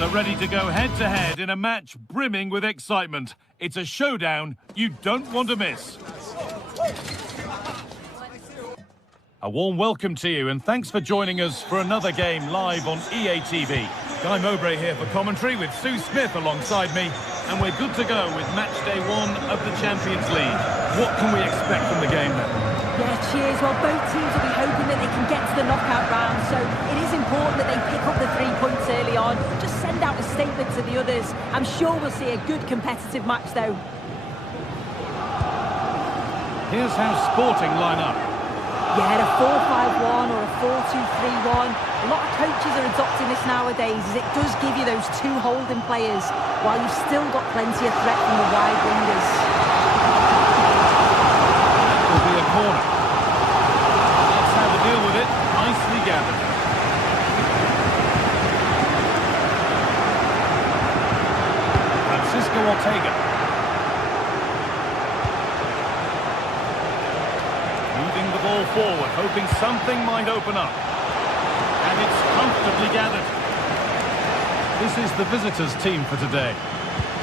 teams are ready to go head-to-head in a match brimming with excitement. It's a showdown you don't want to miss. A warm welcome to you and thanks for joining us for another game live on EA TV. Guy Mowbray here for commentary with Sue Smith alongside me, and we're good to go with match day 1 of the Champions League. What can we expect from the game then? Yeah, cheers. Well, both teams will be hoping that they can get to the knockout round, so it is important that they pick up the 3 points early on. Just send out a statement to the others. I'm sure we'll see a good competitive match, though. Here's how Sporting line up. Yeah, a 4-5-1 or a 4-2-3-1. A lot of coaches are adopting this nowadays, as it does give you those 2 holding players, while you've still got plenty of threat from the wide wingers. That will be a corner. That's how to deal with it. Nicely gathered. Francisco Ortega. Moving the ball forward, hoping something might open up. And it's comfortably gathered. This is the visitors' team for today.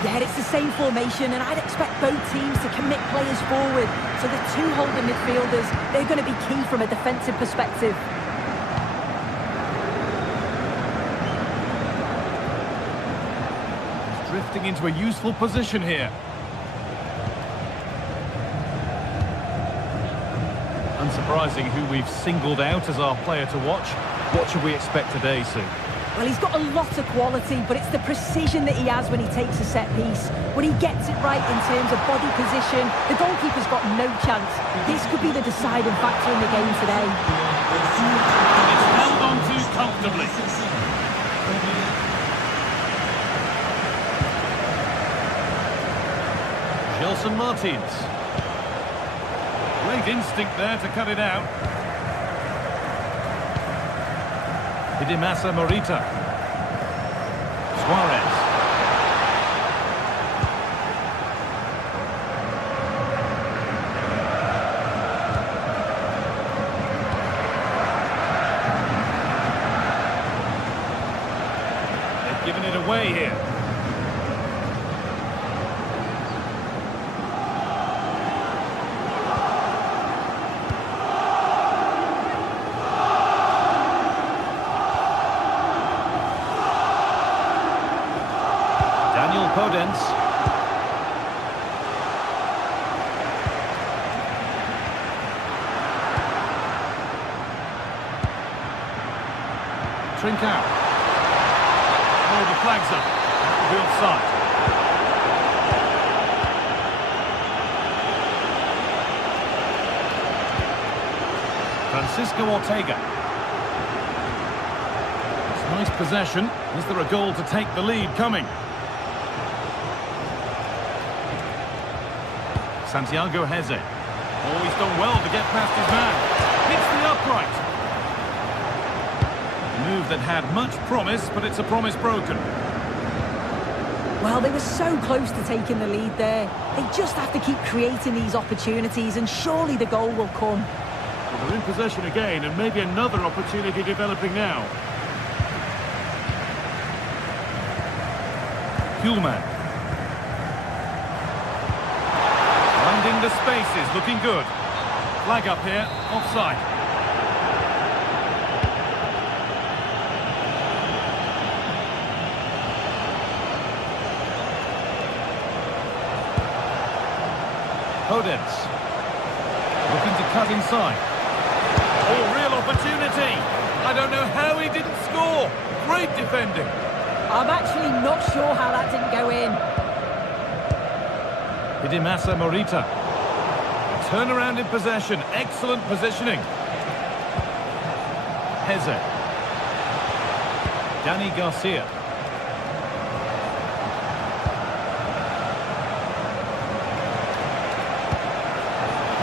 Yeah, it's the same formation, and I'd expect both teams to commit players forward. So the 2 holding midfielders, they're going to be key from a defensive perspective. He's drifting into a useful position here. Unsurprising who we've singled out as our player to watch. What should we expect today, Sue? Well, he's got a lot of quality, but it's the precision that he has when he takes a set piece. When he gets it right in terms of body position, the goalkeeper's got no chance. This could be the deciding factor in the game today. It's held on to comfortably. Gelson Martins. Great instinct there to cut it out. Hidimasa Morita. Suarez. They've given it away here. Podence. Trincao. Oh, the flag's up. That will be offside. Francisco Ortega. It's nice possession. Is there a goal to take the lead coming? Santiago Heze. Oh, he's done well to get past his man. Hits the upright. A move that had much promise, but it's a promise broken. Well, they were so close to taking the lead there. They just have to keep creating these opportunities, and surely the goal will come. Well, they're in possession again, and maybe another opportunity developing now. Kuhlmann. Finding the spaces, looking good. Flag up here, offside. Podence. Looking to cut inside. Oh, real opportunity. I don't know how he didn't score. Great defending. I'm actually not sure how that didn't go in. Hidimasa Morita. Turnaround in possession. Excellent positioning. Heze. Danny Garcia.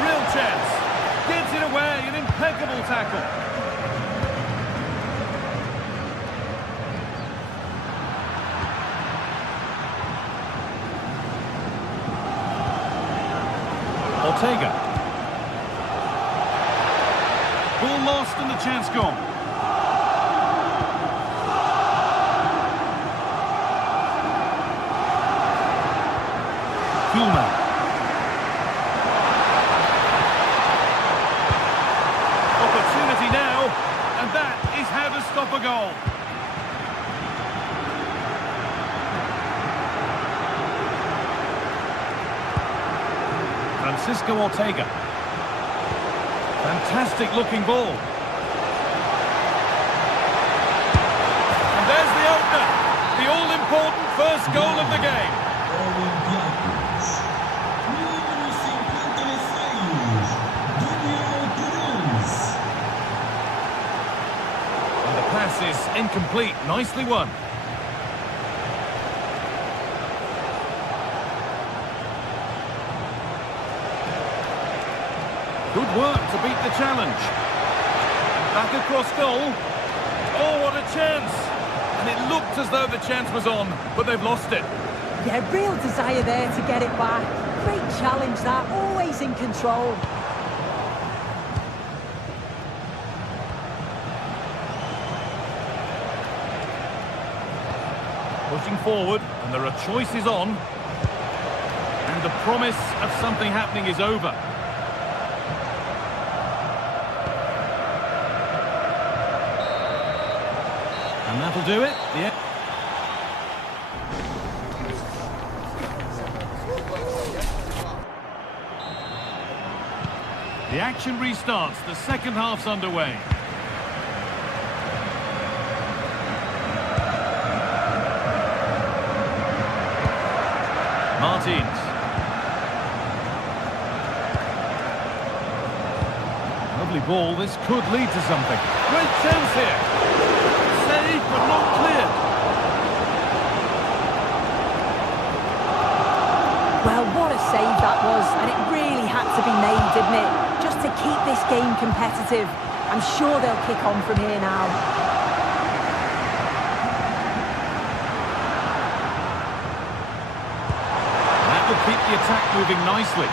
Real chance. Gets it away. An impeccable tackle. Ortega. Ball lost and the chance gone. Kuhlmann. Opportunity now, and that is how to stop a goal. Francisco Ortega. Fantastic looking ball. And there's the opener. The all-important first goal of the game. And the pass is incomplete. Nicely won. Good work to beat the challenge. Back across goal. Oh, what a chance! And it looked as though the chance was on, but they've lost it. Yeah, real desire there to get it back. Great challenge that, always in control. Pushing forward, and there are choices on. And the promise of something happening is over. And that'll do it. The action restarts. The second half's underway. Martins. Lovely ball. This could lead to something. Great chance here. Saved but not cleared. Well, what a save that was, and it really had to be made, didn't it? Just to keep this game competitive. I'm sure they'll kick on from here now. That will keep the attack moving nicely.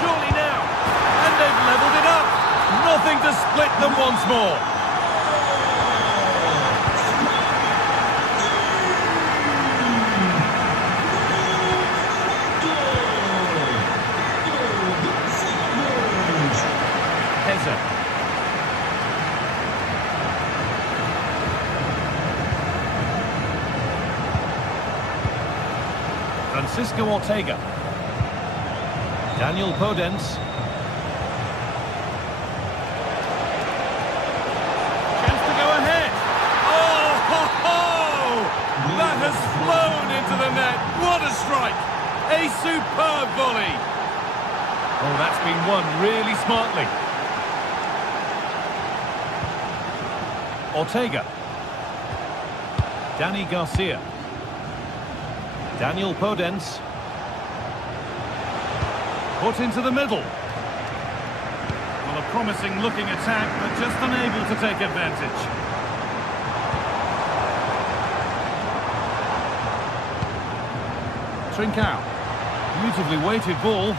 Surely now, and they've levelled it up. Nothing to split them once more. Francisco Ortega. Daniel Podence. Chance to go ahead. Oh, ho, ho! That has flown into the net. What a strike. A superb volley. Oh, that's been won really smartly. Ortega. Danny Garcia. Daniel Podence. Put into the middle. Well, a promising looking attack, but just unable to take advantage. Trincao. Beautifully weighted ball.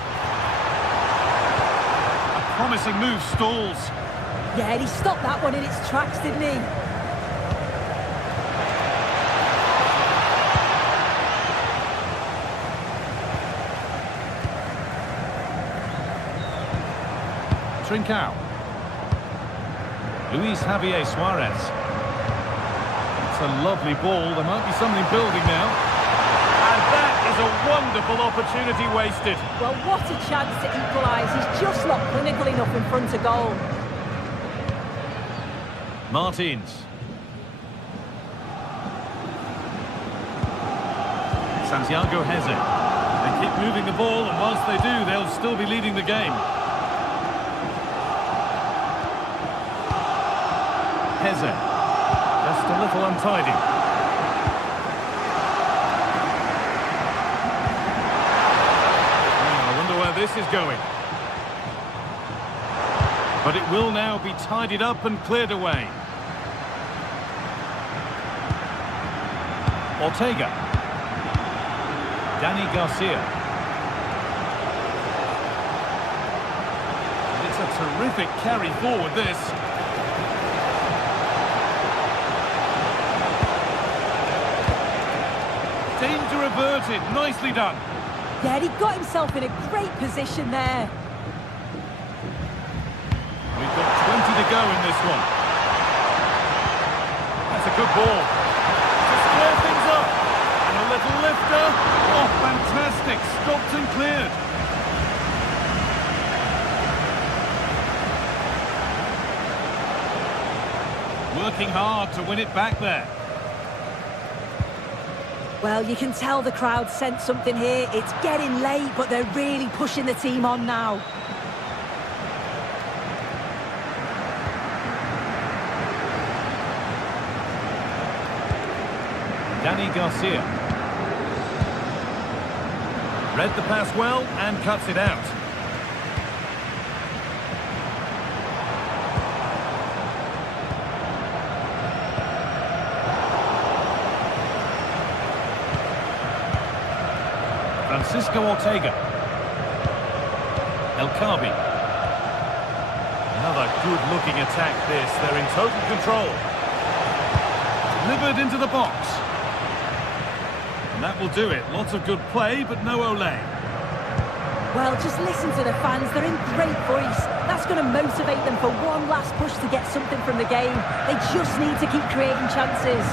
A promising move stalls. Yeah, and he stopped that one in its tracks, didn't he? Trincao. Luis Javier Suarez. It's a lovely ball. There might be something building now. And that is a wonderful opportunity wasted. Well, what a chance to equalise. He's just not clinical enough in front of goal. Martins. Santiago Heze. They keep moving the ball, and whilst they do, they'll still be leading the game. Heze, just a little untidy. I wonder where this is going. But it will now be tidied up and cleared away. Ortega. Danny Garcia. It's a terrific carry forward, this. Danger averted. Nicely done. Yeah, he got himself in a great position there. We've got 20 to go in this one. That's a good ball. To square things up. And a little lifter. Oh, fantastic. Stopped and cleared. Working hard to win it back there. Well, you can tell the crowd sensed something here. It's getting late, but they're really pushing the team on now. Danny Garcia. Read the pass well and cuts it out. Francisco Ortega. El Kabi. Another good-looking attack this. They're in total control. Delivered into the box. And that will do it. Lots of good play, but no Olé. Well, just listen to the fans. They're in great voice. That's going to motivate them for one last push to get something from the game. They just need to keep creating chances.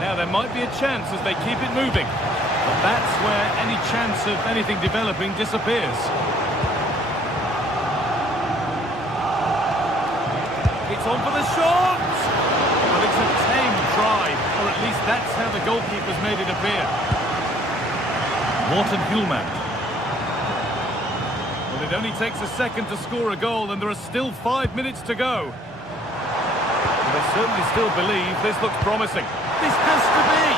Now, there might be a chance as they keep it moving. But that's where any chance of anything developing disappears. It's on for the shot! Well, it's a tame try, or at least that's how the goalkeeper's made it appear. Morten Hjulmand. Well, it only takes a second to score a goal, and there are still 5 minutes to go. But I certainly still believe this looks promising. This has to be!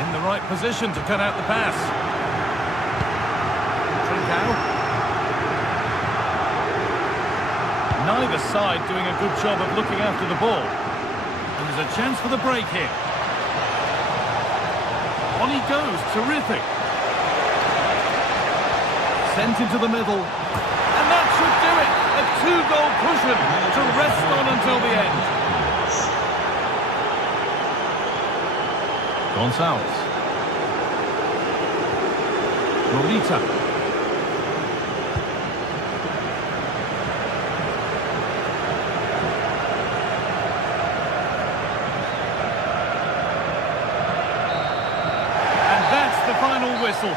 In the right position to cut out the pass. Trincao. Neither side doing a good job of looking after the ball. And there's a chance for the break here. On he goes, terrific. Sent into the middle. And that should do it! A 2-goal cushion to rest on until the end. Gonçalves. Rolita. And that's the final whistle.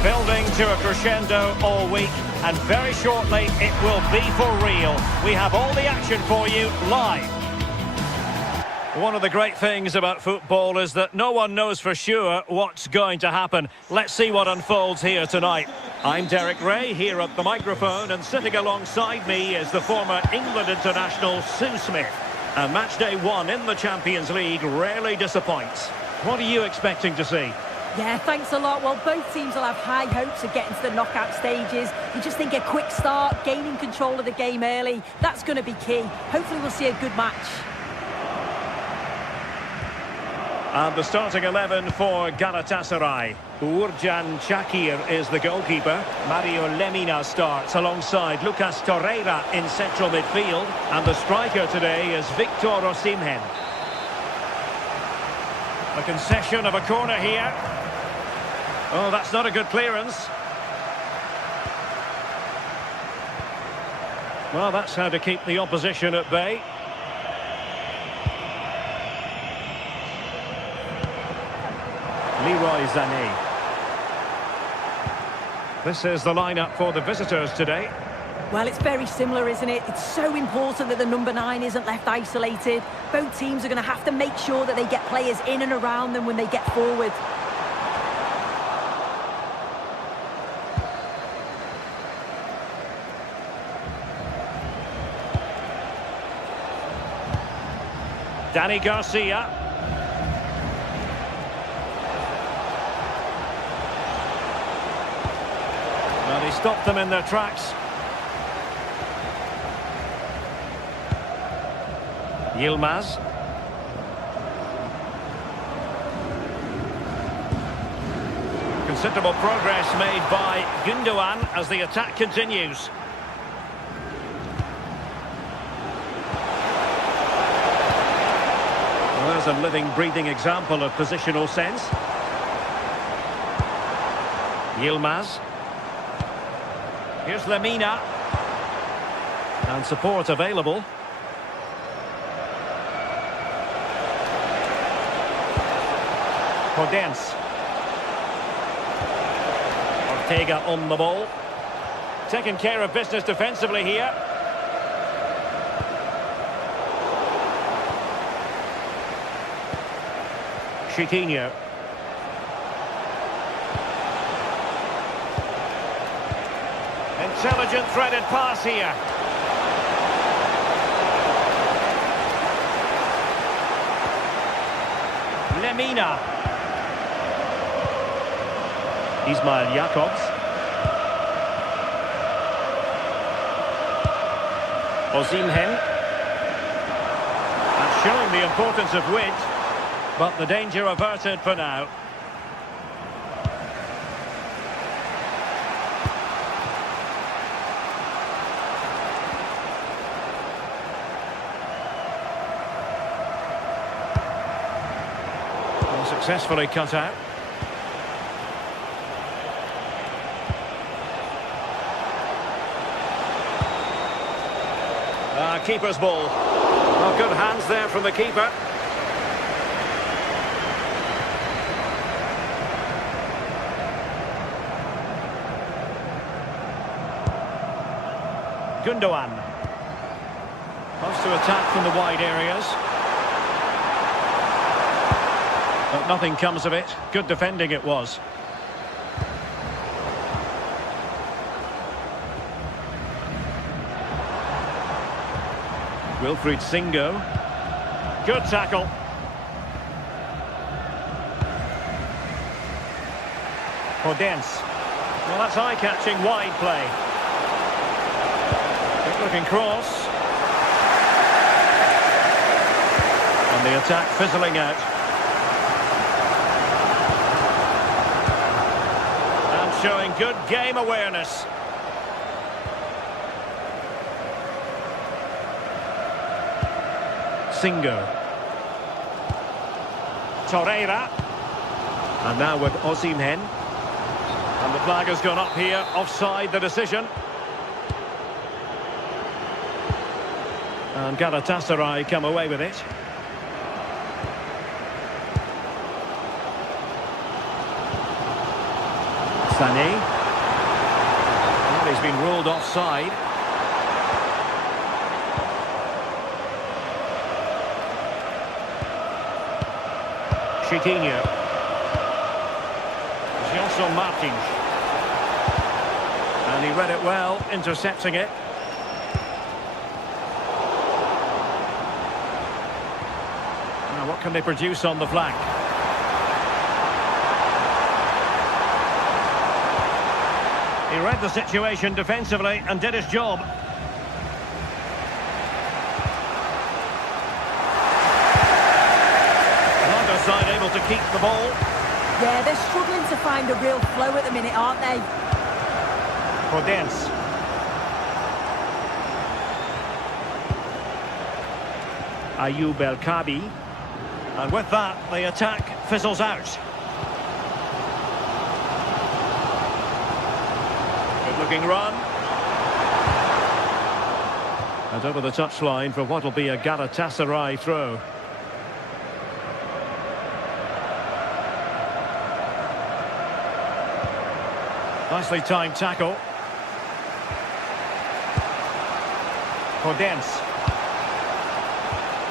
Building to a crescendo all week, and very shortly it will be for real. We have all the action for you live. One of the great things about football is that no one knows for sure what's going to happen. Let's see what unfolds here tonight. I'm Derek Ray here at the microphone, and sitting alongside me is the former England international Sue Smith. And match day 1 in the Champions League rarely disappoints. What are you expecting to see? Yeah, thanks a lot. Well, both teams will have high hopes of getting to the knockout stages. You just think a quick start, gaining control of the game early, that's going to be key. Hopefully we'll see a good match. And the starting 11 for Galatasaray. Uğurcan Çakır is the goalkeeper. Mario Lemina starts alongside Lucas Torreira in central midfield. And the striker today is Victor Osimhen. A concession of a corner here. Oh, that's not a good clearance. Well, that's how to keep the opposition at bay. Leroy Sané. This is the lineup for the visitors today. Well, it's very similar, isn't it? It's so important that the number 9 isn't left isolated. Both teams are going to have to make sure that they get players in and around them when they get forward. Danny Garcia. Well, he stopped them in their tracks. Yilmaz. Considerable progress made by Gundogan as the attack continues. Well, there's a living, breathing example of positional sense. Yilmaz. Here's Lemina. And support available. Podence. Ortega on the ball. Taking care of business defensively here. Chiquinho. Intelligent threaded pass here. Lemina. Ismail Jakobs. Osimhen. And showing the importance of width, but the danger averted for now. Successfully cut out. Keeper's ball. Well, good hands there from the keeper. Gundogan. Wants to attack from the wide areas. But nothing comes of it. Good defending it was. Wilfried Singo. Good tackle. Podence. Well, that's eye-catching wide play. Good-looking cross. And the attack fizzling out. And showing good game awareness. Singo. Torreira. And now with Osimhen. And the flag has gone up here, offside the decision. And Galatasaray come away with it. Sané. Well, he's been ruled offside. Chiquinho. Gelson Martins. And he read it well, intercepting it. Now, what can they produce on the flank? He read the situation defensively and did his job. Another side able to keep the ball. Yeah, they're struggling to find a real flow at the minute, aren't they? Podence. Ayoub El Kabi. And with that, the attack fizzles out. Good-looking run. And over the touchline for what will be a Galatasaray throw. Nicely timed tackle. Podence.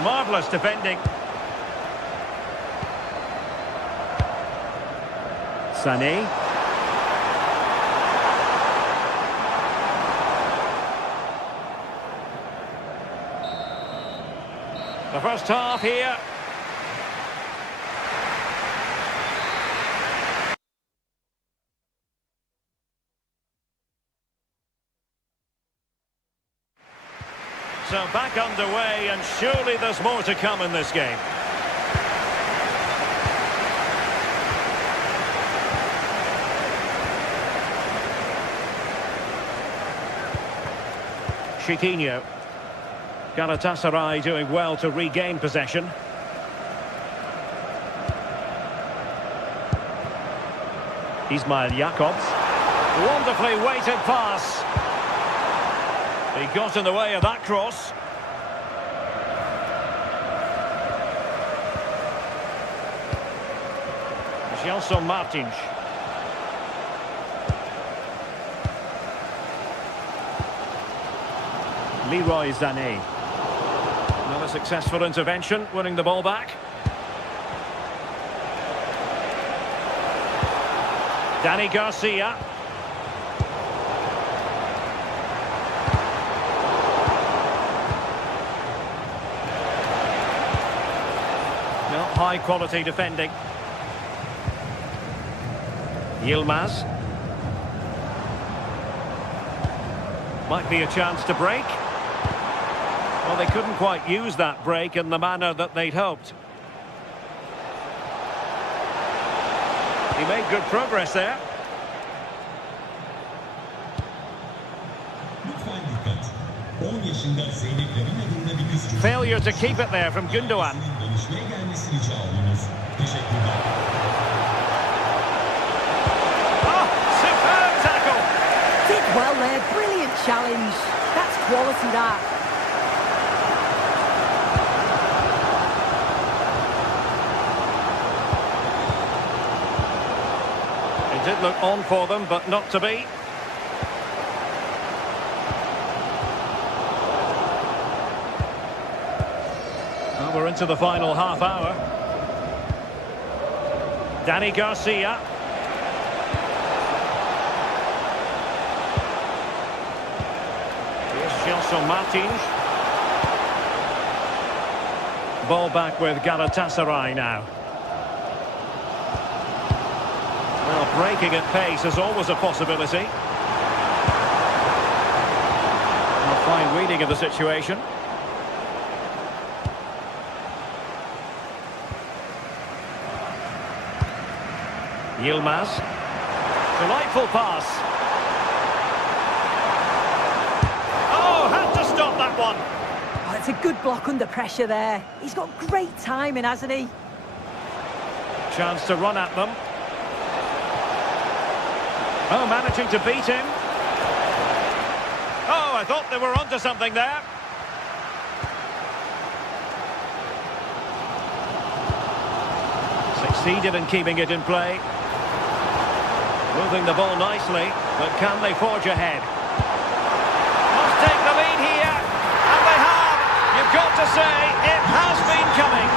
Marvellous defending. Sané. The first half here. So back underway, and surely there's more to come in this game. Chiquinho. Galatasaray doing well to regain possession. Ismail Jakobs. Wonderfully weighted pass. He got in the way of that cross. Gelson Martins. Leroy Sané. Another successful intervention, winning the ball back. Dani Garcia. No, high quality defending. Yilmaz. Might be a chance to break. Well, they couldn't quite use that break in the manner that they'd hoped. He made good progress there. Failure to keep it there from Gundogan. Oh, superb tackle! Did well there, brilliant challenge. That's quality, that. It did look on for them, but not to be. Well, we're into the final half hour. Dani Garcia. Here's Gelson Martins. Ball back with Galatasaray now. Well, breaking at pace is always a possibility. A fine reading of the situation. Yilmaz. Delightful pass. Oh, had to stop that one. Oh, it's a good block under pressure there. He's got great timing, hasn't he? Chance to run at them. Oh, managing to beat him. Oh, I thought they were onto something there. Succeeded in keeping it in play. Moving the ball nicely, but can they forge ahead? Must take the lead here, and they have. You've got to say, it has been coming.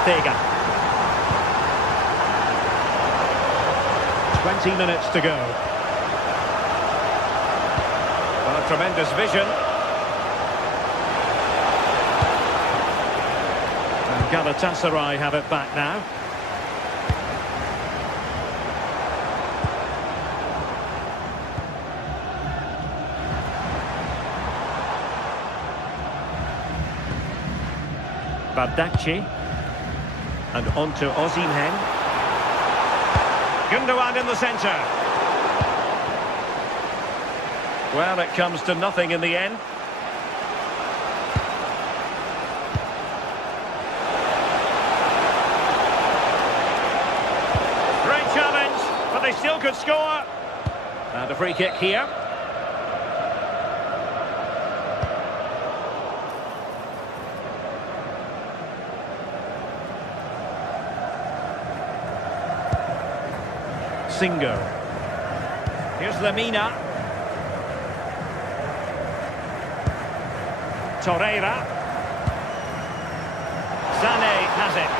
Ortega. 20 minutes to go. Well, a tremendous vision. And Galatasaray have it back now. Bardacci. And on to Osimhen. Gundogan in the centre. Well, it comes to nothing in the end. Great challenge, but they still could score. And a free kick here. Singo. Here's Lamina. Torreira. Sané has it.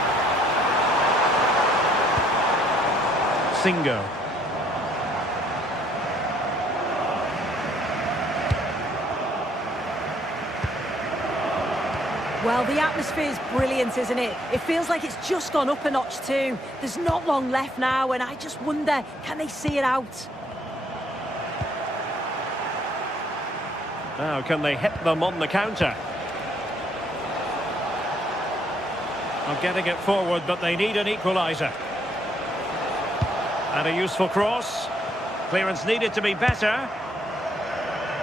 Singo. Well, the atmosphere is brilliant, isn't it? It feels like it's just gone up a notch too. There's not long left now, and I just wonder, can they see it out? Now, can they hit them on the counter? Not getting it forward, but they need an equaliser. And a useful cross. Clearance needed to be better.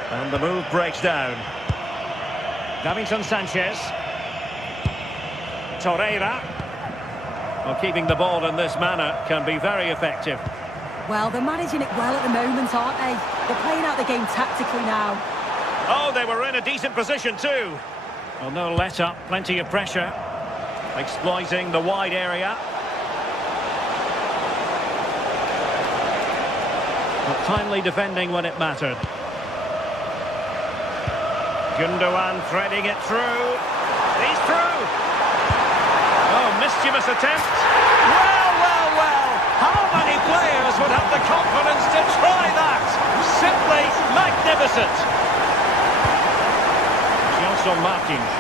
And the move breaks down. Davinson Sanchez. Torreira. Well, keeping the ball in this manner can be very effective. Well, they're managing it well at the moment, aren't they? They're playing out the game tactically now. Oh, they were in a decent position too. Well, no let-up, plenty of pressure. Exploiting the wide area. But timely defending when it mattered. Gundogan threading it through. He's through! Oh, mischievous attempt. Well, well, well. How many players would have the confidence to try that? Simply magnificent. Johnson Martins.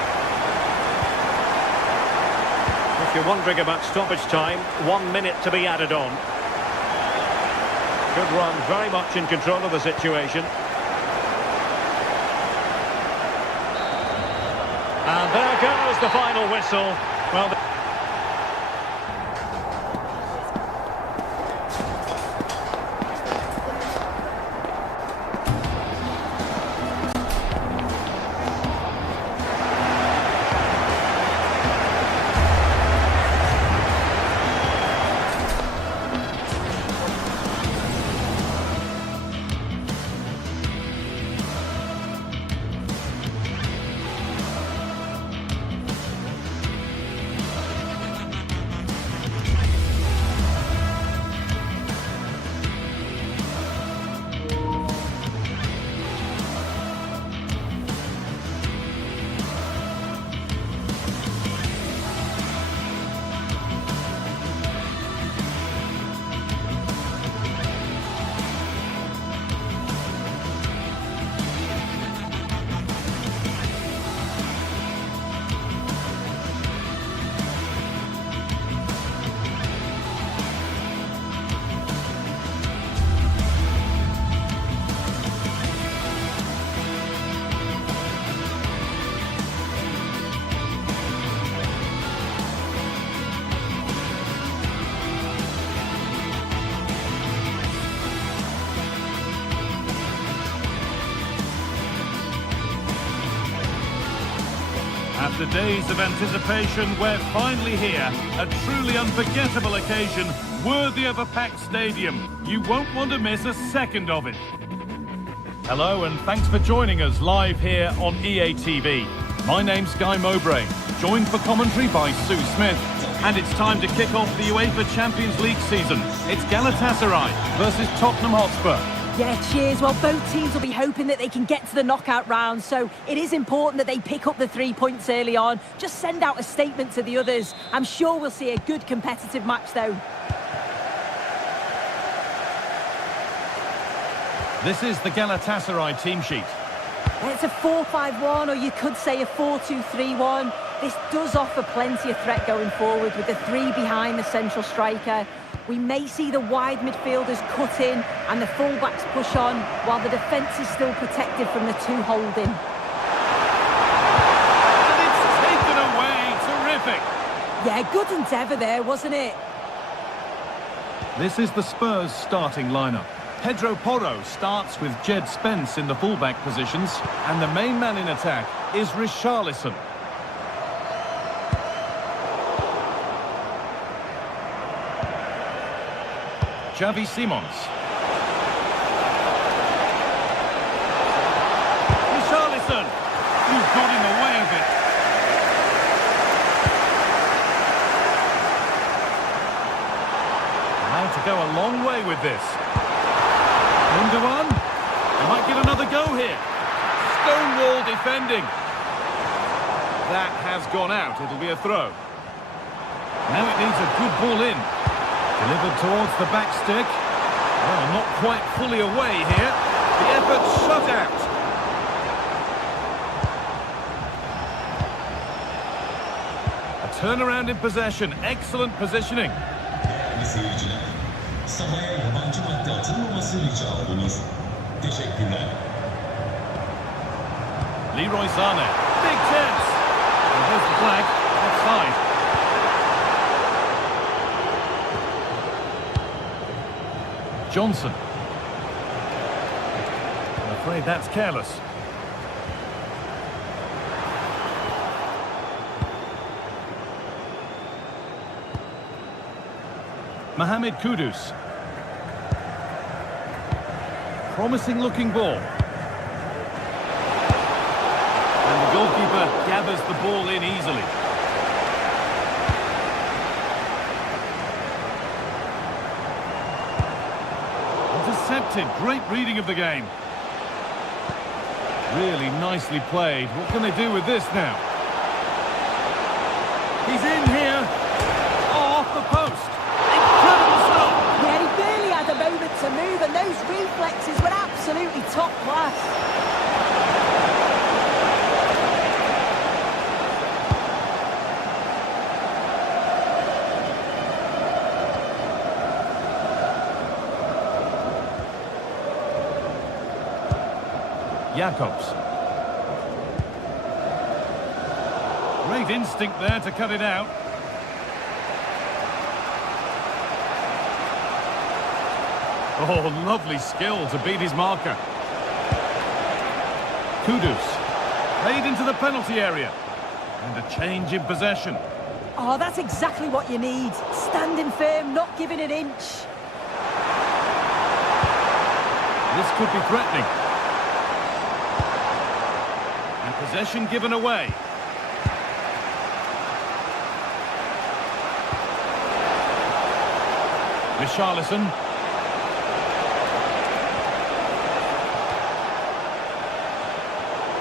If you're wondering about stoppage time, 1 minute to be added on. Good run, very much in control of the situation. And there goes the final whistle. Well, After days of anticipation, we're finally here. A truly unforgettable occasion, worthy of a packed stadium. You won't want to miss a second of it. Hello and thanks for joining us live here on EA TV. My name's Guy Mowbray, joined for commentary by Sue Smith. And it's time to kick off the UEFA Champions League season. It's Galatasaray versus Tottenham Hotspur. Yeah, cheers. Well, both teams will be hoping that they can get to the knockout round, so it is important that they pick up the 3 points early on. Just send out a statement to the others. I'm sure we'll see a good competitive match, though. This is the Galatasaray team sheet. It's a 4-5-1, or you could say a 4-2-3-1. This does offer plenty of threat going forward with the 3 behind the central striker. We may see the wide midfielders cut in and the full-backs push on, while the defence is still protected from the 2 holding. And it's taken away. Terrific. Yeah, good endeavour there, wasn't it? This is the Spurs starting lineup. Pedro Porro starts with Jed Spence in the full-back positions, and the main man in attack is Richarlison. Xavi Simons. Richarlison! You've got in the way of it. Now to go a long way with this. Gundogan. They might get another go here. Stonewall defending. That has gone out. It'll be a throw. Now it needs a good ball in. Delivered towards the back stick. Well, not quite fully away here. The effort shut out. A turnaround in possession. Excellent positioning. Leroy Sané. Big chance. And there's the flag. Offside. Johnson. I'm afraid that's careless. Mohamed Kudus. Promising looking ball. And the goalkeeper gathers the ball in easily. Intercepted. Great reading of the game. Really nicely played. What can they do with this now? He's in here. Oh, off the post. Incredible stop. Yeah, he barely had a moment to move, and those reflexes were absolutely top class. Jacobs. Great instinct there to cut it out. Oh, lovely skill to beat his marker. Kudus. Played into the penalty area. And a change in possession. Oh, that's exactly what you need. Standing firm, not giving an inch. This could be threatening. And possession given away. Richarlison.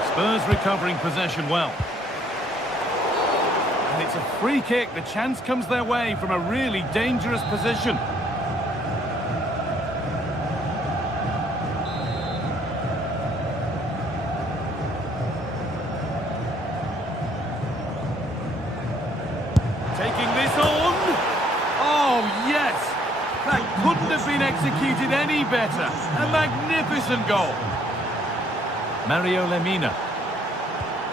Spurs recovering possession well. And it's a free kick. The chance comes their way from a really dangerous position. Taking this on. Oh, yes. That couldn't have been executed any better. A magnificent goal. Mario Lemina.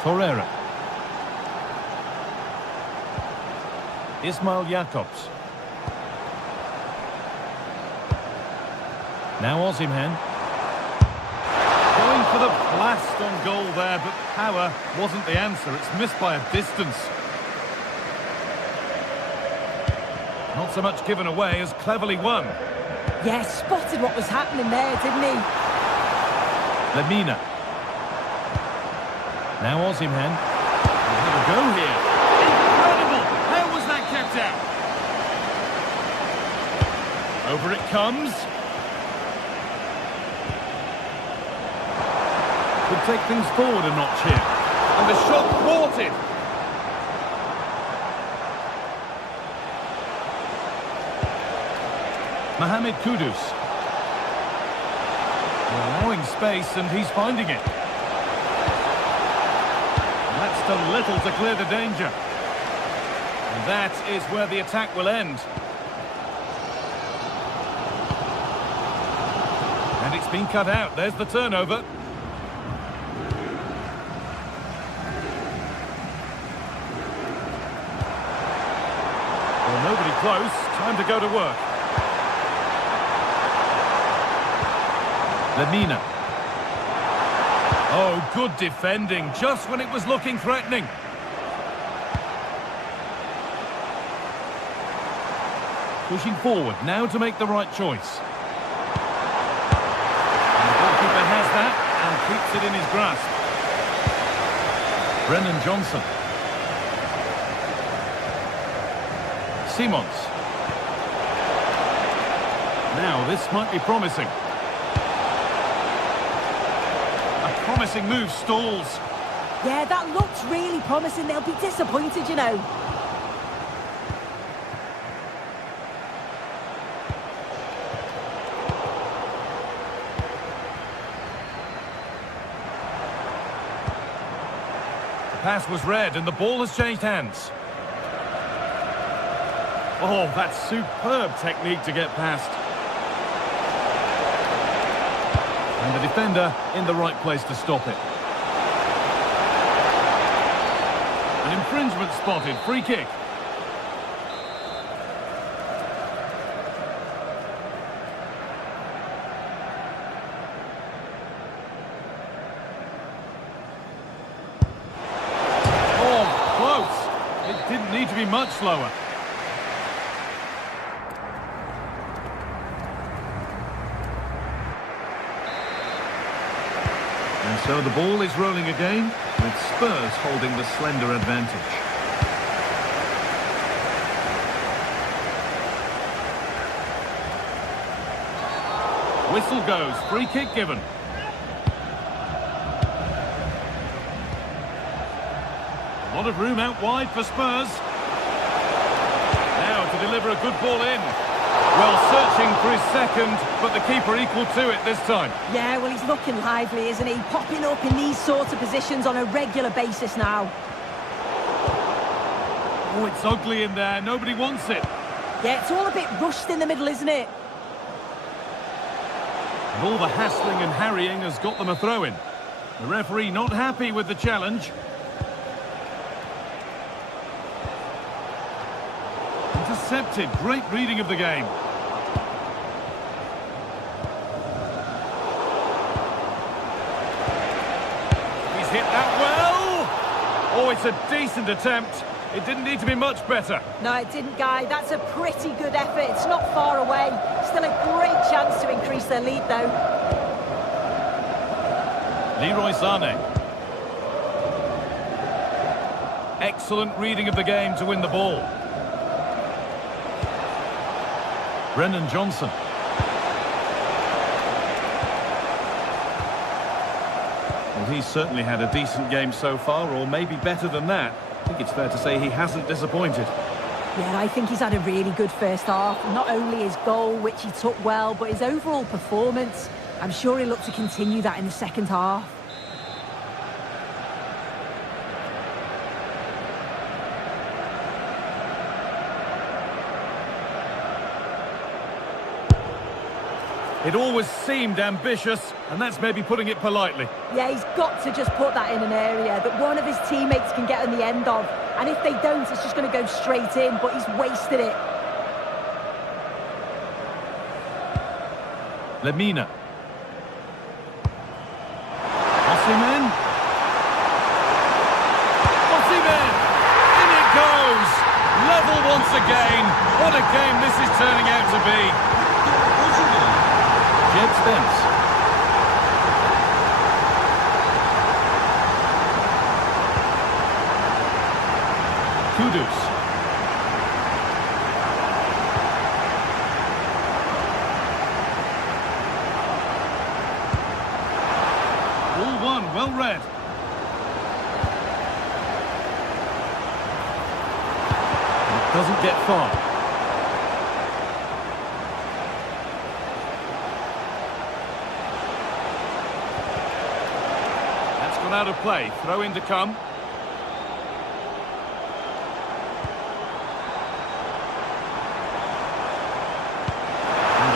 Torreira. Ismail Jacobs. Now Osimhen. Going for the blast on goal there, but power wasn't the answer. It's missed by a distance. Not so much given away as cleverly won. Yeah, spotted what was happening there, didn't he? Lemina. Now Osimhen. We'll have a go here. Incredible! How was that kept out? Over it comes. Could take things forward a notch here. And the shot thwarted. Mohamed Kudus. Allowing space, and he's finding it. That's done little to clear the danger. And that is where the attack will end. And it's been cut out. There's the turnover. Well, nobody close. Time to go to work. Lemina. Oh, good defending, just when it was looking threatening. Pushing forward, now to make the right choice. And the goalkeeper has that and keeps it in his grasp. Brennan Johnson. Simons. Now, this might be promising. Promising move stalls. Yeah, that looks really promising. They'll be disappointed, you know. The pass was read and the ball has changed hands. Oh, that's superb technique to get past. And the defender in the right place to stop it. An infringement spotted. Free kick. Oh, close. It didn't need to be much slower. And so the ball is rolling again, with Spurs holding the slender advantage. Whistle goes, free kick given. A lot of room out wide for Spurs. Now to deliver a good ball in. Well, searching for his second, but the keeper equal to it this time. Yeah, well, he's looking lively, isn't he? Popping up in these sorts of positions on a regular basis now. Oh, it's ugly in there. Nobody wants it. Yeah, it's all a bit rushed in the middle, isn't it? And all the hassling and harrying has got them a throw-in. The referee not happy with the challenge. Intercepted. Great reading of the game. He's hit that well. Oh, it's a decent attempt. It didn't need to be much better. No, it didn't, Guy. That's a pretty good effort. It's not far away. Still a great chance to increase their lead, though. Leroy Sané. Excellent reading of the game to win the ball. Brennan Johnson. Well, he's certainly had a decent game so far, or maybe better than that. I think it's fair to say he hasn't disappointed. Yeah, I think he's had a really good first half. Not only his goal, which he took well, but his overall performance. I'm sure he'll look to continue that in the second half. It always seemed ambitious, and that's maybe putting it politely. Yeah, he's got to just put that in an area that one of his teammates can get on the end of. And if they don't, it's just going to go straight in, but he's wasted it. Lemina. Osimhen. Osimhen! In it goes! Level once again. What a game this is turning out to be. Jed Spence. Kudus. Ball one well read. It doesn't get far. That's gone out of play. Throw in to come.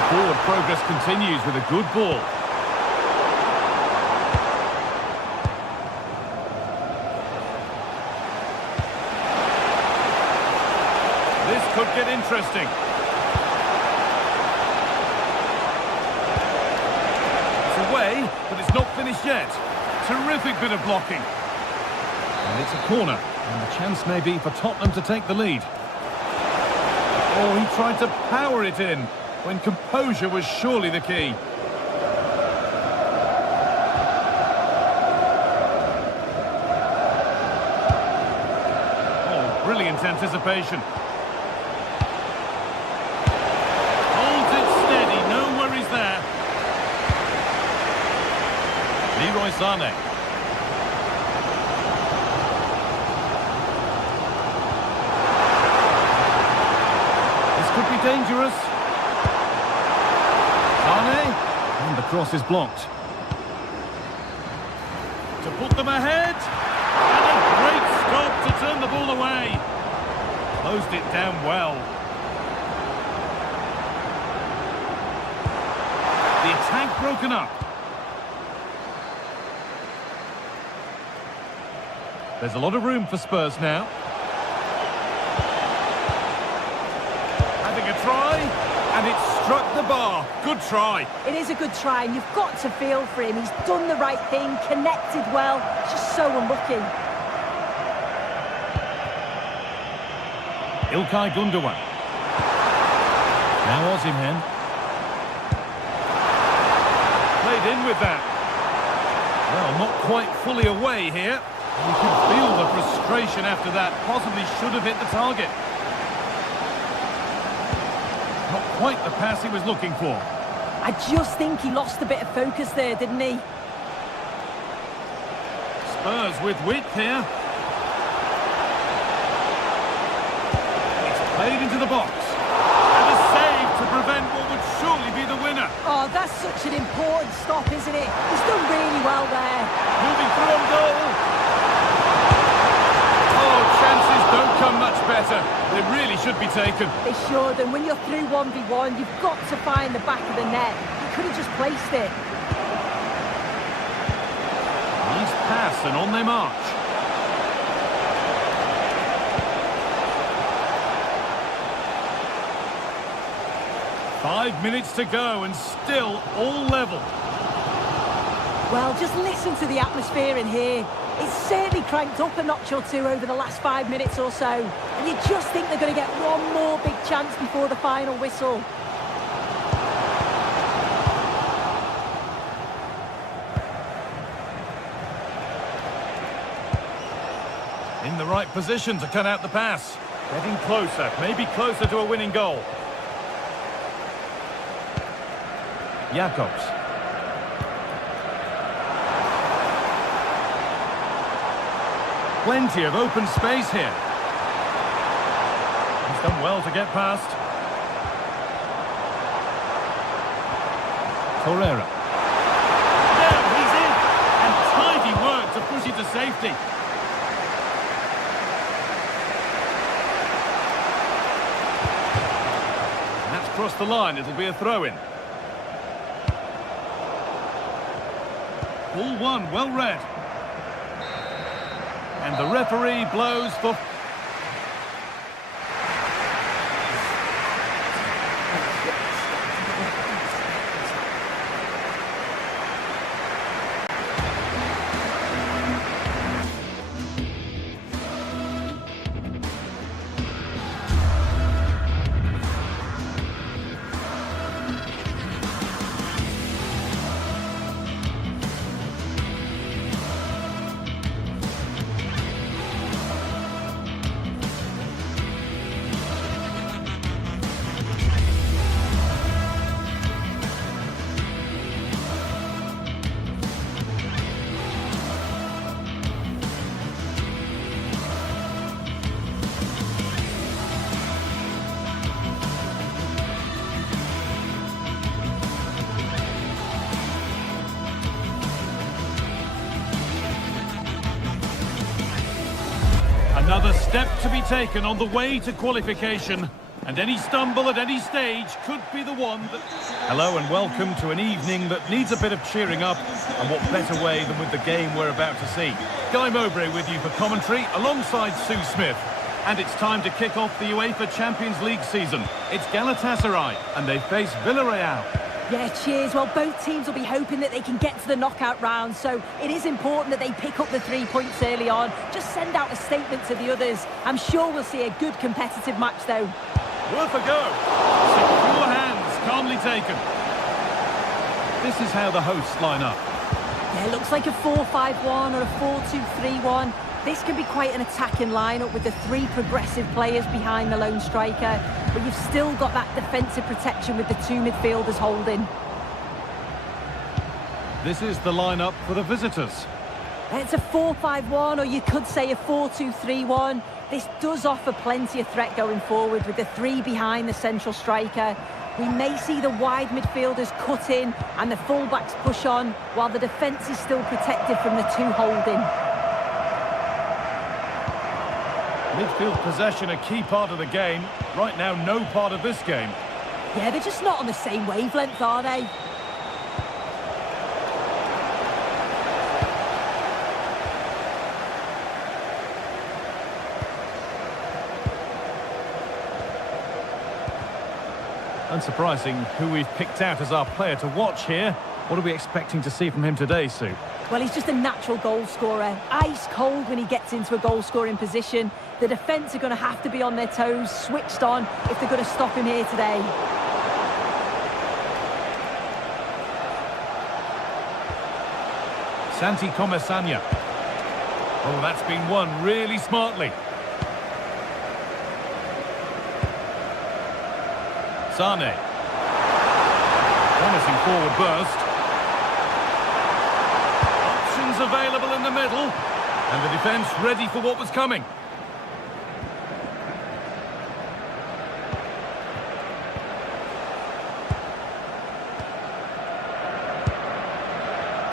Forward progress continues with a good ball. This could get interesting. It's away, but it's not finished yet. Terrific bit of blocking. And it's a corner, and the chance may be for Tottenham to take the lead. Oh, he tried to power it in, when composure was surely the key. Oh, brilliant anticipation. Holds it steady, no worries there. Leroy Sané. This could be dangerous. And the cross is blocked. To put them ahead. And a great stop to turn the ball away. Closed it down well. The attack broken up. There's a lot of room for Spurs now. Having a try. And it struck the bar. Good try. It is a good try, and you've got to feel for him. He's done the right thing, connected well. Just so unlucky. İlkay Gundogan. Now Osimhen. Played in with that. Well, not quite fully away here. You can feel the frustration after that. Possibly should have hit the target. Not quite the pass he was looking for. I just think he lost a bit of focus there, didn't he? Spurs with width here. It's played into the box. And a save to prevent what would surely be the winner. Oh, that's such an important stop, isn't it? He's done really well there. Moving through on goal. Oh, chances don't come much better. They really should be taken. They should, and when you're through 1v1, you've got to find the back of the net. He could have just placed it. Nice pass, and on they march. Five minutes to go, and still all level. Well, just listen to the atmosphere in here. It's certainly cranked up a notch or two over the last 5 minutes or so. And you just think they're going to get one more big chance before the final whistle. In the right position to cut out the pass. Getting closer, maybe closer to a winning goal. Jacobs. Plenty of open space here. He's done well to get past. Torreira. There, he's in. And tidy work to push it to safety. And that's crossed the line. It'll be a throw-in. Ball one, well read. And the referee blows for... Another step to be taken on the way to qualification. And any stumble at any stage could be the one that... Hello and welcome to an evening that needs a bit of cheering up. And what better way than with the game we're about to see. Guy Mowbray with you for commentary alongside Sue Smith. And it's time to kick off the UEFA Champions League season. It's Galatasaray and they face Villarreal. Yeah, cheers. Well, both teams will be hoping that they can get to the knockout round, so it is important that they pick up the 3 points early on. Just send out a statement to the others. I'm sure we'll see a good competitive match, though. Worth a go. Secure hands, calmly taken. This is how the hosts line up. Yeah, it looks like a 4-5-1 or a 4-2-3-1. This can be quite an attacking lineup with the 3 progressive players behind the lone striker, but you've still got that defensive protection with the 2 midfielders holding. This is the lineup for the visitors. It's a 4-5-1, or you could say a 4-2-3-1. This does offer plenty of threat going forward with the 3 behind the central striker. We may see the wide midfielders cut in and the fullbacks push on, while the defence is still protected from the 2 holding. Midfield possession a key part of the game. Right now, no part of this game. Yeah, they're just not on the same wavelength, are they? Unsurprising who we've picked out as our player to watch here. What are we expecting to see from him today, Sue? Well, he's just a natural goal scorer. Ice cold when he gets into a goal-scoring position. The defence are going to have to be on their toes, switched on, if they're going to stop him here today. Santi Comesanya. Oh, that's been won really smartly. Sane. Promising forward burst. Options available in the middle. And the defence ready for what was coming.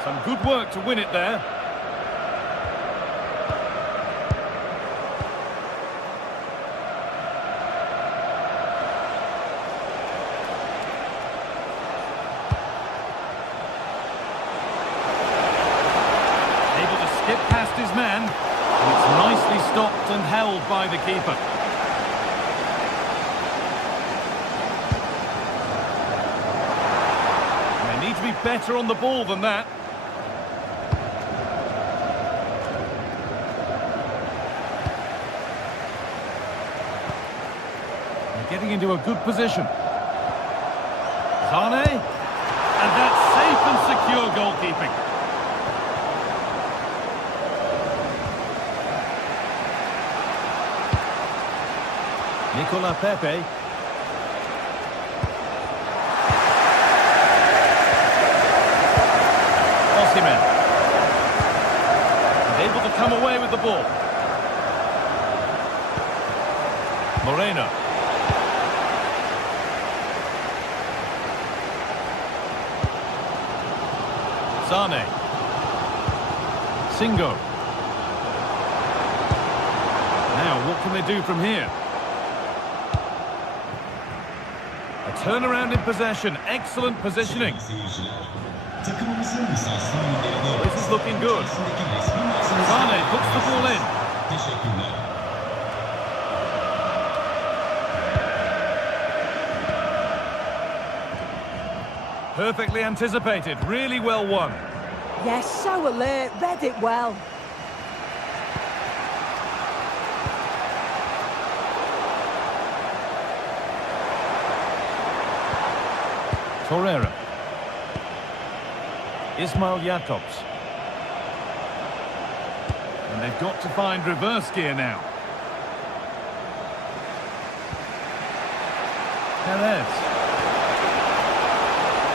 Some good work to win it there. Skip past his man, and it's nicely stopped and held by the keeper. And they need to be better on the ball than that. They're getting into a good position. Sane, and that's safe and secure goalkeeping. Nicola Pepe. Osimhen. And able to come away with the ball. Moreno. Sane. Singo. Now, what can they do from here? Turnaround in possession, excellent positioning. This is looking good. Sane puts the ball in. Perfectly anticipated, really well won. Yes, so alert, read it well. Torreira. Ismail Jakobs. And they've got to find reverse gear now. Perez.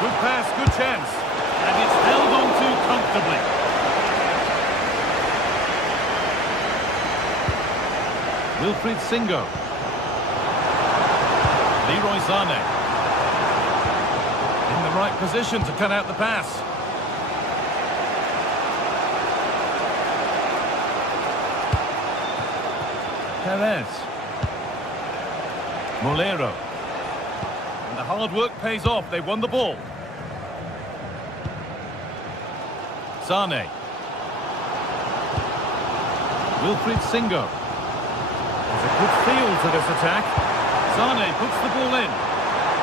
Good pass, good chance. And it's held on to comfortably. Wilfried Singo. Leroy Sane. In the right position to cut out the pass. Perez. Molero. And the hard work pays off. They won the ball. Sane. Wilfried Singo. There's a good feel to this attack. Sane puts the ball in.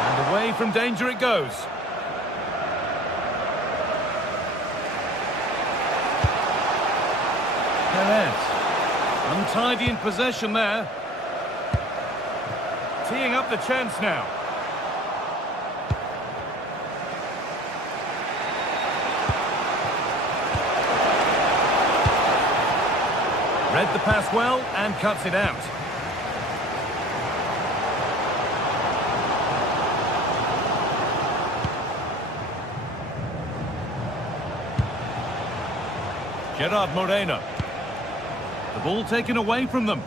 And away from danger it goes. Perez. Untidy in possession there. Teeing up the chance now. Read the pass well and cuts it out. Gerard Moreno. The ball taken away from them.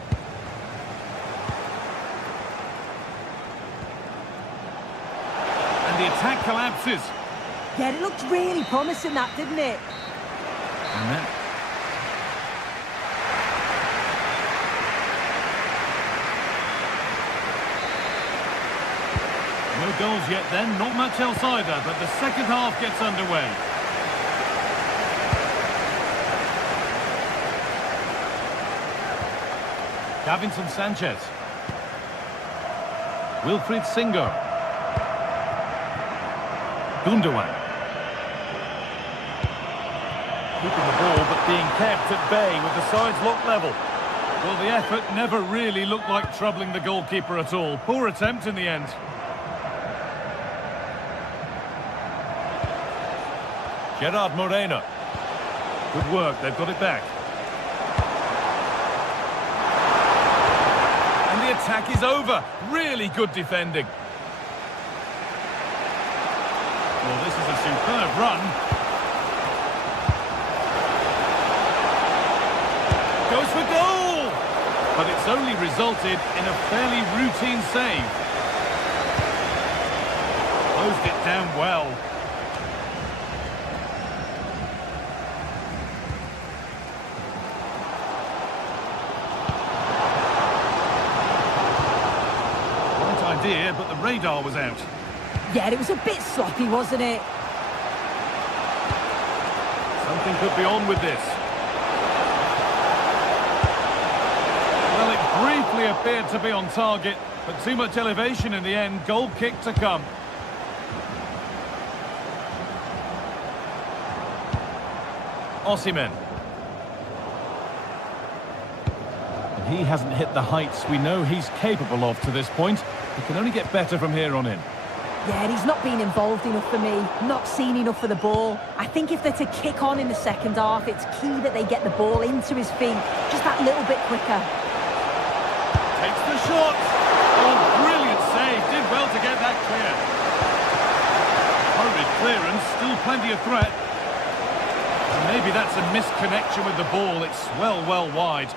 And the attack collapses. Yeah, it looked really promising, that, didn't it? And then... no goals yet then, not much else either, but the second half gets underway. Davinson Sanchez. Wilfried Singo. Gundogan. Keeping the ball but being kept at bay with the sides locked level. Well, the effort never really looked like troubling the goalkeeper at all. Poor attempt in the end. Gerard Moreno. Good work, they've got it back. And the attack is over. Really good defending. Well, this is a superb run. Goes for goal! But it's only resulted in a fairly routine save. Closed it down well. Idea, but the radar was out. Yeah, it was a bit sloppy, wasn't it? Something could be on with this. Well, it briefly appeared to be on target, but too much elevation in the end. Goal kick to come. Osimhen. And he hasn't hit the heights we know he's capable of to this point. He can only get better from here on in. Yeah, and he's not been involved enough for me, not seen enough for the ball. I think if they're to kick on in the second half, it's key that they get the ball into his feet just that little bit quicker. Takes the shot. Oh, brilliant save. Did well to get that clear. Hurried clearance, still plenty of threat. And maybe that's a misconnection with the ball. It's well wide.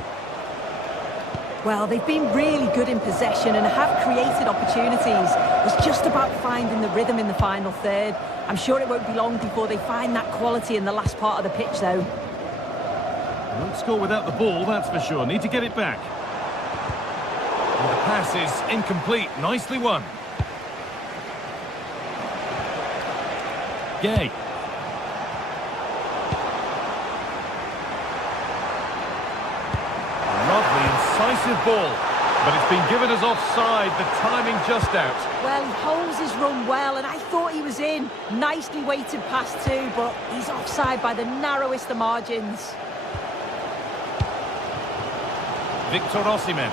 Well, they've been really good in possession and have created opportunities. It's just about finding the rhythm in the final third. I'm sure it won't be long before they find that quality in the last part of the pitch, though. They won't score without the ball, that's for sure. Need to get it back. And the pass is incomplete. Nicely won. Gay. Incisive ball, but it's been given as offside, the timing just out. Well, he holds his run well, and I thought he was in. Nicely weighted pass too, but he's offside by the narrowest of margins. Victor Osimhen.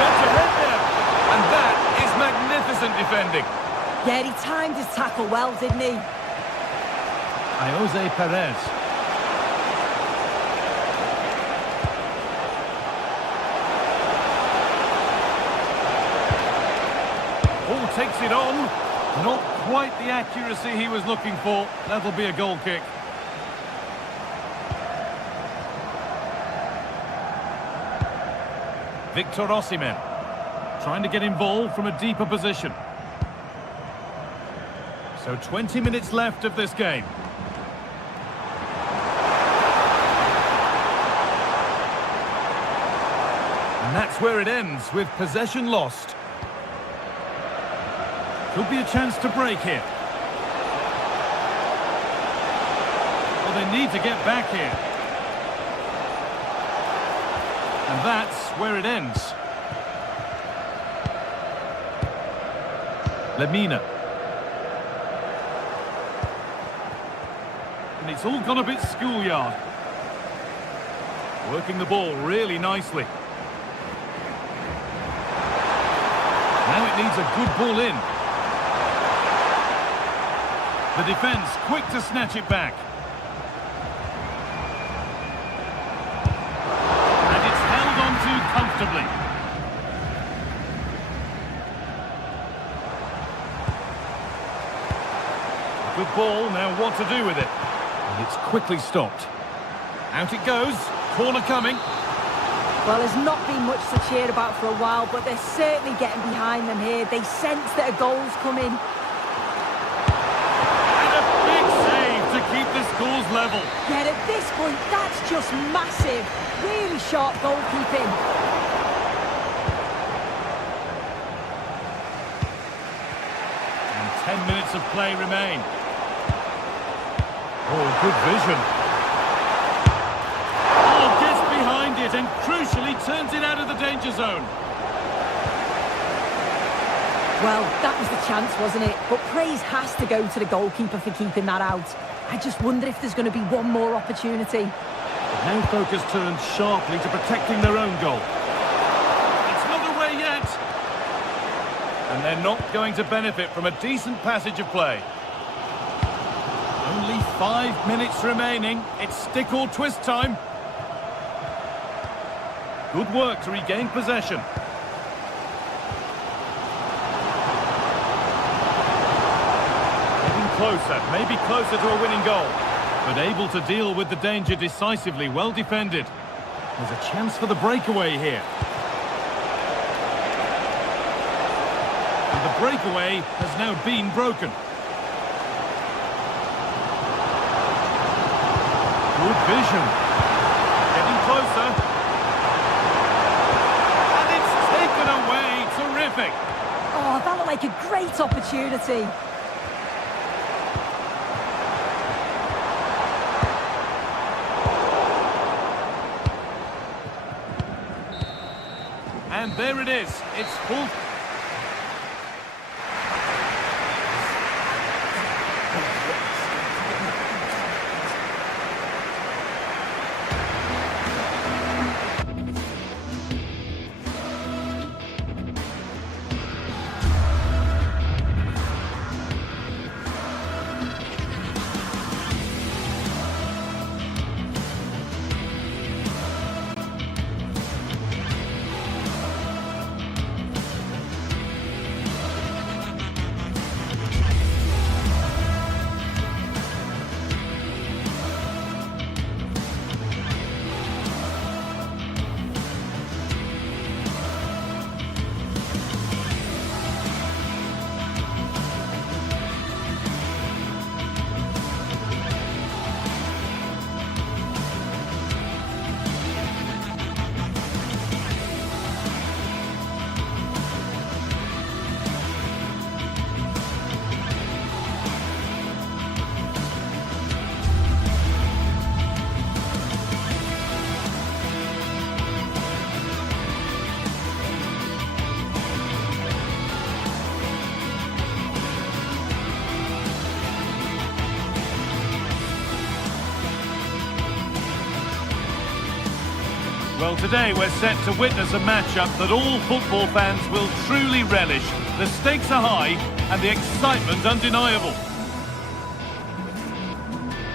Gets ahead there, and that is magnificent defending. Yeah, he timed his tackle well, didn't he? Jose Perez. Takes it on. Not quite the accuracy he was looking for. That'll be a goal kick. Victor Osimhen trying to get involved from a deeper position. So 20 minutes left of this game. that's where it ends, with possession lost. Could be a chance to break here. Well, they need to get back here. And that's where it ends. Lemina. And it's all gone a bit schoolyard. Working the ball really nicely. Now it needs a good ball in. The defence quick to snatch it back. And it's held on to comfortably. Good ball, now what to do with it? And it's quickly stopped. Out it goes, corner coming. Well, there's not been much to cheer about for a while, but they're certainly getting behind them here. They sense that a goal's coming. And a big save to keep the scores level. Yet at this point, that's just massive. Really sharp goalkeeping. And 10 minutes of play remain. Oh, good vision. Oh, gets behind it and crucially turns it out of the danger zone. Well, that was the chance, wasn't it? But praise has to go to the goalkeeper for keeping that out. I just wonder if there's going to be one more opportunity. But now focus turns sharply to protecting their own goal. It's not away yet. And they're not going to benefit from a decent passage of play. Only 5 minutes remaining. It's stick or twist time. Good work to regain possession. Getting closer, maybe closer to a winning goal. But able to deal with the danger decisively, well defended. There's a chance for the breakaway here. And the breakaway has now been broken. Good vision. Getting closer. And it's taken away. Terrific. Oh, that looked like a great opportunity. And there it is. It's full. Well, today we're set to witness a matchup that all football fans will truly relish. The stakes are high and the excitement undeniable.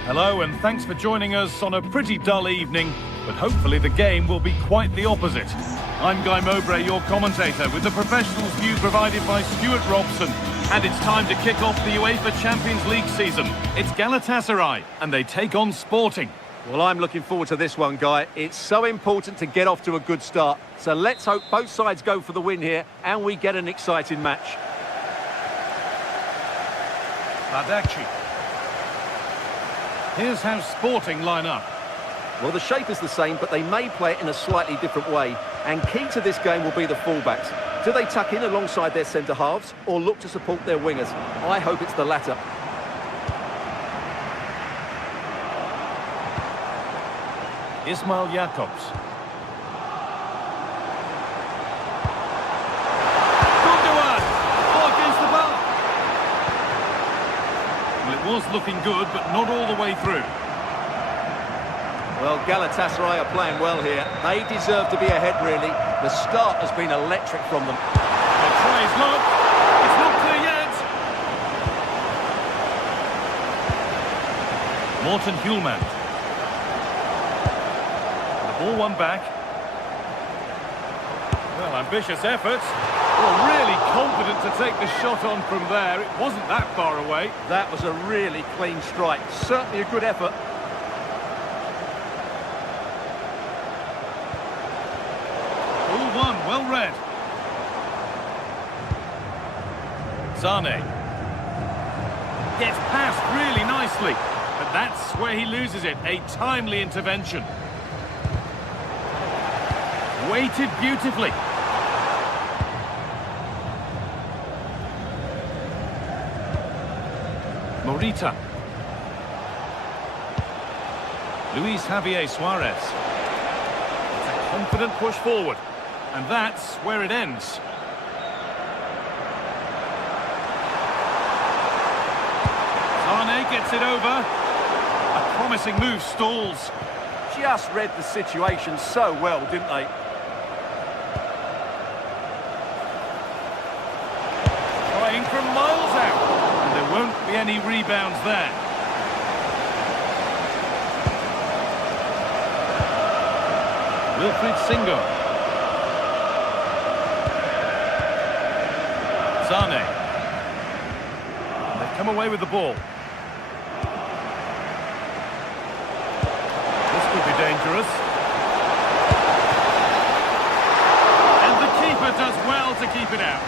Hello and thanks for joining us on a pretty dull evening, but hopefully the game will be quite the opposite. I'm Guy Mowbray, your commentator, with the professionals view provided by Stuart Robson. And it's time to kick off the UEFA Champions League season. It's Galatasaray and they take on Sporting. Well, I'm looking forward to this one, Guy. It's so important to get off to a good start. So let's hope both sides go for the win here and we get an exciting match. Badaci. Here's how Sporting line up. Well, the shape is the same, but they may play it in a slightly different way. And key to this game will be the fullbacks. Do they tuck in alongside their centre-halves or look to support their wingers? I hope it's the latter. Ismail Jakobs. Gundogan! Oh, against the bar! Well, it was looking good, but not all the way through. Well, Galatasaray are playing well here. They deserve to be ahead, really. The start has been electric from them. The try is not. It's not clear yet. Morten Hjulmand. The ball won back. Well, ambitious effort. Well, really confident to take the shot on from there. It wasn't that far away. That was a really clean strike. Certainly a good effort. All one, well read. Sane. Gets past really nicely. But that's where he loses it. A timely intervention. Weighted beautifully. Morita. Luis Javier Suarez. It's a confident push forward. And that's where it ends. Sane gets it over. A promising move stalls. Just read the situation so well, didn't they? Trying from miles out. And there won't be any rebounds there. Wilfried Singo. Sane. And they've come away with the ball. This could be dangerous. And the keeper does well to keep it out.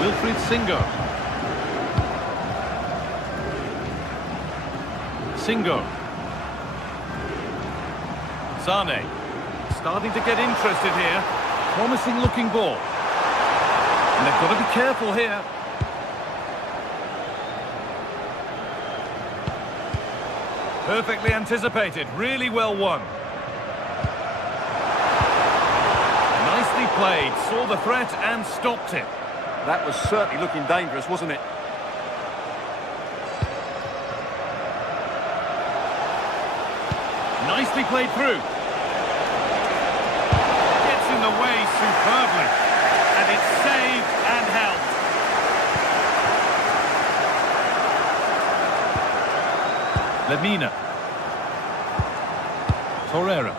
Wilfried Singo. Singo. Sane. Starting to get interested here. Promising looking ball. And they've got to be careful here. Perfectly anticipated, really well won. Nicely played, saw the threat and stopped it. That was certainly looking dangerous, wasn't it? Nicely played through. Gets in the way superbly. And it's saved and helped. Lemina. Torreira.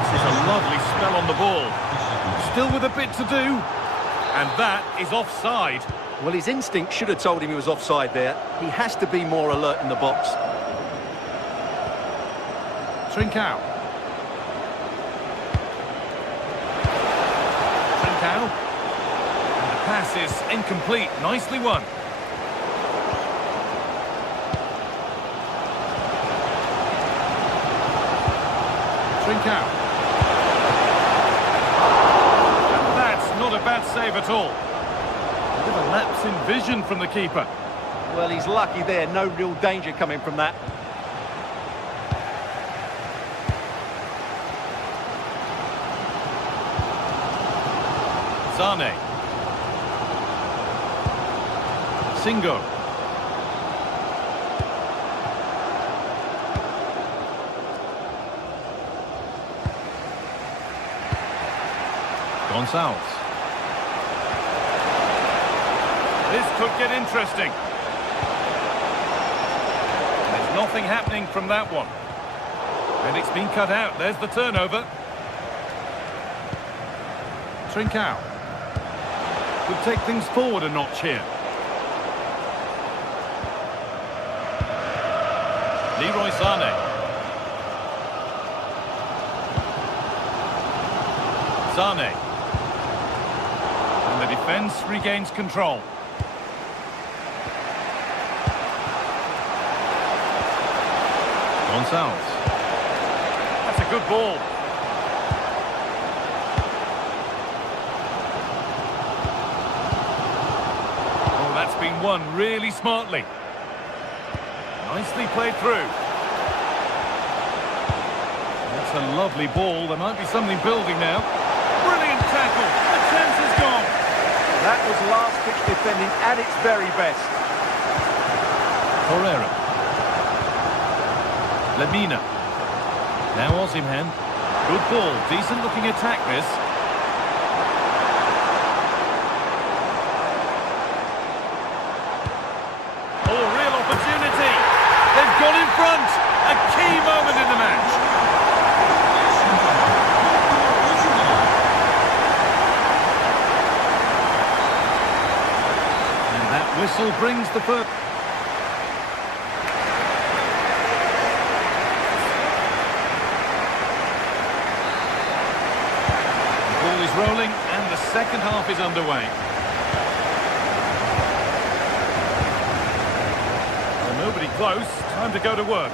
This is a lovely spell on the ball. Still with a bit to do. And that is offside. Well, his instinct should have told him he was offside there. He has to be more alert in the box. Trincao. Trincao. And the pass is incomplete. Nicely won. Trincao. And that's not a bad save at all. A bit of a lapse in vision from the keeper. Well, he's lucky there. No real danger coming from that. Sane. Singo. Gonçalves. This could get interesting. There's nothing happening from that one. And it's been cut out. There's the turnover. Trincao. Could take things forward a notch here. Leroy Sane. Sane. And the defence regains control. Gonçalves. That's a good ball. Oh, that's been won really smartly. Nicely played through. That's a lovely ball. There might be something building now. Brilliant tackle. The chance is gone. That was last-pitch defending at its very best. Torreira. Lemina. Now Osimhen. Good ball. Decent-looking attack, this. Oh, real opportunity. They've got in front. A key moment in the match. And that whistle brings the first. The ball is rolling and the second half is underway. Well, nobody close. Time to go to work.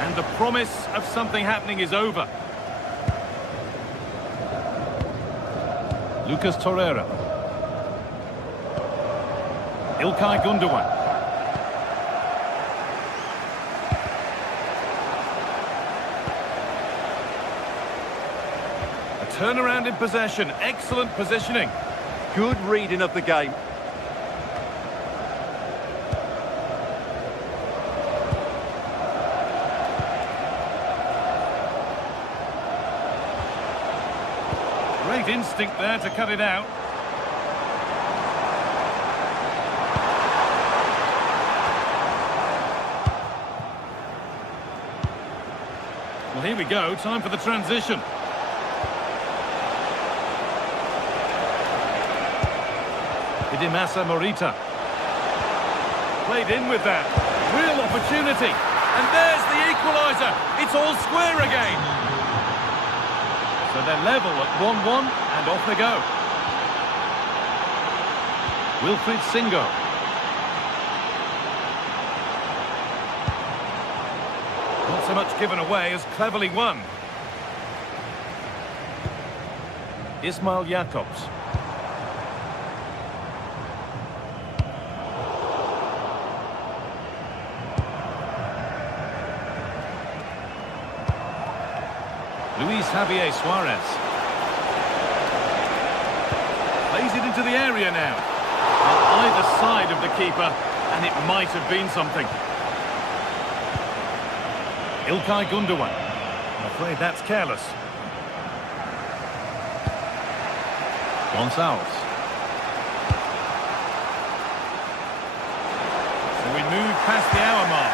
And the promise of something happening is over. Lucas Torreira. İlkay Gündoğan. A turnaround in possession. Excellent positioning. Good reading of the game. Great instinct there to cut it out. Well, here we go. Time for the transition. Idimasa Morita. Played in with that. Real opportunity. And there's the equaliser. It's all square again. So they're level at 1-1 and off they go. Wilfried Singo. Not so much given away as cleverly won. Ismail Jakobs. Luis Javier Suarez. Plays it into the area now. On either side of the keeper, and it might have been something. İlkay Gündoğan. I'm afraid that's careless. Gonçalves. So we move past the hour mark.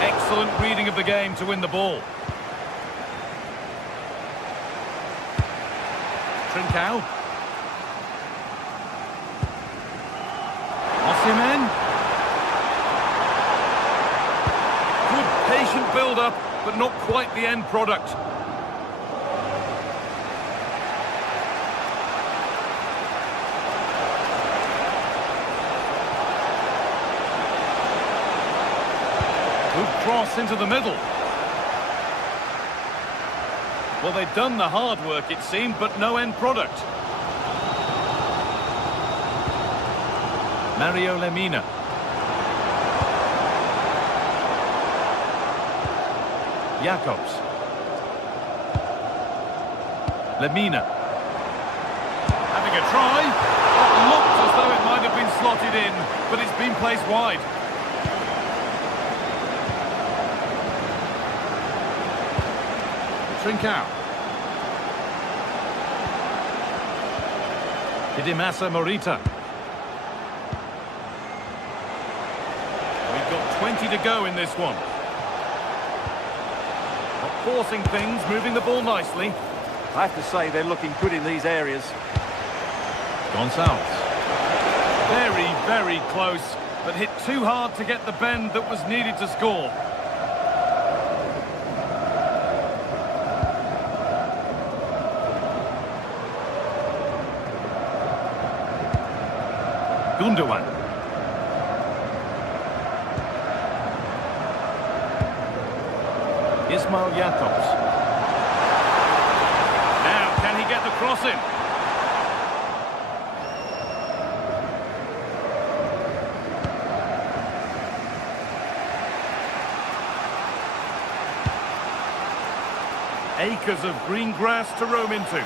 Excellent reading of the game to win the ball. Trincao. Osimhen. Good patient build-up, but not quite the end product. Good cross into the middle. Well, they've done the hard work, it seemed, but no end product. Mario Lemina. Jakobs. Lemina. Having a try. That looked as though it might have been slotted in, but it's been placed wide. Trincao. Idimasa Morita. We've got 20 to go in this one. Not forcing things, moving the ball nicely. I have to say they're looking good in these areas. Gonçalves. Very, very close, but hit too hard to get the bend that was needed to score. Gundogan. Ismail Jakobs. Now, can he get the cross in? Acres of green grass to roam into.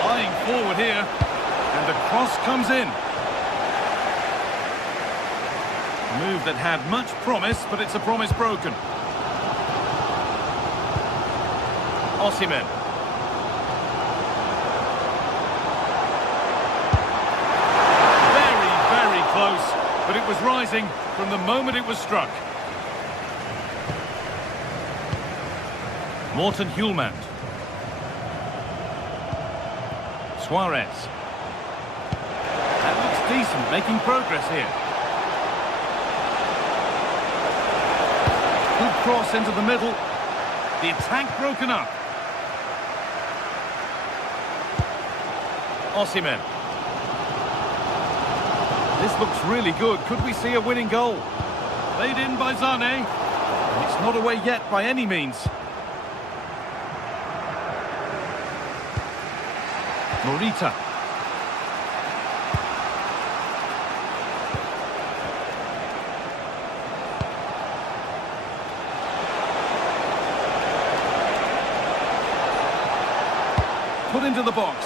Flying forward here, and the cross comes in. A move that had much promise, but it's a promise broken. Osimhen. Very, very close, but it was rising from the moment it was struck. Morten Hjulmand. Suarez. That looks decent, making progress here. Good cross into the middle. The attack broken up. Osimhen. This looks really good. Could we see a winning goal? Played in by Zane. It's not away yet by any means. Morita. Put into the box.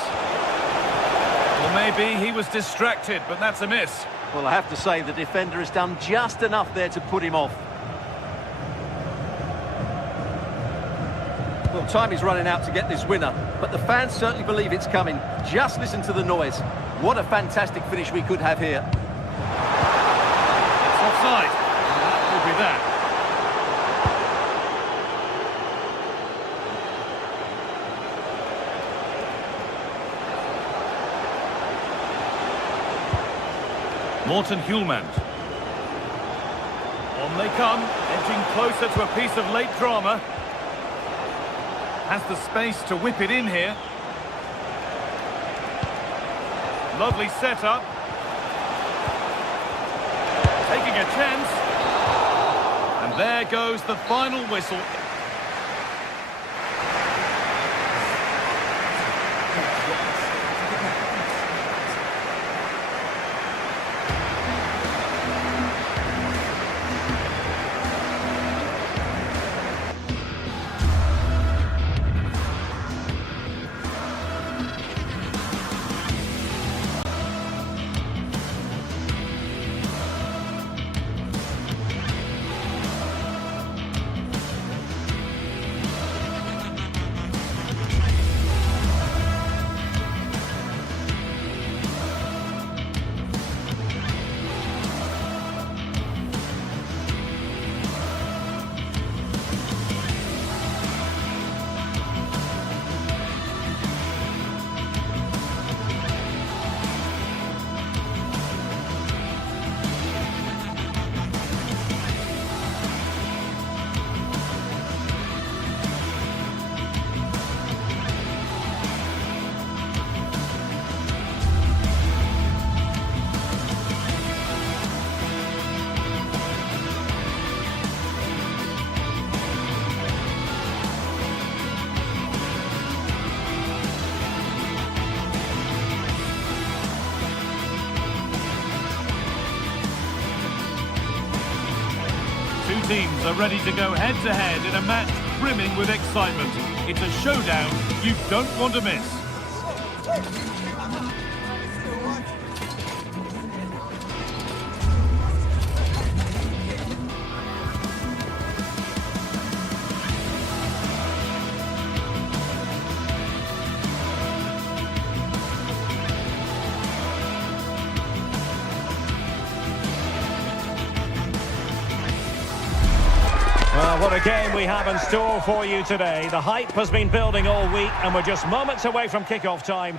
Well, maybe he was distracted, but that's a miss. Well, I have to say the defender has done just enough there to put him off. Well, time is running out to get this winner, but the fans certainly believe it's coming. Just listen to the noise. What a fantastic finish we could have here. It's offside. And that will be that. Morten Hjulmand. On they come, edging closer to a piece of late drama. Has the space to whip it in here. Lovely setup. Taking a chance. And there goes the final whistle. Two teams are ready to go head-to-head in a match brimming with excitement. It's a showdown you don't want to miss. Well, what a game we have in store for you today. The hype has been building all week and we're just moments away from kick-off time.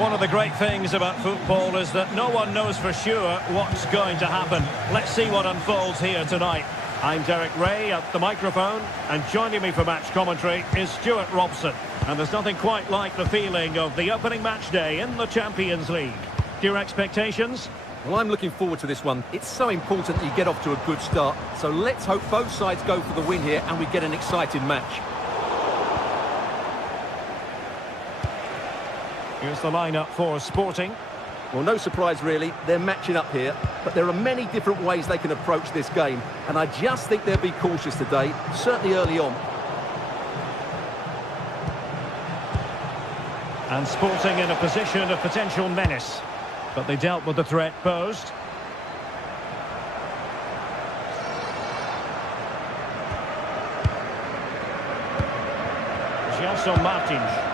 One of the great things about football is that no one knows for sure what's going to happen. Let's see what unfolds here tonight. I'm Derek Ray at the microphone, and joining me for match commentary is Stuart Robson. And there's nothing quite like the feeling of the opening match day in the Champions League. met your expectations? Well, I'm looking forward to this one. It's so important that you get off to a good start. So let's hope both sides go for the win here and we get an exciting match. Here's the lineup for Sporting. Well, no surprise really, they're matching up here, but there are many different ways they can approach this game, and I just think they'll be cautious today, certainly early on. And Sporting in a position of potential menace, but they dealt with the threat posed. Gelson Martins.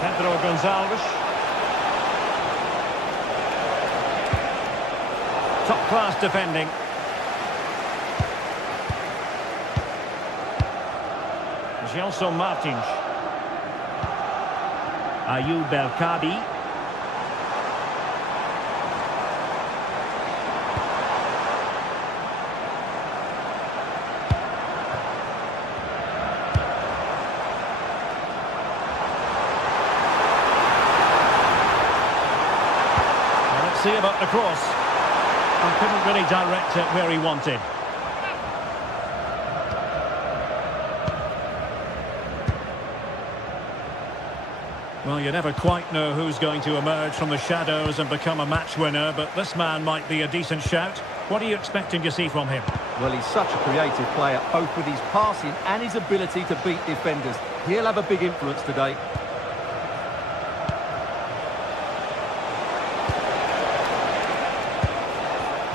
Pedro Gonçalves. Top-class defending. Gelson Martins. Ayoub El Kaabi. See about the cross. He couldn't really direct it where he wanted. Well, you never quite know who's going to emerge from the shadows and become a match winner, but this man might be a decent shout. What are you expecting to see from him? Well, he's such a creative player, both with his passing and his ability to beat defenders. He'll have a big influence today.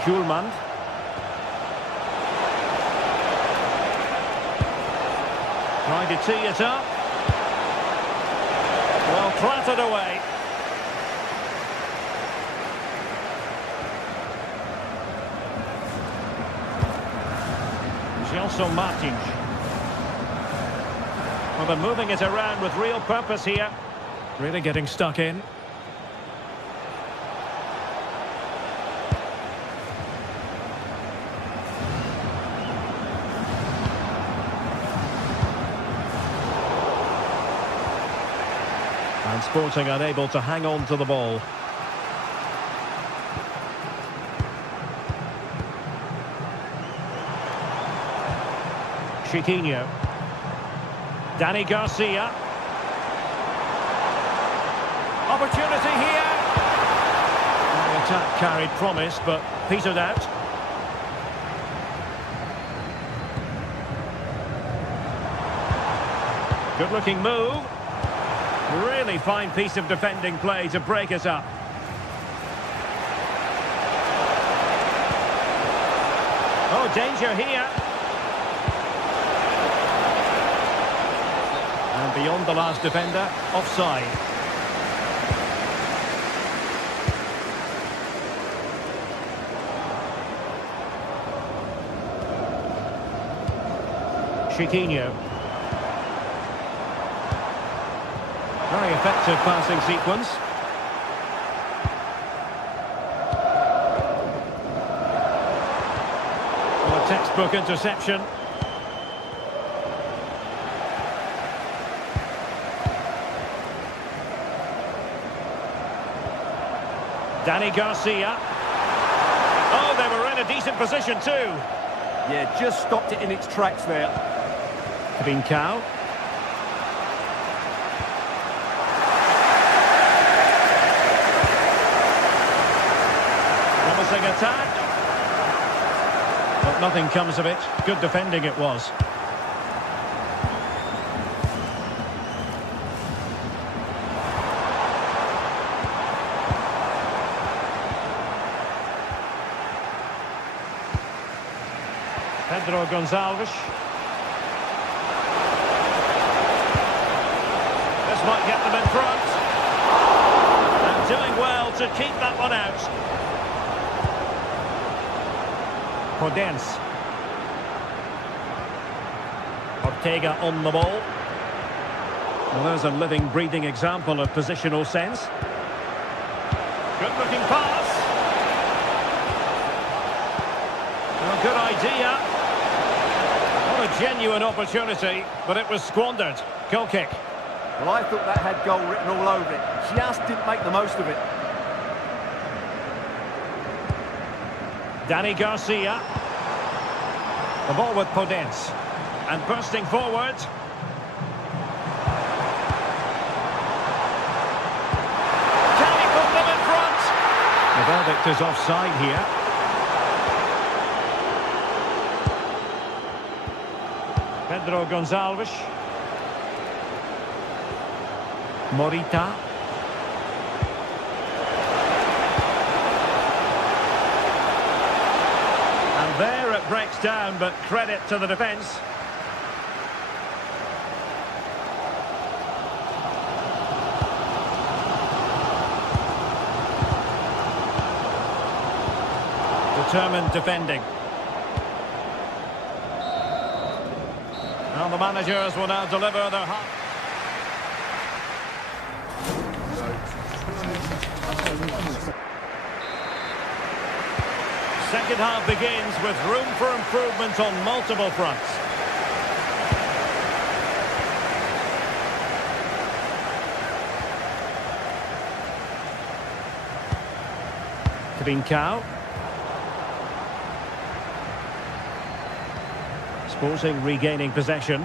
Schulman. Trying to tee it up. Well, clattered away. Gelson Martins. Well, they're moving it around with real purpose here. Really getting stuck in. And Sporting unable to hang on to the ball. Chiquinho. Dani Garcia. Opportunity here. The attack carried promise, but petered out. Good-looking move. Really fine piece of defending play to break us up. Oh, danger here. And beyond the last defender, offside. Chiquinho. Very effective passing sequence. Well, a textbook interception. Dani Garcia. Oh, they were in a decent position too. Yeah, just stopped it in its tracks there. Trincao. Promising attack. But nothing comes of it. Good defending it was. Pedro Gonçalves. This might get them in front. And doing well to keep that one out. Podence. Ortega on the ball. Well, there's a living, breathing example of positional sense. Good-looking pass. Well, good idea. What a genuine opportunity, but it was squandered. Goal kick. Well, I thought that had goal written all over it. Just didn't make the most of it. Danny Garcia. The ball with Podence. And bursting forward. Can he put them in front? The verdict is offside here. Pedro Gonçalves. Morita. And there it breaks down, but credit to the defence. Determined defending. And the managers will now deliver their half. Second half begins with room for improvement on multiple fronts. Trincao. Sporting regaining possession.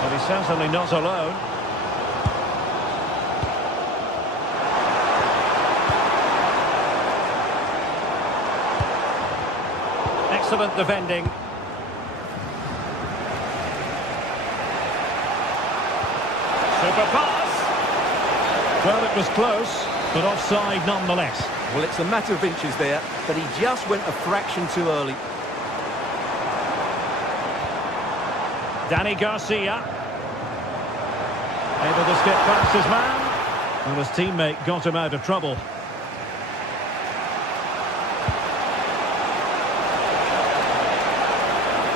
But he's certainly not alone. Excellent defending. Super pass. Well, it was close, but offside nonetheless. Well, it's a matter of inches there, but he just went a fraction too early. Danny Garcia. Able to skip past his man. Well, his teammate got him out of trouble.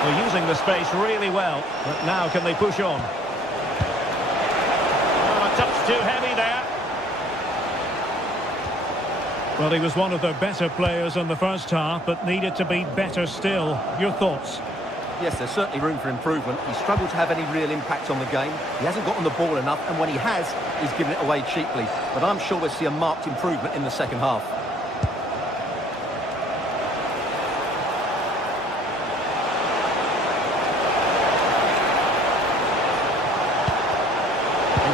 They're using the space really well, but now can they push on? Touch too heavy there. Well, he was one of the better players in the first half, but needed to be better still. Your thoughts? Yes, there's certainly room for improvement. He's struggled to have any real impact on the game. He hasn't gotten the ball enough, and when he has, he's given it away cheaply. But I'm sure we'll see a marked improvement in the second half.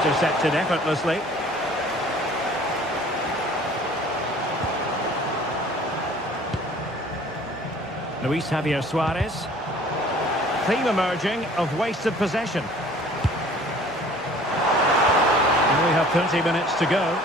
Intercepted effortlessly. Luis Javier Suarez. Theme emerging of wasted possession. And we have 30 minutes to go.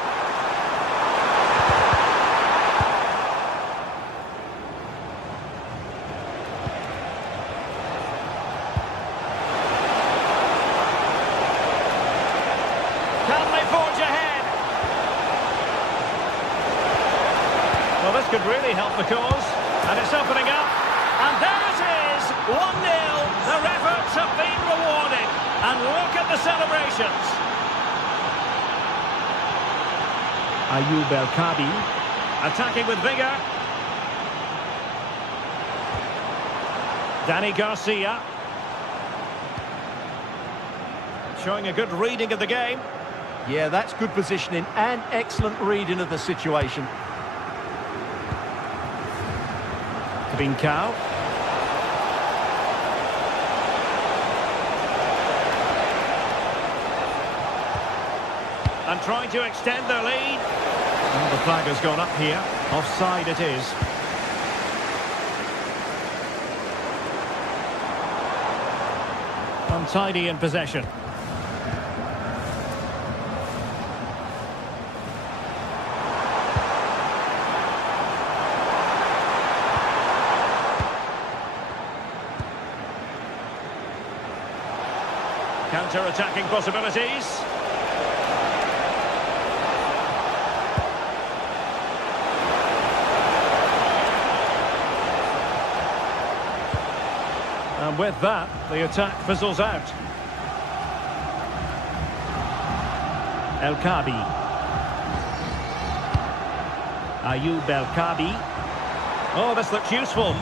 Well, this could really help the cause, and it's opening up, and there it is, 1-0. Their efforts have been rewarded, and look at the celebrations. Ayoub El Kabi, attacking with vigour. Danny Garcia, showing a good reading of the game. Yeah, that's good positioning and excellent reading of the situation. Trincao. And trying to extend their lead. And the flag has gone up here. Offside it is. Untidy in possession. Counter-attacking possibilities. And with that, the attack fizzles out. El Kabi. Ayoub El Kabi. Oh, this looks useful.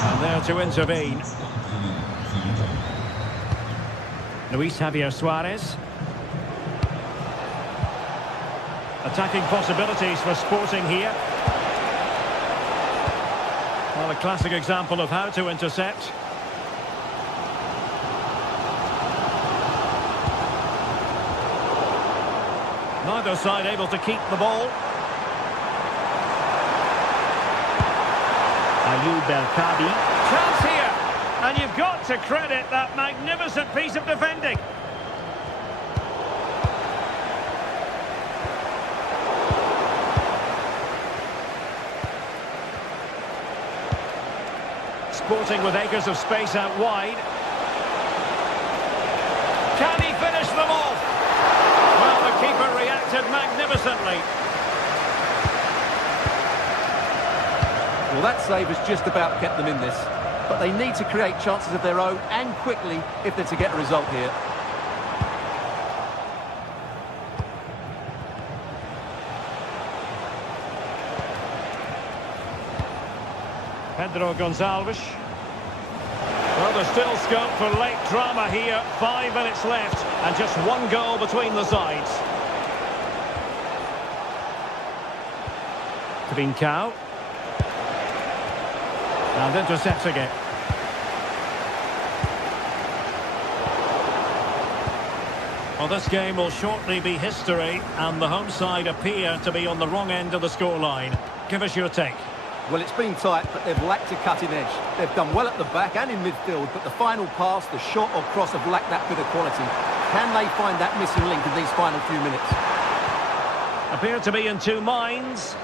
And there to intervene. Luis Javier Suarez. Attacking possibilities for Sporting here. Well, a classic example of how to intercept. Neither side able to keep the ball. Ayoub El Kabi. Chance here! And you've got to credit that magnificent piece of defending. Sporting with acres of space out wide. Can he finish them off? Well, the keeper reacted magnificently. Well, that save has just about kept them in this. But they need to create chances of their own and quickly if they're to get a result here. Pedro Gonçalves. Well, there's still scope for late drama here. 5 minutes left and just one goal between the sides. Trincao. And intercepting it. Well, this game will shortly be history, and the home side appear to be on the wrong end of the scoreline. Give us your take. Well, it's been tight, but they've lacked a cutting edge. They've done well at the back and in midfield, but the final pass, the shot or cross have lacked that bit of quality. Can they find that missing link in these final few minutes? Appear to be in two minds.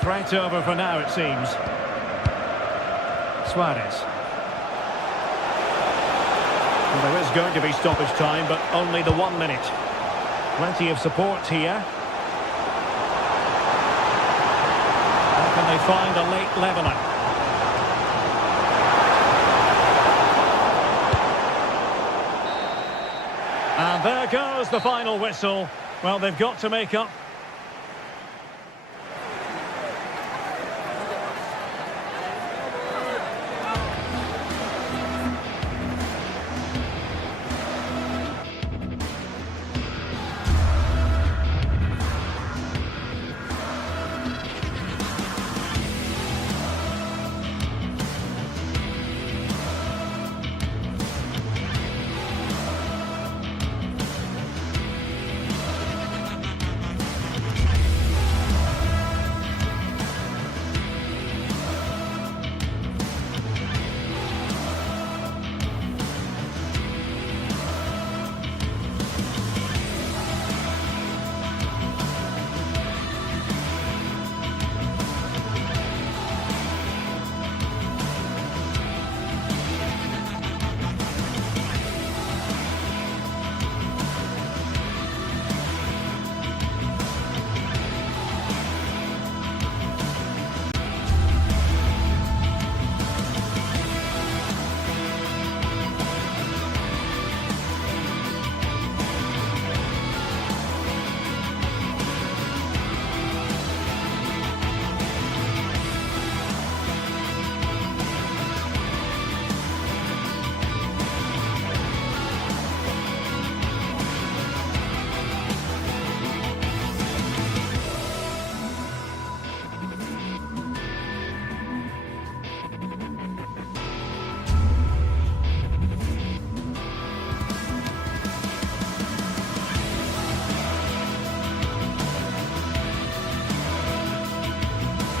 Threat over for now, it seems. Suarez. Well, there is going to be stoppage time, but only the 1 minute. Plenty of support here. How can they find a late leveller? And there goes the final whistle. Well, they've got to make up.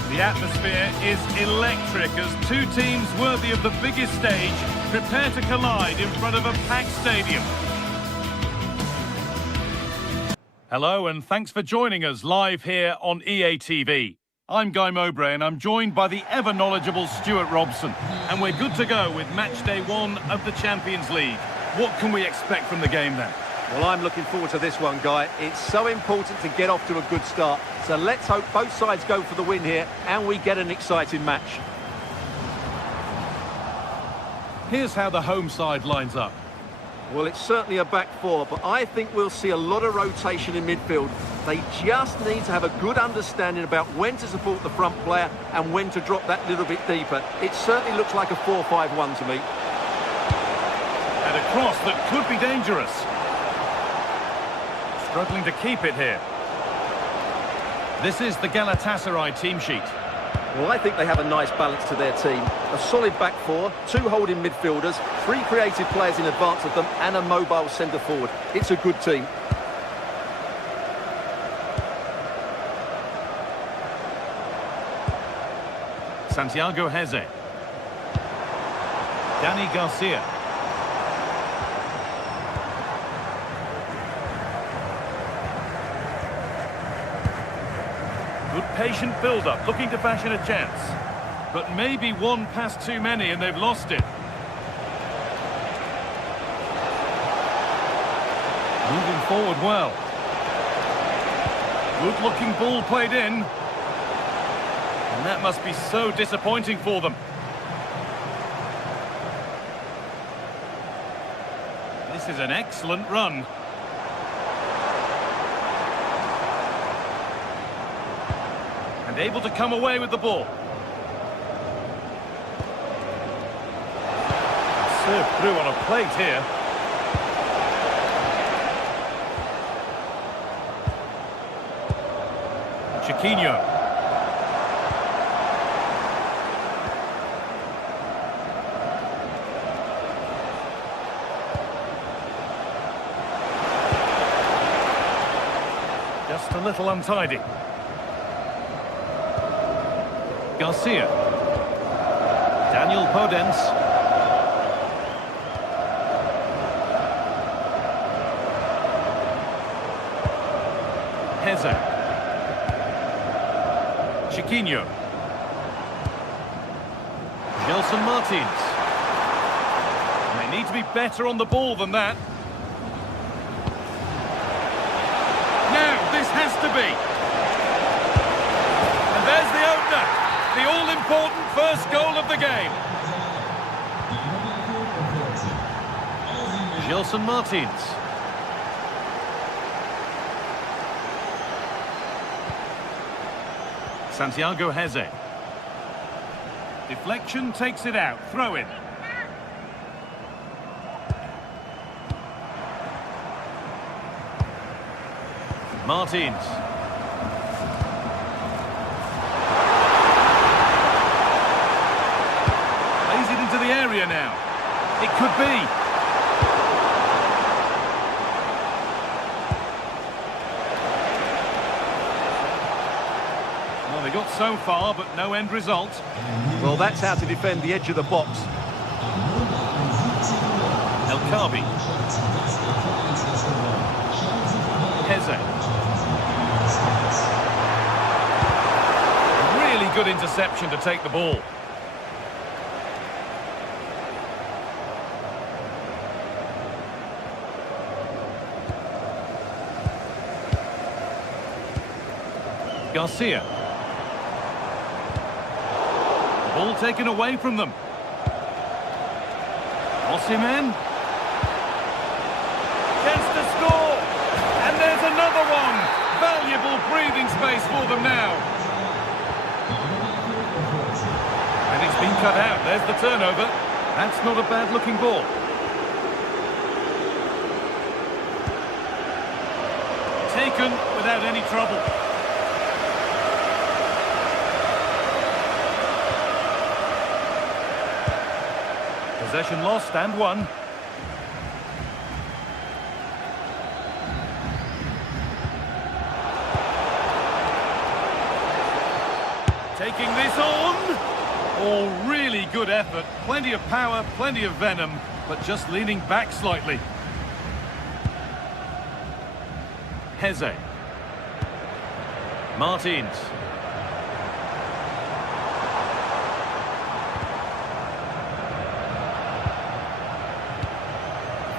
The atmosphere is electric as two teams worthy of the biggest stage prepare to collide in front of a packed stadium. Hello and thanks for joining us live here on EA TV. I'm Guy Mowbray and I'm joined by the ever-knowledgeable Stuart Robson. And we're good to go with match day 1 of the Champions League. What can we expect from the game then? Well, I'm looking forward to this one, Guy. It's so important to get off to a good start. So let's hope both sides go for the win here and we get an exciting match. Here's how the home side lines up. Well, it's certainly a back four, but I think we'll see a lot of rotation in midfield. They just need to have a good understanding about when to support the front player and when to drop that little bit deeper. It certainly looks like a 4-5-1 to me. And a cross that could be dangerous. Struggling to keep it here. This is the Galatasaray team sheet. Well, I think they have a nice balance to their team. A solid back four, 2 holding midfielders, 3 creative players in advance of them, and a mobile centre forward. It's a good team. Santiago Heze. Dani Garcia. Good patient build-up, looking to fashion a chance. But maybe one pass too many and they've lost it. Moving forward well. Good-looking ball played in. And that must be so disappointing for them. This is an excellent run. And able to come away with the ball. Served through on a plate here. Chiquinho. Just a little untidy. Garcia. Daniel Podence. Heze. Chiquinho. Gelson Martins. They need to be better on the ball than that. Now, this has to be. And there's the opener. The all-important first goal of the game. Gelson Martins. Santiago Heze. Deflection takes it out. Throw in. Martins. Plays it into the area now. It could be. Well, they got so far, but no end result. Well, that's how to defend the edge of the box. El Khabi. Heze. Really good interception to take the ball. Garcia. Ball taken away from them. Osimhen. Chance to score. And there's another one. Valuable breathing space for them now. And it's been cut out. There's the turnover. That's not a bad-looking ball. Taken without any trouble. Possession lost and won. Taking this on. Oh, really good effort. Plenty of power, plenty of venom, but just leaning back slightly. Heze. Martins.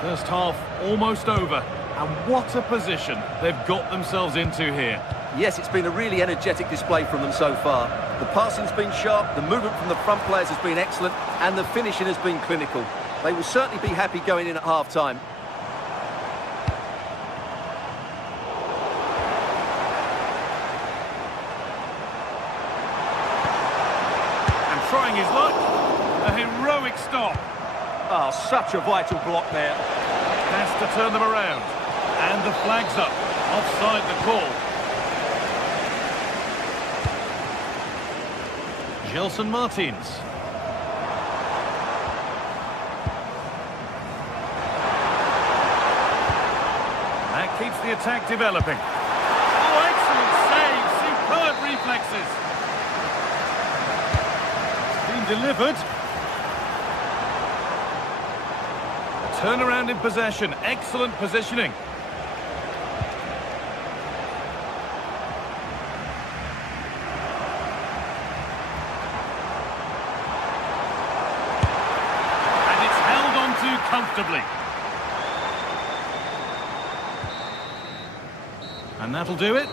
First half almost over, and what a position they've got themselves into here. Yes, it's been a really energetic display from them so far. The passing's been sharp, the movement from the front players has been excellent, and the finishing has been clinical. They will certainly be happy going in at half-time. And trying his luck. A heroic stop. Oh, such a vital block there. Has to turn them around. And the flag's up. Offside the call. Gelson Martins. That keeps the attack developing. Oh, excellent save. Superb reflexes. Been delivered. Turnaround in possession. Excellent positioning. And it's held on to comfortably. And that'll do it.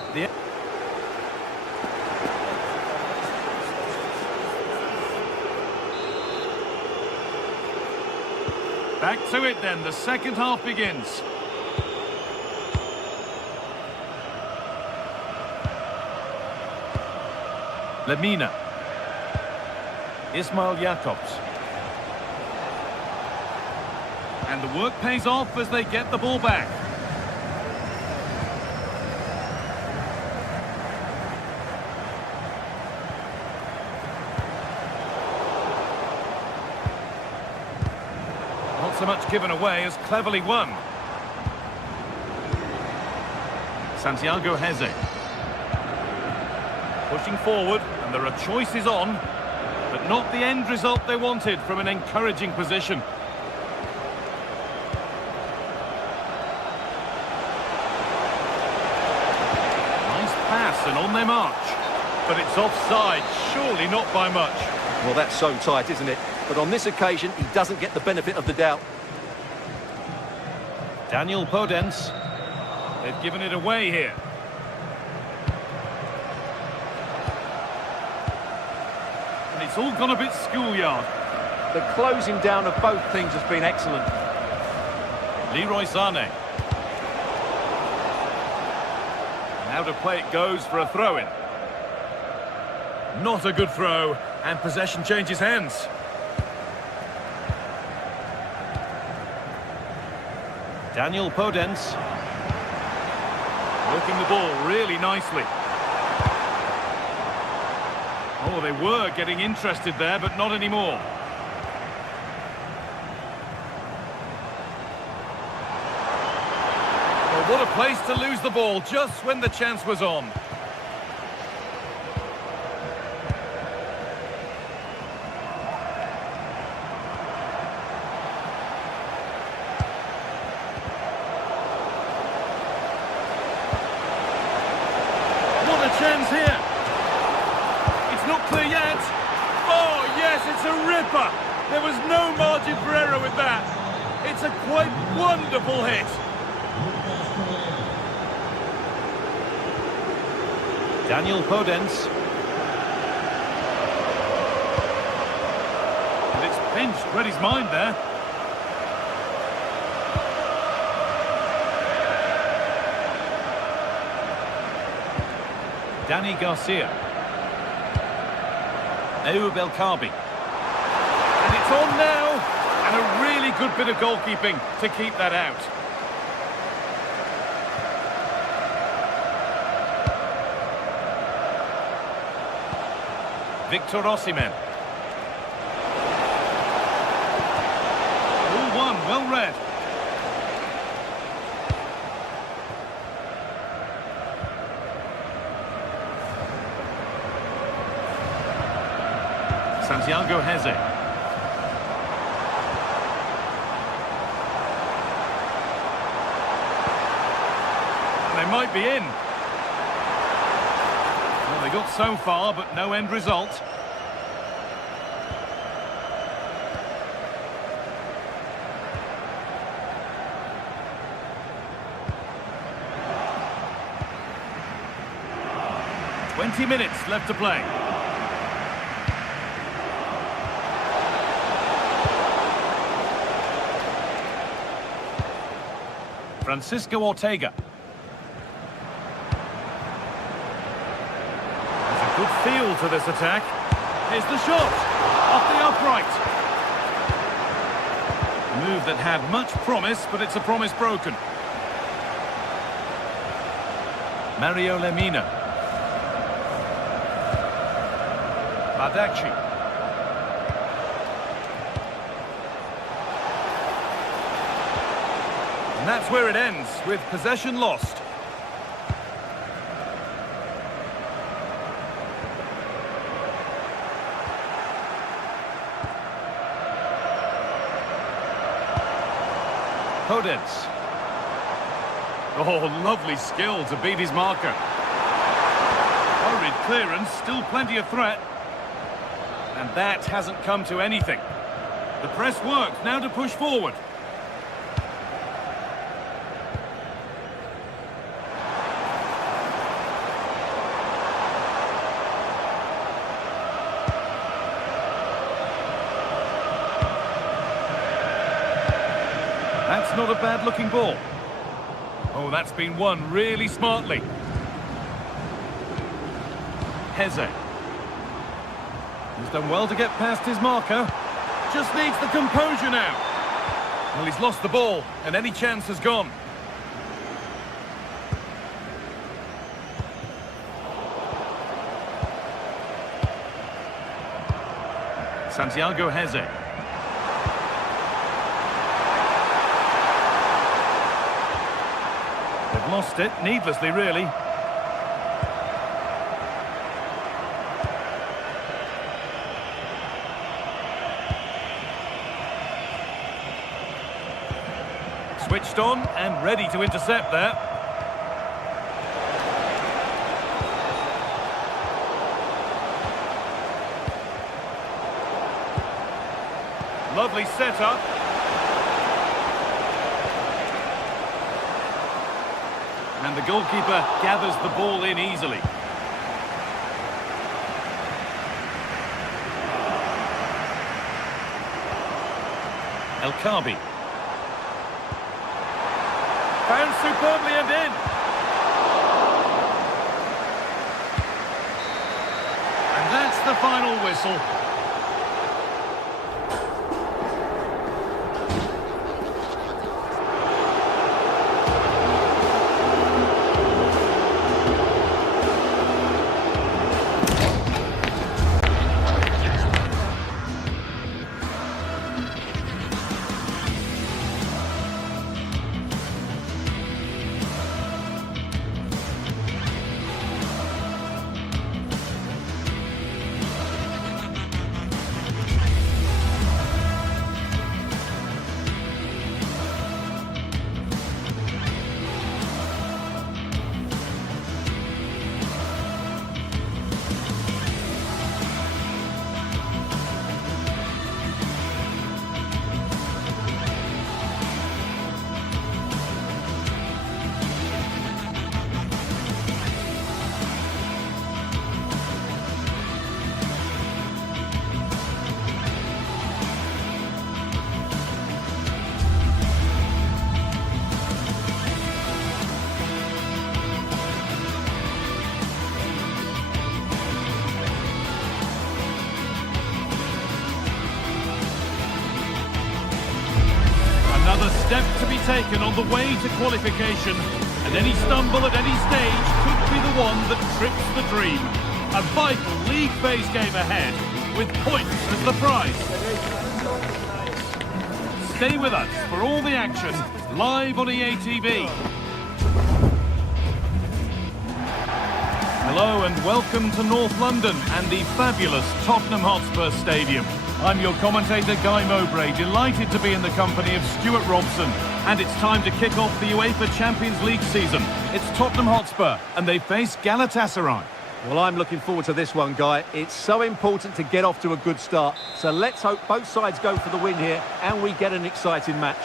Back to it then, the second half begins. Lemina. Ismail Jakobs. And the work pays off as they get the ball back. Not so much given away as cleverly won. Santiago Heze. Pushing forward, and there are choices on, but not the end result they wanted from an encouraging position. Nice pass and on their march. But it's offside, surely not by much. Well, that's so tight, isn't it? But on this occasion, he doesn't get the benefit of the doubt. Daniel Podence. They've given it away here. And it's all gone a bit schoolyard. The closing down of both teams has been excellent. Leroy Sané. And out of play it goes for a throw-in. Not a good throw, and possession changes hands. Daniel Podence. Working the ball really nicely. Oh, they were getting interested there, but not anymore. Well, what a place to lose the ball just when the chance was on. Chance here. It's not clear yet. Oh, yes, it's a ripper. There was no margin for error with that. It's a quite wonderful hit. Daniel Podence. And it's pinched. Read his mind there. Danny Garcia. Eub El Kabi. And it's on now. And a really good bit of goalkeeping to keep that out. Victor Osimhen. All one, well read. Santiago Heze. They might be in. Well, they got so far, but no end result. "20 minutes left to play. Francisco Ortega. There's a good feel to this attack. Here's the shot! Off the upright! A move that had much promise, but it's a promise broken. Mario Lemina. Bardacci. And that's where it ends, with possession lost. Podence. Oh, lovely skill to beat his marker. Hurried clearance, still plenty of threat. And that hasn't come to anything. The press works, now to push forward. That's not a bad-looking ball. Oh, that's been won really smartly. Heze. He's done well to get past his marker. Just needs the composure now. Well, he's lost the ball, and any chance has gone. Santiago Heze. They've lost it, needlessly, really. Switched on and ready to intercept there. Lovely setup. And the goalkeeper gathers the ball in easily. El Khabi. Found superbly and in. And that's the final whistle. Another step to be taken on the way to qualification, and any stumble at any stage could be the one that trips the dream. A vital league phase game ahead, with points as the prize. Stay with us for all the action, live on EA TV. Hello and welcome to North London and the fabulous Tottenham Hotspur Stadium. I'm your commentator, Guy Mowbray, delighted to be in the company of Stuart Robson. And it's time to kick off the UEFA Champions League season. It's Tottenham Hotspur, and they face Galatasaray. Well, I'm looking forward to this one, Guy. It's so important to get off to a good start. So let's hope both sides go for the win here, and we get an exciting match.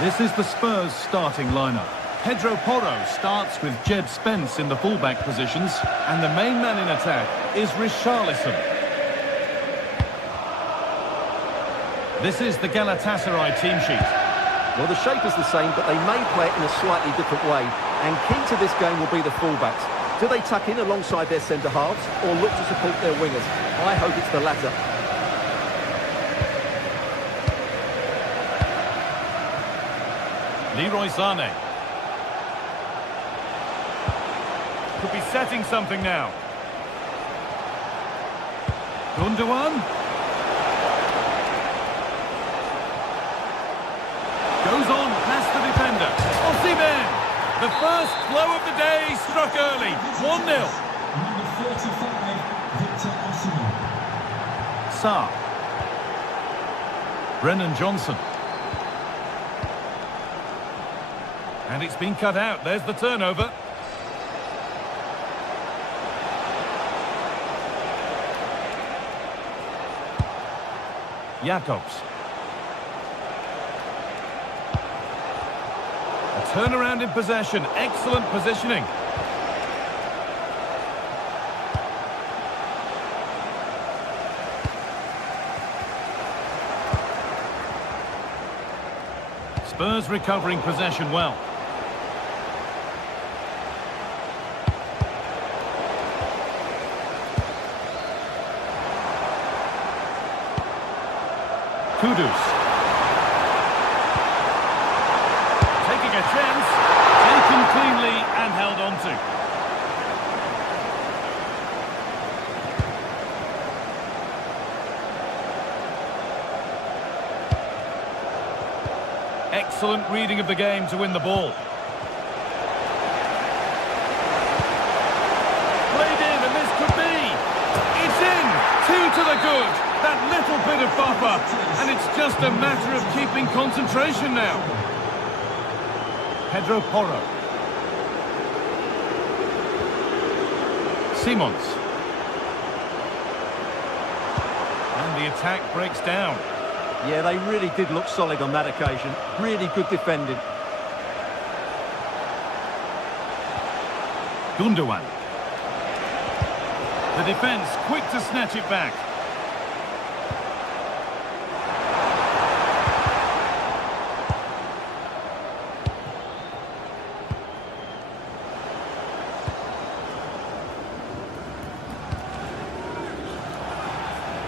This is the Spurs starting lineup. Pedro Porro starts with Jed Spence in the fullback positions, and the main man in attack is Richarlison. This is the Galatasaray team sheet. Well, the shape is the same, but they may play it in a slightly different way. And key to this game will be the fullbacks. Do they tuck in alongside their centre-halves or look to support their wingers? I hope it's the latter. Leroy Sané. Could be setting something now. Gundogan. Goes on past the defender. Osimhen. The first blow of the day struck early. 1-0. Number 45, Victor Osimhen. Sarr. Brennan Johnson. And it's been cut out. There's the turnover. Jacobs. A turnaround in possession. Excellent positioning. Spurs recovering possession well. Kudus. Taking a chance. Taken cleanly and held on to. Excellent reading of the game to win the ball. Played in, and this could be. It's in. 2 to the good. That little bit of buffer, and it's just a matter of keeping concentration now. Pedro Porro. Simons. And the attack breaks down. Yeah, they really did look solid on that occasion. Really good defending. Gundogan. The defence quick to snatch it back.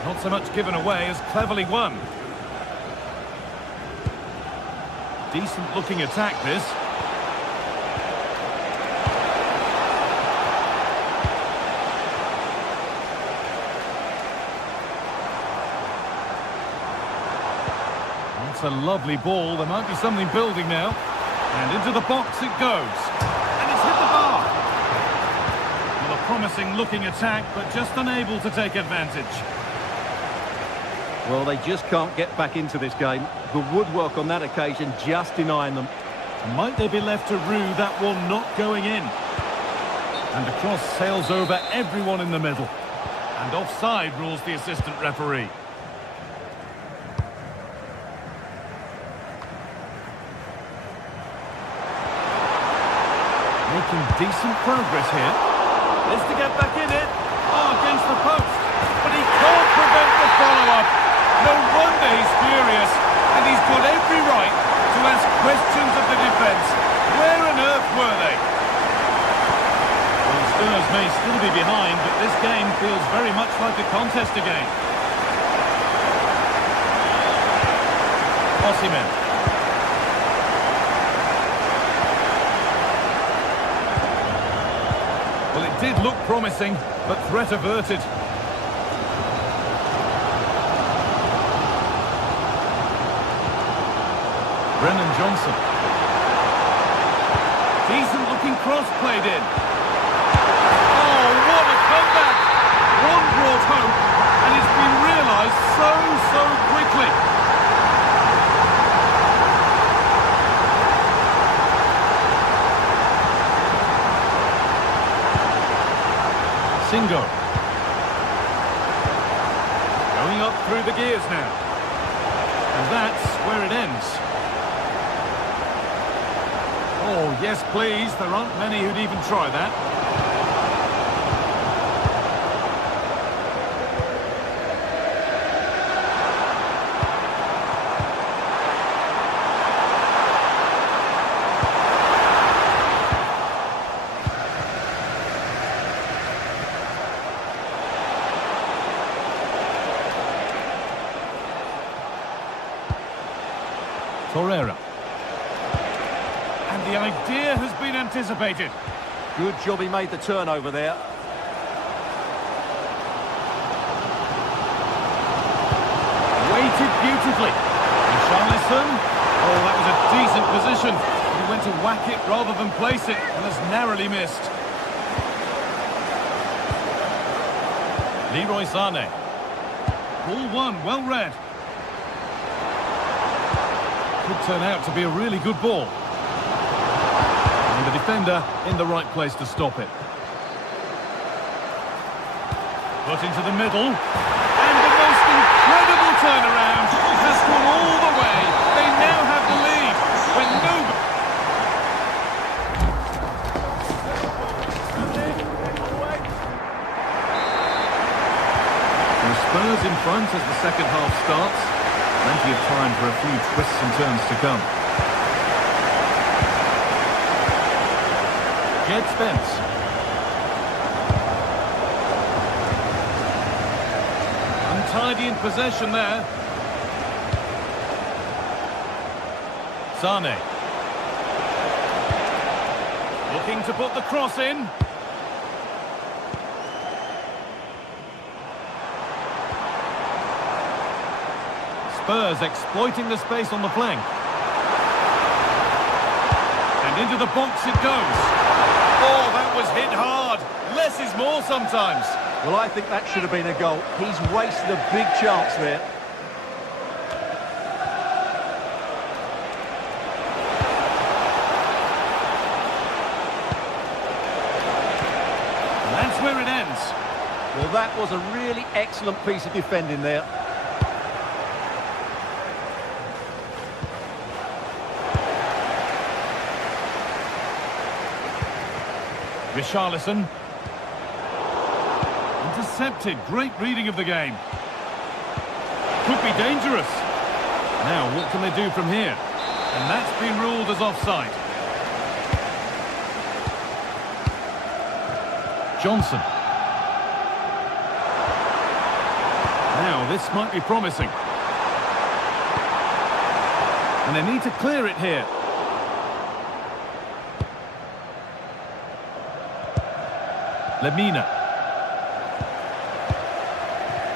Not so much given away as cleverly won. Decent looking attack this. That's a lovely ball. There might be something building now. And into the box it goes. And it's hit the bar. Well, a promising looking attack, but just unable to take advantage. Well, they just can't get back into this game. The woodwork on that occasion just denying them. Might they be left to rue that one not going in? And the cross sails over everyone in the middle. And offside rules the assistant referee. Making decent progress here. Is to get back in it. Oh, against the post. But he can't prevent the follow-up. No wonder he's furious. And he's got every right to ask questions of the defence. Where on earth were they? Well, Spurs may still be behind, but this game feels very much like a contest again. Osimhen. Well, it did look promising, but threat averted. Brennan Johnson. Decent looking cross played in. Oh, what a comeback! One brought hope, and it's been realised so quickly. Singo. Going up through the gears now. And that's where it ends. Oh, yes, please. There aren't many who'd even try that. Torreira. And the idea has been anticipated. Good job he made the turnover there. Weighted beautifully. Richarlison. Oh, that was a decent position. He went to whack it rather than place it, and has narrowly missed. Leroy Sané. Ball one, well read. Could turn out to be a really good ball. And the defender in the right place to stop it. Put into the middle. And the most incredible turnaround has gone all the way. They now have the lead. When nobody... Spurs in front as the second half starts. Plenty of time for a few twists and turns to come. Jed Spence. Untidy in possession there. Sané. Looking to put the cross in. Spurs exploiting the space on the flank. And into the box it goes. Oh, that was hit hard. Less is more sometimes. Well, I think that should have been a goal. He's wasted a big chance there. And that's where it ends. Well, that was a really excellent piece of defending there. Richarlison. Intercepted. Great reading of the game. Could be dangerous. Now, what can they do from here? And that's been ruled as offside. Johnson. Now, this might be promising. And they need to clear it here. Lemina.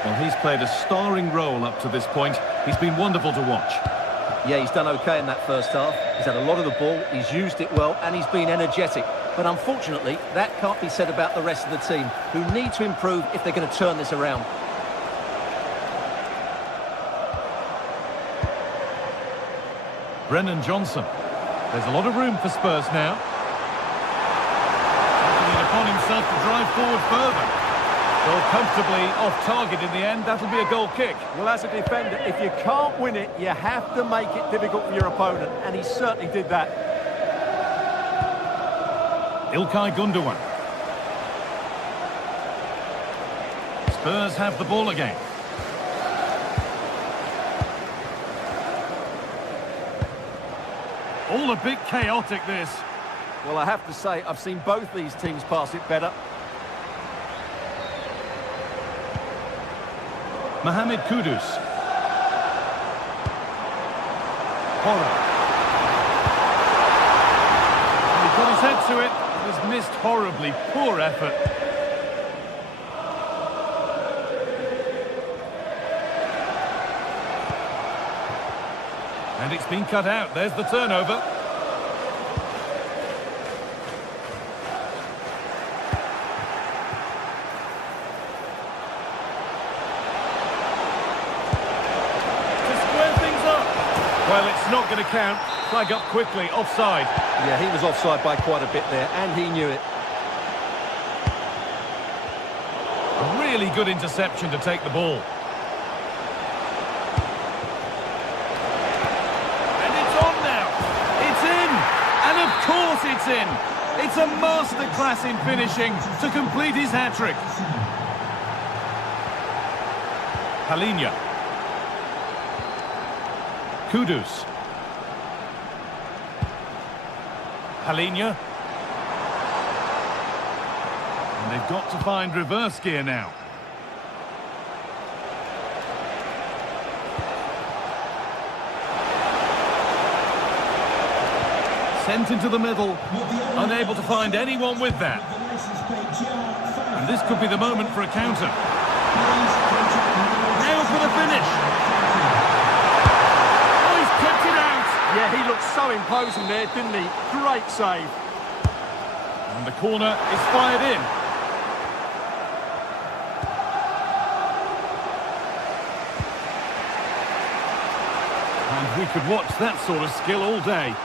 Well, he's played a starring role up to this point. He's been wonderful to watch. Yeah, he's done okay in that first half. He's had a lot of the ball, he's used it well, and he's been energetic. But unfortunately, that can't be said about the rest of the team, who need to improve if they're going to turn this around. Brennan Johnson. There's a lot of room for Spurs now. Upon himself to drive forward further. Well, comfortably off target in the end. That'll be a goal kick. Well, as a defender, if you can't win it, you have to make it difficult for your opponent, and he certainly did that. Ilkay Gundogan. Spurs have the ball again. All a bit chaotic, this. Well, I have to say, I've seen both these teams pass it better. Mohamed Kudus. Horror. He got his head to it. Has missed horribly. Poor effort. And it's been cut out. There's the turnover. Well, it's not going to count. Flag up quickly, offside. Yeah, he was offside by quite a bit there, and he knew it. A really good interception to take the ball. And it's on now. It's in. And of course it's in. It's a masterclass in finishing to complete his hat-trick. Palhinha. Kudus. Palhinha. And they've got to find reverse gear now. Sent into the middle, unable to find anyone with that. And this could be the moment for a counter. Now for the finish. Oh, he's kept it out. Yeah, he looked so imposing there, didn't he? Great save. And the corner is fired in. And we could watch that sort of skill all day.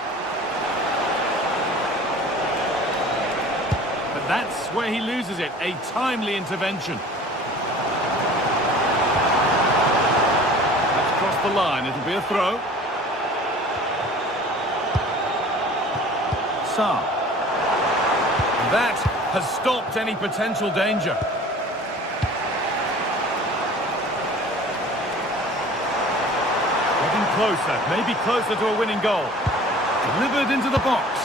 But that's where he loses it, a timely intervention. That's crossed the line, it'll be a throw. Sa. That has stopped any potential danger. Getting closer, maybe closer to a winning goal. Delivered into the box.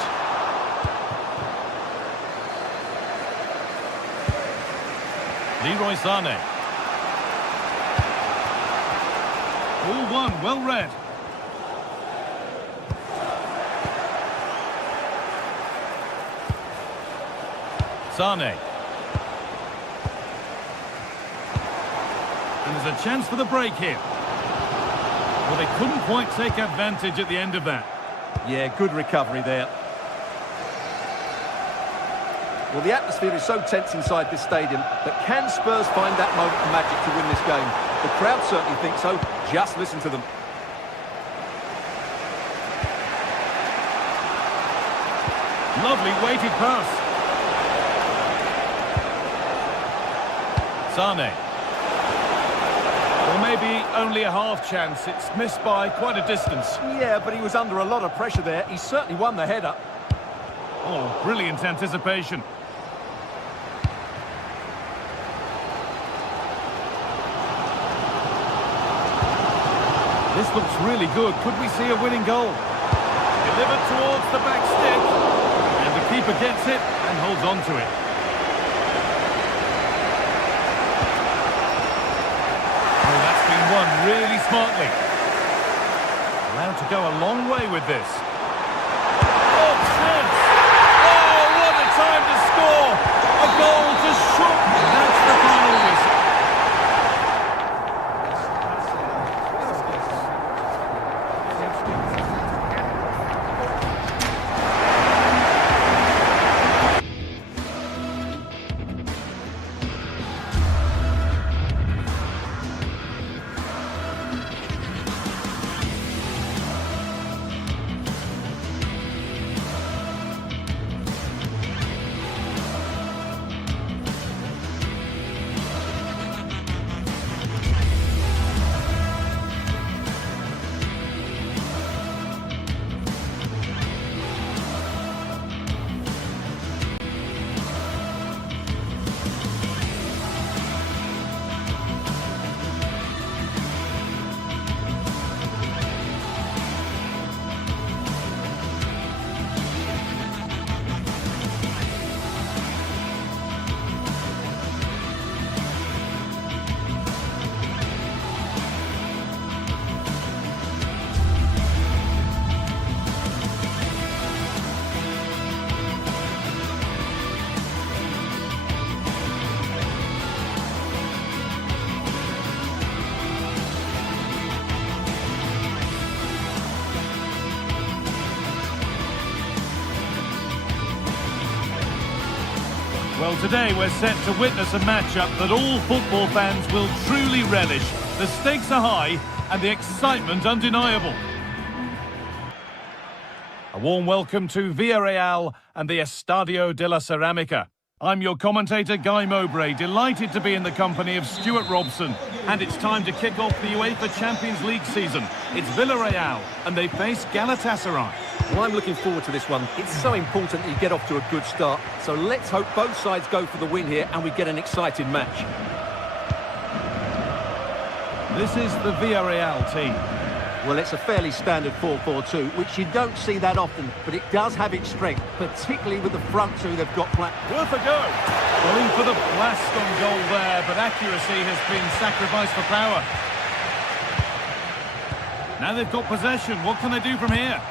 Leroy Sané. All one, well read. Sané. And there's a chance for the break here. Well, they couldn't quite take advantage at the end of that. Yeah, good recovery there. Well, the atmosphere is so tense inside this stadium, but can Spurs find that moment of magic to win this game? The crowd certainly think so. Just listen to them. Lovely weighted pass. Sané. Or maybe only a half chance. It's missed by quite a distance. Yeah, but he was under a lot of pressure there. He certainly won the header. Oh, brilliant anticipation. This looks really good. Could we see a winning goal? Delivered towards the back stick. And the keeper gets it and holds on to it. Oh, that's been won really smartly. Allowed to go a long way with this. Oh, chance! Oh, what a time to score! A goal to shorten. That's the final whistle. Well, today we're set to witness a matchup that all football fans will truly relish. The stakes are high and the excitement undeniable. A warm welcome to Villarreal and the Estadio de la Ceramica. I'm your commentator, Guy Mowbray, delighted to be in the company of Stuart Robson. And it's time to kick off the UEFA Champions League season. It's Villarreal and they face Galatasaray. Well, I'm looking forward to this one. It's so important that you get off to a good start. So let's hope both sides go for the win here and we get an exciting match. This is the Villarreal team. Well, it's a fairly standard 4-4-2, which you don't see that often, but it does have its strength, particularly with the front two they've got planned. Worth a go. Going for the blast on goal there, but accuracy has been sacrificed for power. Now they've got possession. What can they do from here?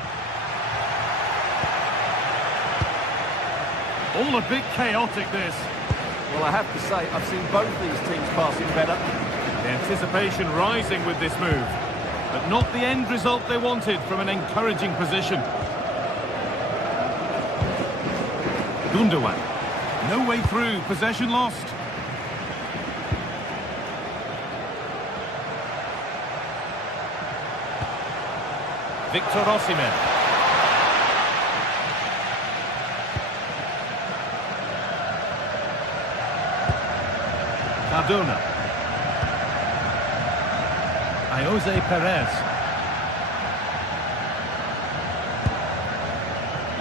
All a bit chaotic, this. Well, I have to say, I've seen both these teams passing better. The anticipation rising with this move, but not the end result they wanted from an encouraging position. Gundogan. No way through, possession lost. Victor Osimhen. Cardona. Jose Perez.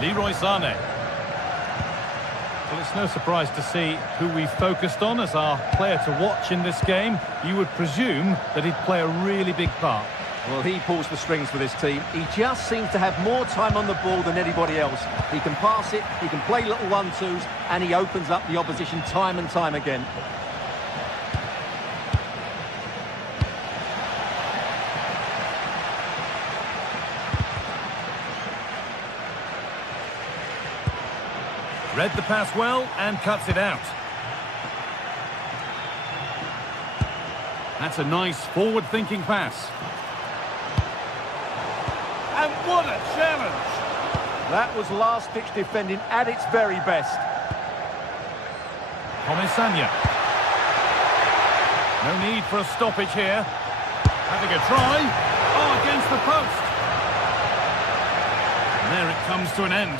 Leroy Sané. Well, it's no surprise to see who we focused on as our player to watch in this game. You would presume that he'd play a really big part. Well, he pulls the strings for this team. He just seems to have more time on the ball than anybody else. He can pass it, he can play little one-twos, and he opens up the opposition time and time again. Read the pass well and cuts it out. That's a nice forward-thinking pass. And what a challenge! That was last-ditch defending at its very best. Comisania. No need for a stoppage here. Having a try. Oh, against the post. And there it comes to an end.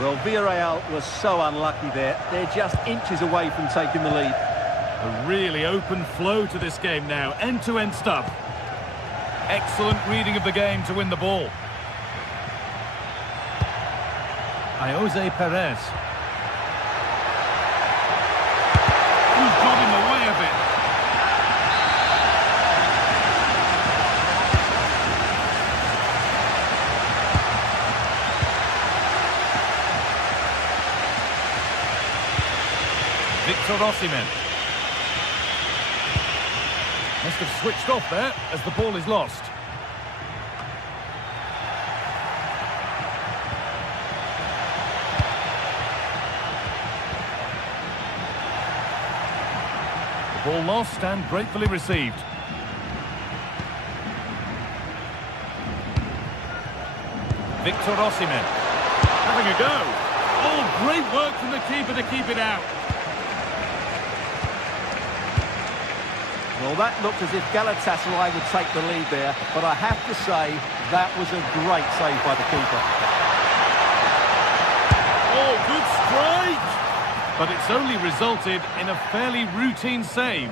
Well, Villarreal was so unlucky there. They're just inches away from taking the lead. A really open flow to this game now. End-to-end stuff. Excellent reading of the game to win the ball. Jose Perez. Who's got him away a bit? Victor Osimhen. Must have switched off there as the ball is lost. The ball lost and gratefully received. Victor Osimhen having a go. Oh, great work from the keeper to keep it out. Well, that looked as if Galatasaray would take the lead there, but I have to say that was a great save by the keeper. Oh, good strike! But it's only resulted in a fairly routine save.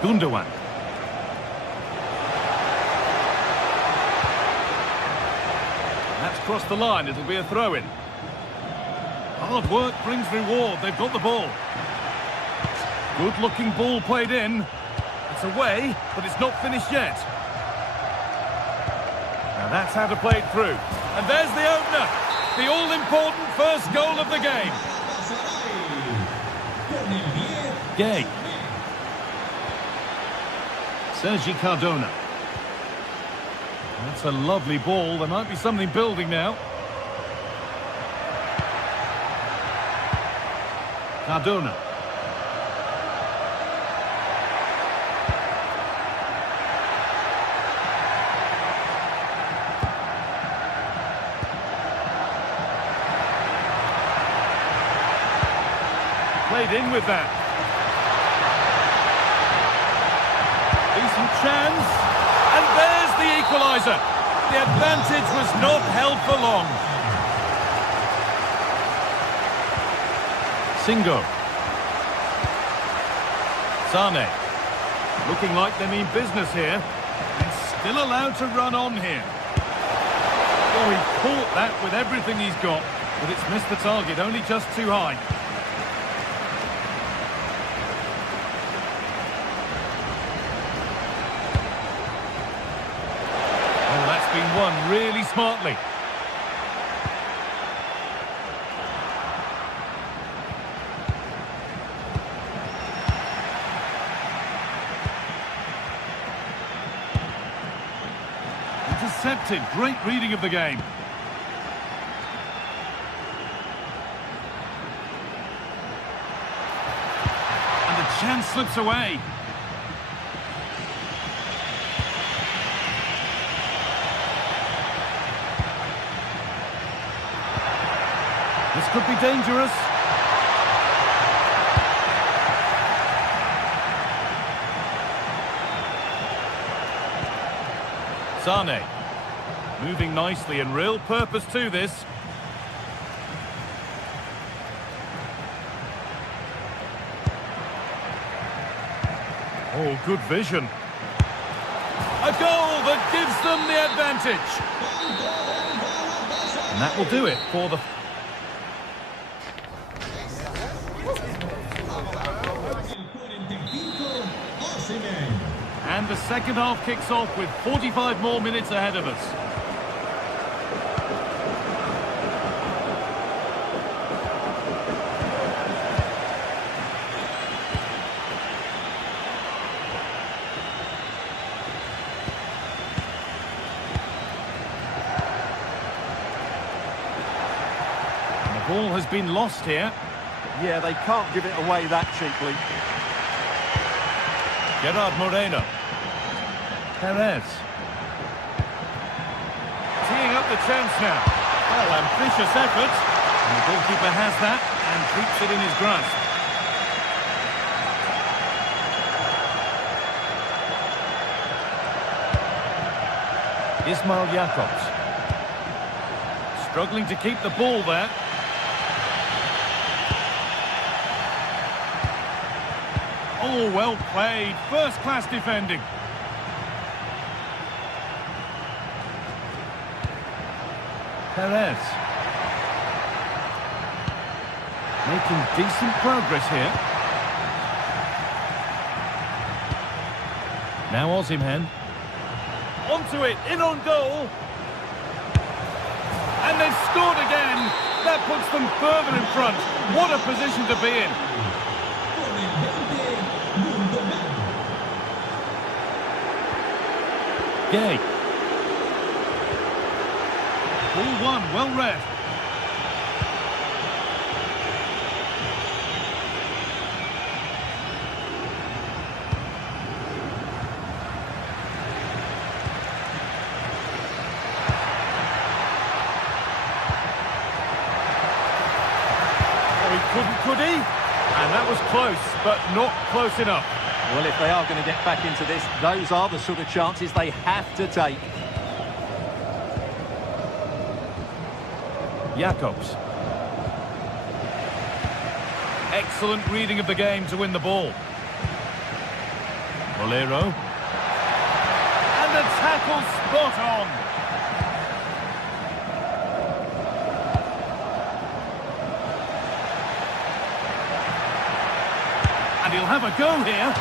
Gundogan. That's crossed the line, it'll be a throw-in. Hard work brings reward, they've got the ball. Good-looking ball played in. It's away, but it's not finished yet. Now that's how to play it through. And there's the opener. The all-important first goal of the game. Gay. Sergi Cardona. That's a lovely ball. There might be something building now. Cardona. Played in with that. Decent chance. And there's the equaliser. The advantage was not held for long. Singo. Sané. Looking like they mean business here. And still allowed to run on here. Oh, he caught that with everything he's got. But it's missed the target, only just too high. Been won really smartly. Intercepted, great reading of the game. chance slips away. This could be dangerous. Sane. Moving nicely and real purpose to this. Oh, good vision. A goal that gives them the advantage. And that will do it for the... And the second half kicks off with 45 more minutes ahead of us. And the ball has been lost here. Yeah, they can't give it away that cheaply. Gerard Moreno. Perez. Teeing up the chance now. Well, ambitious effort. And the goalkeeper has that and keeps it in his grasp. Ismail Jakobs. Struggling to keep the ball there. Oh, well played. First-class defending. Perez. Making decent progress here. Now Osimhen. Onto it, in on goal. And they've scored again. That puts them further in front. What a position to be in. Gay. Ball one, well read. Oh, he couldn't, could he? And that was close, but not close enough. Well, if they are going to get back into this, those are the sort of chances they have to take. Jakobs. Excellent reading of the game to win the ball. Bolero. And the tackle spot on. And he'll have a go here.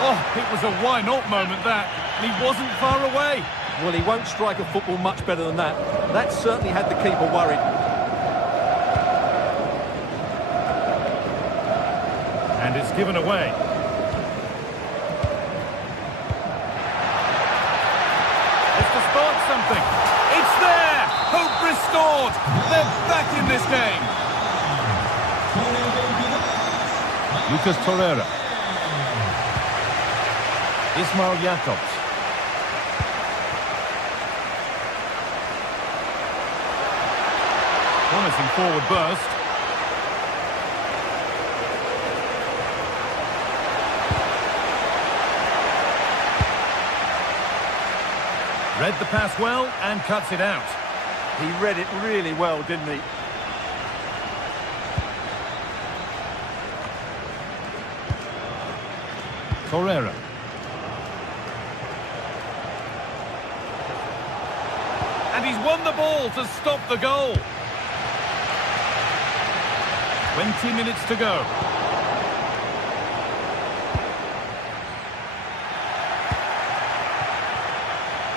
Oh, it was a why not moment that. And he wasn't far away. Well, he won't strike a football much better than that. That certainly had the keeper worried. And it's given away. It's to spark something. It's there! Hope restored! They're back in this game. Lucas Torreira. Ismail Jakobs. Promising forward burst. Read the pass well and cuts it out. He read it really well, didn't he? Torreira. And he's won the ball to stop the goal. 20 minutes to go.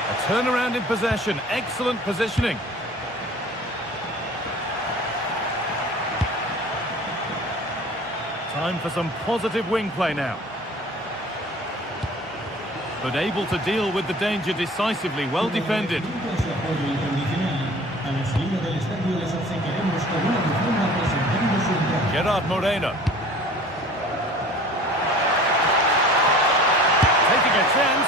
A turnaround in possession. Excellent positioning. Time for some positive wing play now. But able to deal with the danger decisively. Well defended. Gerard Moreno. a chance.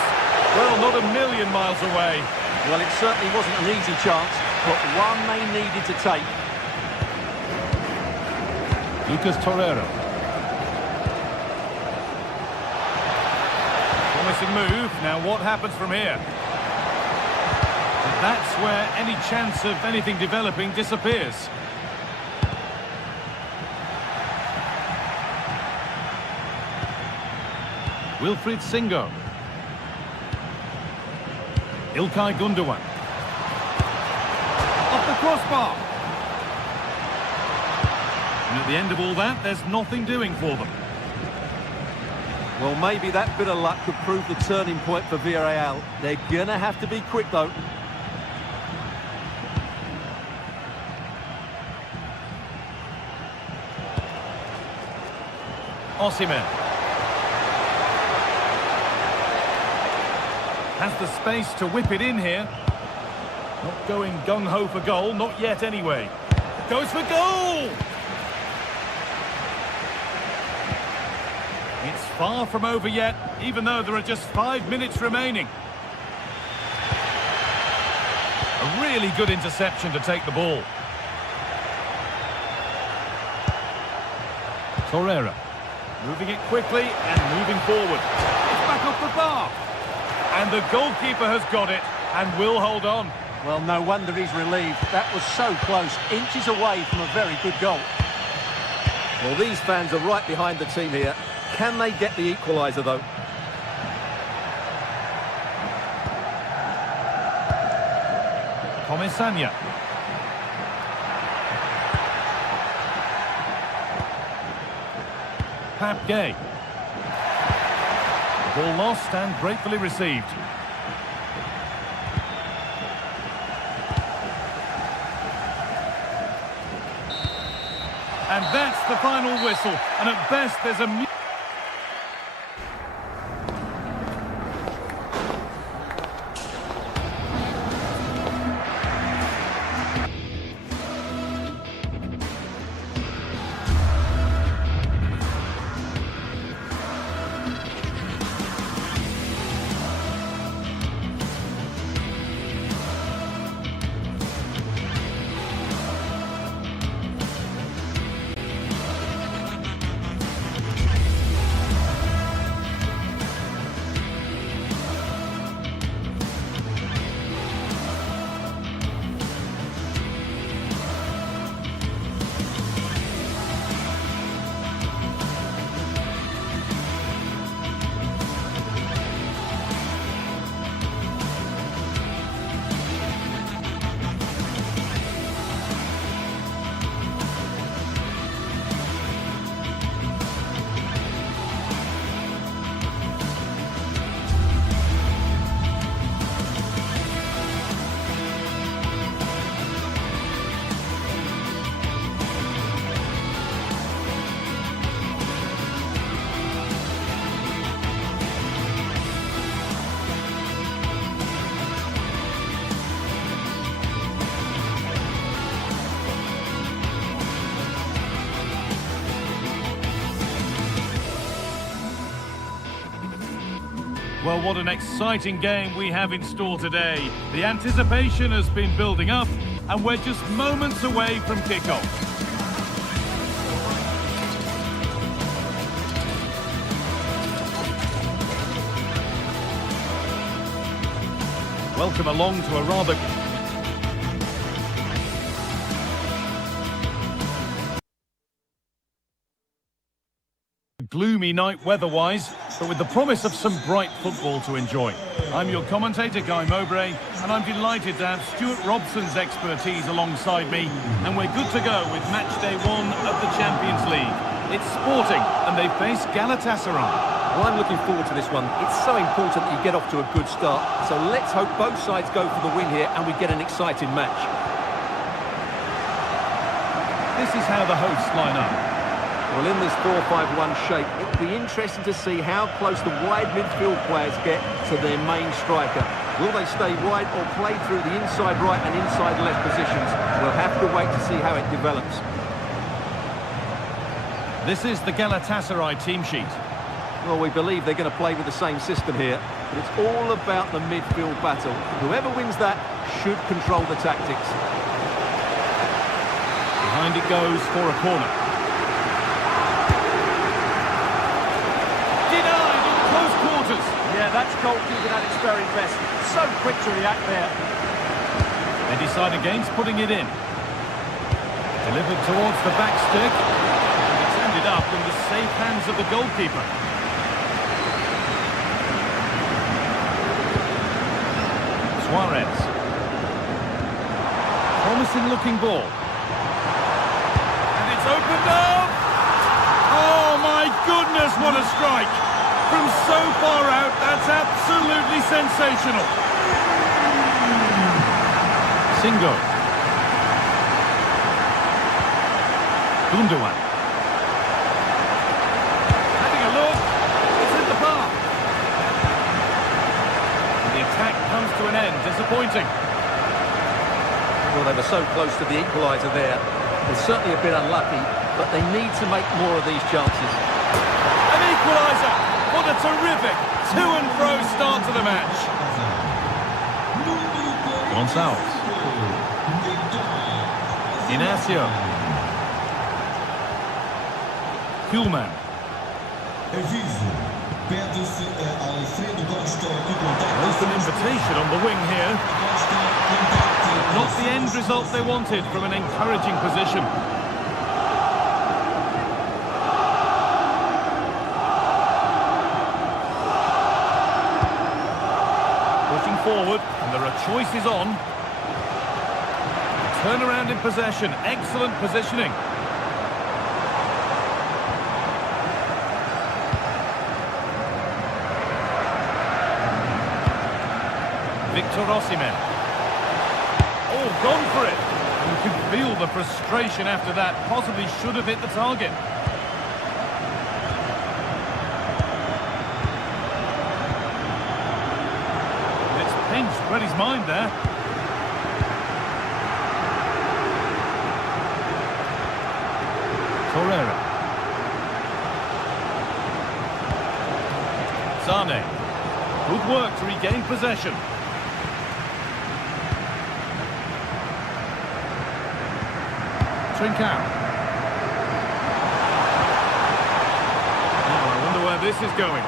Well, not a million miles away. Well, it certainly wasn't an easy chance, but one they needed to take. Lucas Torreira. Promising move. Now what happens from here? And that's where any chance of anything developing disappears. Wilfried Singo. Ilkay Gundogan. Off the crossbar. And at the end of all that, there's nothing doing for them. Well, maybe that bit of luck could prove the turning point for Villarreal. They're going to have to be quick, though. Osimhen. Has the space to whip it in here. Not going gung-ho for goal, not yet anyway. Goes for goal! It's far from over yet, even though there are just 5 minutes remaining. A really good interception to take the ball. Torreira. Moving it quickly and moving forward. It's back off the bar. And the goalkeeper has got it and will hold on. Well, no wonder he's relieved. That was so close, inches away from a very good goal. Well, these fans are right behind the team here. Can they get the equaliser, though? Comesaña. Pap Gay. Ball lost and gratefully received. And that's the final whistle. And at best, there's a... Well, what an exciting game we have in store today. The anticipation has been building up, and we're just moments away from kickoff. Welcome along to a rather... gloomy night weather-wise, but with the promise of some bright football to enjoy. I'm your commentator, Guy Mowbray, and I'm delighted to have Stuart Robson's expertise alongside me, and we're good to go with match day 1 of the Champions League. It's Sporting, and they face Galatasaray. Well, I'm looking forward to this one. It's so important that you get off to a good start, so let's hope both sides go for the win here and we get an exciting match. This is how the hosts line up. Well, in this 4-5-1 shape, it'll be interesting to see how close the wide midfield players get to their main striker. Will they stay wide or play through the inside right and inside left positions? We'll have to wait to see how it develops. This is the Galatasaray team sheet. Well, we believe they're going to play with the same system here. but it's all about the midfield battle. Whoever wins that should control the tactics. Behind it goes for a corner. Denied in close quarters. Yeah, that's goalkeeping at its very best. So quick to react there. They decide against putting it in. Delivered towards the back stick. And it's ended up in the safe hands of the goalkeeper. Suarez. Promising looking ball. And it's opened up! Oh my goodness, what a strike! From so far out, that's absolutely sensational. Singo. Gundogan. Having a look. It's in the park. The attack comes to an end. Disappointing. Well, they were so close to the equaliser there. They're certainly a bit unlucky, but they need to make more of these chances. An equaliser. What a terrific to-and-fro start to the match. Gonçalves. Inacio. Kuhlmann. Aviso. Pede-se a Alfredo Costa e Open invitation on the wing here. Not the end result they wanted from an encouraging position. Pushing forward, and there are choices on. Turnaround in possession, excellent positioning. Victor Osimhen. Oh, gone for it. You can feel the frustration after that. Possibly should have hit the target. And it's pinched, read his mind there. Torreira. Sane. Good work to regain possession. Trincao. Oh, I wonder where this is going.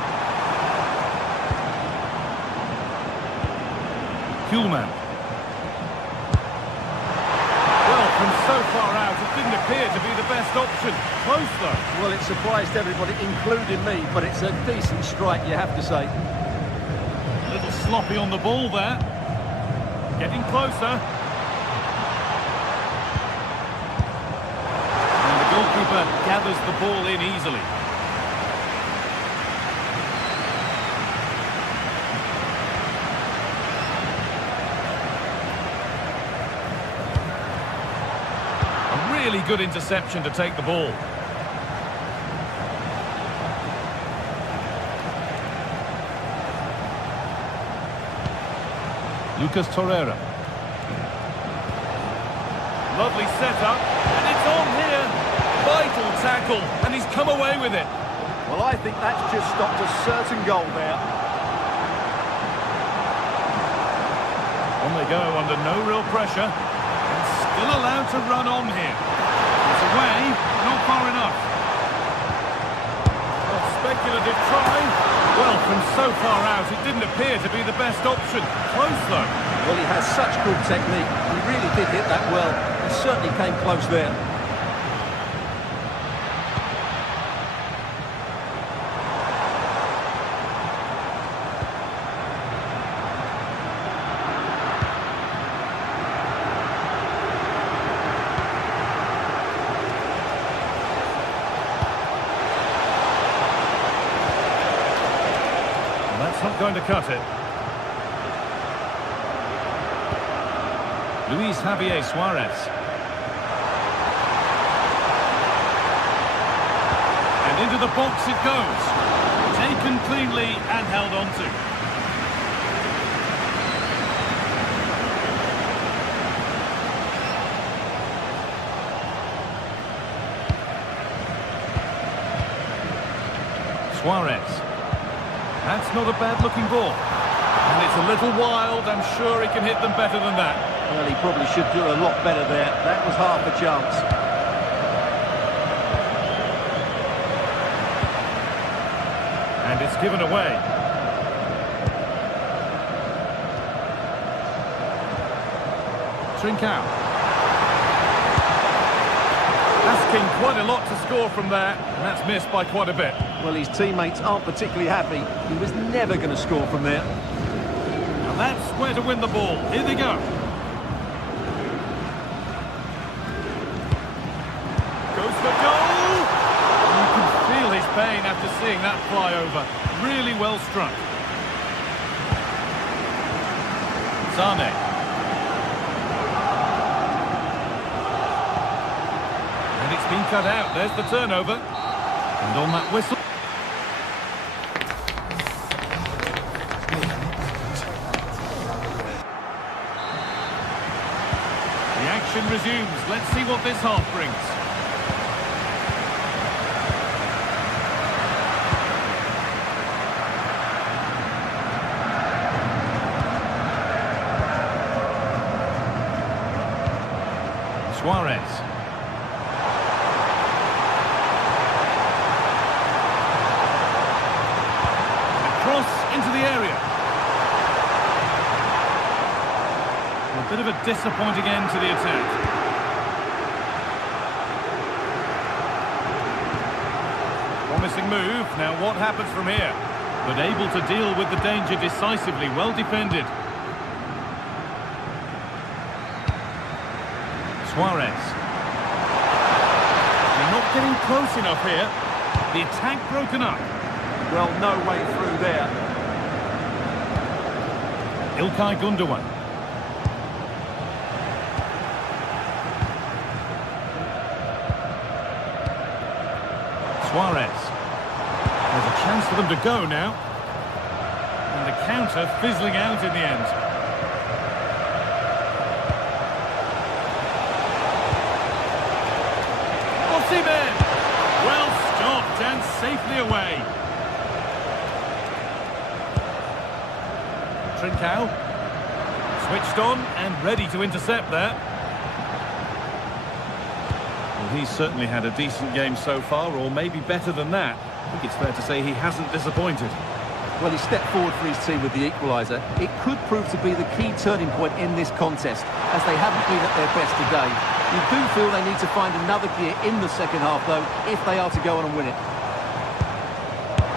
Kuhlmann. Well, from so far out, it didn't appear to be the best option. Close, though. Well, it surprised everybody, including me, but it's a decent strike, you have to say. A little sloppy on the ball there. Getting closer. And the goalkeeper gathers the ball in easily. Really good interception to take the ball. Lucas Torreira. Lovely setup, and it's on here. Vital tackle, and he's come away with it. Well, I think that's just stopped a certain goal there. On they go under no real pressure, and still allowed to run on here. It's away, not far enough. A speculative try. Well, from so far out, it didn't appear to be the best option. Close, though. Well, he has such good technique. He really did hit that well. He certainly came close there. Not going to cut it. Luis Javier Suarez. And into the box it goes. Taken cleanly and held on to. Suarez. That's not a bad-looking ball. it's a little wild. I'm sure he can hit them better than that. Well, he probably should do a lot better there. That was half a chance. And it's given away. Trincao. Asking quite a lot to score from there, and that's missed by quite a bit. Well, his teammates aren't particularly happy. He was never going to score from there. And that's where to win the ball. Here they go. Goes for goal! You can feel his pain after seeing that fly over. Really well struck. Sane. And it's been cut out. There's the turnover. And on that whistle. The action resumes. Let's see what this half brings. Suarez. Cross into the area. A bit of a disappointing end to the attack. Promising move. Now what happens from here? But able to deal with the danger decisively. Well defended. Suarez. They're not getting close enough here. The attack broken up. Well, no way through there. İlkay Gundogan. Suarez. There's a chance for them to go now. And the counter fizzling out in the end. Osimhen! Well stopped and safely away. Trincao. Switched on and ready to intercept there. Well, he's certainly had a decent game so far, or maybe better than that. I think it's fair to say he hasn't disappointed. Well, he stepped forward for his team with the equaliser. It could prove to be the key turning point in this contest, as they haven't been at their best today. You do feel they need to find another gear in the second half, though, if they are to go on and win it.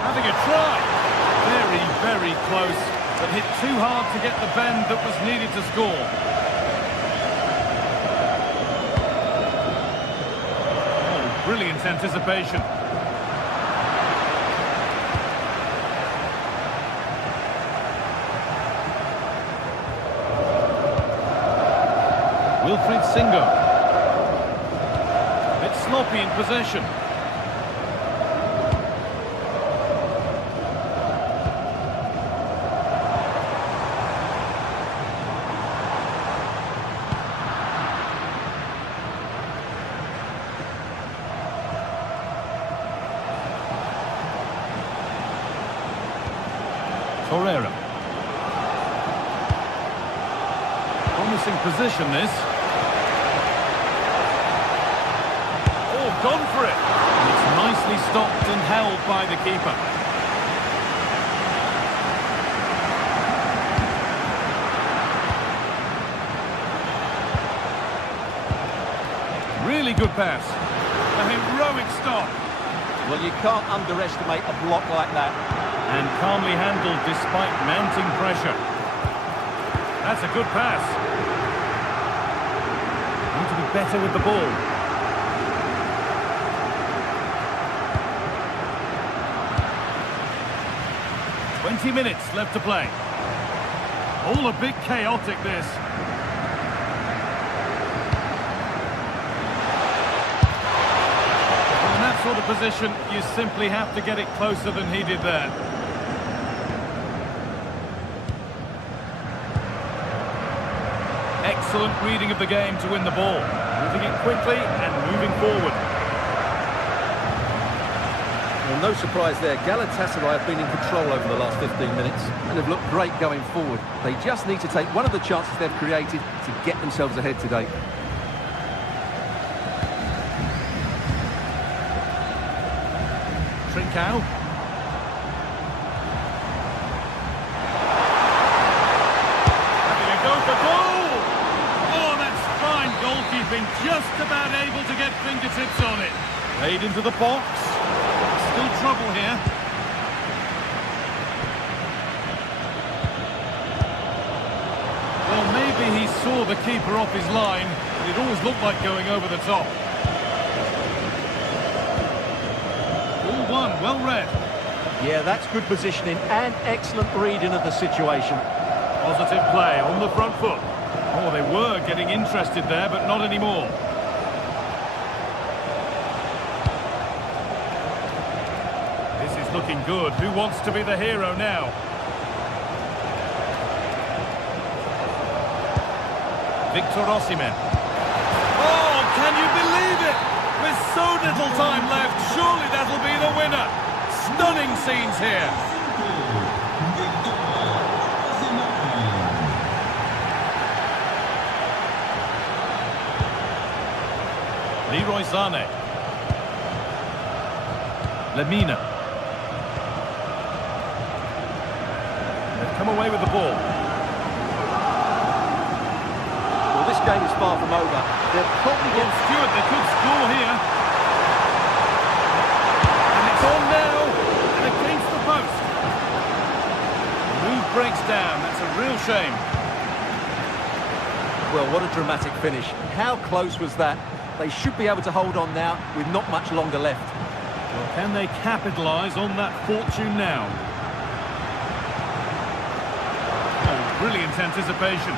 Having a try. Very, very close, but hit too hard to get the bend that was needed to score. Oh, brilliant anticipation. Wilfried Singo. A bit sloppy in possession. Torreira. Promising position, this. Oh, gone for it. And it's nicely stopped and held by the keeper. Really good pass. A heroic stop. Well, you can't underestimate a block like that. And calmly handled despite mounting pressure. That's a good pass. Need to be better with the ball. "20 minutes left to play. All a bit chaotic, this. Well, in that sort of position, you simply have to get it closer than he did there. Excellent reading of the game to win the ball. Moving it quickly and moving forward. Well, no surprise there. Galatasaray have been in control over the last 15 minutes and have looked great going forward. They just need to take one of the chances they've created to get themselves ahead today. Trincao. Having a go for goal! Oh, that's fine goalkeeping. Just about able to get fingertips on it. Played into the box. Still trouble here. Well, maybe he saw the keeper off his line, but it always looked like going over the top. All one, well read. Yeah, that's good positioning and excellent reading of the situation. Positive play on the front foot. Oh, they were getting interested there, but not anymore. This is looking good. Who wants to be the hero now? Victor Osimhen. Oh, can you believe it? With so little time left, surely that'll be the winner. Stunning scenes here. Leroy Sané. Lemina. They've come away with the ball. Well, this game is far from over. They're probably Well, Stewart, they could score here. And it's on now. And against the post. The move breaks down. That's a real shame. Well, what a dramatic finish. How close was that? They should be able to hold on now with not much longer left. Well, can they capitalise on that fortune now? Oh, brilliant anticipation.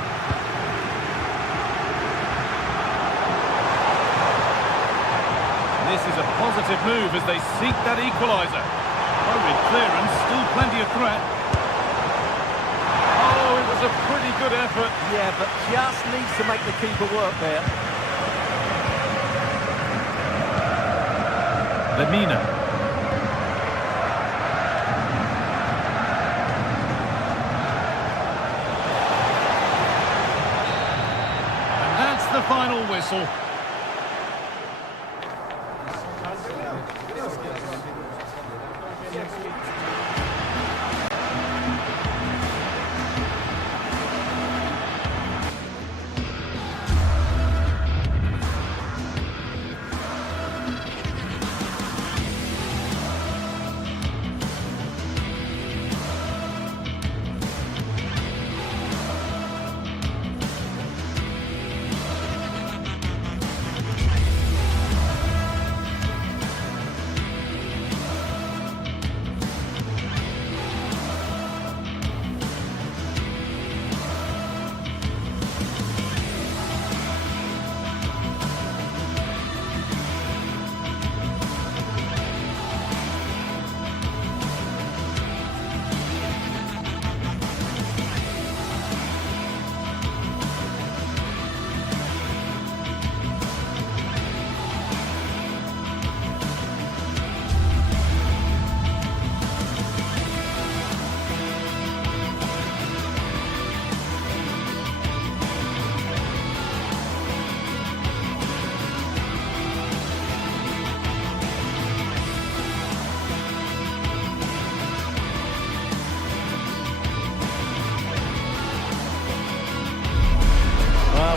This is a positive move as they seek that equaliser. Oh, with clearance, still plenty of threat. Oh, it was a pretty good effort. Yeah, but just needs to make the keeper work there. Lemina. And that's the final whistle.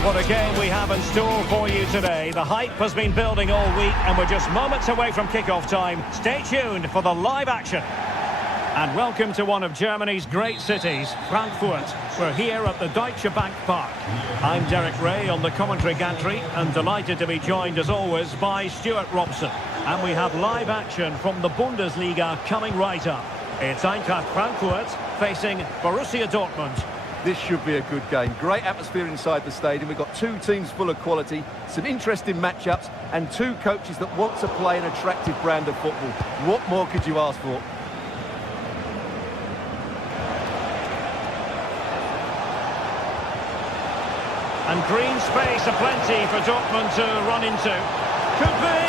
What a game we have in store for you today. The hype has been building all week and we're just moments away from kick-off time. Stay tuned for the live action. And welcome to one of Germany's great cities, Frankfurt. We're here at the Deutsche Bank Park. I'm Derek Ray on the commentary gantry and delighted to be joined as always by Stuart Robson. And we have live action from the Bundesliga coming right up. It's Eintracht Frankfurt facing Borussia Dortmund. This should be a good game. Great atmosphere inside the stadium. We've got two teams full of quality, some interesting matchups, and two coaches that want to play an attractive brand of football. What more could you ask for? And green space aplenty for Dortmund to run into. Could be!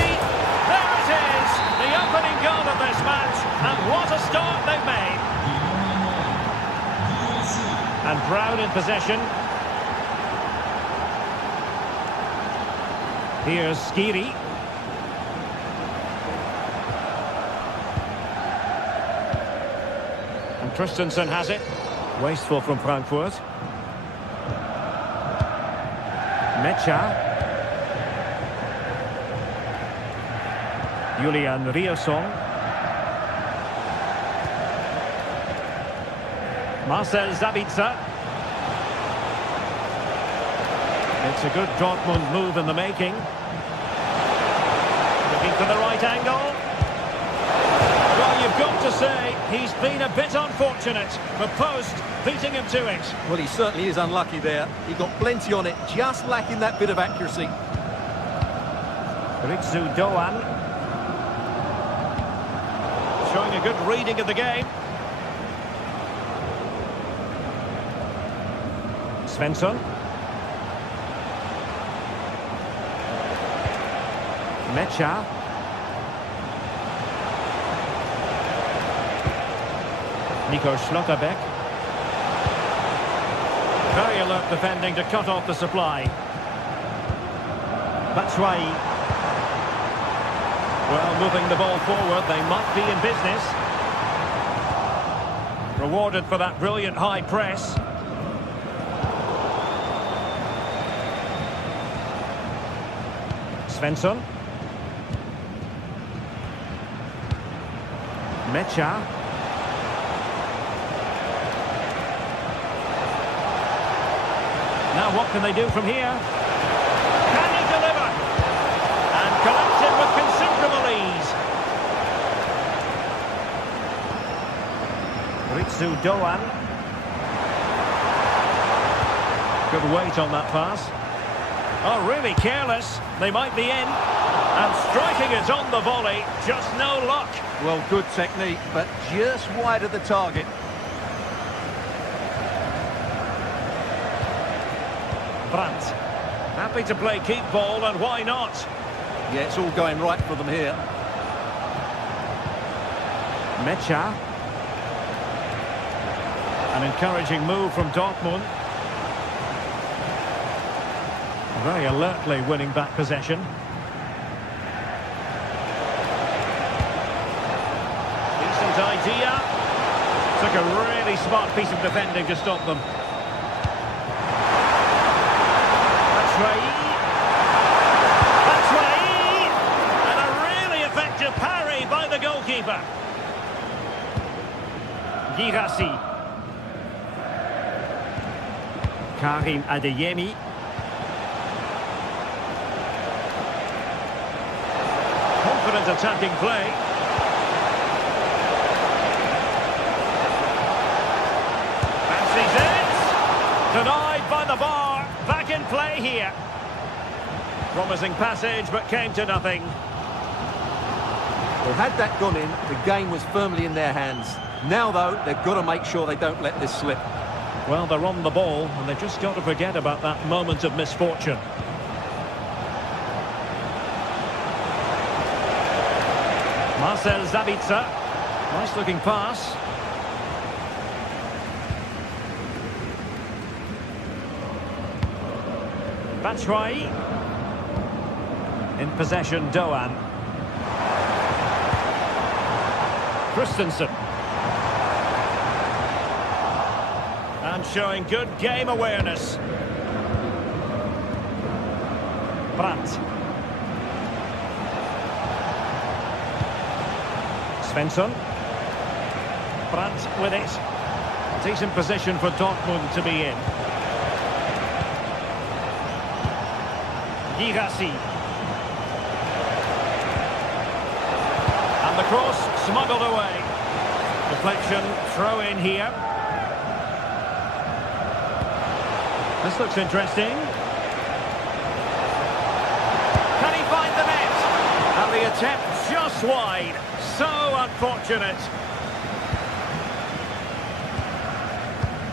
There it is! is the opening goal of this match, and what a start they've made. And Brown in possession. Here's Skiri. And Christensen has it. Wasteful from Frankfurt. Mecha. Julian Riersson. Marcel Sabitzer. It's a good Dortmund move in the making. Looking for the right angle. Well, you've got to say, he's been a bit unfortunate. The post beating him to it. Well, he certainly is unlucky there. He got plenty on it, just lacking that bit of accuracy. Ritsu Doan. Showing a good reading of the game. Svensson. Mecha. Nico Schlotterbeck. Very alert defending to cut off the supply. Batshuayi. Well, moving the ball forward, they might be in business. Rewarded for that brilliant high press. Svensson. Mecha. Now what can they do from here? Can he deliver? And collects it with considerable ease. Ritsu Doan. Good weight on that pass. Oh, really careless. They might be in. And striking it on the volley. Just no luck. Well, good technique, but just wide of the target. Brandt. Happy to play keep ball, and why not? Yeah, it's all going right for them here. Mecha. An encouraging move from Dortmund. Very alertly winning back possession. Decent idea. Took a really smart piece of defending to stop them. Batshuayi. And a really effective parry by the goalkeeper. Girassi. Karim Adeyemi. Confident attacking play. Fancies it. Denied by the bar. Back in play here. Promising passage, but came to nothing. Well, had that gone in, the game was firmly in their hands. Now, though, they've got to make sure they don't let this slip. Well, they're on the ball, and they've just got to forget about that moment of misfortune. Marcel Sabitzer. Nice looking pass. Batshuayi. In possession, Doan. Christensen. And showing good game awareness. Brandt. Svensson. Brandt with it. Decent position for Dortmund to be in. Girassi. And the cross smuggled away. Deflection, throw in here. This looks interesting. Can he find the net? And the attempt just wide. So unfortunate.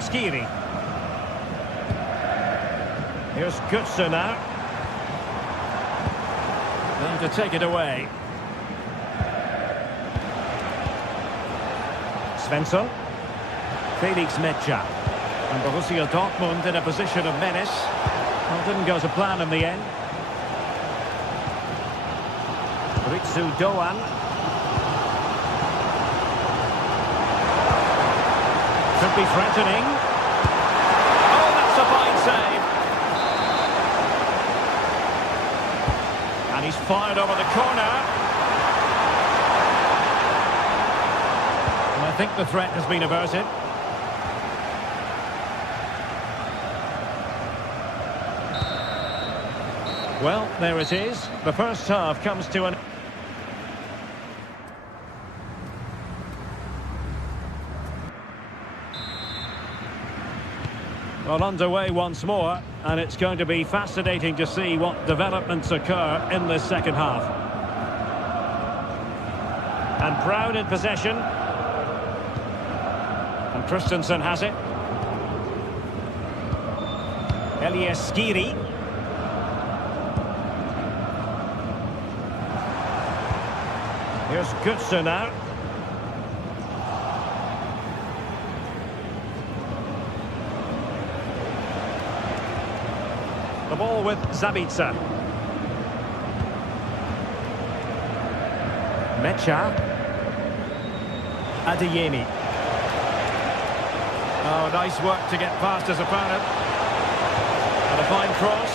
Skiri. Here's Götze now. Going to take it away. Svensson. Felix Metsä. And Borussia Dortmund in a position of menace. Well, didn't go to plan in the end. Ritsu Doan. Could be threatening. Oh, that's a fine save. And he's fired over the corner. And I think the threat has been averted. Well, there it is. The first half comes to an... Well, underway once more, and it's going to be fascinating to see what developments occur in this second half. And Brown in possession. And Christensen has it. Elias Skiri. Here's Götze now. The ball with Zabitzer. Metsä. Adeyemi. Oh, nice work to get past his opponent. And a fine cross.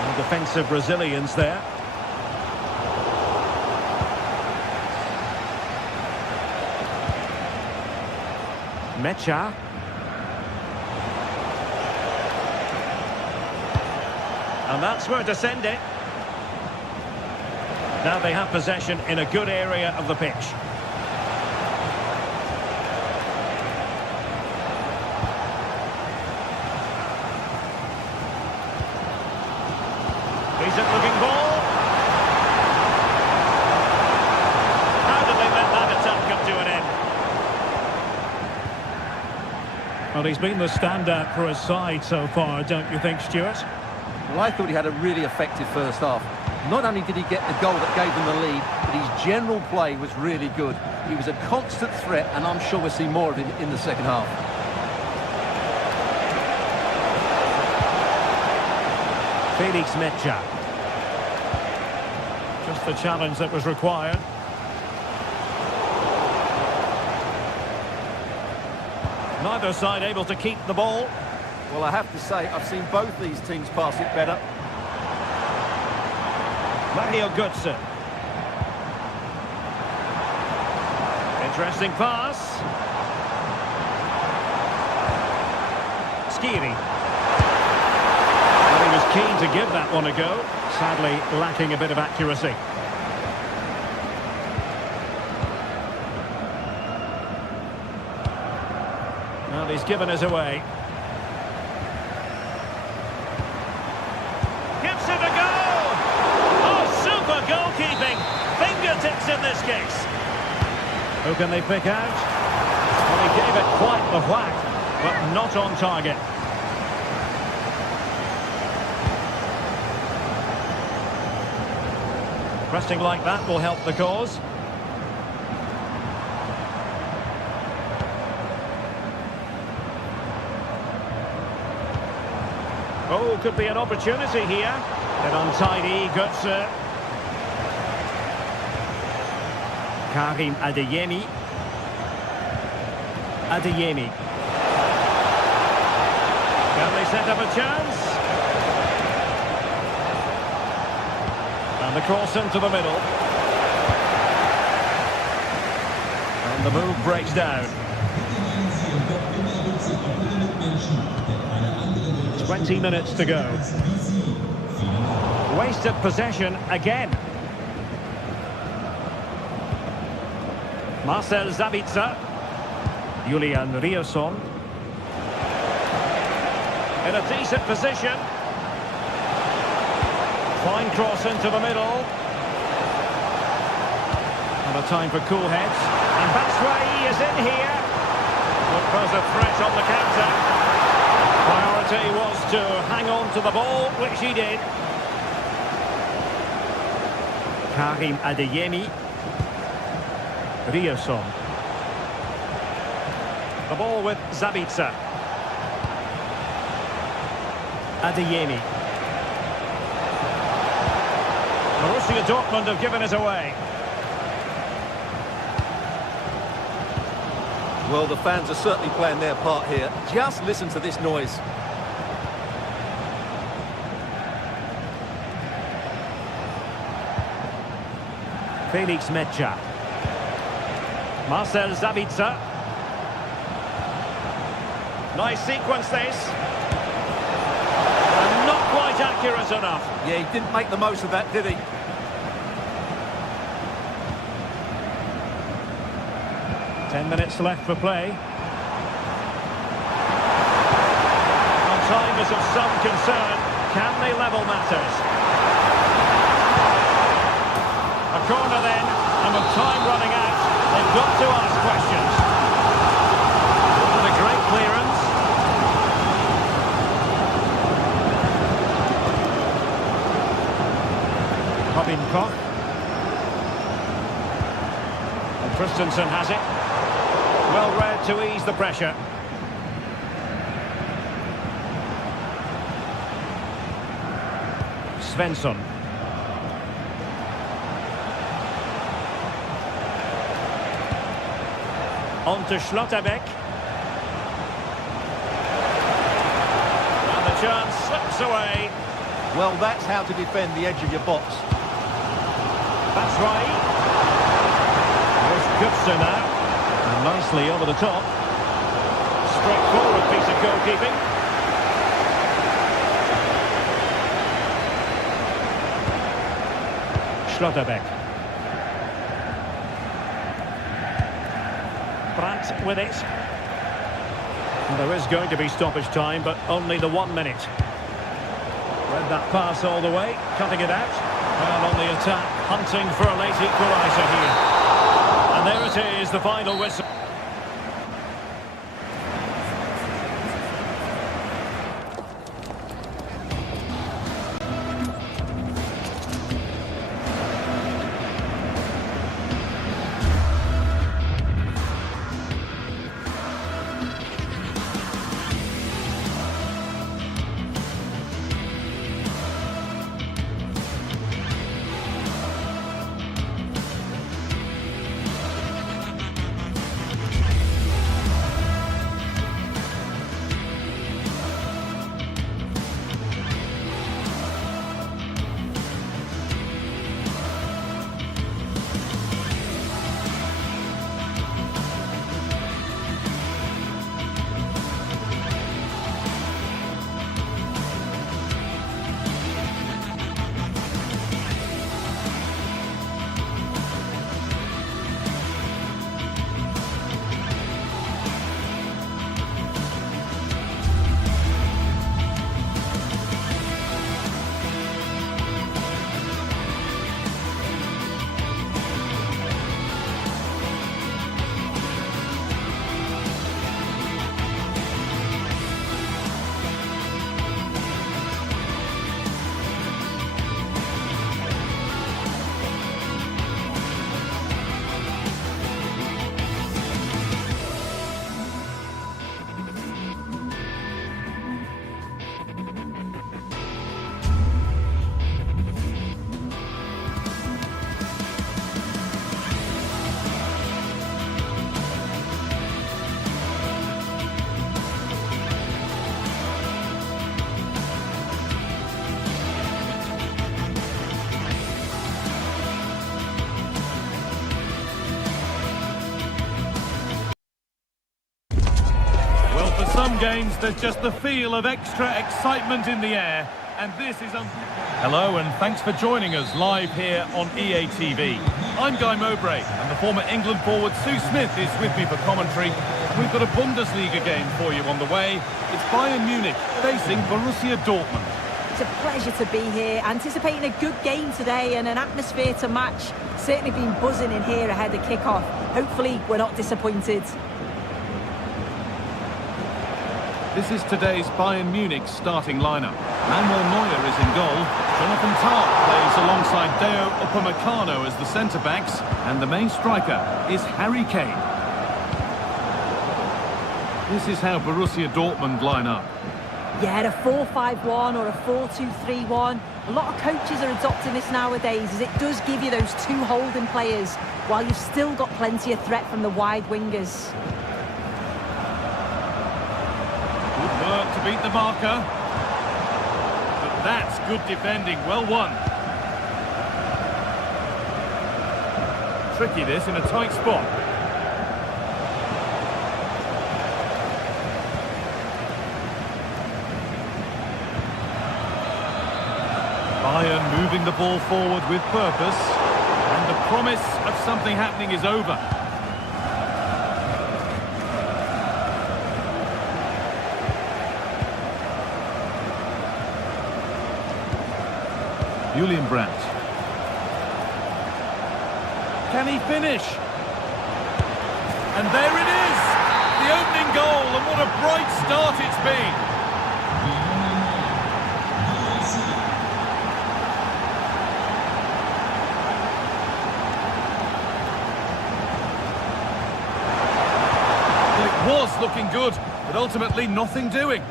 And defensive Brazilians there. Metsä. And that's where to send it. Now they have possession in a good area of the pitch. Decent looking ball. How did they let that attack come to an end? Well, he's been the standout for his side so far, don't you think, Stuart? Well, I thought he had a really effective first half. Not only did he get the goal that gave them the lead, but his general play was really good. He was a constant threat, and I'm sure we'll see more of him in the second half. Felix Metsä. Just the challenge that was required. Neither side able to keep the ball. Well, I have to say, I've seen both these teams pass it better. Mario Götze. Interesting pass. Skiri. Well, he was keen to give that one a go. Sadly, lacking a bit of accuracy. Well, he's given us away. Gives it a go! Oh, super goalkeeping! Fingertips in this case. Who can they pick out? Well, he gave it quite the whack, but not on target. Pressing like that will help the cause. Oh, could be an opportunity here. An untidy Götze. Karim Adeyemi. Adeyemi. Can they set up a chance? And the cross into the middle. And the move breaks down. 20 minutes to go. Wasted possession again. Marcel Zabitzer. Julian Rierson. In a decent position. Fine cross into the middle. And a time for cool heads. And Batshuayi is in here. Would pose a threat on the counter. Priority was to hang on to the ball, which he did. Karim Adeyemi. Rioson. The ball with Zabitzer. Adeyemi. Borussia Dortmund have given it away. Well, the fans are certainly playing their part here. Just listen to this noise. Felix Mecha. Marcel Zabitzer. Nice sequence this. And not quite accurate enough. Yeah, he didn't make the most of that, did he? Ten minutes left for play. And time is of some concern. Can they level matters? A corner then, and with time running out, they've got to ask questions. And a great clearance. Robin Koch. And Christensen has it. Well read to ease the pressure. Svensson. On to Schlotterbeck. And the chance slips away. Well, that's how to defend the edge of your box. That's right. There's Gutser now. And nicely over the top. Straightforward piece of goalkeeping. Schlotterbeck. Brandt with it. And there is going to be stoppage time, but only the 1 minute. Read that pass all the way, cutting it out. And on the attack, hunting for a late equaliser here. And there it is, the final whistle. Some games, there's just the feel of extra excitement in the air, and this is... Hello, and thanks for joining us live here on EA TV. I'm Guy Mowbray, and the former England forward Sue Smith is with me for commentary. We've got a Bundesliga game for you on the way. It's Bayern Munich facing Borussia Dortmund. It's a pleasure to be here, anticipating a good game today and an atmosphere to match. Certainly been buzzing in here ahead of kick-off. Hopefully, we're not disappointed. This is today's Bayern Munich starting lineup. Manuel Neuer is in goal. Jonathan Tah plays alongside Deo Upamecano as the centre-backs. And the main striker is Harry Kane. This is how Borussia Dortmund line up. Yeah, a 4-5-1 or a 4-2-3-1. A lot of coaches are adopting this nowadays, as it does give you those two holding players, while you've still got plenty of threat from the wide wingers. Good work to beat the marker. But that's good defending, well won. Tricky this in a tight spot. Bayern moving the ball forward with purpose, and the promise of something happening is over. Julian Brandt. Can he finish? And there it is! The opening goal, and what a bright start it's been! Was looking good, but ultimately nothing doing.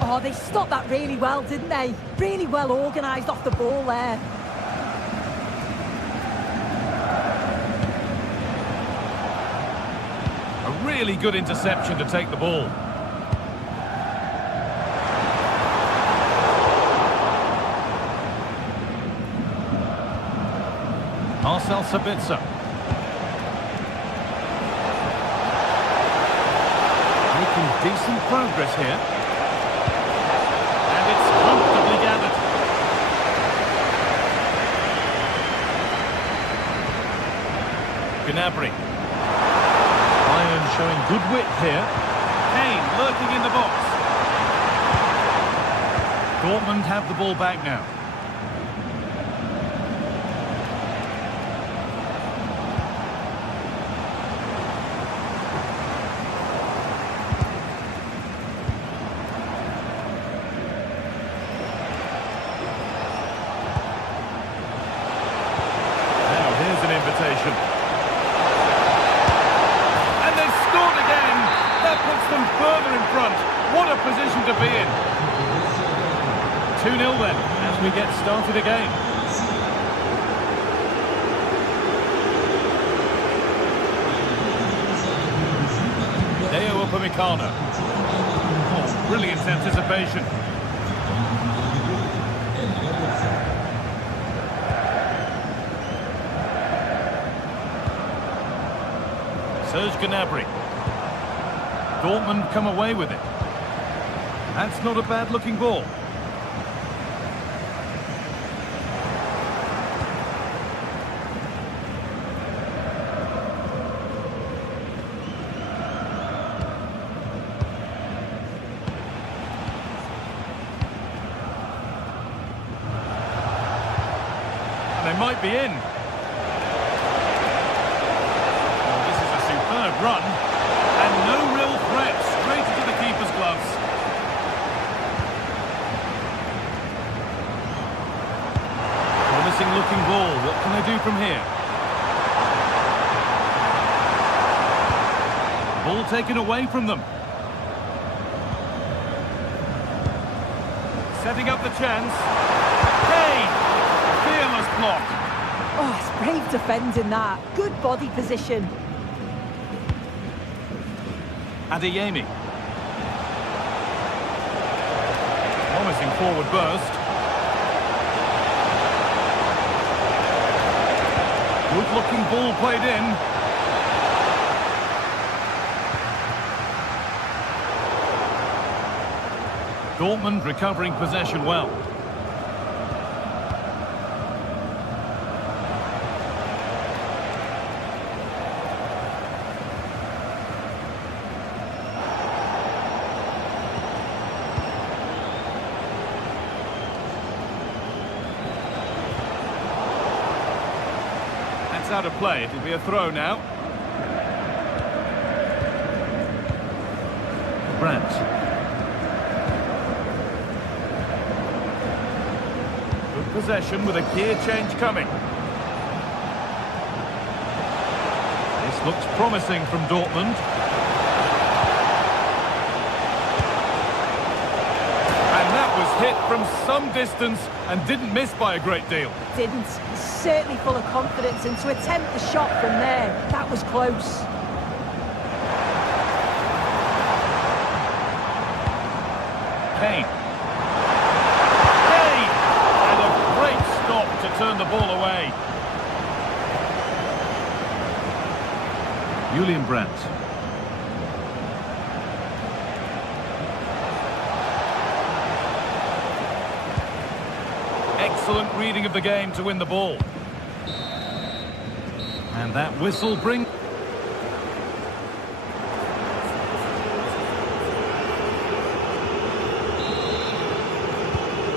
Oh, they stopped that really well, didn't they? Really well organised off the ball there. A really good interception to take the ball. Marcel Sabitzer. Making decent progress here. And it's comfortably gathered. Gnabry. Bayern showing good width here. Kane lurking in the box. Dortmund have the ball back now. Invitation. And they've scored again. That puts them further in front. What a position to be in. 2-0 then, as we get started again. Deo Upamecano. Oh, brilliant anticipation. Serge Gnabry. Dortmund come away with it. That's not a bad-looking ball. They might be in. Run, and no real threat, straight into the keeper's gloves. Promising looking ball, what can they do from here? Ball taken away from them. Setting up the chance. Kane! Fearless block. Oh, it's brave defending that. Good body position. Adeyemi. Promising forward burst. Good looking ball played in. Dortmund recovering possession well. Out of play, it'll be a throw now. Brandt. possession with a gear change coming. This looks promising from Dortmund. And that was hit from some distance and didn't miss by a great deal. Didn't. He's certainly full of confidence, and to attempt the shot from there, that was close. Kane. And a great stop to turn the ball away. Julian Brandt. Excellent reading of the game to win the ball. And that whistle brings...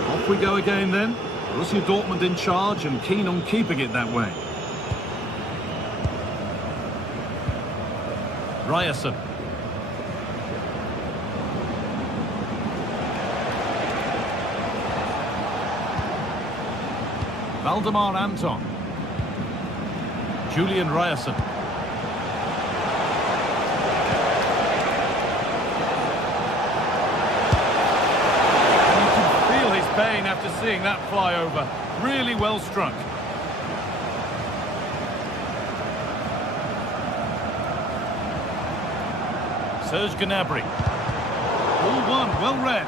Off we go again then. Borussia Dortmund in charge and keen on keeping it that way. Ryerson. Valdemar Anton. Julian Ryerson. You can feel his pain after seeing that fly over. Really well struck. Serge Gnabry. All one, well read.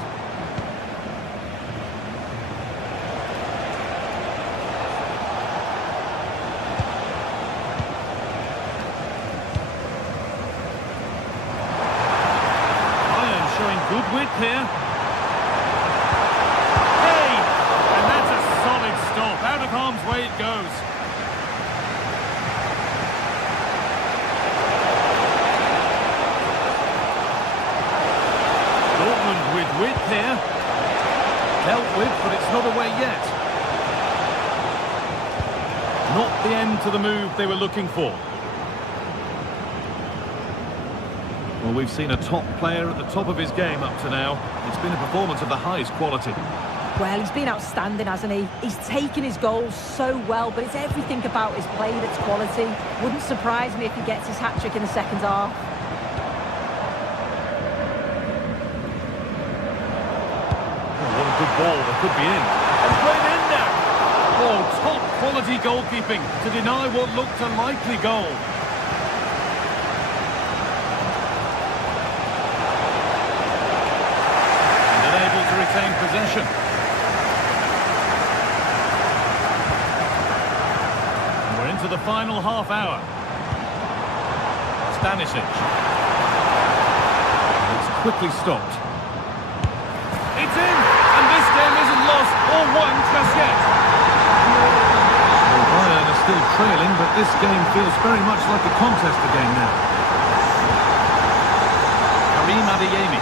Bayern showing good width here. Hey! And that's a solid stop. Out of harm's way it goes. With width here. Dealt with, but it's not away yet. Not the end to the move they were looking for. Well, we've seen a top player at the top of his game up to now. It's been a performance of the highest quality. Well, he's been outstanding, hasn't he? He's taken his goals so well, but it's everything about his play that's quality. Wouldn't surprise me if he gets his hat-trick in the second half. Good ball, that could be in. And played in now. Oh, top quality goalkeeping to deny what looked a likely goal. And unable to retain possession. And we're into the final half hour. Stanisic. It's quickly stopped. It's in! And this game isn't lost or won just yet. Well, Bayern are still trailing, but this game feels very much like a contest again now. Karim Adeyemi.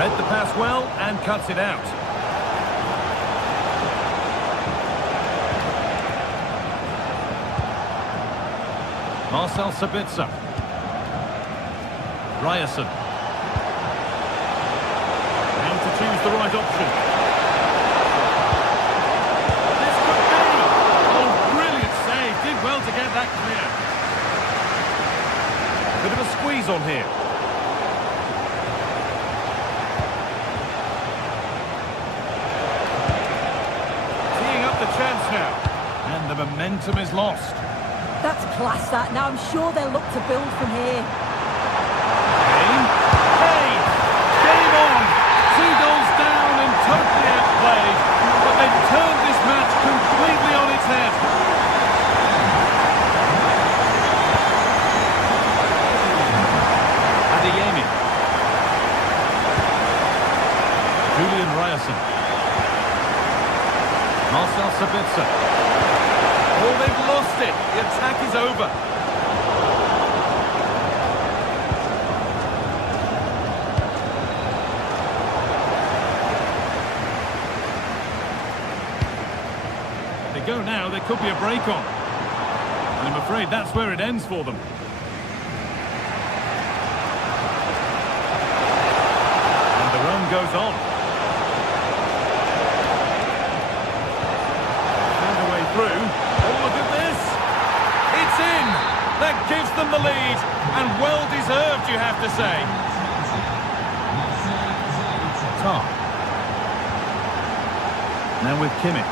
Read the pass well and cuts it out. Marcel Sabitzer. Ryerson. And to choose the right option. This could be! Oh, brilliant save. Did well to get that clear. Bit of a squeeze on here. Teeing up the chance now. And the momentum is lost. That's class, that. Now I'm sure they'll look to build from here. Kane. Kane. Game on. 2 goals down and totally outplayed. But they've turned this match completely on its head. Adeyemi. Julian Ryerson. Marcel Sabitzer. Oh, they've lost it. The attack is over. They go now, there could be a break on. And I'm afraid that's where it ends for them. And the run goes on. Found a way through. Oh, look at this! It's in! That gives them the lead. And well-deserved, you have to say. Tar. Now with Kimmich.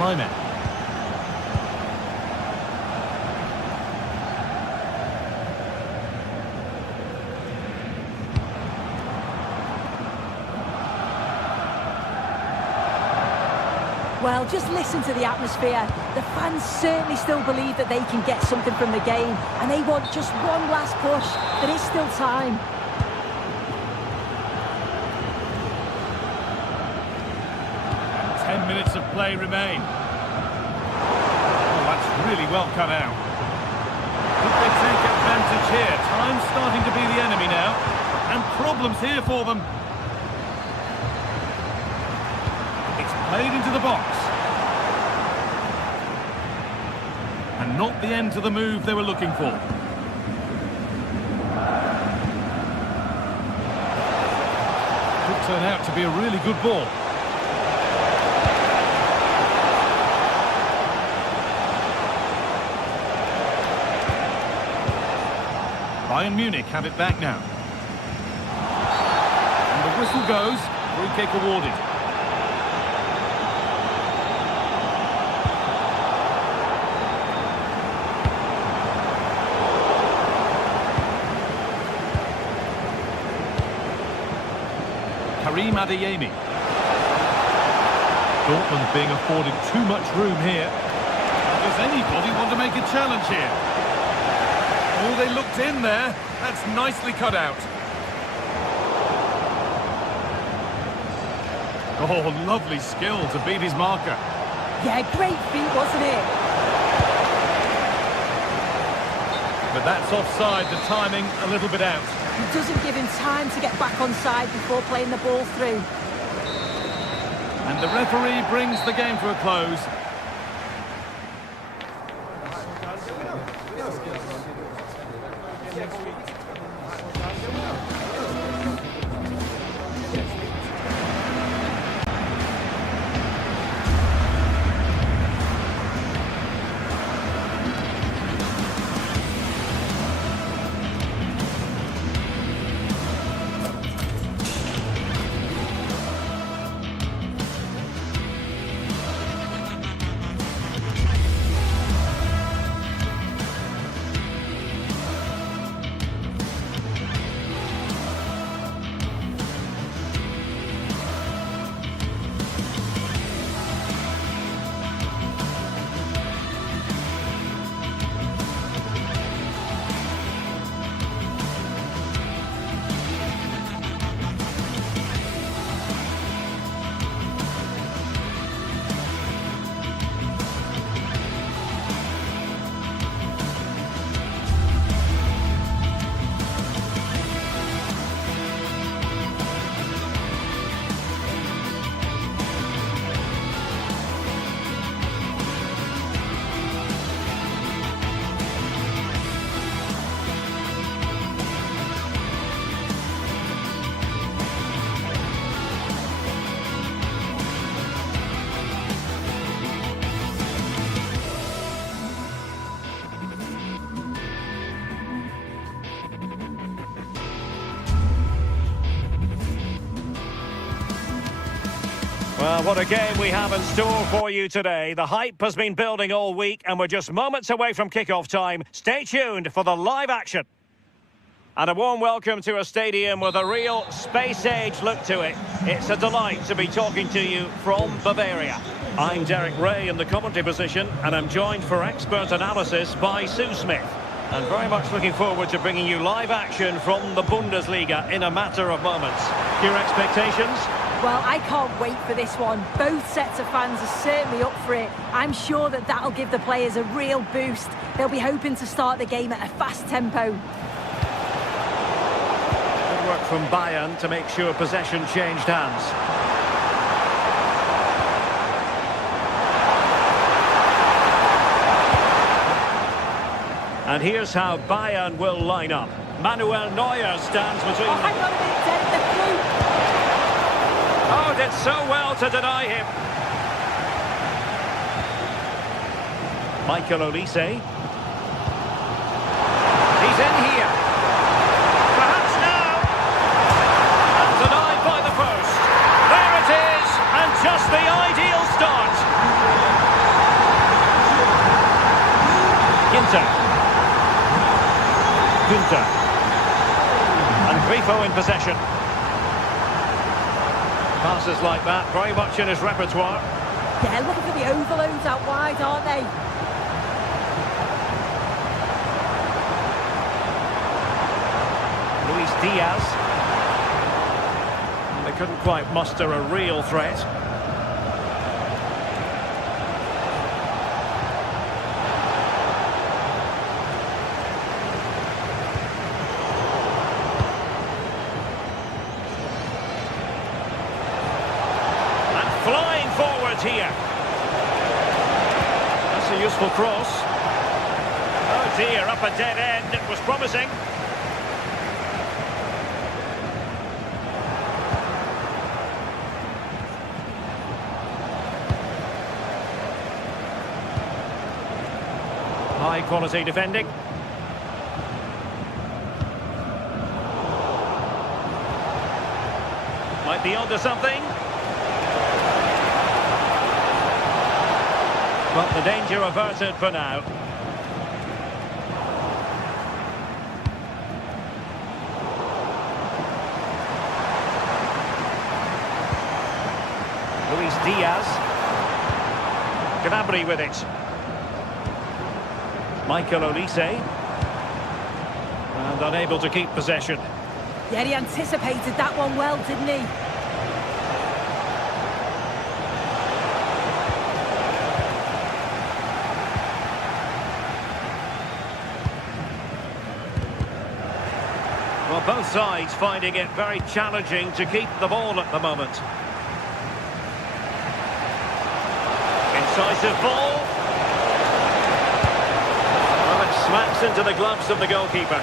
Lyman. Well, just listen to the atmosphere. The fans certainly still believe that they can get something from the game, and they want just one last push. There is still time. And 10 minutes of play remain. Oh, that's really well cut out. Could they take advantage here? Time's starting to be the enemy now. And problems here for them. Played into the box. And not the end to the move they were looking for. Could turn out to be a really good ball. Bayern Munich have it back now. And the whistle goes. Free kick awarded. Karim Adeyemi. Dortmund being afforded too much room here. Does anybody want to make a challenge here? Oh, they looked in there. That's nicely cut out. Oh, lovely skill to beat his marker. Yeah, great feat, wasn't it? But that's offside, the timing a little bit out. It doesn't give him time to get back on side before playing the ball through. And the referee brings the game to a close. Well, what a game we have in store for you today. The hype has been building all week and we're just moments away from kick-off time. Stay tuned for the live action. And a warm welcome to a stadium with a real space-age look to it. It's a delight to be talking to you from Bavaria. I'm Derek Ray in the commentary position and I'm joined for expert analysis by Sue Smith. And very much looking forward to bringing you live action from the Bundesliga in a matter of moments. Your expectations? Well, I can't wait for this one. Both sets of fans are certainly up for it. I'm sure that that'll give the players a real boost. They'll be hoping to start the game at a fast tempo. Good work from Bayern to make sure possession changed hands. And here's how Bayern will line up. Manuel Neuer stands between Oh, hang on a minute, Derek, they're through. Oh, did so well to deny him. Michael Olise. He's in here. Perhaps now. And denied by the post. There it is, and just the ideal start. Günther. And Grifo in possession. Passes like that, very much in his repertoire. Yeah, looking for the overloads out wide, aren't they? Luis Diaz. They couldn't quite muster a real threat. And flying forward here. That's a useful cross. Oh dear, up a dead end. It was promising. High quality defending. Might be onto something. But the danger averted for now. Luis Diaz. Gnabry with it. Michael Olise. And unable to keep possession. Yeah, he anticipated that one well, didn't he? Well, both sides finding it very challenging to keep the ball at the moment. Incisive ball. Well, it smacks into the gloves of the goalkeeper.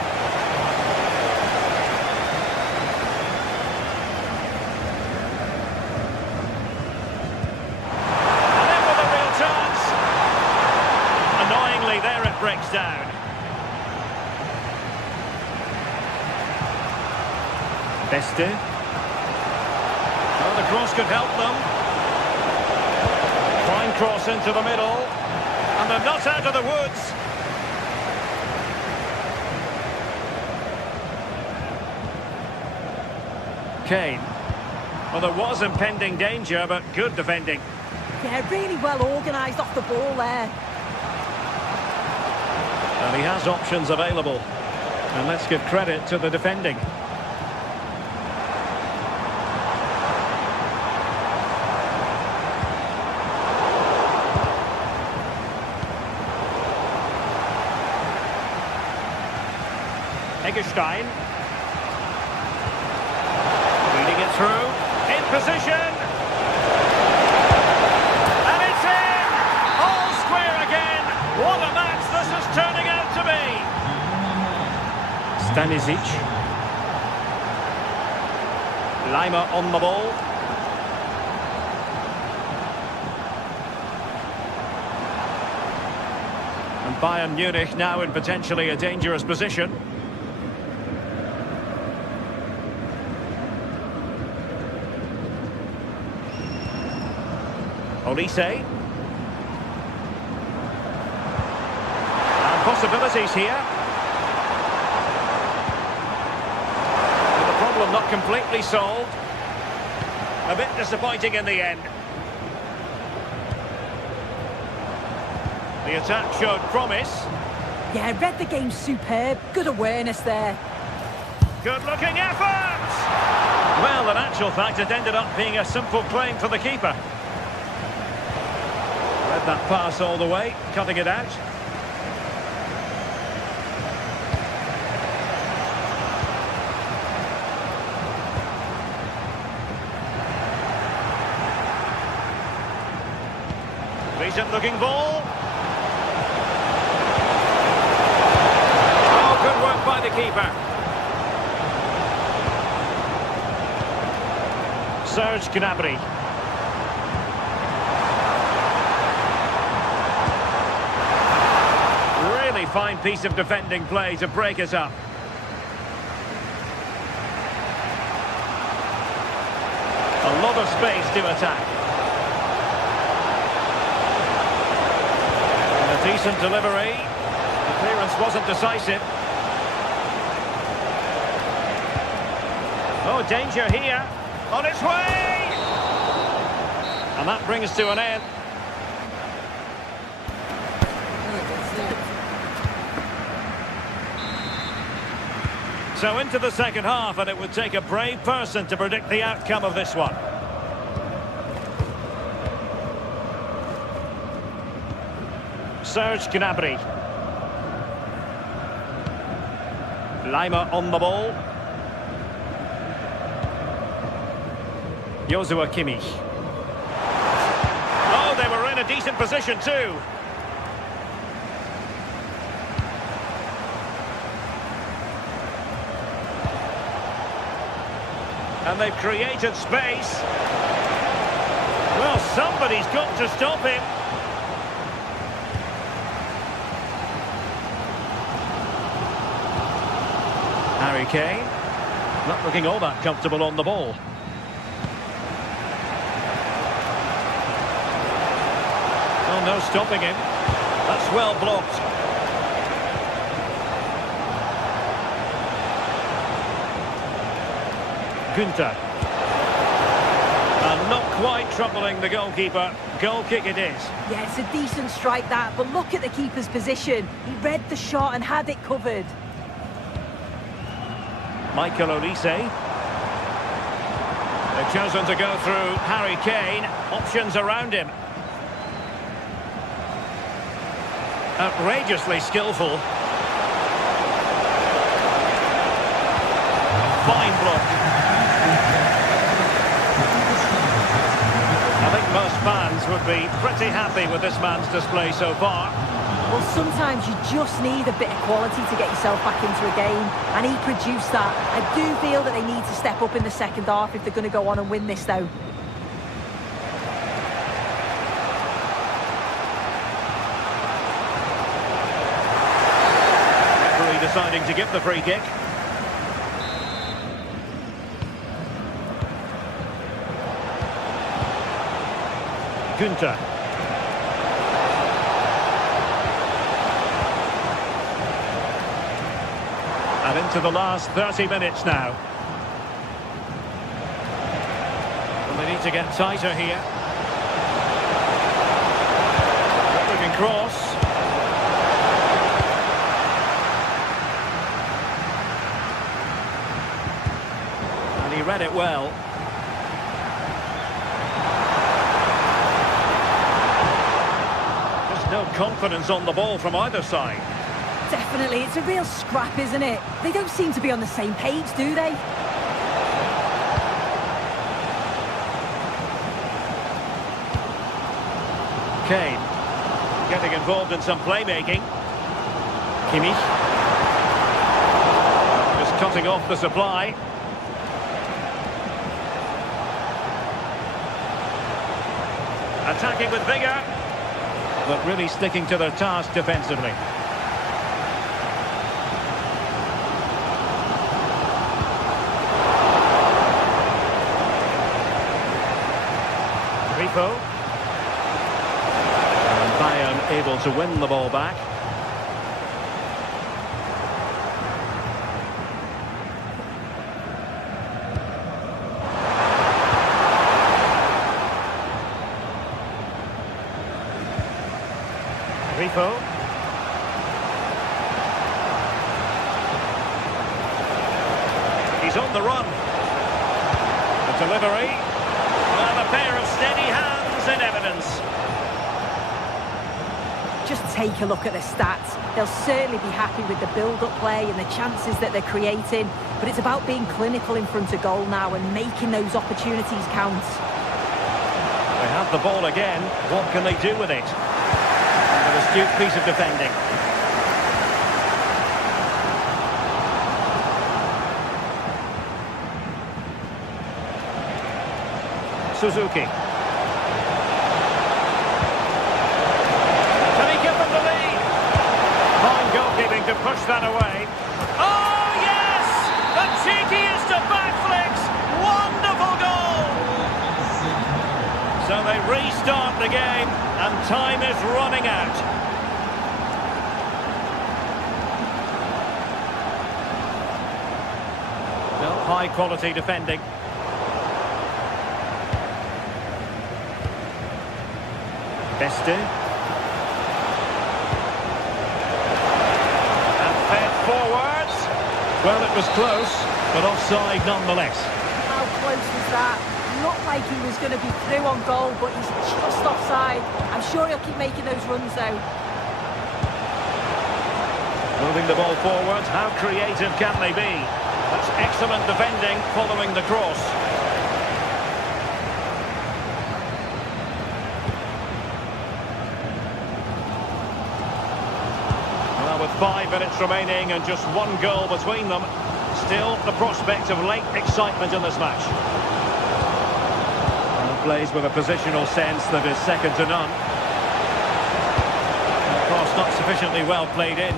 And in with a real chance. Annoyingly, there it breaks down. Beste. Well, the cross could help them. Fine cross into the middle. And they're not out of the woods. Kane. Well, there was impending danger, but good defending. Yeah, really well organised off the ball there. And he has options available. And let's give credit to the defending. Eggestein. Leading it through. In position. And it's in! All square again. What a match this is turning out to be. Stanisic. Lima on the ball. And Bayern Munich now in potentially a dangerous position. Olise. And possibilities here. And the problem not completely solved. A bit disappointing in the end. The attack showed promise. Yeah, read the game superb. Good awareness there. Good looking effort! Well, in actual fact, it ended up being a simple claim for the keeper. Read that pass all the way, cutting it out. Decent looking ball. by the keeper. Serge Gnabry. Really fine piece of defending play to break us up. A lot of space to attack. And a decent delivery. The clearance wasn't decisive. Oh, danger here. On its way! And that brings to an end. So into the second half, and it would take a brave person to predict the outcome of this one. Serge Gnabry. Lima on the ball. Joshua Kimmich. Oh, they were in a decent position too. And they've created space. Well, somebody's got to stop him. Harry Kane. Not looking all that comfortable on the ball. Oh, no stopping him. That's well blocked. Günther. And not quite troubling the goalkeeper. Goal kick it is. Yeah, it's a decent strike that, but look at the keeper's position. He read the shot and had it covered. Michael Olise. They've chosen to go through Harry Kane. Options around him. Outrageously skillful. Fine block. I think most fans would be pretty happy with this man's display so far. Well, sometimes you just need a bit of quality to get yourself back into a game, and he produced that. I do feel that they need to step up in the second half if they're going to go on and win this, though. Referee deciding to give the free kick. Günther. And into the last 30 minutes now. Well, they need to get tighter here. Looking cross. And he read it well. No confidence on the ball from either side. Definitely, it's a real scrap, isn't it? They don't seem to be on the same page, do they? Kane getting involved in some playmaking. Kimmich just cutting off the supply. Attacking with vigour, but really sticking to their task defensively. Rico. And Bayern able to win the ball back. Rico. He's on the run. The delivery. And a pair of steady hands in evidence. Just take a look at the stats. They'll certainly be happy with the build-up play and the chances that they're creating, but it's about being clinical in front of goal now and making those opportunities count. They have the ball again. What can they do with it? An astute piece of defending. Suzuki. Can he give them the lead? Fine goalkeeping to push that away. Oh, yes! The cheekiest of backflips! Wonderful goal! So they restart the game, and time is running out. Well, high-quality defending. Beste. And fed forwards. Well, it was close, but offside nonetheless. How close was that? Looked like he was going to be through on goal, but he's just offside. I'm sure he'll keep making those runs, though. Moving the ball forwards, how creative can they be? That's excellent defending following the cross. Well, with 5 minutes remaining and just one goal between them, still the prospect of late excitement in this match. Well, plays with a positional sense that is second to none. The cross not sufficiently well played in.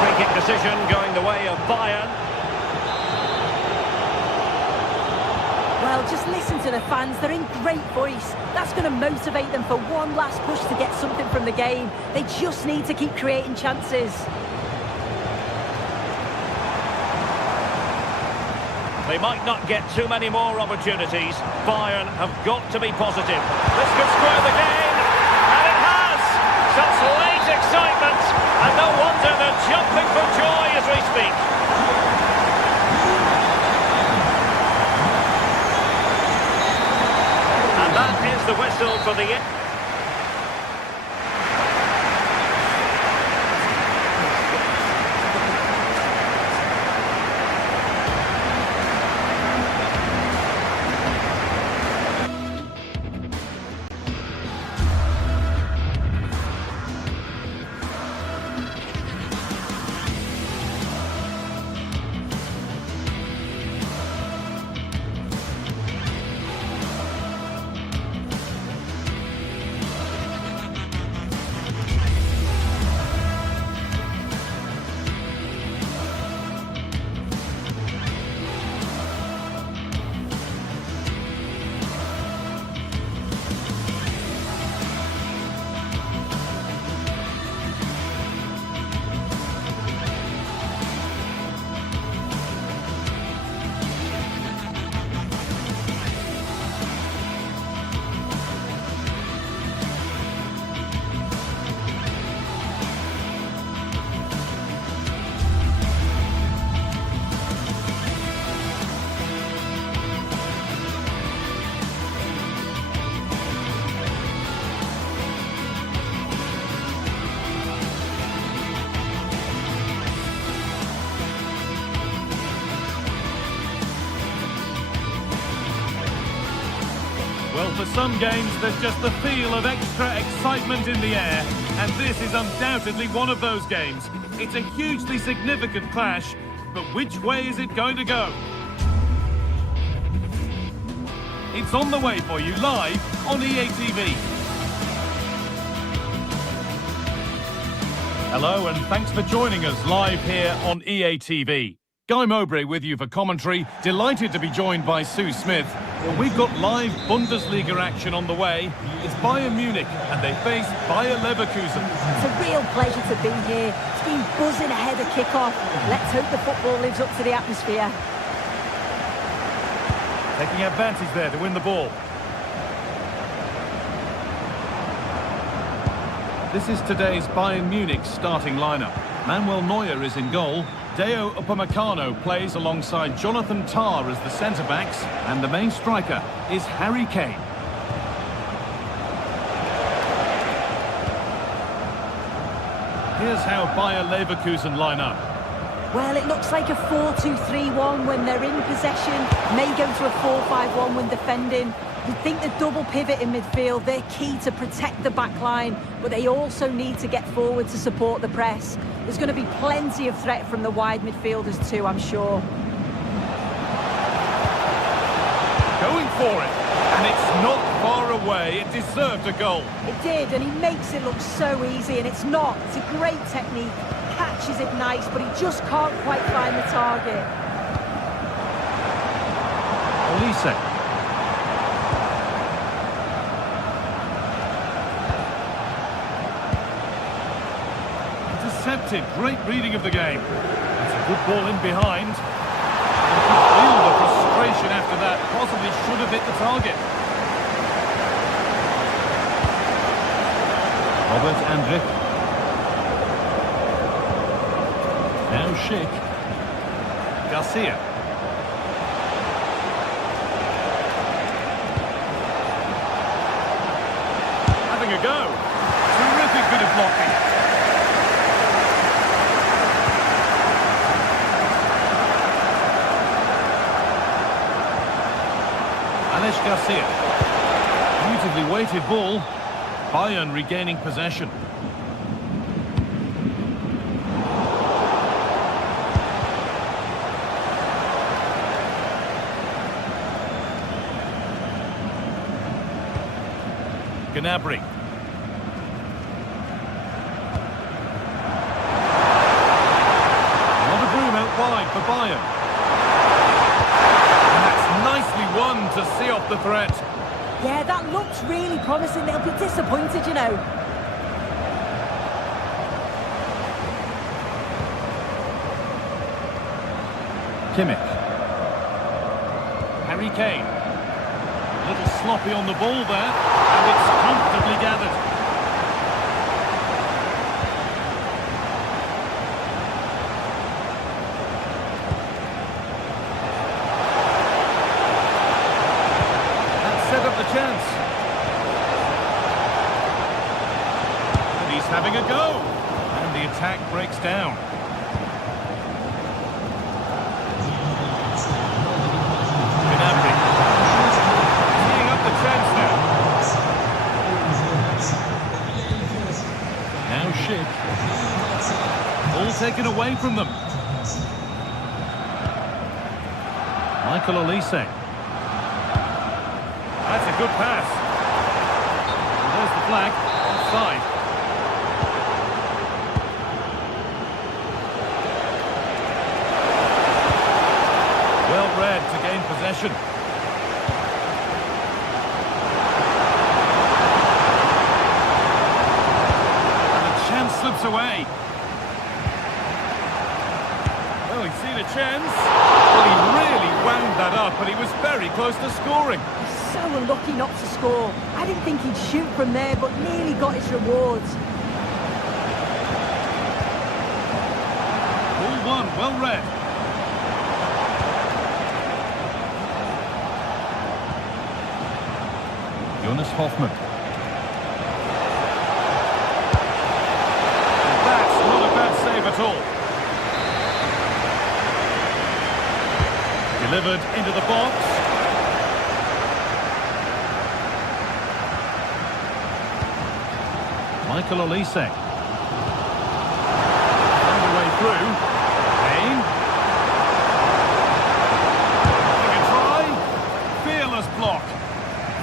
Free kick decision going the way of Bayern. Well, just listen to the fans. They're in great voice. That's going to motivate them for one last push to get something from the game. They just need to keep creating chances. They might not get too many more opportunities. Bayern have got to be positive. This could square the game, and it has! Such late excitement, and no wonder they're jumping for joy as we speak. And that is the whistle for the end. Well, for some games, there's just the feel of extra excitement in the air, and this is undoubtedly one of those games. It's a hugely significant clash, but which way is it going to go? It's on the way for you live on EA TV. Hello, and thanks for joining us live here on EA TV. Guy Mowbray with you for commentary. Delighted to be joined by Sue Smith. And we've got live Bundesliga action on the way. It's Bayern Munich and they face Bayer Leverkusen. It's a real pleasure to be here. It's been buzzing ahead of kick-off. Let's hope the football lives up to the atmosphere. Taking advantage there to win the ball. This is today's Bayern Munich starting lineup. Manuel Neuer is in goal. Deo Upamecano plays alongside Jonathan Tah as the centre-backs, and the main striker is Harry Kane. Here's how Bayer Leverkusen line up. Well, it looks like a 4-2-3-1 when they're in possession. May go to a 4-5-1 when defending. You think the double pivot in midfield, they're key to protect the back line, but they also need to get forward to support the press. There's going to be plenty of threat from the wide midfielders too, I'm sure. Going for it, and it's not far away. It deserved a goal. It did, and he makes it look so easy, and it's not. It's a great technique, catches it nice, but he just can't quite find the target. Olise. Intercepted, great reading of the game. That's a good ball in behind. You could feel the frustration after that, possibly should have hit the target. Robert Andrik. Now Schick. Garcia. Having a go. Terrific bit of blocking. Garcia. Beautifully weighted ball. Bayern regaining possession. Gnabry. Another broom out wide for Bayern. Nicely won to see off the threat. Yeah, that looks really promising. They'll be disappointed, you know. Kimmich. Harry Kane. A little sloppy on the ball there, and it's comfortably gathered. Set up the chance. And he's having a go. And the attack breaks down. Gnabry. Teeing up the chance now. Now Schick. All taken away from them. Michael Olise. That's a good pass. And there's the flag. Offside. Well read to gain possession. And the chance slips away. Well, he's seen a chance. Well, he really wound that up, but he was very close to scoring. So unlucky not to score. I didn't think he'd shoot from there, but nearly got his rewards. Ball one, well read. Jonas Hoffmann. That's not a bad save at all. Delivered into the box. Michael Olise. Found a way through. Kane. Having a try. Fearless block.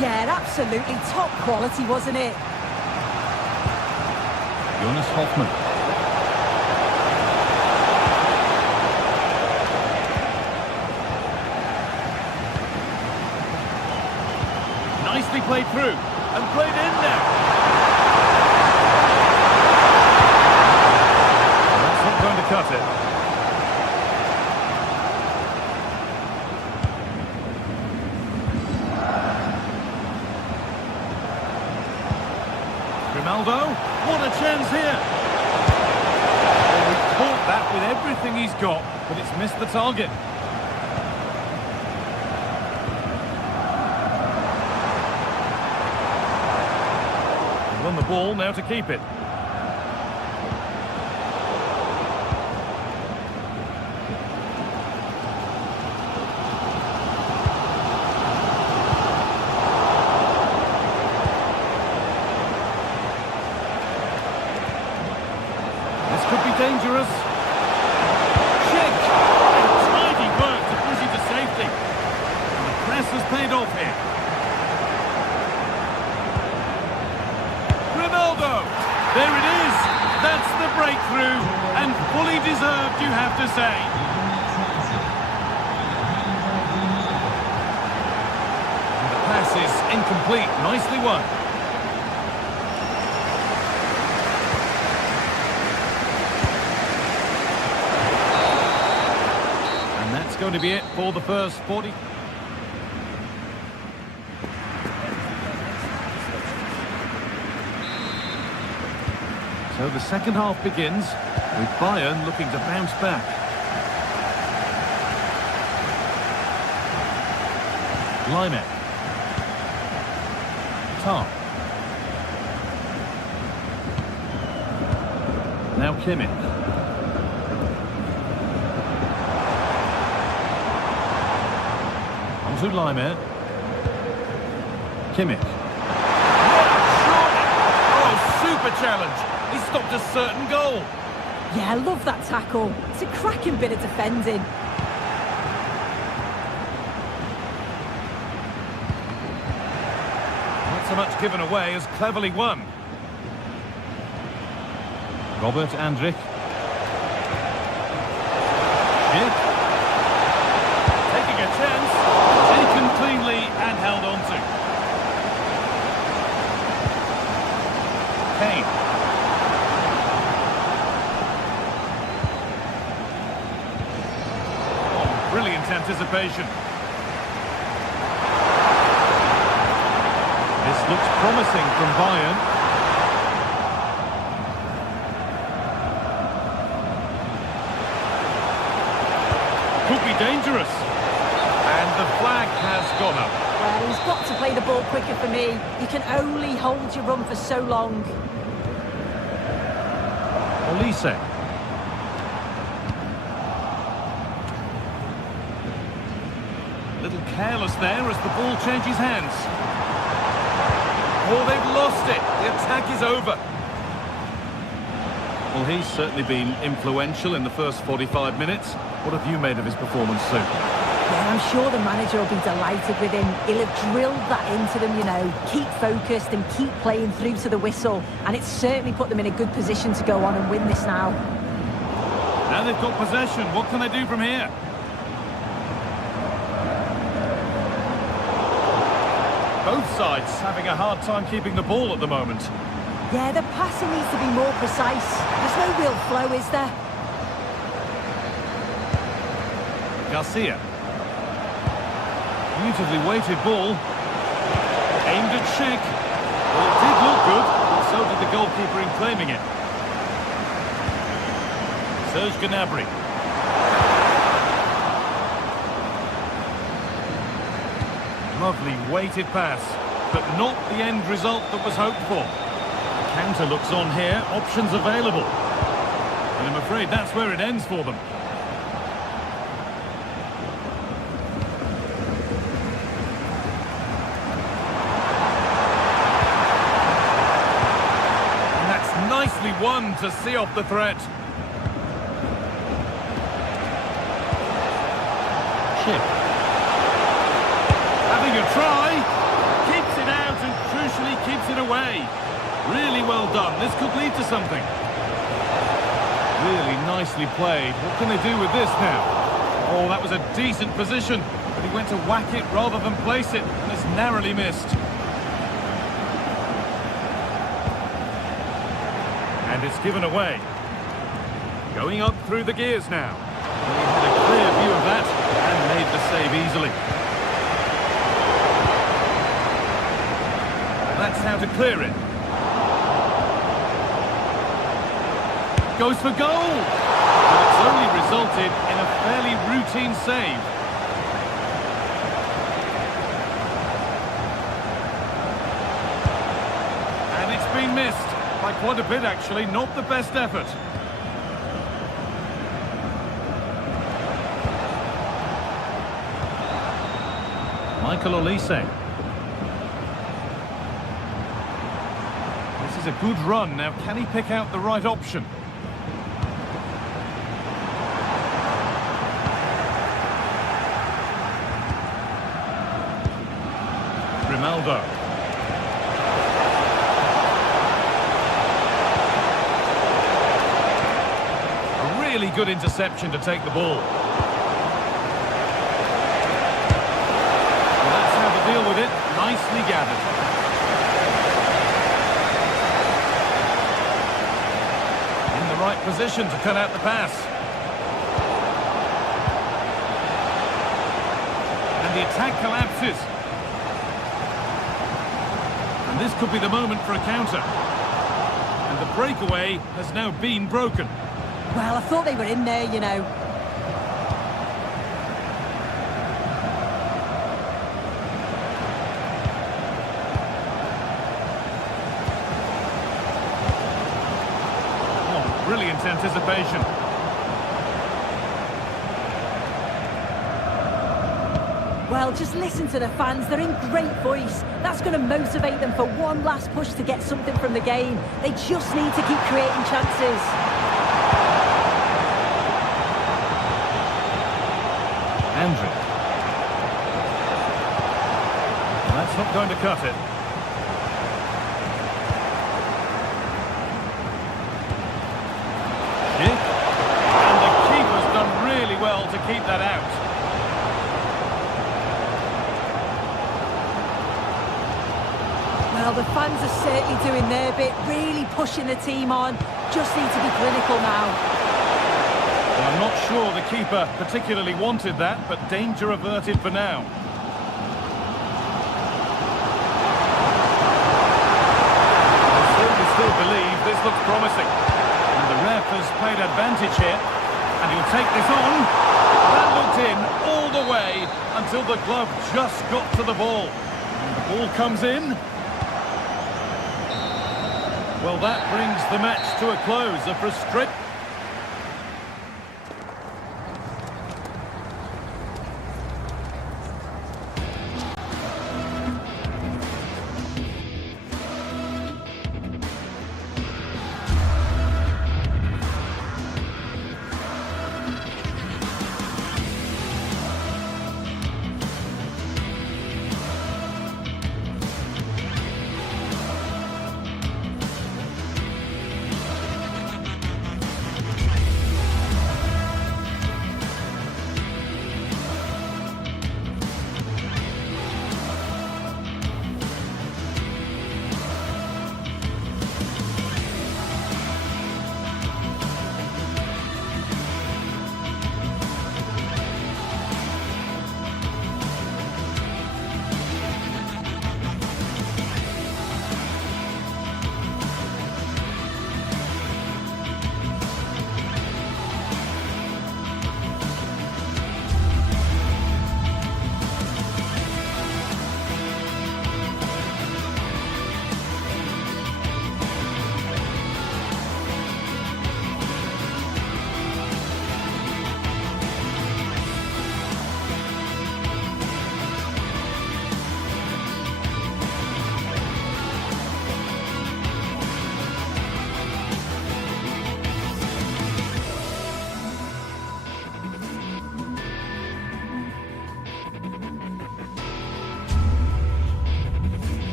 Yeah, absolutely top quality, wasn't it? Jonas Hoffmann. Nicely played through and played in now. That's not going to cut it. Ronaldo, what a chance here. Well, he caught that with everything he's got, but it's missed the target. On the ball now to keep it. dangerous. Chick! And tidy work to push it to safety. And the press has paid off here. Ronaldo! There it is! That's the breakthrough, and fully deserved, you have to say. And the pass is incomplete. Nicely won. And that's going to be it for the first 40. So the second half begins with Bayern looking to bounce back. Laimet. Tar. Now Kimmich. On to Laimet. Kimmich. Oh, super challenge. He stopped a certain goal. Yeah, I love that tackle. It's a cracking bit of defending. Not so much given away as cleverly won. Robert Andrich. Schick. Taking a chance. Taken cleanly and held on to. Kane. Brilliant anticipation. This looks promising from Bayern. Could be dangerous. And the flag has gone up. Well, he's got to play the ball quicker for me. You can only hold your run for so long. Olise. Little careless there as the ball changes hands. Oh, they've lost it. The attack is over. Well, he's certainly been influential in the first 45 minutes. What have you made of his performance, Sue? Yeah, I'm sure the manager will be delighted with him. He'll have drilled that into them, you know. Keep focused and keep playing through to the whistle. And it's certainly put them in a good position to go on and win this now. Now they've got possession. What can they do from here? Both sides having a hard time keeping the ball at the moment. Yeah, the passing needs to be more precise. There's no real flow, is there? Garcia. Beautifully weighted ball. Aimed at Schick. Well, it did look good, but so did the goalkeeper in claiming it. Serge Gnabry. Lovely weighted pass, but not the end result that was hoped for. Counter looks on here, options available. And I'm afraid that's where it ends for them. And that's nicely won to see off the threat. Schick. Having a try, keeps it out and crucially keeps it away. Really well done. This could lead to something. Really nicely played. What can they do with this now? Oh, that was a decent position, but he went to whack it rather than place it, and it's narrowly missed. And it's given away. Going up through the gears now. He had a clear view of that and made the save easily. That's how to clear it. Goes for goal! But it's only resulted in a fairly routine save. And it's been missed. By quite a bit, actually. Not the best effort. Michael Olise. This is a good run. Now, can he pick out the right option? Ronaldo. A really good interception to take the ball. Well, that's how to deal with it. Nicely gathered. In the right position to cut out the pass. And the attack collapses. And this could be the moment for a counter. And the breakaway has now been broken. Well, I thought they were in there, you know. Oh, brilliant anticipation. Well, just listen to the fans. They're in great voice. That's going to motivate them for one last push to get something from the game. They just need to keep creating chances. Andrew. That's not going to cut it. Schick. And the keeper's done really well to keep that out. Well, the fans are certainly doing their bit, really pushing the team on. Just need to be clinical now. Well, I'm not sure the keeper particularly wanted that, but danger averted for now. I certainly still believe this looks promising. And the ref has played advantage here. And he'll take this on. That looked in all the way until the glove just got to the ball. And the ball comes in. Well, that brings the match to a close. A frustrating...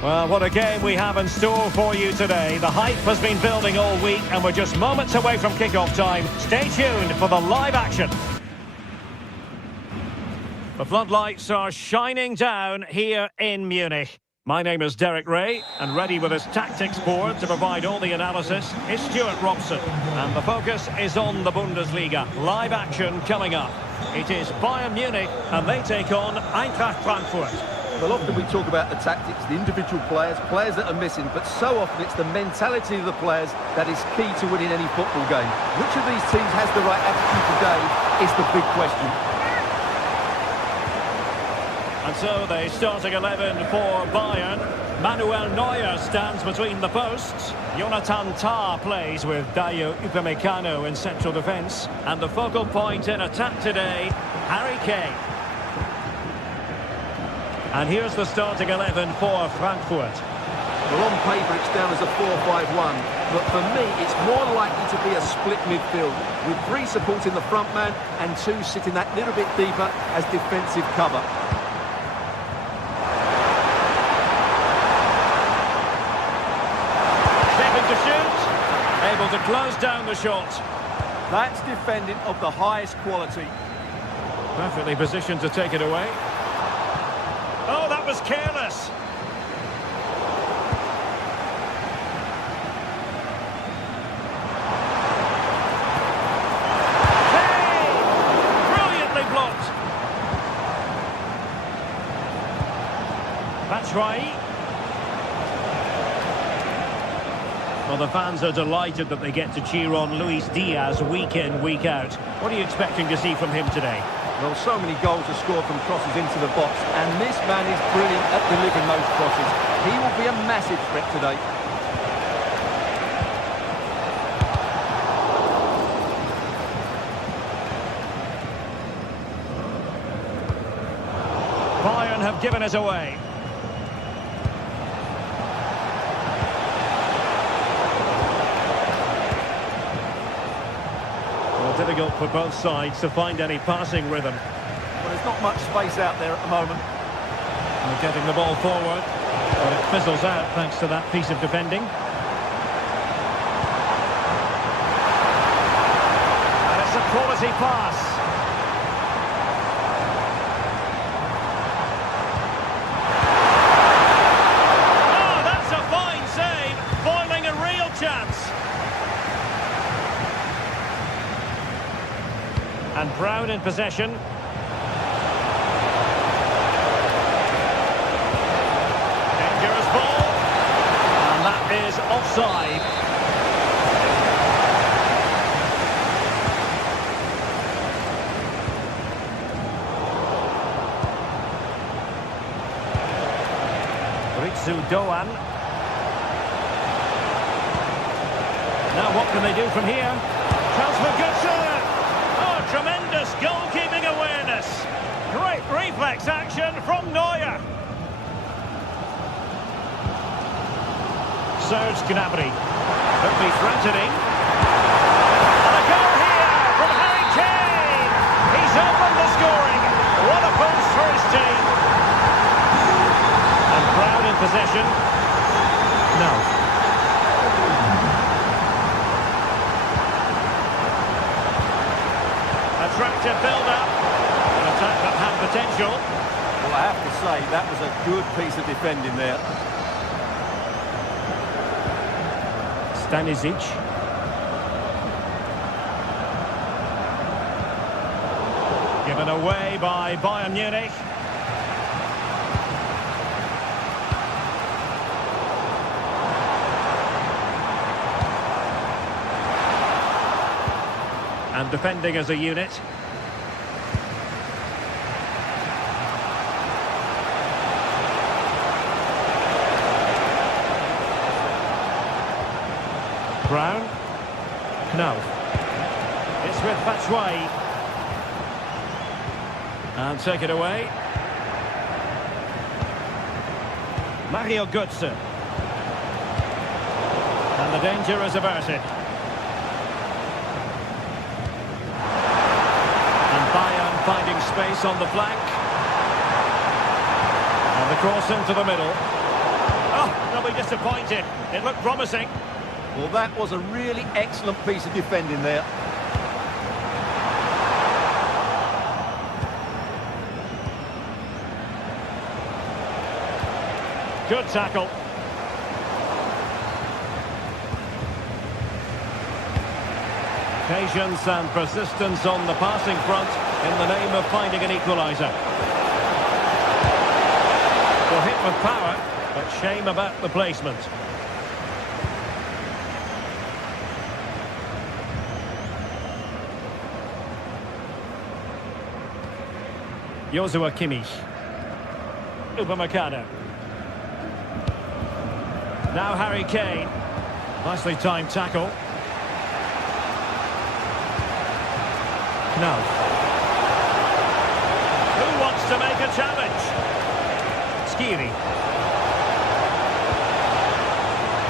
Well, what a game we have in store for you today. The hype has been building all week and we're just moments away from kick-off time. Stay tuned for the live action. The floodlights are shining down here in Munich. My name is Derek Ray, and ready with his tactics board to provide all the analysis is Stuart Robson. And the focus is on the Bundesliga. Live action coming up. It is Bayern Munich, and they take on Eintracht Frankfurt. Well, often we talk about the tactics, the individual players that are missing, but so often it's the mentality of the players that is key to winning any football game. Which of these teams has the right attitude today is the big question. And so the starting 11 for Bayern. Manuel Neuer stands between the posts. Jonathan Tah plays with Dayo Upamecano in central defence. And the focal point in attack today, Harry Kane. And here's the starting 11 for Frankfurt. Well, on paper it's down as a 4-5-1, but for me it's more likely to be a split midfield, with 3 supporting the front man and 2 sitting that little bit deeper as defensive cover. able to close down the shot. That's defending of the highest quality. Perfectly positioned to take it away. Oh, that was careless. That's right. Well, the fans are delighted that they get to cheer on Luis Diaz week in, week out. What are you expecting to see from him today? Well, so many goals are scored from crosses into the box, and this man is brilliant at delivering those crosses. He will be a massive threat today. Bayern have given us away. Difficult for both sides to find any passing rhythm. Well, there's not much space out there at the moment. They're getting the ball forward, but it fizzles out thanks to that piece of defending. And it's a quality pass. Oh, that's a fine save, foiling a real chance. And Brown in possession. Dangerous ball. And that is offside. Ritsu Doan. Now what can they do from here? Chance for Götze. Tremendous goalkeeping awareness. Great reflex action from Neuer. Serge Gnabry. Could be threatening. And a goal here from Harry Kane. He's opened the scoring. What a boost for his team. And Brown in possession. No. Attractive build-up, an attack that had potential. Well, I have to say, that was a good piece of defending there. Stanisic. Given away by Bayern Munich. And defending as a unit. Brown. Knauf. It's with Batshuayi. And take it away. Mario Götze. And the danger is averted. Bayern finding space on the flank. And the cross into the middle. Oh, they'll be disappointed. It looked promising. Well, that was a really excellent piece of defending there. Good tackle. Patience and persistence on the passing front in the name of finding an equaliser. Well, hit with power, but shame about the placement. Joshua Kimmich. Upamecano. Now Harry Kane. Nicely timed tackle. Knauf. Who wants to make a challenge? Skiri.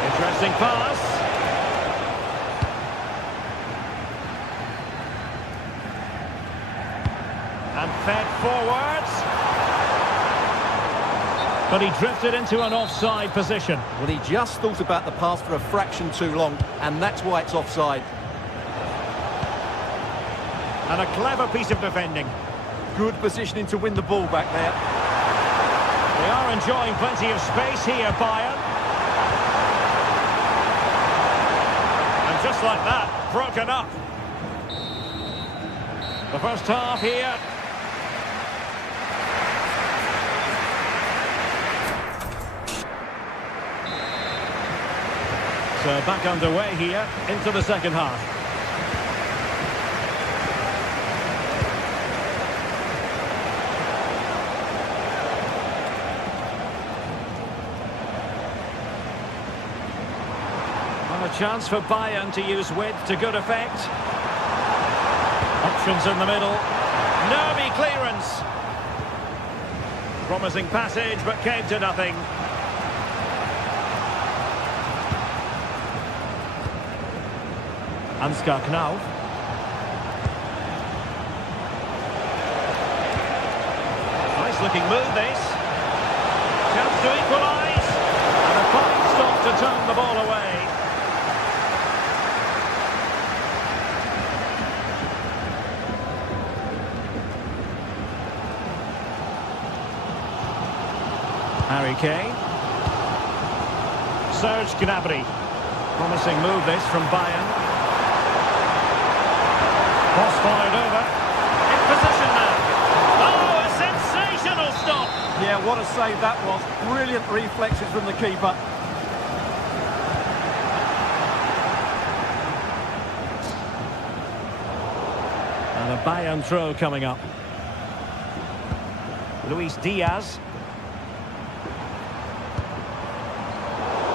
Interesting pass. And fed forwards. But he drifted into an offside position. Well, he just thought about the pass for a fraction too long, and that's why it's offside. And a clever piece of defending. Good positioning to win the ball back there. They are enjoying plenty of space here, Bayern. And just like that, broken up. The first half here. So back underway here into the second half. And a chance for Bayern to use width to good effect. Options in the middle. Nervy clearance. Promising passage, but came to nothing. Ansgar Knauf. Nice looking move this. Chance to equalise. And a fine stop to turn the ball away. Harry Kane. Serge Gnabry. Promising move this from Bayern. Cross fired over. In position now. Oh, a sensational stop. Yeah, what a save that was. Brilliant reflexes from the keeper. And a Bayern throw coming up. Luis Diaz.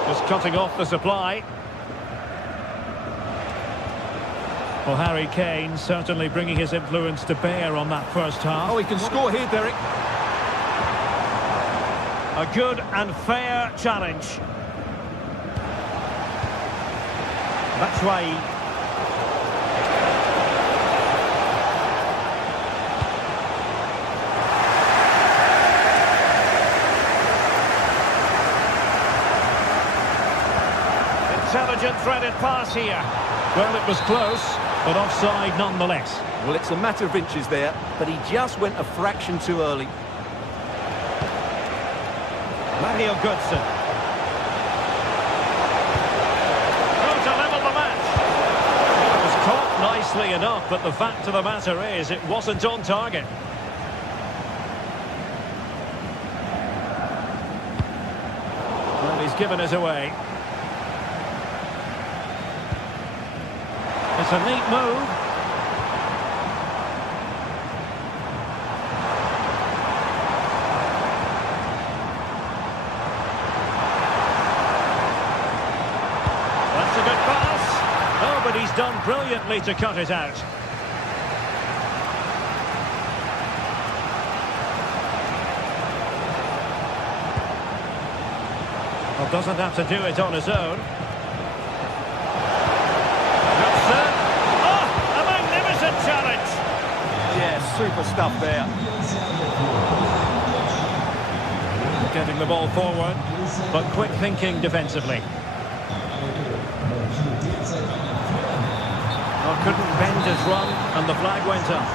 Just cutting off the supply. Well, Harry Kane certainly bringing his influence to bear on that first half. Oh, he can score here, Derek. A good and fair challenge. That's why. Intelligent threaded pass here. Well, it was close, but offside nonetheless. Well, it's a matter of inches there, but he just went a fraction too early. Manuel Götze. Oh, to level the match. It was caught nicely enough, but the fact of the matter is it wasn't on target. Well, he's given it away. It's a neat move. That's a good pass. Oh, but he's done brilliantly to cut it out. Well, doesn't have to do it on his own. Challenge. Yeah, super stuff there. Getting the ball forward, but quick thinking defensively. Oh, couldn't bend his run, and the flag went up.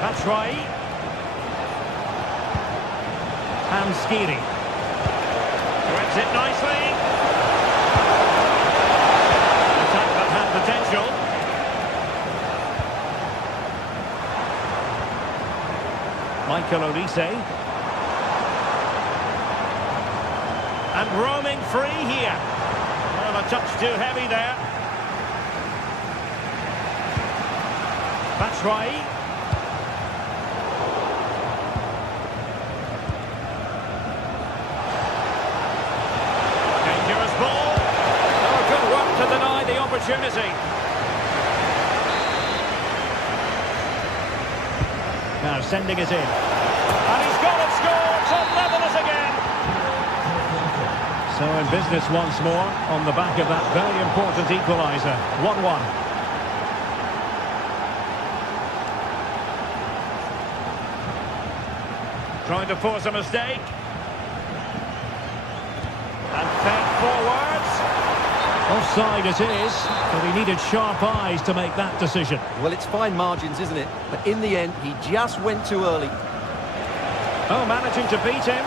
That's right. Hamskiri. Directs it nicely. Potential. Michael Olise. And roaming free here. Well, a touch too heavy there. That's right. Dangerous ball. Oh, good work to deny the opportunity. Now sending it in. And he's got it scored to level it again. So in business once more on the back of that very important equaliser. 1-1. Trying to force a mistake. And fed forwards. Offside it is, but he needed sharp eyes to make that decision. Well, it's fine margins, isn't it? But in the end, he just went too early. Oh, managing to beat him.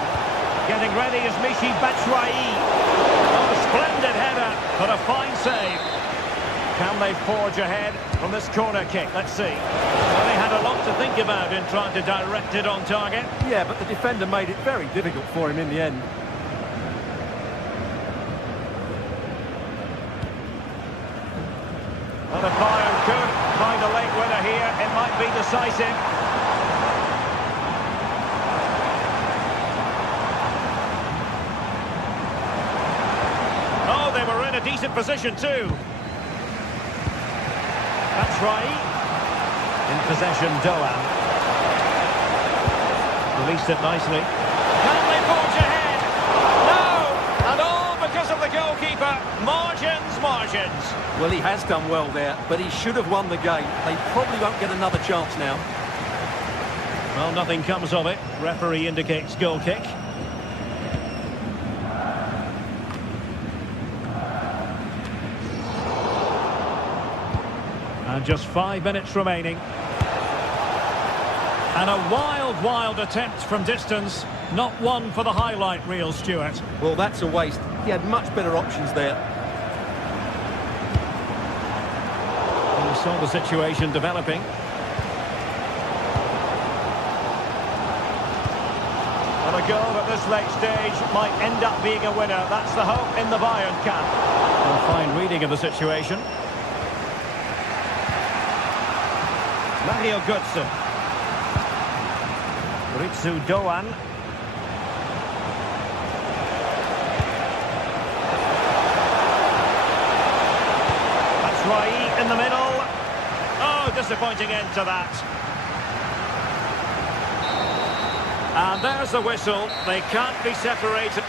Getting ready is Michy Batshuayi. Oh, splendid header, but a fine save. Can they forge ahead from this corner kick? Let's see. Well, they had a lot to think about in trying to direct it on target. Yeah, but the defender made it very difficult for him in the end. Well, if Bayern could find a late winner here, it might be decisive. Oh, they were in a decent position too. Batshuayi. In possession, Doan. Released it nicely. Can they forge ahead? No! And all because of the goalkeeper. Margins, margins. Well, he has done well there, but he should have won the game. They probably won't get another chance now. Well, nothing comes of it. Referee indicates goal kick. And just 5 minutes remaining. And a wild, wild attempt from distance. Not one for the highlight reel, Stuart. Well, that's a waste. He had much better options there. We saw the situation developing. And a goal at this late stage might end up being a winner. That's the hope in the Bayern camp. A fine reading of the situation. Mario Götze. Ritsu Doan. Batshuayi in the middle. Oh, disappointing end to that. And there's the whistle. They can't be separated.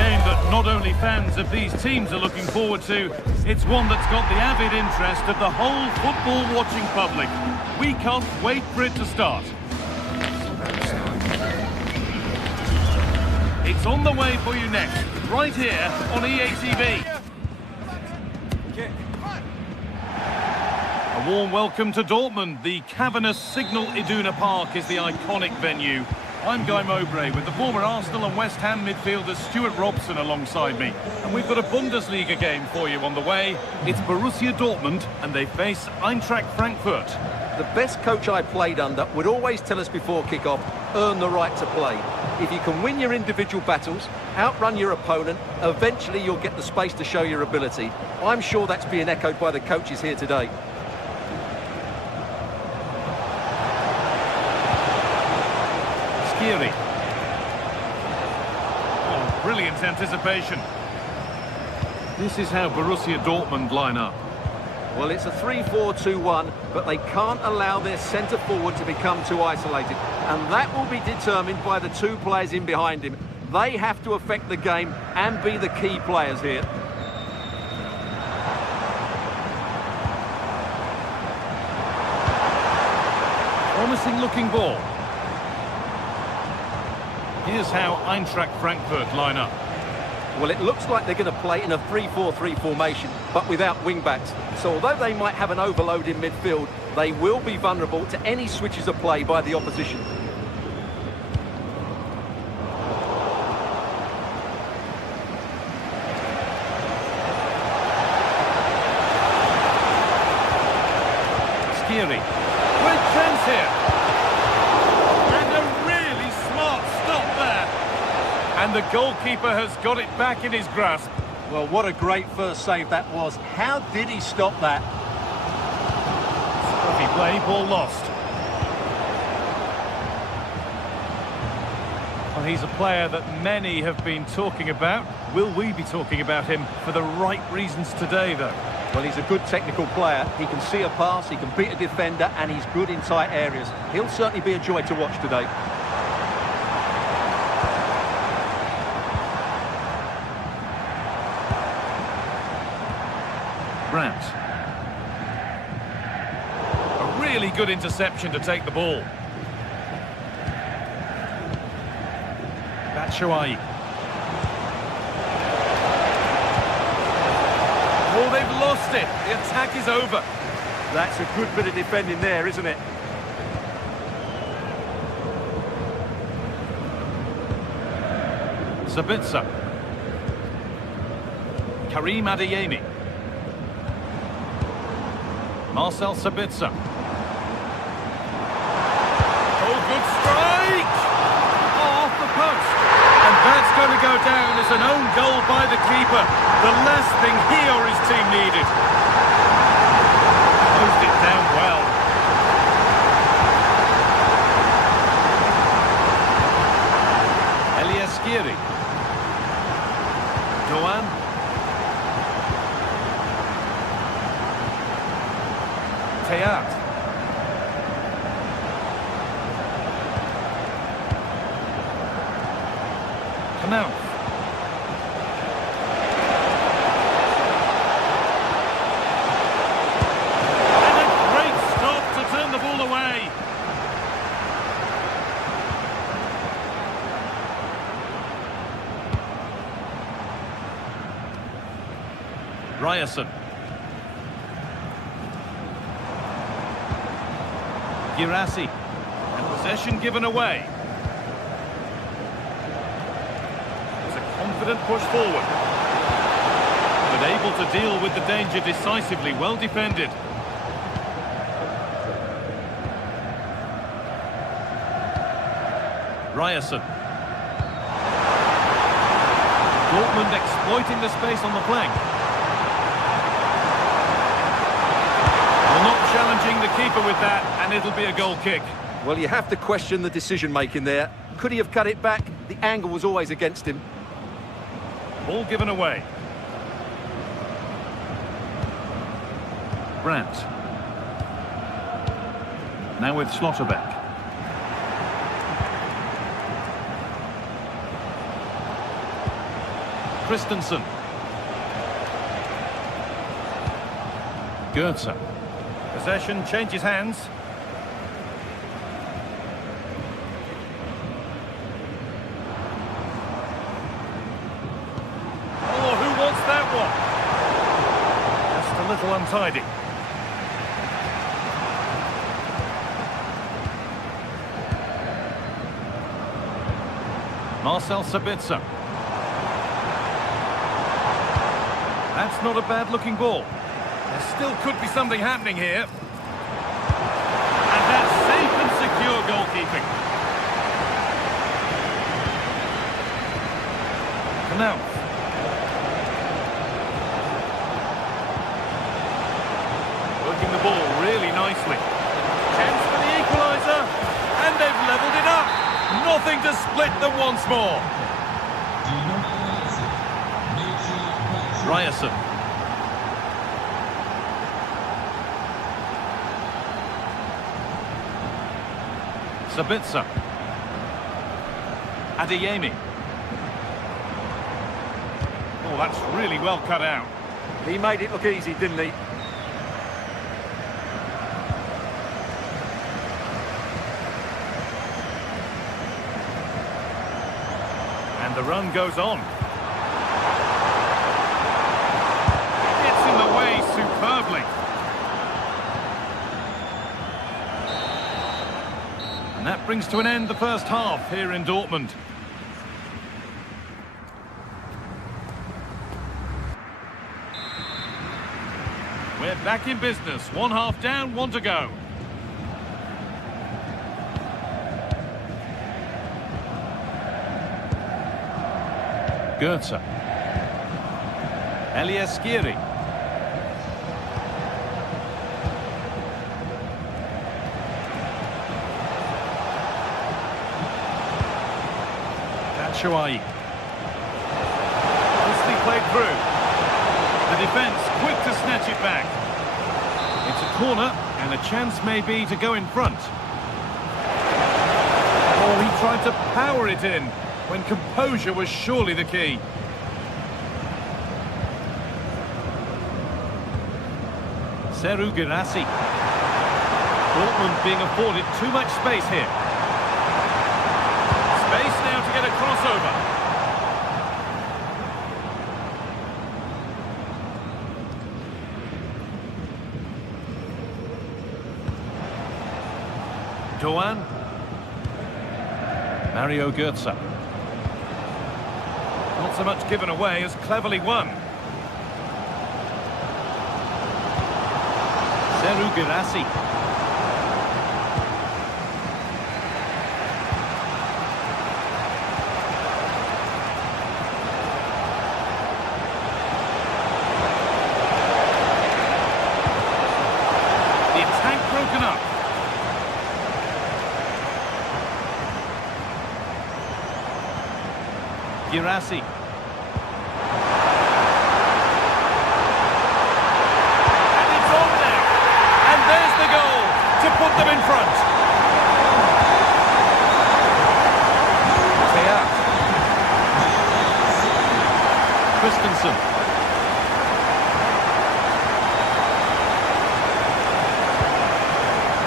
game that not only fans of these teams are looking forward to, it's one that's got the avid interest of the whole football-watching public. We can't wait for it to start. It's on the way for you next, right here on EA TV. A warm welcome to Dortmund. The cavernous Signal Iduna Park is the iconic venue. I'm Guy Mowbray with the former Arsenal and West Ham midfielder Stuart Robson alongside me. And we've got a Bundesliga game for you on the way. It's Borussia Dortmund and they face Eintracht Frankfurt. The best coach I played under would always tell us before kick-off, earn the right to play. If you can win your individual battles, outrun your opponent, eventually you'll get the space to show your ability. I'm sure that's being echoed by the coaches here today. Oh, brilliant anticipation. This is how Borussia Dortmund line up. Well, it's a 3-4-2-1, but they can't allow their centre-forward to become too isolated. And that will be determined by the two players in behind him. They have to affect the game and be the key players here. Promising-looking ball. Here's how Eintracht Frankfurt line up. Well, it looks like they're going to play in a 3-4-3 formation, but without wing-backs. So although they might have an overload in midfield, they will be vulnerable to any switches of play by the opposition. Skiri. Great chance here. And a really smart stop there. And the goalkeeper has got it back in his grasp. Well, what a great first save that was. How did he stop that? Scruffy play, ball lost. Well, he's a player that many have been talking about. Will we be talking about him for the right reasons today, though? Well, he's a good technical player. He can see a pass, he can beat a defender, and he's good in tight areas. He'll certainly be a joy to watch today. Brandt. A really good interception to take the ball. Batshuayi. Oh, they've lost it. The attack is over. That's a good bit of defending there, isn't it? Sabitzer. Karim Adeyemi. Marcel Sabitzer. Oh, good strike! Oh, off the post. And that's going to go down as an own goal by the keeper. The last thing he or his team needed. Closed it down well. Elias Skiri. Doan. Teat. Knauf. And a great stop to turn the ball away. Ryerson. Girassi. And possession given away. It's a confident push forward. But able to deal with the danger decisively. Well defended. Ryerson. Dortmund exploiting the space on the flank. Not challenging the keeper with that, and it'll be a goal kick. Well, you have to question the decision-making there. Could he have cut it back? The angle was always against him. Ball given away. Brandt. Now with Schlotterbeck. Christensen. Goetze. Possession changes hands. Oh, who wants that one? Just a little untidy. Marcel Sabitzer. That's not a bad-looking ball. There still could be something happening here. And that's safe and secure goalkeeping. Now. Working the ball really nicely. Chance for the equaliser. And they've levelled it up. Nothing to split them once more. Ryerson. Sabitzer. Adeyemi. Oh, that's really well cut out. He made it look easy, didn't he? And the run goes on. It's in the way superbly. And that brings to an end the first half here in Dortmund. We're back in business. One half down, one to go. Goetze. Elias Skiri. Batshuayi. Nicely played through. The defence quick to snatch it back. It's a corner and a chance maybe to go in front. Oh, he tried to power it in when composure was surely the key. Seru Girassi. Dortmund being afforded too much space here. Space now to get a crossover. Doan. Mario Goetze. Not so much given away as cleverly won. Seru Girassi. The attack broken up. Girassi. And it's on there. And there's the goal to put them in front. Teat. Christensen.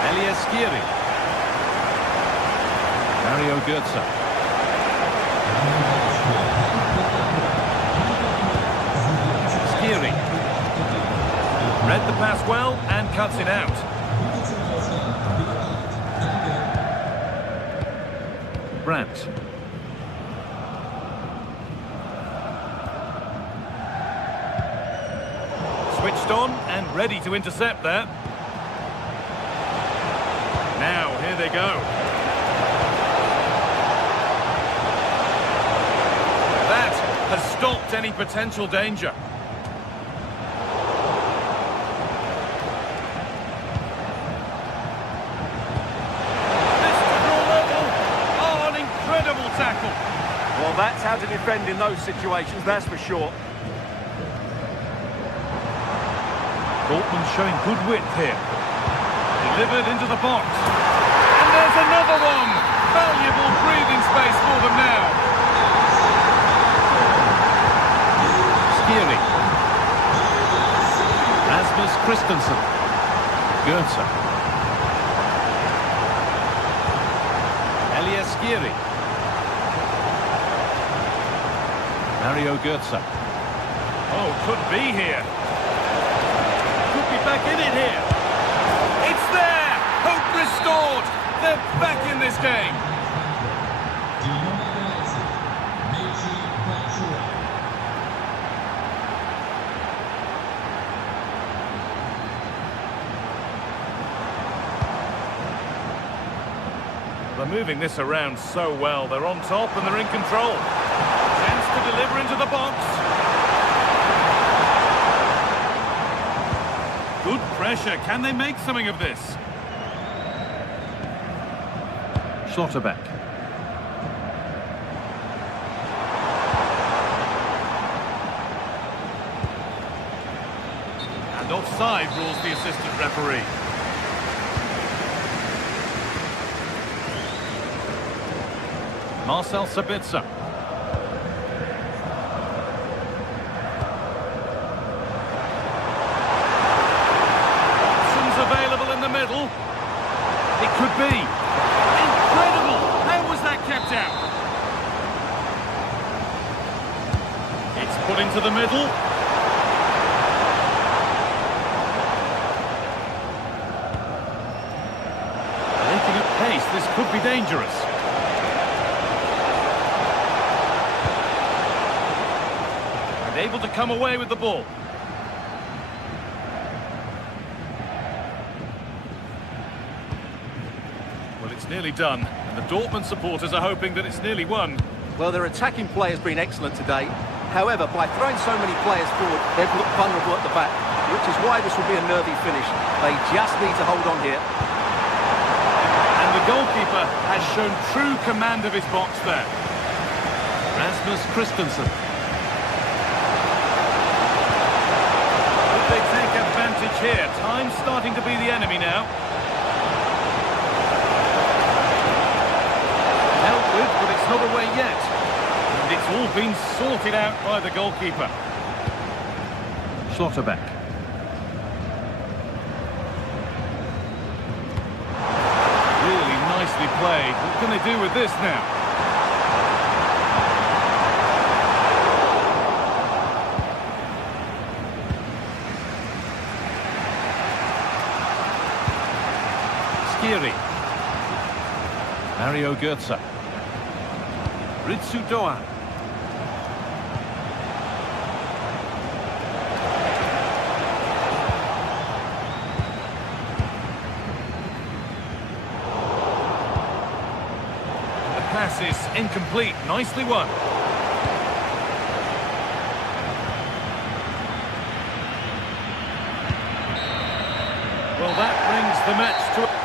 Elias Skiri. Mario Goetze. Read the pass well and cuts it out. Brandt. Switched on and ready to intercept there. Now, here they go. That has stopped any potential danger. Well, that's how to defend in those situations, that's for sure. Dortmund showing good width here. Delivered into the box. And there's another one! Valuable breathing space for them now. Skiri. Rasmus Christensen. Goethe. Elias Skiri. Mario Goetze. Oh, could be here. Could be back in it here. It's there! Hope restored! They're back in this game. They're moving this around so well. They're on top and they're in control. Chance to deliver into the box. Good pressure. Can they make something of this? Schlotterbeck. And offside rules the assistant referee. Marcel Sabitzer. Options available in the middle. It could be. Incredible! How was that kept out? It's put into the middle. Making at pace, this could be dangerous. Able to come away with the ball. Well, it's nearly done, and the Dortmund supporters are hoping that it's nearly won. Well, their attacking play has been excellent today. However, by throwing so many players forward, they've looked vulnerable at the back, which is why this will be a nervy finish. They just need to hold on here. And the goalkeeper has shown true command of his box there. Rasmus Christensen. They take advantage here. Time's starting to be the enemy now. Dealt with, but it's not away yet. And it's all been sorted out by the goalkeeper. Schlotterbeck. Really nicely played. What can they do with this now? Skiri. Mario Goetze. Ritsu Doan. The pass is incomplete. Nicely won. Well, that brings the match to...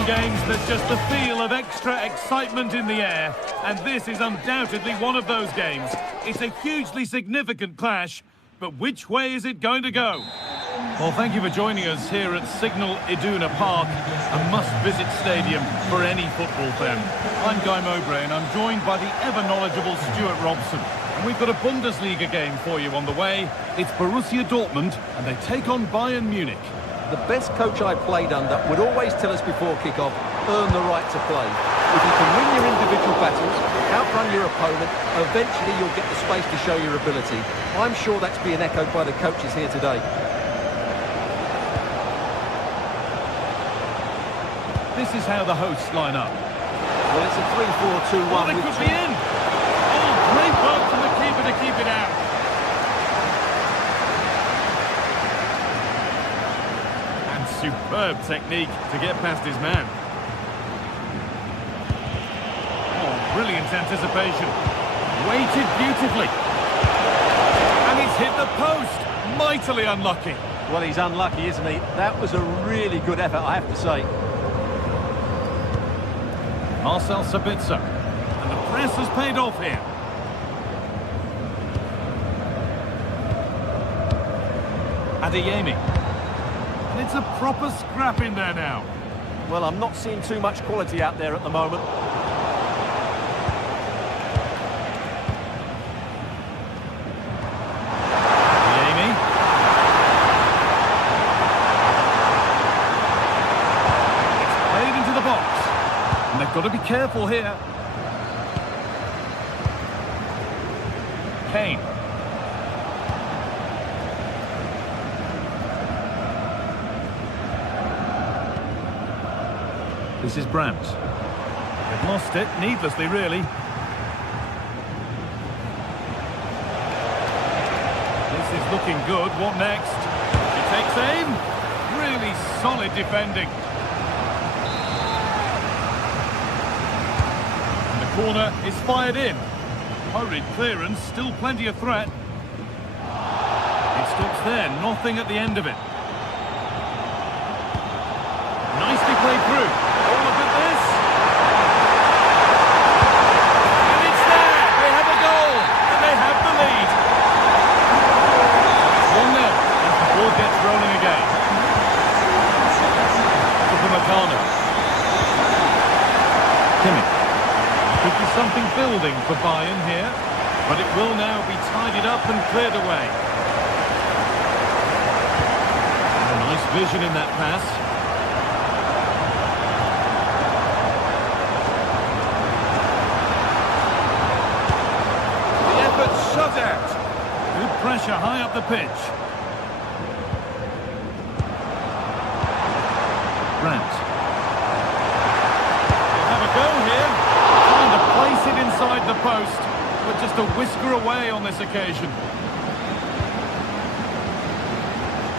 some games there's just the feel of extra excitement in the air, and this is undoubtedly one of those games. It's a hugely significant clash, but which way is it going to go? Well, thank you for joining us here at Signal Iduna Park, a must-visit stadium for any football fan. I'm Guy Mowbray, and I'm joined by the ever-knowledgeable Stuart Robson. And we've got a Bundesliga game for you on the way. It's Borussia Dortmund, and they take on Bayern Munich. The best coach I played under would always tell us before kick-off, earn the right to play. If you can win your individual battles, outrun your opponent, eventually you'll get the space to show your ability. I'm sure that's being echoed by the coaches here today. This is how the hosts line up. Well, it's a 3-4-2-1. Oh, they could be in! Oh, great work from the keeper to keep it out. And superb technique to get past his man. Oh, brilliant anticipation. Weighted beautifully. And he's hit the post. Mightily unlucky. Well, he's unlucky, isn't he? That was a really good effort, I have to say. Marcel Sabitzer, and the press has paid off here. Adeyemi, and it's a proper scrap in there now. Well, I'm not seeing too much quality out there at the moment. Adeyemi. It's played into the box. And they've got to be careful here. Kane. This is Brandt. They've lost it, needlessly, really. This is looking good. What next? He takes aim. Really solid defending. Corner is fired in. Hurried clearance, still plenty of threat. It stops there, nothing at the end of it. Nicely played through. Oh, look at this. And it's there. They have a goal. And they have the lead. 1-0 as the ball gets rolling again. Upamecano. Kimmich. Could be something building for Bayern here, but it will now be tidied up and cleared away. A nice vision in that pass. The effort shut out. Good pressure high up the pitch. Brandt. They'll have a go here. Trying to place it inside the post, but just a whisker away on this occasion.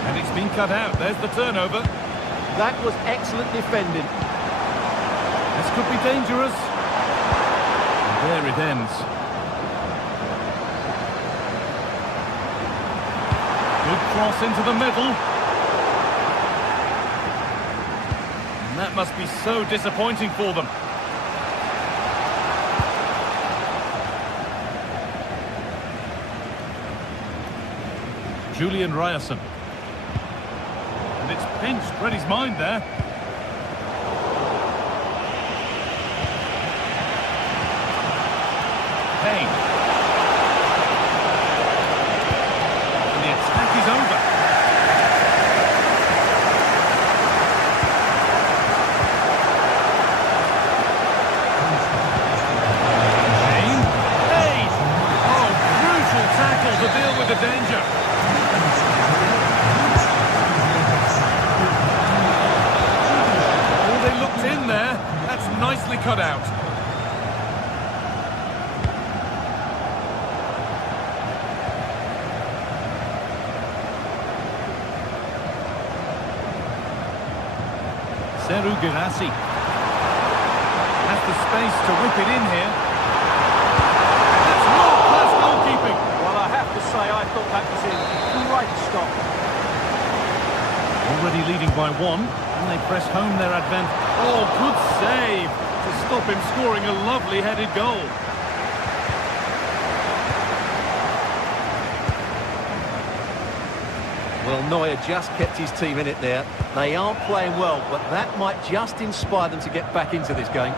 And it's been cut out. There's the turnover. That was excellent defending. This could be dangerous. And there it ends. Good cross into the middle. And that must be so disappointing for them. Julian Ryerson. And it's pinched, read his mind there. Kane. And the attack is over. Kane. Hey! Oh, crucial tackle to deal with the danger. In there, that's nicely cut out. Seru Girassi has the space to whip it in here. That's world-class goalkeeping. Well, I have to say, I thought that was in great stop. Already leading by 1, and they press home their advantage. Oh, good save to stop him scoring a lovely headed goal. Well, Neuer just kept his team in it there. They aren't playing well, but that might just inspire them to get back into this game.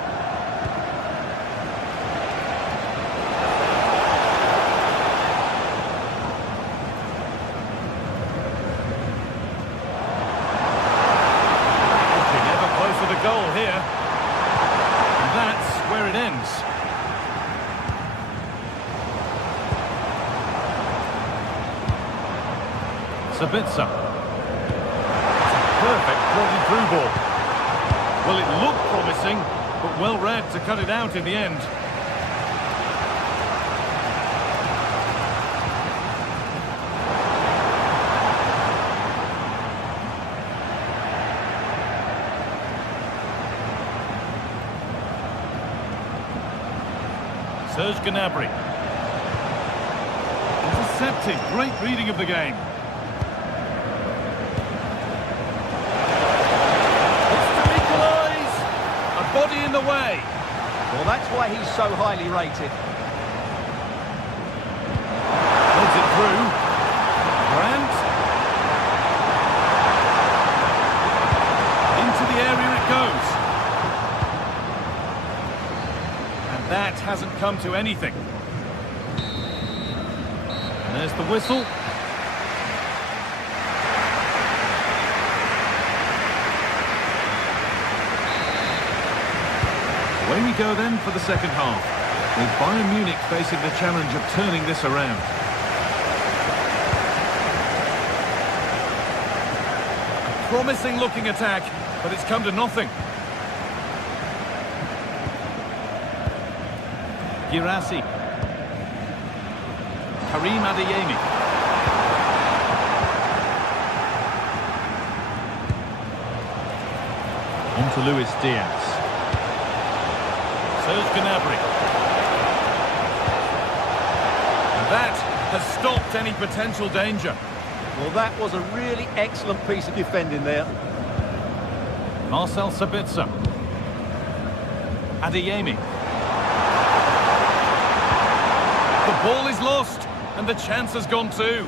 Goal here, and that's where it ends. Sabitzer. It's a perfect plodded through ball. Well, it looked promising, but well read to cut it out in the end. Serge Gnabry. Intercepted. Great reading of the game. It's to equalise. A body in the way. Well, that's why he's so highly rated. Holds it through. Grant. Into the area it goes. That hasn't come to anything. And there's the whistle. Away we go then for the second half, with Bayern Munich facing the challenge of turning this around. A promising looking attack, but it's come to nothing. Girassi. Karim Adeyemi. On to Luis Diaz. Serge Gnabry. And that has stopped any potential danger. Well, that was a really excellent piece of defending there. Marcel Sabitzer. Adeyemi. The ball is lost, and the chance has gone too. He's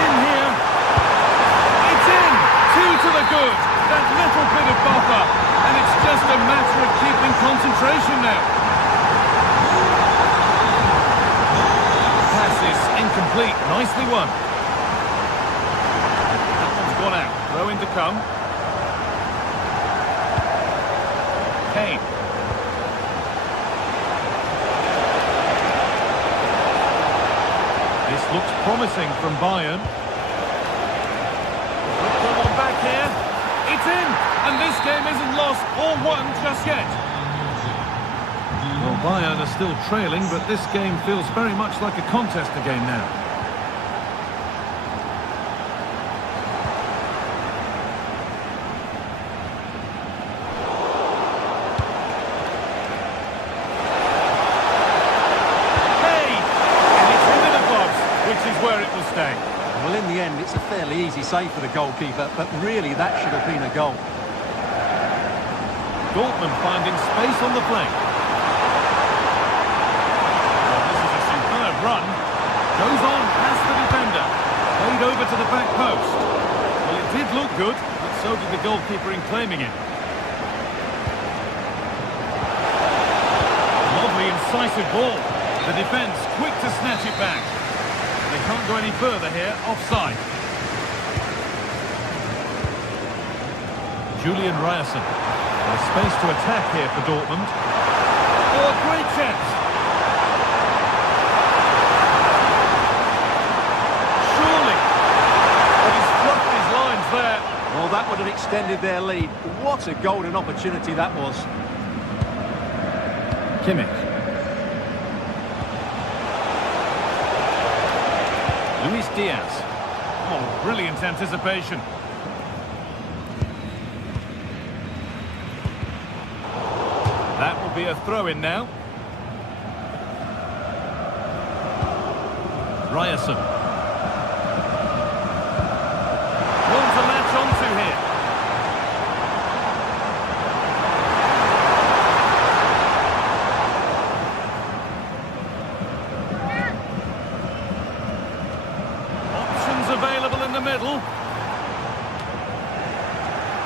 in here. It's in! 2 to the good. That little bit of buffer, and it's just a matter of keeping concentration now. Pass is incomplete. Nicely won. That one's gone out. Throw in to come. Kane. This looks promising from Bayern. Come on back here. It's in! And this game isn't lost or won just yet. Well, Bayern are still trailing, but this game feels very much like a contest again now. Where it will stay. Well, in the end, it's a fairly easy save for the goalkeeper, but really that should have been a goal. Dortmund finding space on the flank. Well, this is a superb run. Goes on past the defender. Played over to the back post. Well, it did look good, but so did the goalkeeper in claiming it. Lovely incisive ball. The defence quick to snatch it back. They can't go any further here, offside. Julian Ryerson. There's space to attack here for Dortmund. Oh, a great chance. Surely. But he's fluffed his lines there. Well, that would have extended their lead. What a golden opportunity that was. Kimmich. Luis Diaz. Oh, brilliant anticipation. That will be a throw-in now. Ryerson. One to latch onto here. Options available in the middle.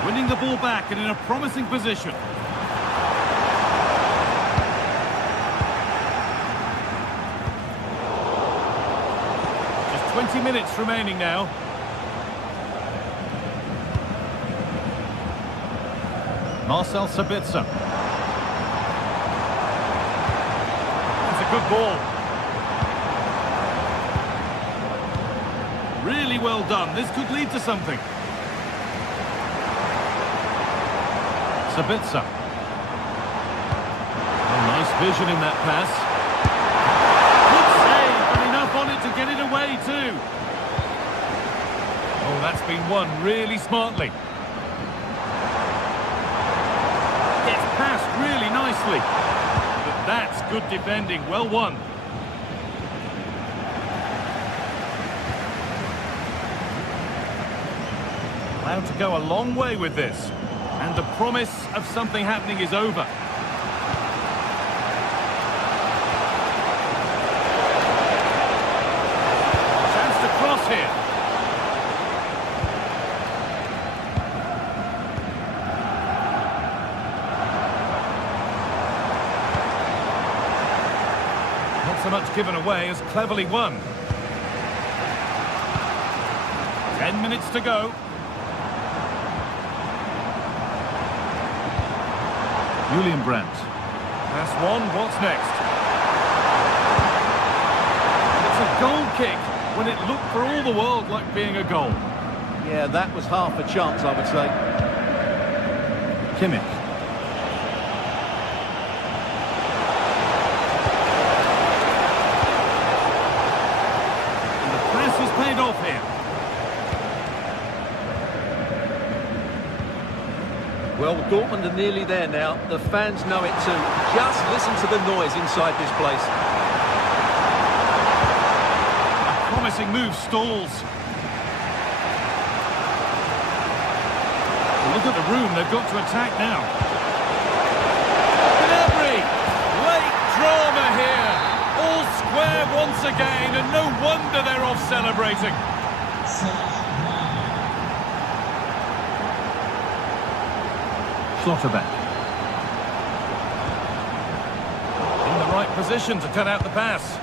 Winning the ball back and in a promising position. Just 20 minutes remaining now. Marcel Sabitzer. That's a good ball. Really well done. This could lead to something. Sabitzer. Oh, nice vision in that pass. Good save, but enough on it to get it away too. Oh, that's been won really smartly. Gets passed really nicely. But that's good defending, well won. Allowed to go a long way with this. And the promise of something happening is over. Chance to cross here. Not so much given away as cleverly won. 10 minutes to go. Julian Brandt. That's one, what's next? It's a goal kick when it looked for all the world like being a goal. Yeah, that was half a chance, I would say. Kimmich. And the press has paid off here. Well, Dortmund are nearly there now. The fans know it too. Just listen to the noise inside this place. A promising move stalls. Look at the room they've got to attack now. Gnabry! Late drama here. All square once again, and no wonder they're off celebrating. Schlotterbeck. In the right position to cut out the pass.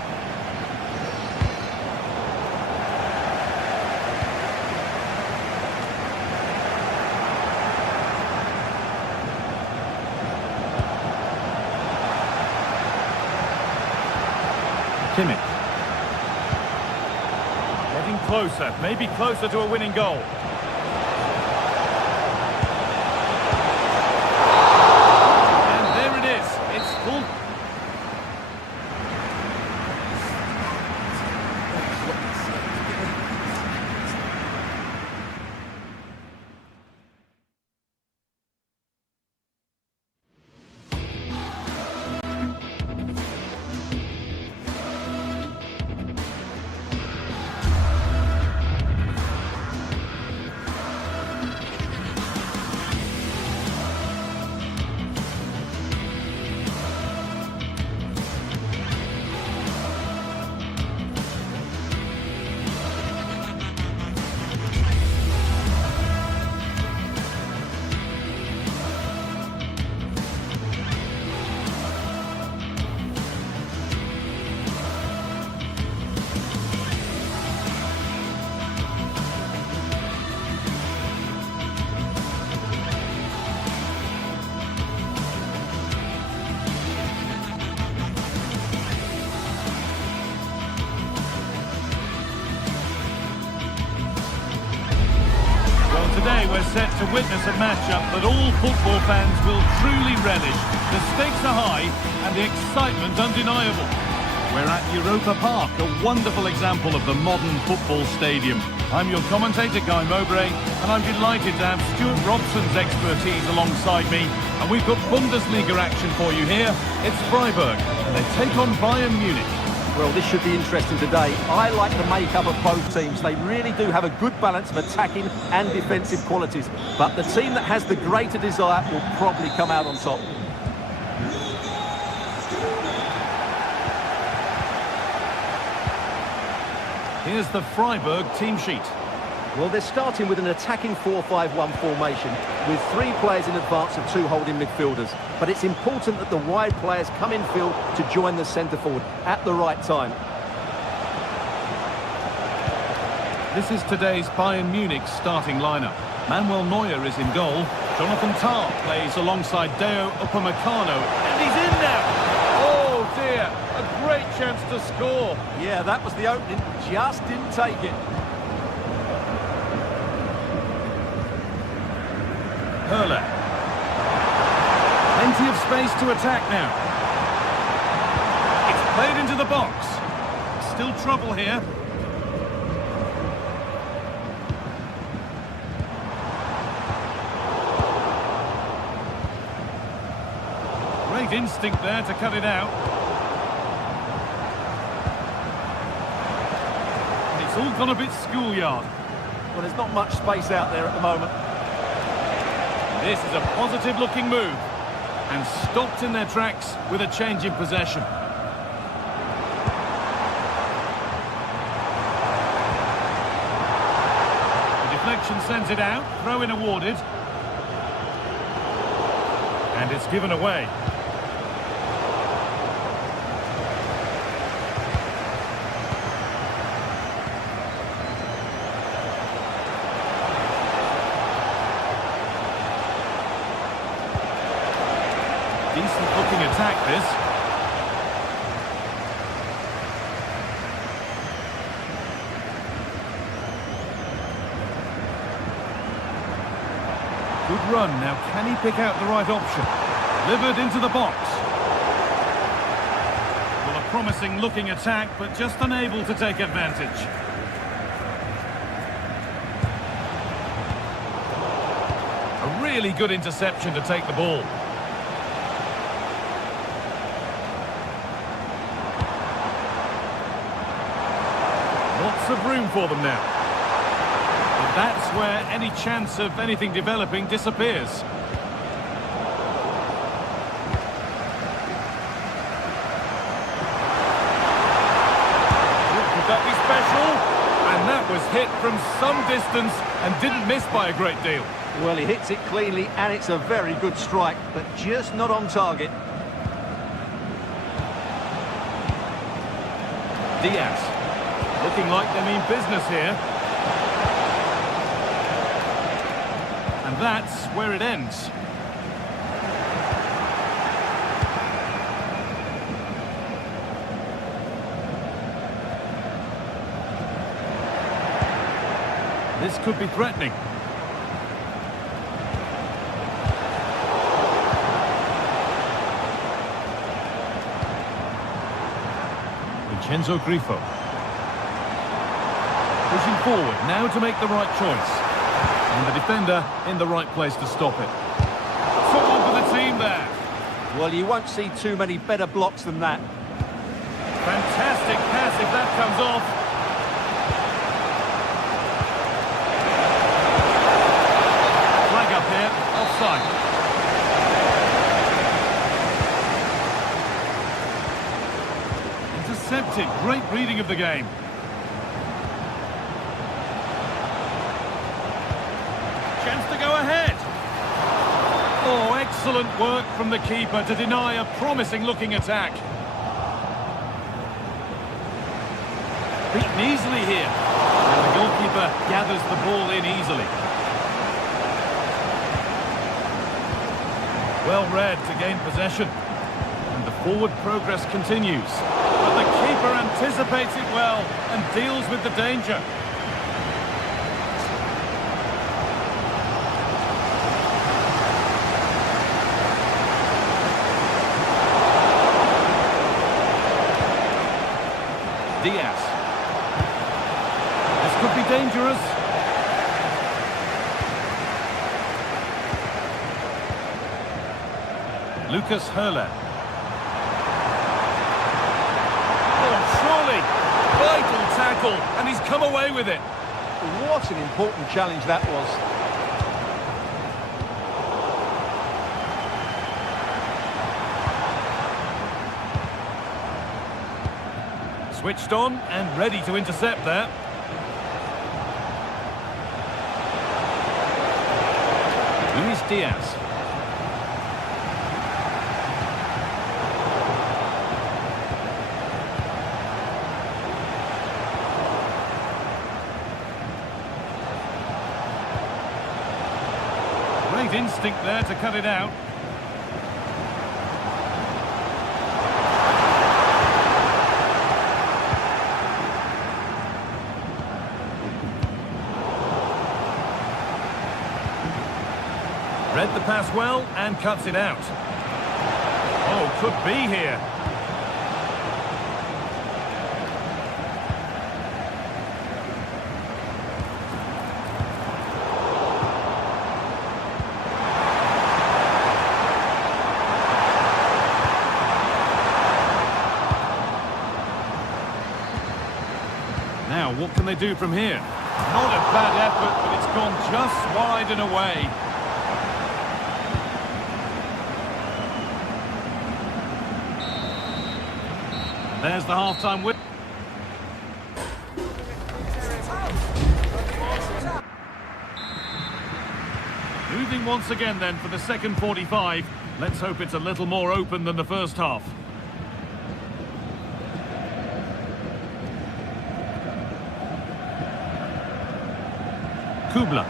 Kimmich. Getting closer, maybe closer to a winning goal. Today we're set to witness a matchup that all football fans will truly relish. The stakes are high and the excitement undeniable. We're at Europa Park, a wonderful example of the modern football stadium. I'm your commentator, Guy Mowbray, and I'm delighted to have Stuart Robson's expertise alongside me. And we've got Bundesliga action for you here. It's Freiburg, and they take on Bayern Munich. Well, this should be interesting today. I like the makeup of both teams. They really do have a good balance of attacking and defensive qualities. But the team that has the greater desire will probably come out on top. Here's the Freiburg team sheet. Well, they're starting with an attacking 4-5-1 formation with 3 players in advance of 2 holding midfielders. But it's important that the wide players come in field to join the centre forward at the right time. This is today's Bayern Munich starting lineup. Manuel Neuer is in goal. Jonathan Tah plays alongside Deo Upamecano, and he's in there! Oh dear, a great chance to score. Yeah, that was the opening, just didn't take it. Hurler. Plenty of space to attack now. It's played into the box. Still trouble here. Great instinct there to cut it out. It's all gone a bit schoolyard. Well, there's not much space out there at the moment. This is a positive-looking move, and stopped in their tracks with a change in possession. The deflection sends it out, throw-in awarded. And it's given away. Decent-looking attack, this. Good run. Now, can he pick out the right option? Delivered into the box. Well, a promising-looking attack, but just unable to take advantage. A really good interception to take the ball. Lots of room for them now. But that's where any chance of anything developing disappears. Could that be special? And that was hit from some distance and didn't miss by a great deal. Well, he hits it cleanly and it's a very good strike, but just not on target. Diaz. Looking like they mean business here. And that's where it ends. This could be threatening. Vincenzo Grifo. Pushing forward now to make the right choice. And the defender in the right place to stop it. Football for the team there. Well, you won't see too many better blocks than that. Fantastic pass if that comes off. Flag up here, offside. Intercepted, great reading of the game. Chance to go ahead. Oh, excellent work from the keeper to deny a promising-looking attack. Beaten easily here. And the goalkeeper gathers the ball in easily. Well read to gain possession. And the forward progress continues. But the keeper anticipates it well and deals with the danger. Diaz. This could be dangerous. Lucas Hurler. Oh, Surely. Vital tackle, and he's come away with it. What an important challenge that was. Switched on and ready to intercept there. Luis Diaz. Great instinct there to cut it out. Read the pass well and cuts it out. Oh, could be here. Now, what can they do from here? Not a bad effort, but it's gone just wide and away. There's the half-time win. Moving once again then for the second 45. Let's hope it's a little more open than the first half. Kubla.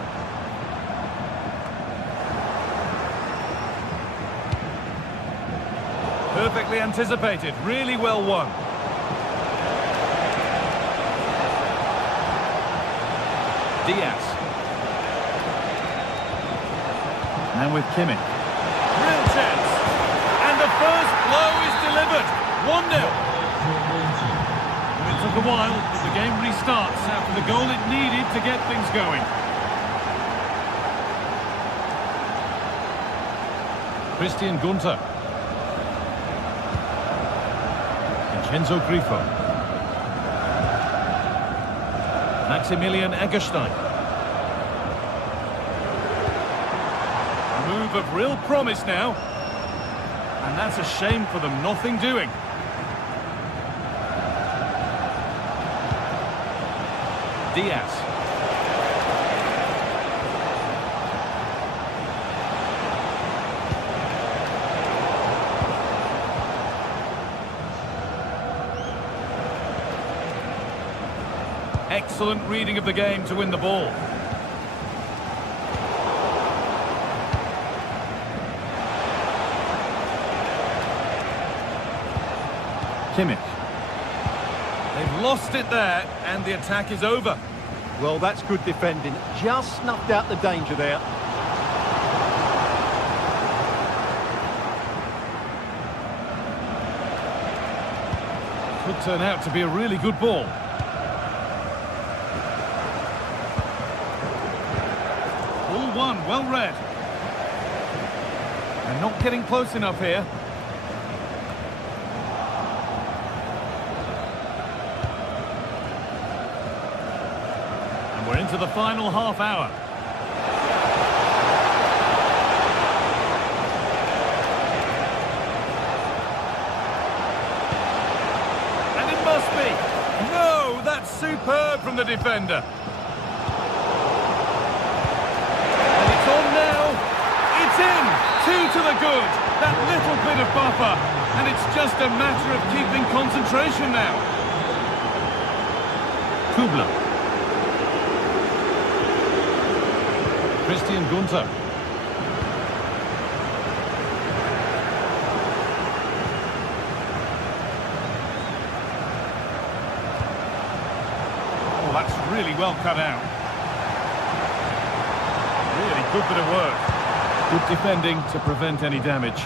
Perfectly anticipated, really well won. Diaz. Now with Kimmich. Real chance. And the first blow is delivered. 1-0. It took a while, but the game restarts after the goal it needed to get things going. Christian Gunter. Vincenzo Grifo. Maximilian Eggestein. A move of real promise now. And that's a shame for them, nothing doing. Diaz. Excellent reading of the game to win the ball. Kimmich. They've lost it there, and the attack is over. Well, that's good defending. Just snuffed out the danger there. Could turn out to be a really good ball. Ball one, well read. They're not getting close enough here. And we're into the final half hour. And it must be. No, that's superb from the defender. It's in! 2 to the good. That little bit of buffer. And it's just a matter of keeping concentration now. Kubla. Christian Gunter. Oh, that's really well cut out. Really good bit of work. Good defending to prevent any damage.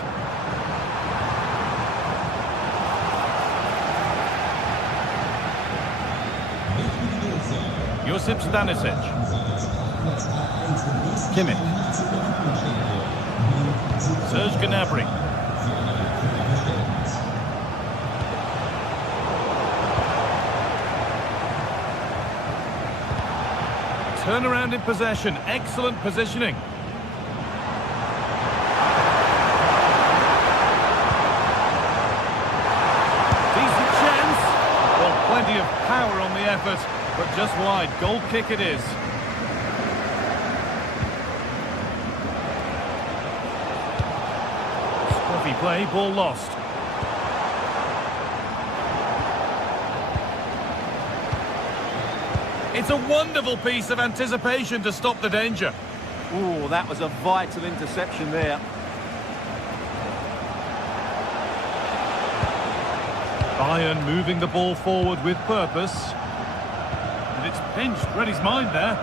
Josip Stanisic. Kimmich. Serge Gnabry. Turnaround in possession, excellent positioning. Decent chance. Well, plenty of power on the effort, but just wide. Goal kick it is. Scruffy play, ball lost. It's a wonderful piece of anticipation to stop the danger. Oh, that was a vital interception there. Bayern moving the ball forward with purpose. And it's pinched, read his mind there.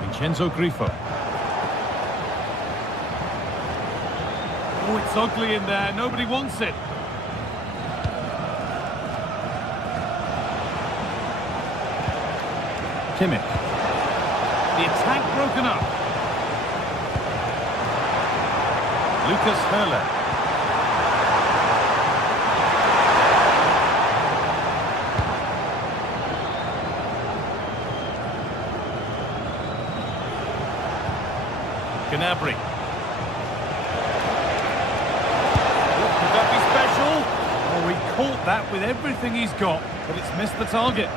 Vincenzo Grifo. Oh, it's ugly in there, nobody wants it. Kimmich. The attack broken up. Lucas Hurler. Gnabry. Could that be special? Oh, he caught that with everything he's got, but it's missed the target.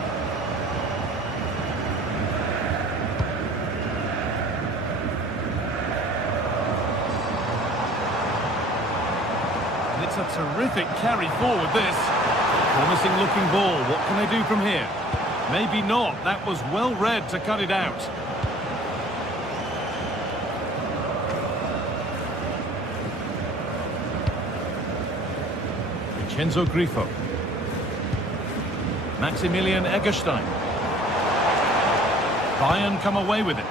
It's a terrific carry forward, this. Promising looking ball. What can they do from here? Maybe not. That was well read to cut it out. Vincenzo Grifo. Maximilian Eggestein. Bayern come away with it.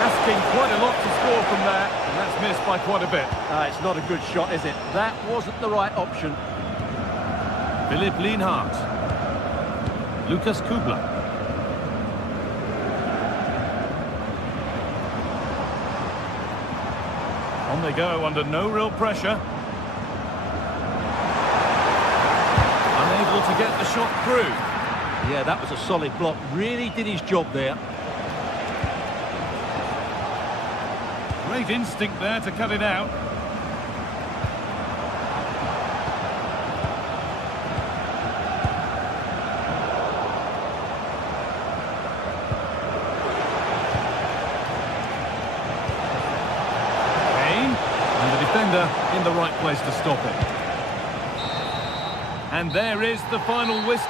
Asking quite a lot to score from there, and that's missed by quite a bit. It's not a good shot, is it? That wasn't the right option. Philipp Lienhardt. Lucas Kubler. On they go under no real pressure. Unable to get the shot through. Yeah, that was a solid block. Really did his job there. Great instinct there to cut it out. Kane, and the defender in the right place to stop it. And there is the final whistle.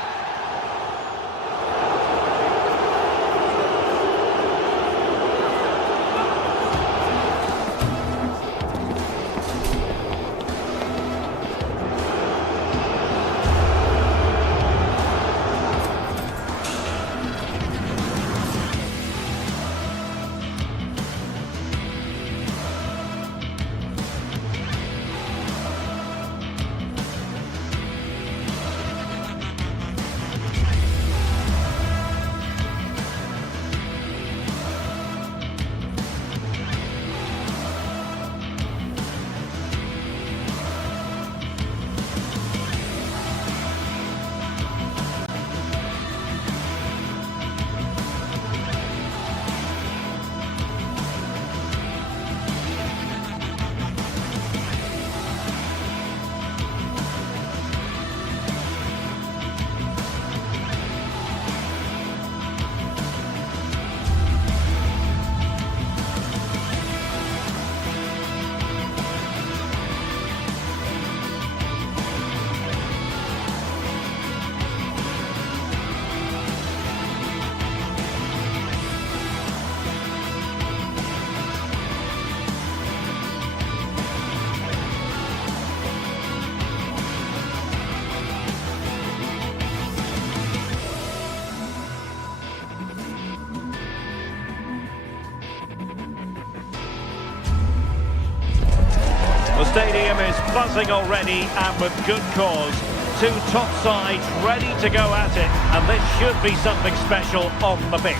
The stadium is buzzing already, and with good cause. Two top sides ready to go at it, and this should be something special on the pitch.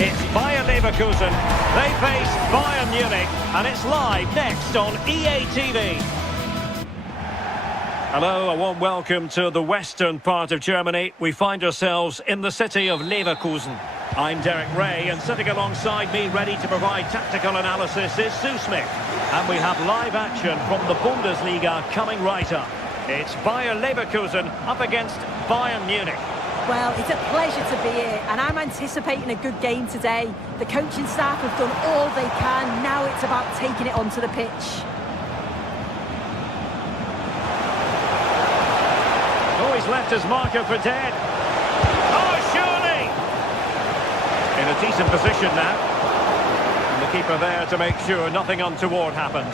It's Bayer Leverkusen. They face Bayern Munich, and it's live next on EA TV. Hello, a warm welcome to the western part of Germany. We find ourselves in the city of Leverkusen. I'm Derek Ray, and sitting alongside me, ready to provide tactical analysis, is Sue Smith. And we have live action from the Bundesliga coming right up. It's Bayer Leverkusen up against Bayern Munich. Well, it's a pleasure to be here, and I'm anticipating a good game today. The coaching staff have done all they can. Now it's about taking it onto the pitch. Oh, he's left his marker for dead. Oh, surely! In a decent position now. And the keeper there to make sure nothing untoward happened.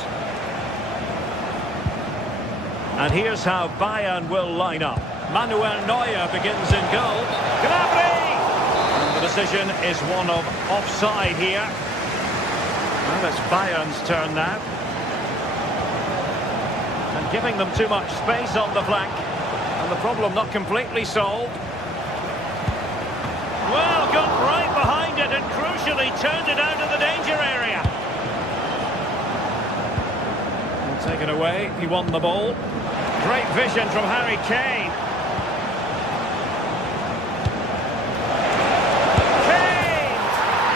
And here's how Bayern will line up. Manuel Neuer begins in goal. Gnabry! And the decision is one of offside here. Well, it's Bayern's turn now. And giving them too much space on the flank. And the problem not completely solved. Well, got right behind it and crucially turned it out of the danger area. And taken away, he won the ball. Great vision from Harry Kane. Kane!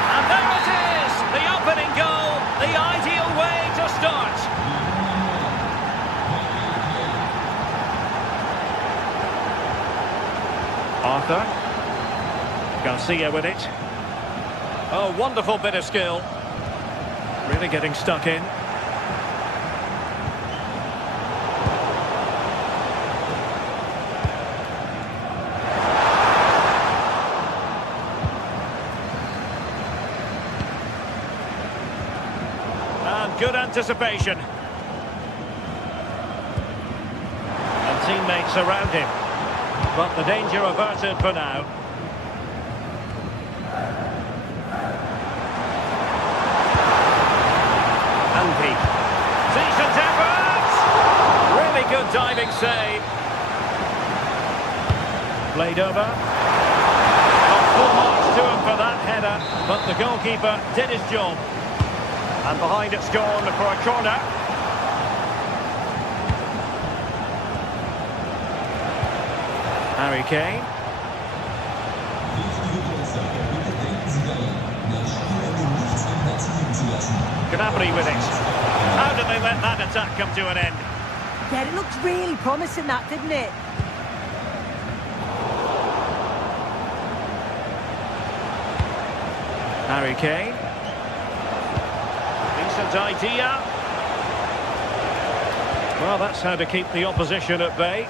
And there it is! The opening goal, the ideal way to start. Arthur. Garcia with it. Oh, wonderful bit of skill. Really getting stuck in. And good anticipation. And teammates around him. But the danger averted for now. Andy. Decent effort! Really good diving save. Played over. Not full marks to him for that header, but the goalkeeper did his job. And behind it's gone for a corner. Harry Kane. Gnabry with it. How did they let that attack come to an end? Yeah, it looked really promising, that, didn't it? Harry Kane. Decent idea. Well, that's how to keep the opposition at bay.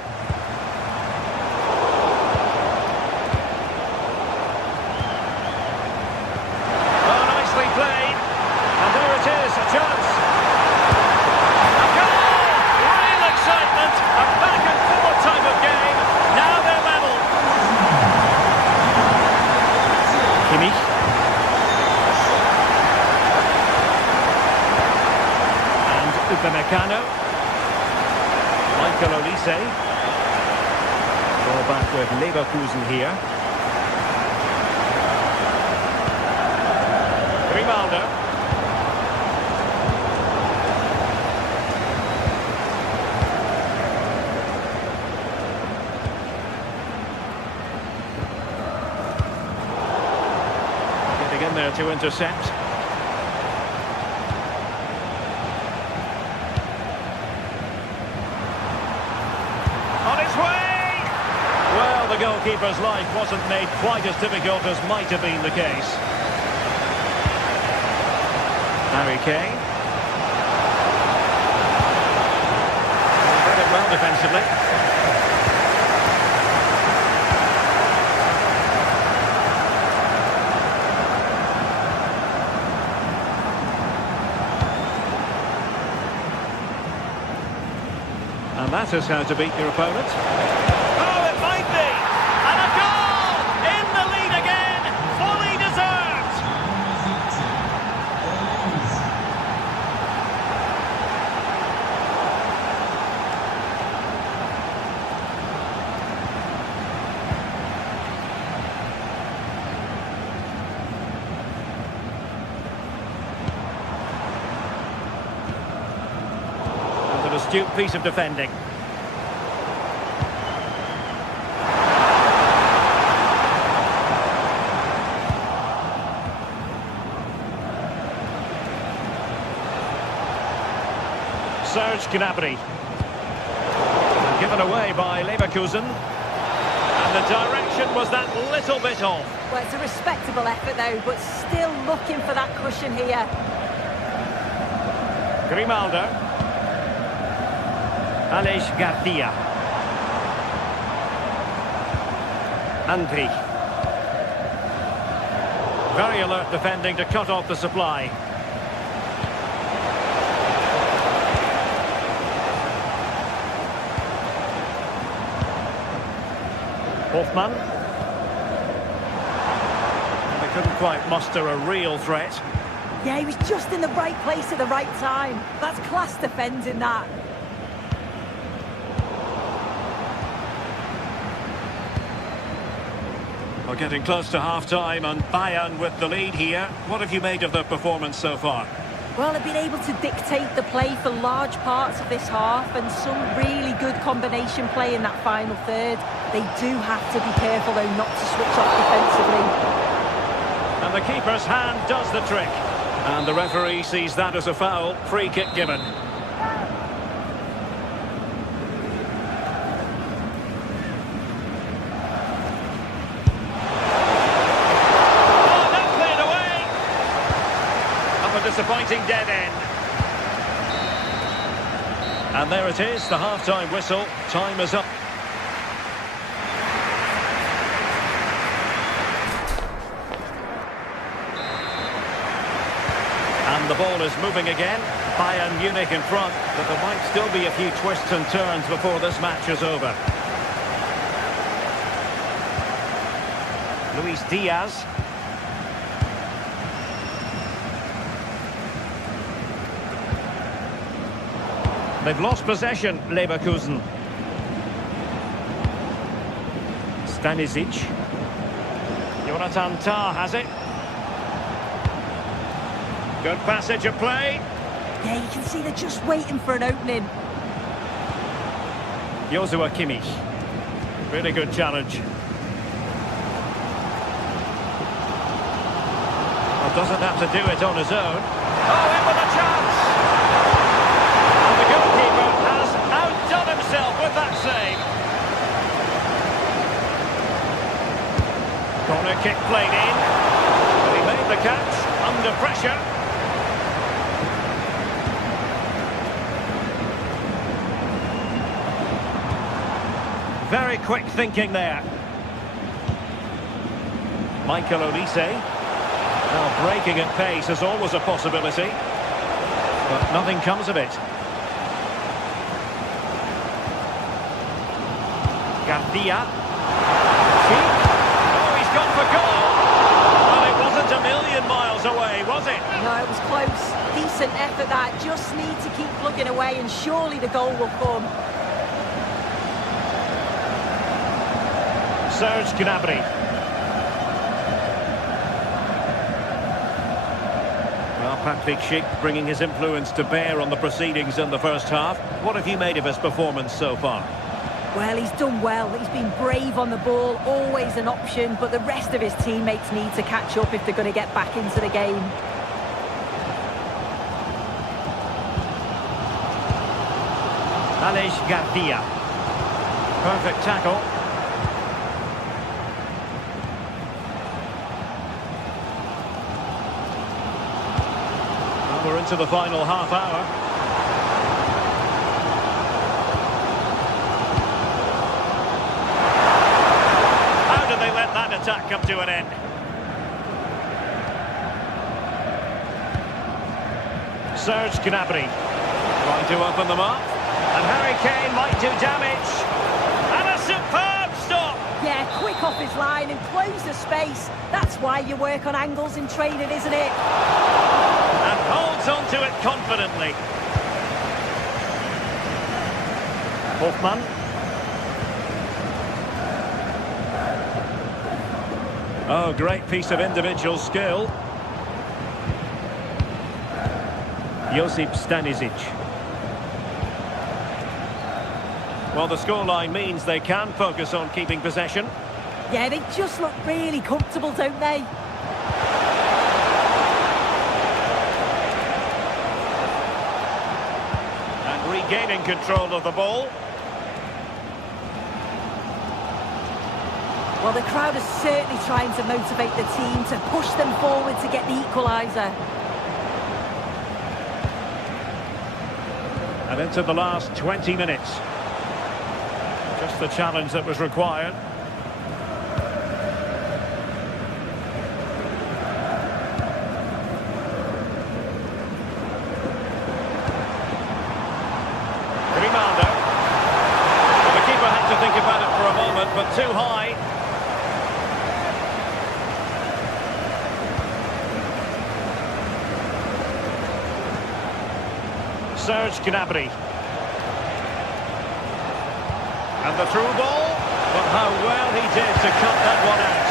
Played, and there it is, a chance. A goal! Real excitement, a back and forth type of game. Now they're level. Kimmich. And Upamecano. Michael Olise. Ball back with Leverkusen here. Grimaldo. Getting in there to intercept. On its way! Well, the goalkeeper's life wasn't made quite as difficult as might have been the case. Harry Kane. Read it well defensively. And that is how to beat your opponent. Oh, it might be! And a goal! In the lead again! Fully deserved! And an astute piece of defending. Serge Gnabry. Given away by Leverkusen. And the direction was that little bit off. Well, it's a respectable effort though, but still looking for that cushion here. Grimaldo. Aleix Garcia. Andri. Very alert defending to cut off the supply. Hoffman. They couldn't quite muster a real threat. Yeah, he was just in the right place at the right time. That's class defending, that. We're getting close to half-time and Bayern with the lead here. What have you made of their performance so far? Well, they've been able to dictate the play for large parts of this half and some really good combination play in that final third. They do have to be careful, though, not to switch off defensively. And the keeper's hand does the trick. And the referee sees that as a foul. Free kick given. Disappointing dead end. And there it is, the half-time whistle. Time is up. And the ball is moving again. Bayern Munich in front, but there might still be a few twists and turns before this match is over. Luis Diaz. They've lost possession, Leverkusen. Stanisic. Jonathan Tah has it. Good passage of play. Yeah, you can see they're just waiting for an opening. Joshua Kimmich. Really good challenge. Well, doesn't have to do it on his own. Oh, in with a chance! The goalkeeper has outdone himself with that save. Corner kick played in. He made the catch under pressure. Very quick thinking there. Michael Olise. Now breaking at pace is always a possibility. But nothing comes of it. Garcia. Oh, he's gone for goal. Well, it wasn't a million miles away, was it? No, it was close. Decent effort that. Just need to keep plugging away and surely the goal will come. Serge Gnabry. Well, Patrick Schick bringing his influence to bear on the proceedings in the first half. What have you made of his performance so far? Well, he's done well. He's been brave on the ball, always an option, but the rest of his teammates need to catch up if they're going to get back into the game. Aleix Garcia. Perfect tackle. Well, we're into the final half hour. Attack come to an end. Serge Gnabry trying to open them up, and Harry Kane might do damage. And a superb stop. Yeah, quick off his line and close the space. That's why you work on angles in training, isn't it? And holds on to it confidently. Hoffman. Oh, great piece of individual skill. Josip Stanisic. Well, the scoreline means they can focus on keeping possession. Yeah, they just look really comfortable, don't they? And regaining control of the ball. Well, the crowd is certainly trying to motivate the team to push them forward to get the equaliser. And into the last 20 minutes. Just the challenge that was required. Grimaldo. Well, the keeper had to think about it for a moment, but too high. Serge Gnabry. And the through ball, but how well he did to cut that one out.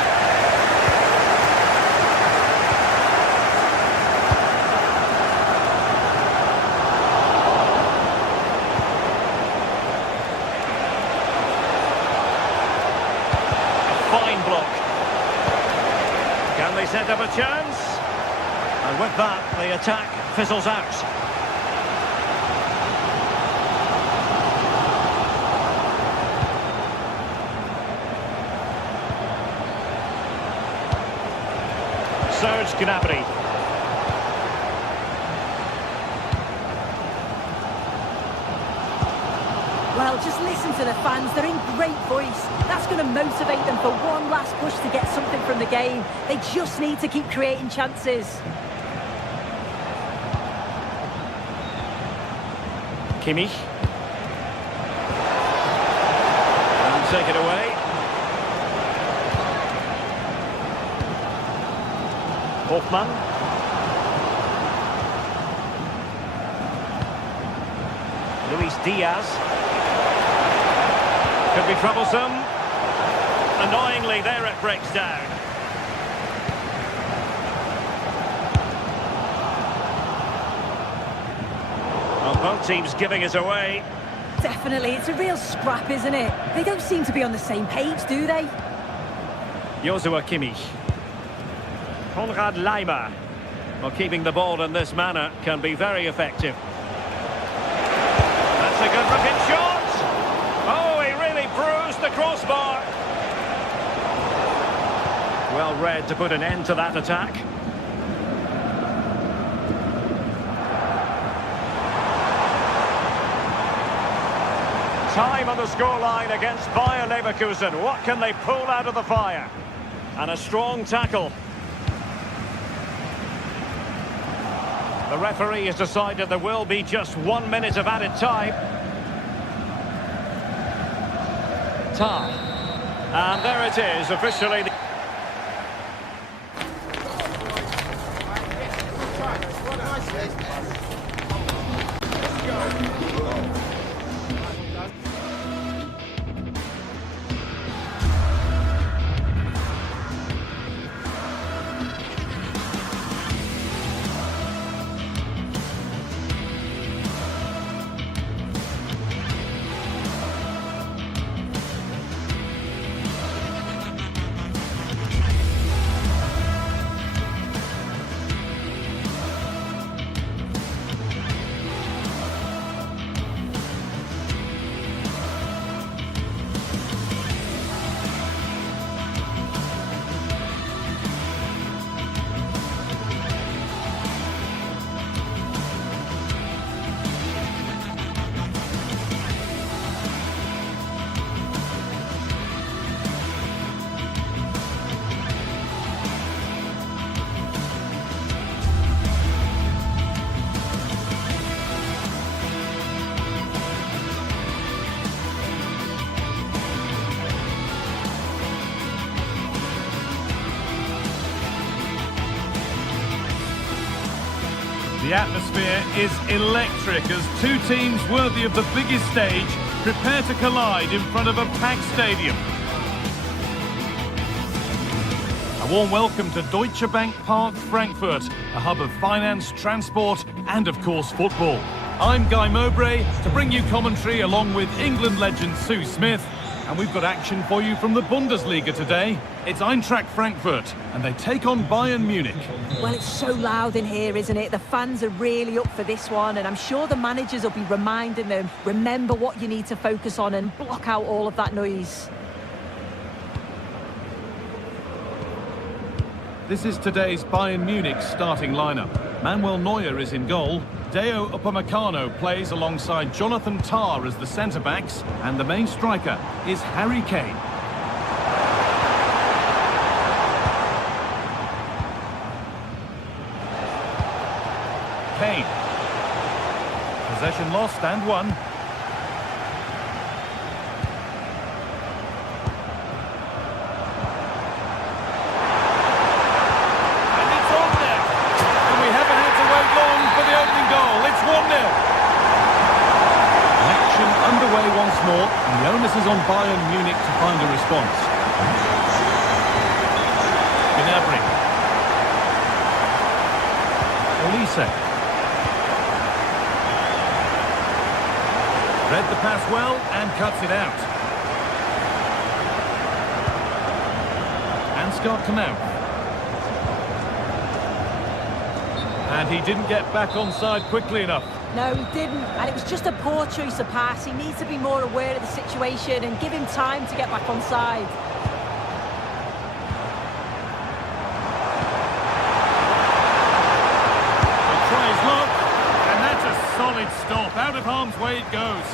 A fine block. Can they set up a chance? And with that, the attack fizzles out. Serge Gnabry. Well, just listen to the fans. They're in great voice. That's going to motivate them for one last push to get something from the game. They just need to keep creating chances. Kimmich. And take it away. Hoffman. Luis Diaz. Could be troublesome. Annoyingly, there it breaks down. Well, both teams giving it away. Definitely, it's a real scrap, isn't it? They don't seem to be on the same page, do they? Joshua Kimmich. Konrad Laimer. Well, keeping the ball in this manner can be very effective. That's a good-looking shot. Oh, he really bruised the crossbar. Well read to put an end to that attack. Time on the scoreline against Bayer Leverkusen. What can they pull out of the fire? And a strong tackle. The referee has decided there will be just 1 minute of added time. Time. And there it is, officially. The atmosphere is electric as two teams worthy of the biggest stage prepare to collide in front of a packed stadium. A warm welcome to Deutsche Bank Park Frankfurt, a hub of finance, transport and of course football. I'm Guy Mowbray to bring you commentary along with England legend Sue Smith And we've got action for you from the Bundesliga today. It's Eintracht Frankfurt, and they take on Bayern Munich. Well, it's so loud in here, isn't it? The fans are really up for this one, and I'm sure the managers will be reminding them, remember what you need to focus on and block out all of that noise. This is today's Bayern Munich starting lineup. Manuel Neuer is in goal. Deo Upamecano plays alongside Jonathan Tah as the centre-backs, and the main striker is Harry Kane. Kane. Possession lost and won. Once more, and the onus is on Bayern Munich to find a response. Gnabry. Olise. Read the pass well and cuts it out. Ansgar Knauf. And he didn't get back onside quickly enough. No, he didn't, and it was just a poor choice of pass. He needs to be more aware of the situation and give him time to get back on side. He'll try his luck, and that's a solid stop. Out of harm's way it goes.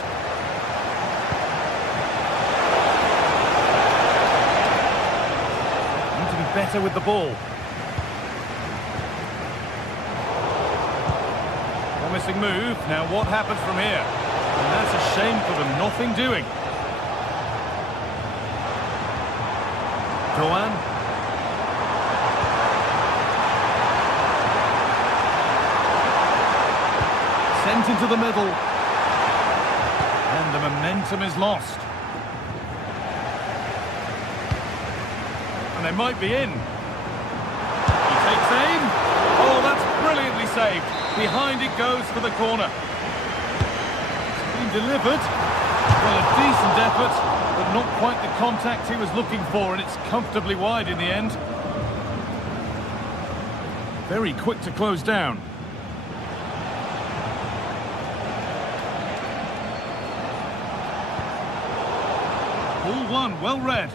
Need to be better with the ball. Promising move. Now what happens from here? And that's a shame for them. Nothing doing. Doan. Sent into the middle. And the momentum is lost. And they might be in. He takes aim. Oh, that's brilliantly saved. Behind it goes for the corner. It's been delivered. Well, a decent effort, but not quite the contact he was looking for, and it's comfortably wide in the end. Very quick to close down. Ball one, well read.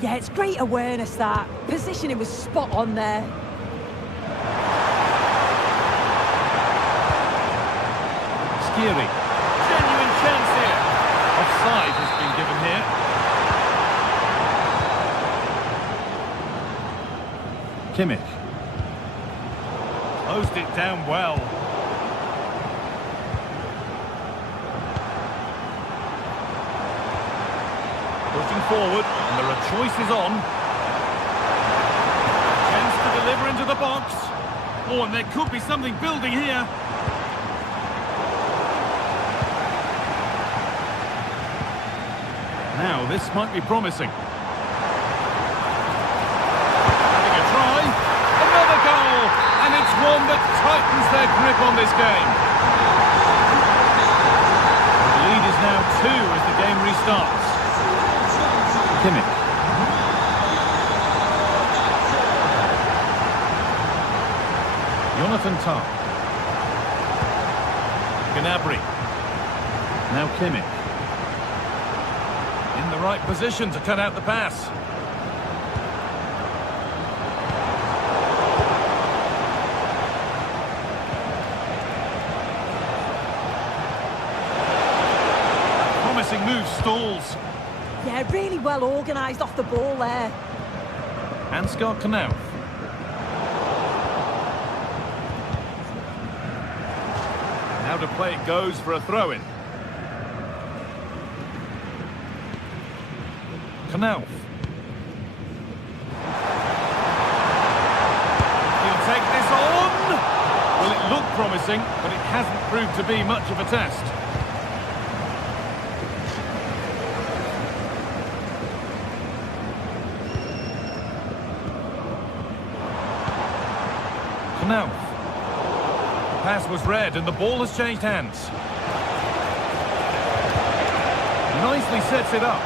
Yeah, it's great awareness, that. Positioning was spot on there. Genuine chance here. Offside has been given here. Kimmich. Closed it down well. Pushing forward, and there are choices on. Chance to deliver into the box. Oh, and there could be something building here. Now, this might be promising. Having a try. Another goal! And it's one that tightens their grip on this game. The lead is now 2 as the game restarts. Kimmich. Jonathan Tah. Gnabry. Now Kimmich. In the right position to cut out the pass. Promising move stalls. Yeah, really well organised off the ball there. Ansgar Knauf. How to play it goes for a throw-in. Knauf. He'll take this on. Well, it looked promising, but it hasn't proved to be much of a test. Knauf. The pass was read and the ball has changed hands. Nicely sets it up.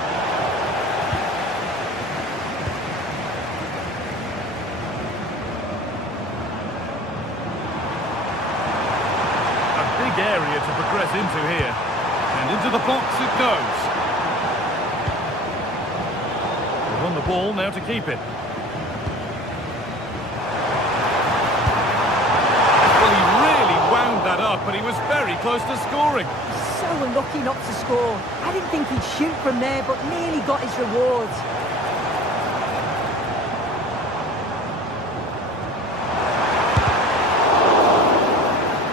area to progress into here. And into the box it goes. They've won the ball, now to keep it. Well, he really wound that up, but he was very close to scoring. So unlucky not to score. I didn't think he'd shoot from there, but nearly got his reward.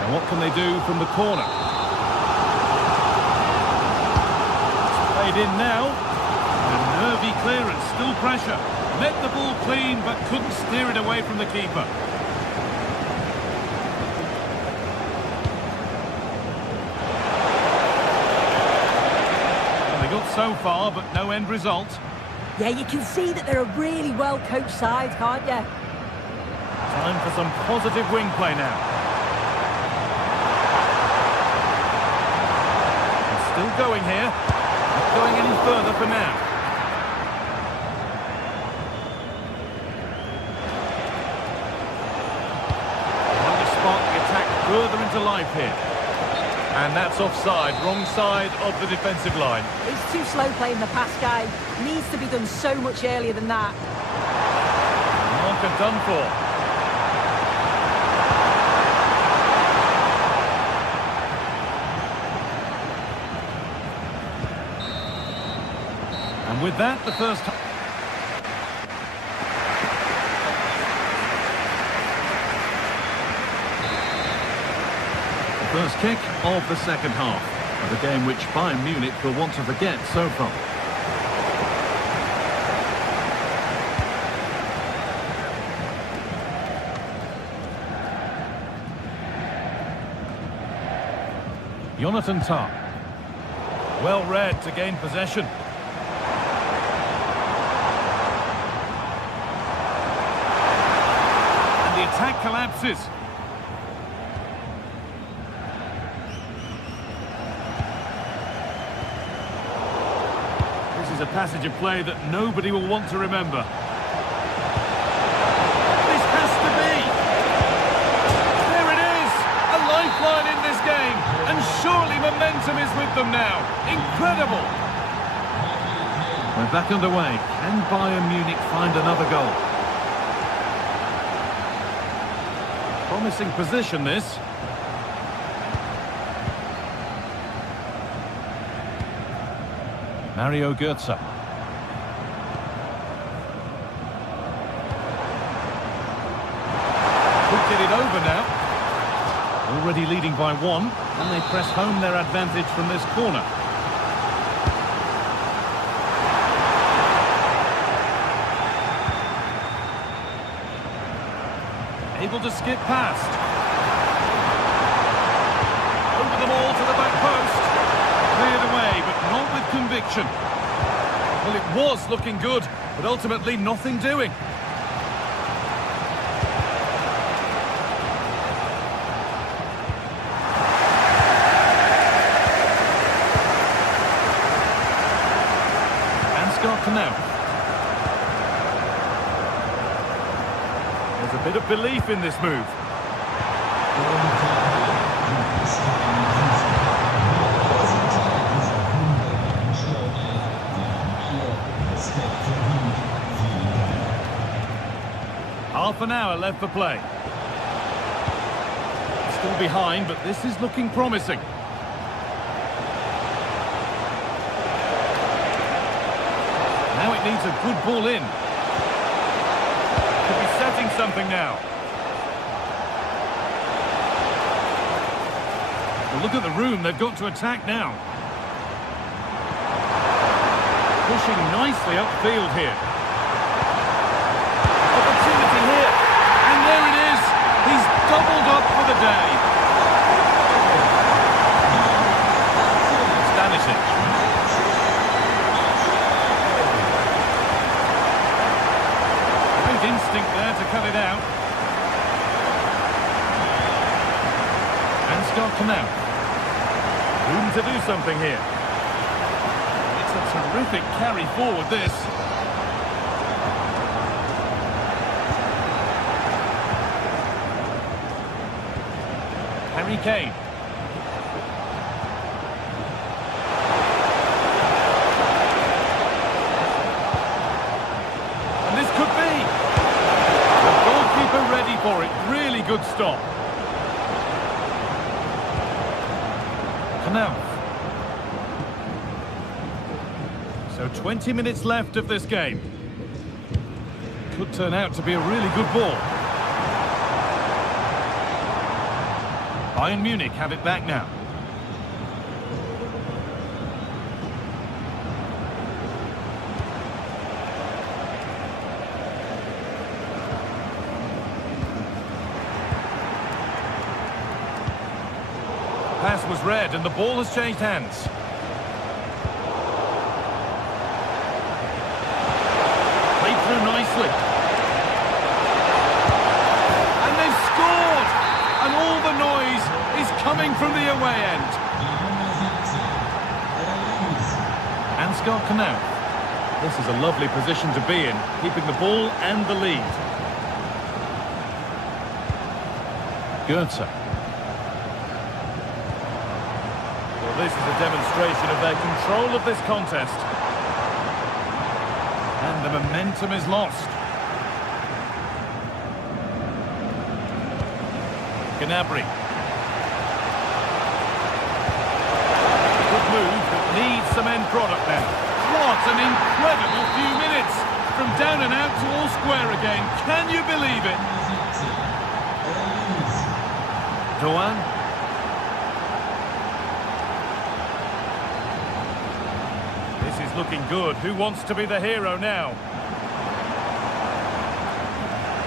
And what can they do from the corner? It's played in now. A nervy clearance, still pressure. Met the ball clean, but couldn't steer it away from the keeper. They got so far, but no end result. Yeah, you can see that they're a really well-coached side, can't you? Time for some positive wing play now. And still going here. Not going any further for now. Trying to spark the attack further into life here. And that's offside, wrong side of the defensive line. He's too slow playing the pass, guy. Needs to be done so much earlier than that. Marker done for. And with that, the first... First kick of the second half of a game which Bayern Munich will want to forget so far. Jonathan Tah. Well read to gain possession. And the attack collapses. This is a passage of play that nobody will want to remember. This has to be! There it is! A lifeline in this game! And surely momentum is with them now. Incredible! We're back underway. Can Bayern Munich find another goal? Promising position, this. Mario Götze. Could get it over now. Already leading by one, and they press home their advantage from this corner. Able to skip past. Over the ball to the back post. Cleared away, but not with conviction. Well, it was looking good, but ultimately nothing doing. Now. There's a bit of belief in this move. Half an hour left for play. Still behind, but this is looking promising. Now it needs a good ball in. Could be setting something now. Well, look at the room they've got to attack now. Pushing nicely upfield here. Opportunity here. And there it is. He's doubled up for the day. Stanisic. Instinct there to cut it out. And Scott Canal. Room to do something here. It's a terrific carry forward, this. Harry Kane. stop. Canal. So 20 minutes left of this game. Could turn out to be a really good ball. Bayern Munich have it back now. Pass was read and the ball has changed hands. Played through nicely. And they've scored! And all the noise is coming from the away end. Ansgar Knauff. This is a lovely position to be in, keeping the ball and the lead. Goethe. Well, this is a demonstration of their control of this contest. And the momentum is lost. Gnabry. Good move that needs some end product now. What an incredible few minutes! From down and out to all square again. Can you believe it? Doan. This is looking good. Who wants to be the hero now?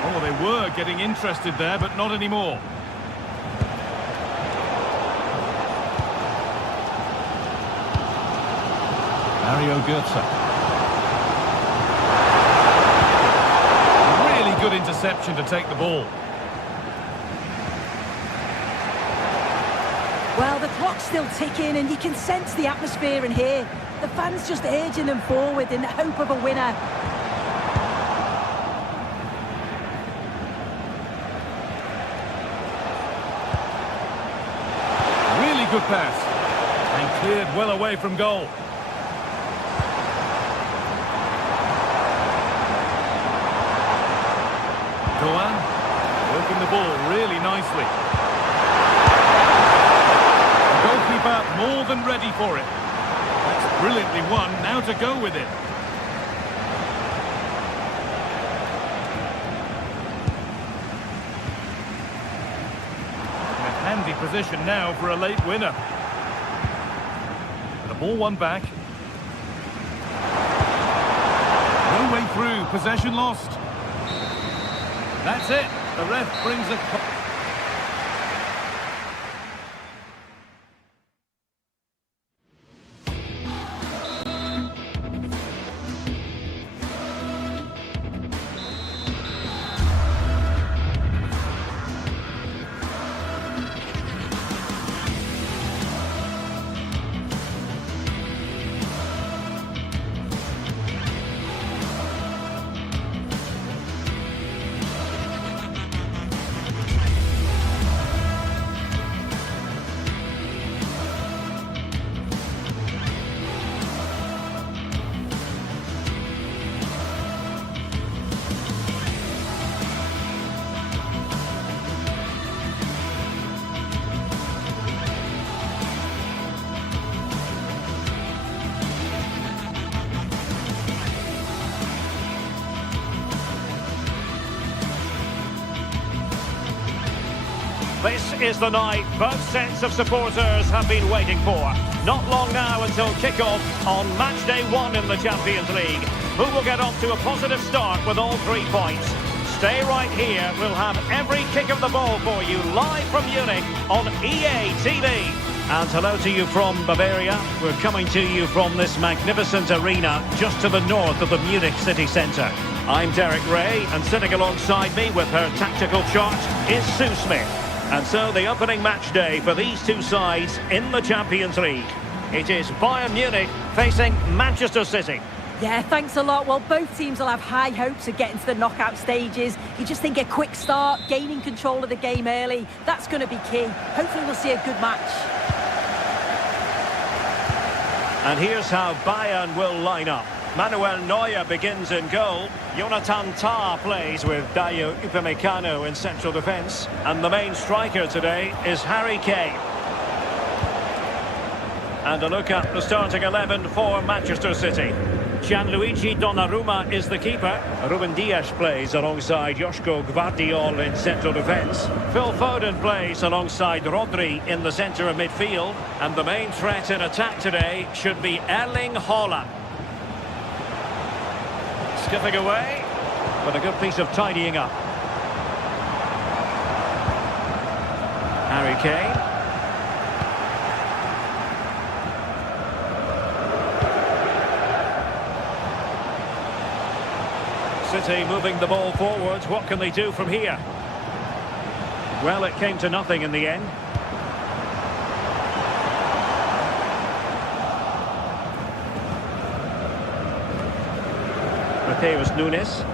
Oh, they were getting interested there, but not anymore. Mario Götze. Really good interception to take the ball. Well, the clock's still ticking and you can sense the atmosphere in here. The fans just urging them forward in the hope of a winner. Really good pass. And cleared well away from goal. Doan, working the ball really nicely. The goalkeeper more than ready for it. That's brilliantly won, now to go with it. In a handy position now for a late winner. The ball won back. No way through, possession lost. That's it. The ref brings a... This is the night both sets of supporters have been waiting for. Not long now until kick-off on match day 1 in the Champions League. Who will get off to a positive start with all 3 points? Stay right here. We'll have every kick of the ball for you live from Munich on EA TV. And hello to you from Bavaria. We're coming to you from this magnificent arena just to the north of the Munich city centre. I'm Derek Ray, and sitting alongside me with her tactical chart is Sue Smith. And so the opening match day for these two sides in the Champions League. It is Bayern Munich facing Manchester City. Yeah, thanks a lot. Well, both teams will have high hopes of getting to the knockout stages. You just think a quick start, gaining control of the game early, that's going to be key. Hopefully we'll see a good match. And here's how Bayern will line up. Manuel Neuer begins in goal. Jonathan Tah plays with Dayo Upamecano in central defence. And the main striker today is Harry Kane. And a look at the starting 11 for Manchester City. Gianluigi Donnarumma is the keeper. Ruben Dias plays alongside Joško Gvardiol in central defence. Phil Foden plays alongside Rodri in the centre of midfield. And the main threat in attack today should be Erling Haaland. Skipping away, but a good piece of tidying up. Harry Kane. City moving the ball forwards. What can they do from here? Well, it came to nothing in the end. Mateus Nunes.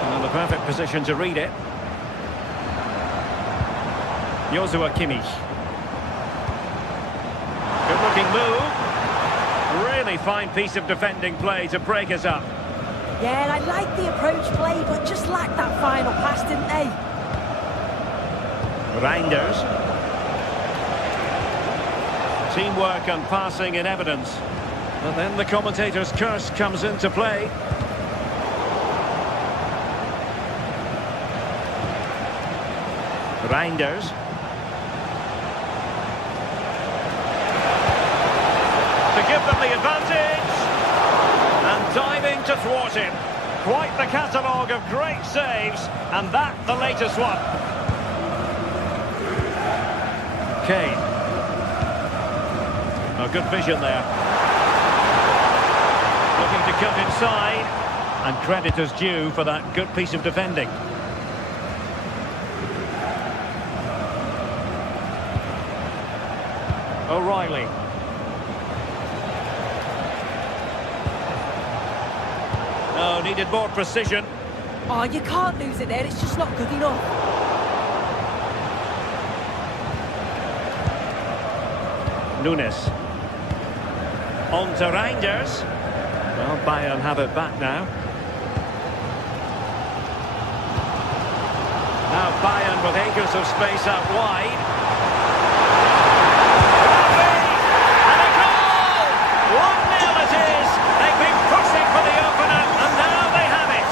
And in the perfect position to read it. Joshua Kimmich. Good looking move. Really fine piece of defending play to break us up. Yeah, and I like the approach play, but just lacked that final pass, didn't they? Reinders. Teamwork and passing in evidence. And then the commentator's curse comes into play. Reinders. To give them the advantage. And diving to thwart him. Quite the catalogue of great saves. And that the latest one. Kane. Oh, good vision there. Looking to cut inside, and credit is due for that good piece of defending. O'Reilly. Oh, needed more precision. Oh, you can't lose it there, it's just not good enough. Nunes. On to Reinders. Well, Bayern have it back now. Now Bayern with acres of space out wide. And a goal! 1-0 it is! They've been pushing for the opener, and now they have it!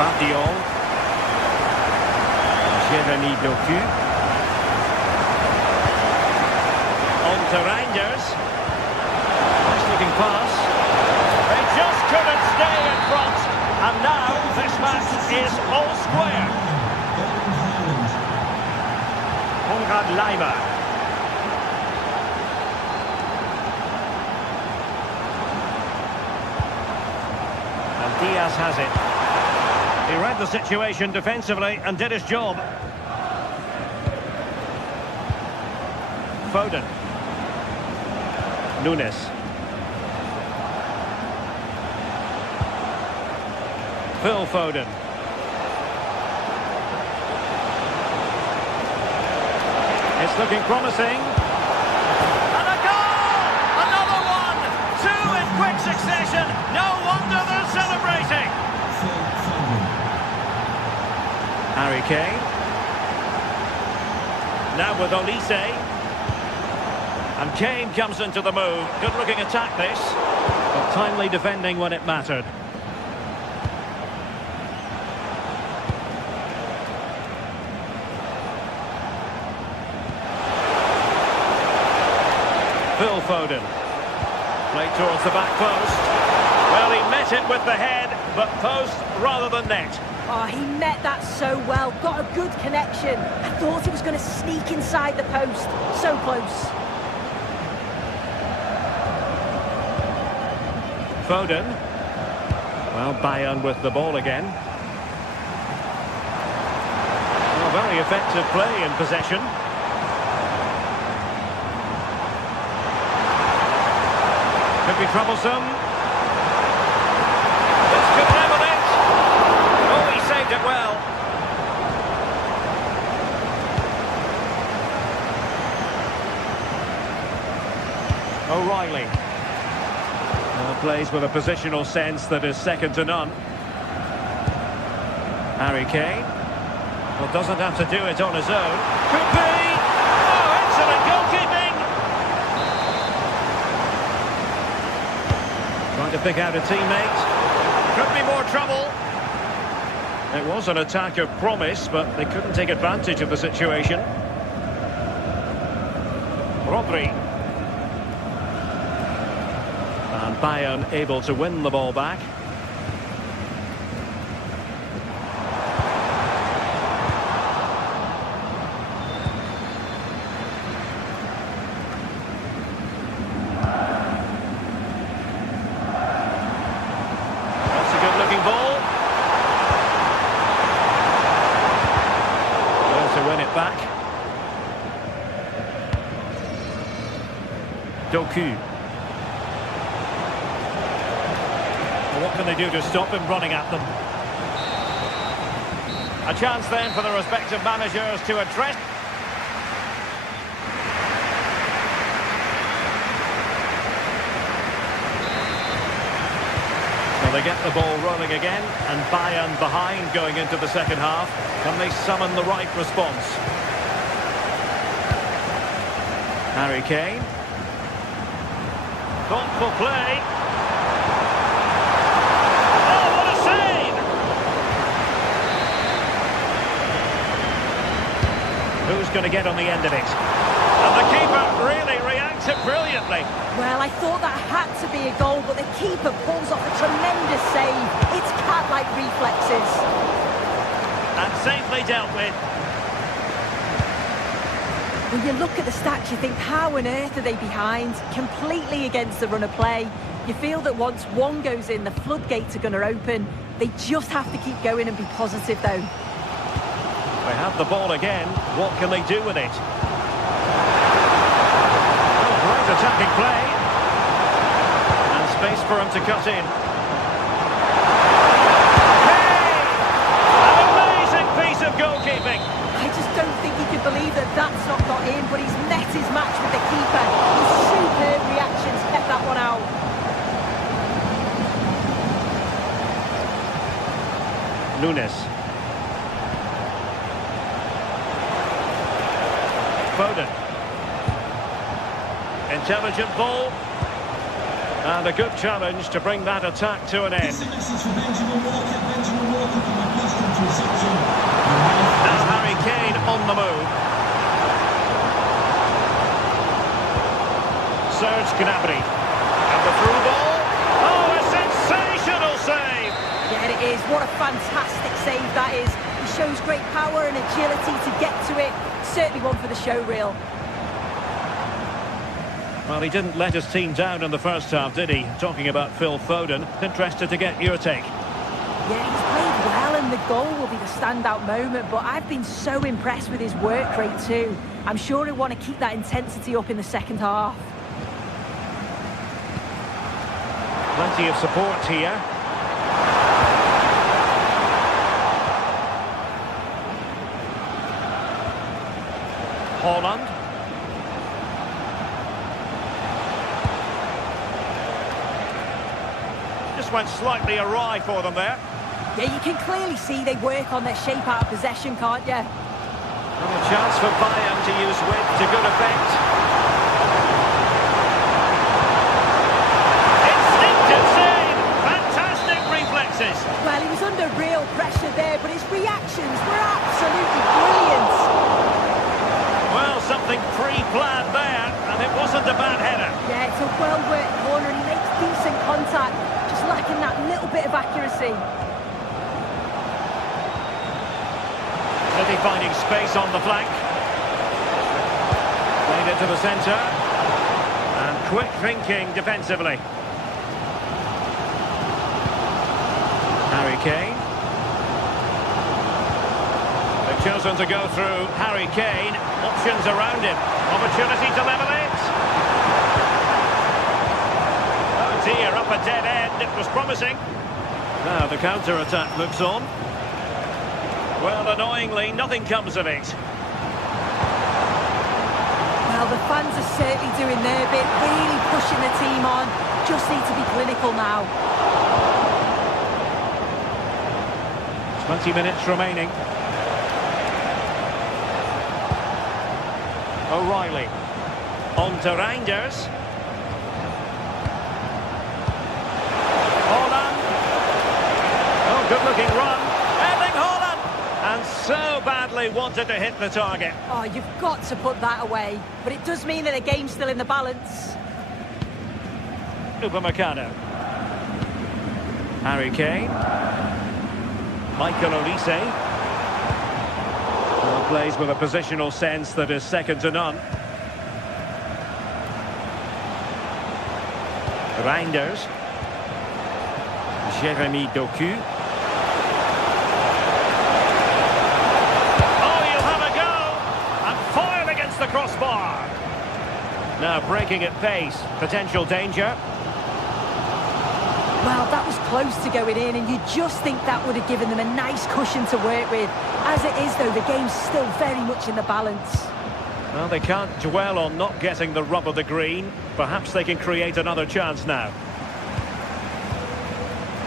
Gvardiol. Jeremy Doku. On to Reinders. Nice looking pass. They just couldn't stay in front. And now this match is all square. Konrad Laimer. And Diaz has it. He read the situation defensively and did his job. Foden. Nunes. Phil Foden. It's looking promising. And a goal! Another one! Two in quick succession. No wonder they're celebrating. Harry Kane. Now with Olise. And Kane comes into the move. Good-looking attack this. But timely defending when it mattered. Phil Foden. Played towards the back post. Well, he met it with the head, but post rather than net. Oh, he met that so well. Got a good connection. I thought he was going to sneak inside the post. So close. Foden. Well, Bayern with the ball again. Well, very effective play in possession. Could be troublesome. This could level it. Oh, he saved it well. Riley. Plays with a positional sense that is second to none. Harry Kane. Well, doesn't have to do it on his own. Could be! Oh, excellent goalkeeping! Trying to pick out a teammate. Could be more trouble. It was an attack of promise, but they couldn't take advantage of the situation. Rodri. And Bayern able to win the ball back. That's a good-looking ball. Well, to win it back. Doku. What can they do to stop him running at them? A chance then for the respective managers to address. So they get the ball rolling again, and Bayern behind going into the second half. Can they summon the right response? Harry Kane. Thoughtful play. Who's going to get on the end of it? And the keeper really reacted brilliantly. Well, I thought that had to be a goal, but the keeper pulls off a tremendous save. It's cat-like reflexes. And safely dealt with. When you look at the stats, you think, how on earth are they behind? Completely against the run of play. You feel that once one goes in, the floodgates are going to open. They just have to keep going and be positive, though. They have the ball again. What can they do with it? Oh, great attacking play. And space for him to cut in. Hey! An amazing piece of goalkeeping. I just don't think he can believe that that's not got in, but he's met his match with the keeper. His superb reactions kept that one out. Nunes. Foden. Intelligent ball. And a good challenge to bring that attack to an end. Now Harry Kane on the move. Serge Gnabry. And the through ball. Oh, a sensational save! Yeah, it is. What a fantastic save that is. He shows great power and agility to get to it. Certainly one for the show reel. Well, he didn't let his team down in the first half, did he? Talking about Phil Foden. Interested to get your take. Yeah, he's played well and the goal will be the standout moment, but I've been so impressed with his work rate too. I'm sure he'll want to keep that intensity up in the second half. Plenty of support here. Haaland. Just went slightly awry for them there. Yeah, you can clearly see they work on their shape out of possession, can't you? And a chance for Bayern to use width to good effect. Instinctive save! Fantastic reflexes! Well, he was under real pressure there, but his reactions were absolutely brilliant. Well, something pre-planned there, and it wasn't a bad header. Yeah, it's a well-worked corner, and he makes decent contact, just lacking that little bit of accuracy. City finding space on the flank. Played it to the centre. And quick thinking defensively. Harry Kane. They've chosen to go through Harry Kane. Options around him. Opportunity to level it. Oh dear, up a dead end. It was promising. Now the counter-attack looks on. Well, annoyingly, nothing comes of it. Well, the fans are certainly doing their bit, really pushing the team on. Just need to be clinical now. 20 minutes remaining. O'Reilly. On to Reinders. Holland. Oh, good-looking run. Erling Holland. And so badly wanted to hit the target. Oh, you've got to put that away. But it does mean that the game's still in the balance. Upamecano. Harry Kane. Michael Olise. Well, plays with a positional sense that is second to none. Reinders. Jeremy Doku. Oh, you'll have a go! And foiled against the crossbar. Now breaking at pace. Potential danger. Well, that was close to going in, and you just think that would have given them a nice cushion to work with. As it is, though, the game's still very much in the balance. Well, they can't dwell on not getting the rub of the green. Perhaps they can create another chance now.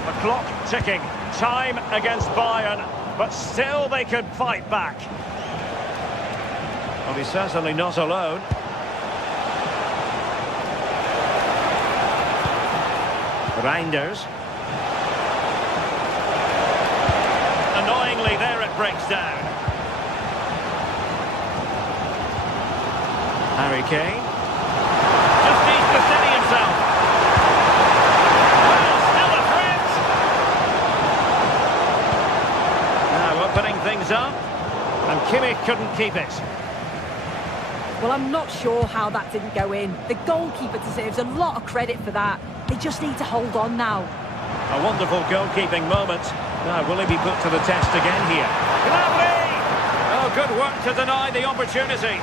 The clock ticking. Time against Bayern, but still they could fight back. Well, he's certainly not alone. Reinders. Annoyingly, there it breaks down. Harry Kane. Just needs to steady himself. Well, still a threat. Now opening things up. And Kimmich couldn't keep it. Well, I'm not sure how that didn't go in. The goalkeeper deserves a lot of credit for that. They just need to hold on now. A wonderful goalkeeping moment. Now, will he be put to the test again here? Gnabry! Oh, good work to deny the opportunity.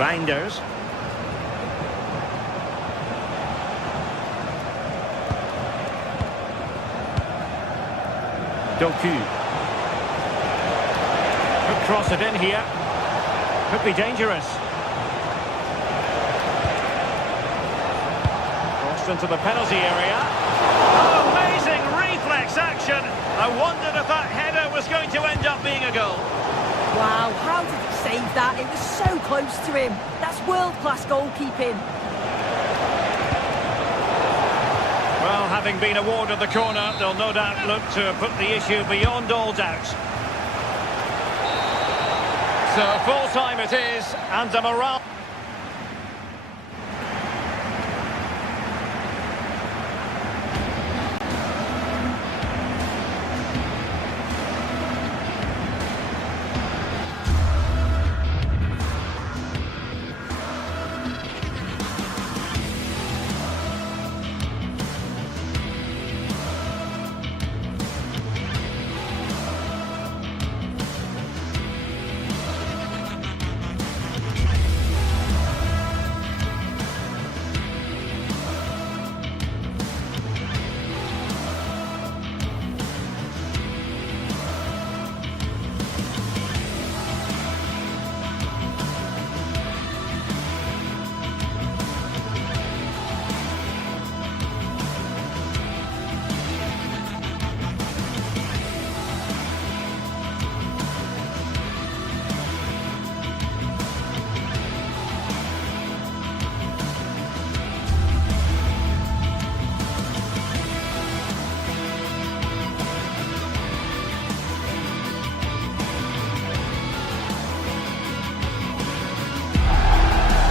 Reinders. Doku. Could cross it in here. Could be dangerous. Crossed into the penalty area. Oh, amazing reflex action. I wondered if that header was going to end up being a goal. Wow, how did he save that? It was so close to him. That's world-class goalkeeping. Well, having been awarded the corner, they'll no doubt look to put the issue beyond all doubt. So full time it is, and the morale.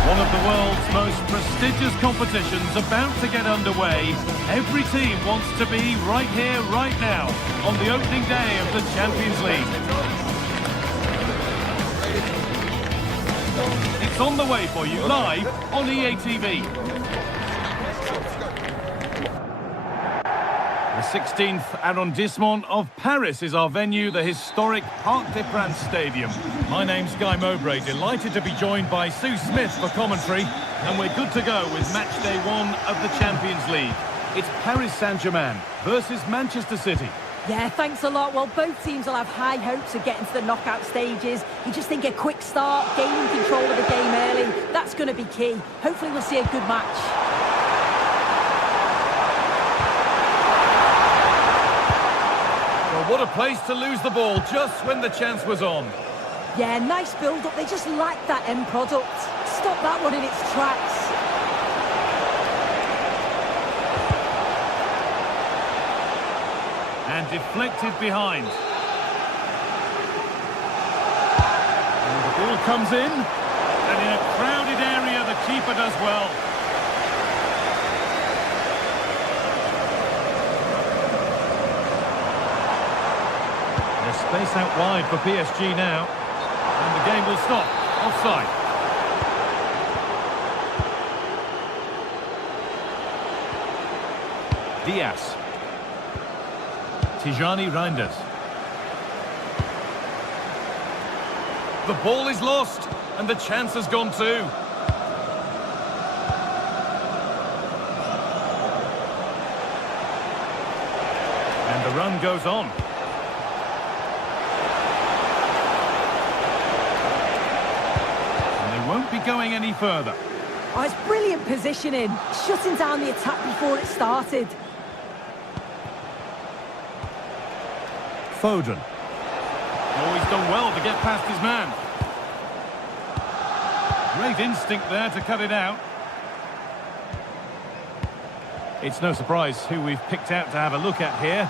One of the world's most prestigious competitions about to get underway. Every team wants to be right here, right now, on the opening day of the Champions League. It's on the way for you live on EA TV. The 16th arrondissement of Paris is our venue, the historic Parc des Princes Stadium. My name's Guy Mowbray, delighted to be joined by Sue Smith for commentary, and we're good to go with match day 1 of the Champions League. It's Paris Saint-Germain versus Manchester City. Yeah, thanks a lot. Well, both teams will have high hopes of getting to the knockout stages. You just think a quick start, gaining control of the game early, that's going to be key. Hopefully we'll see a good match. Well, what a place to lose the ball just when the chance was on. Yeah, nice build-up. They just lack that end product. Stop that one in its tracks. And deflected behind. And the ball comes in. And in a crowded area, the keeper does well. There's space out wide for PSG now. And the game will stop. Offside. Diaz. Tijani Reinders. The ball is lost, and the chance has gone too. And the run goes on. And they won't be going any further. Oh, it's brilliant positioning, shutting down the attack before it started. Foden. Oh, he's done well to get past his man. Great instinct there to cut it out. It's no surprise who we've picked out to have a look at here.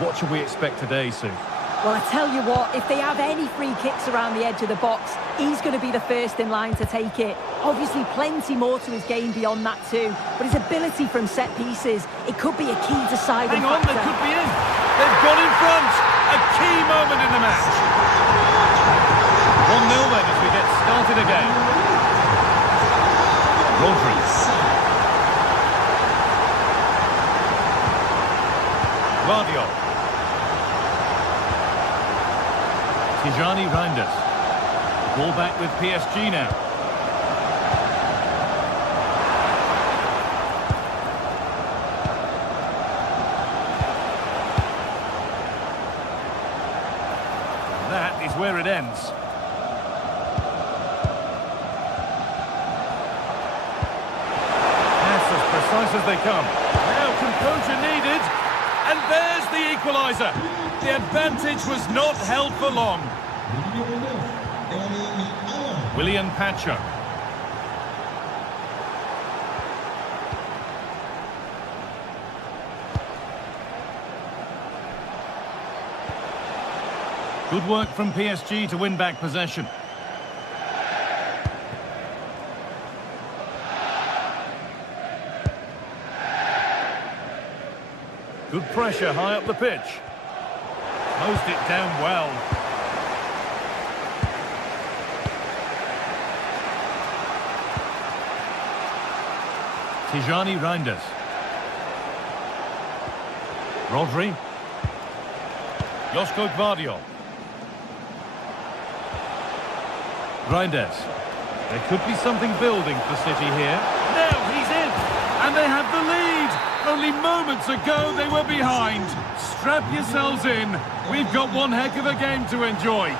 What should we expect today, Sue? Well, I tell you what, if they have any free kicks around the edge of the box, he's going to be the first in line to take it. Obviously, plenty more to his game beyond that too, but his ability from set pieces, it could be a key deciding Hang on, factor. they could be in. They've gone in front. A key moment in the match. 1-0 then as we get started again. Rodri. Guardiola. Tijani Reinders. Ball back with PSG now. And that is where it ends. That's as precise as they come. Now composure needed. And there's the equaliser. The advantage was not held for long. William Pacho. Good work from PSG to win back possession. Good pressure high up the pitch. Closed it down well. Tijani Reinders. Rodri. Josko Gvardiol. Reinders. There could be something building for City here. Now he's in! And they have the lead! Only moments ago they were behind. Strap yourselves in. We've got one heck of a game to enjoy.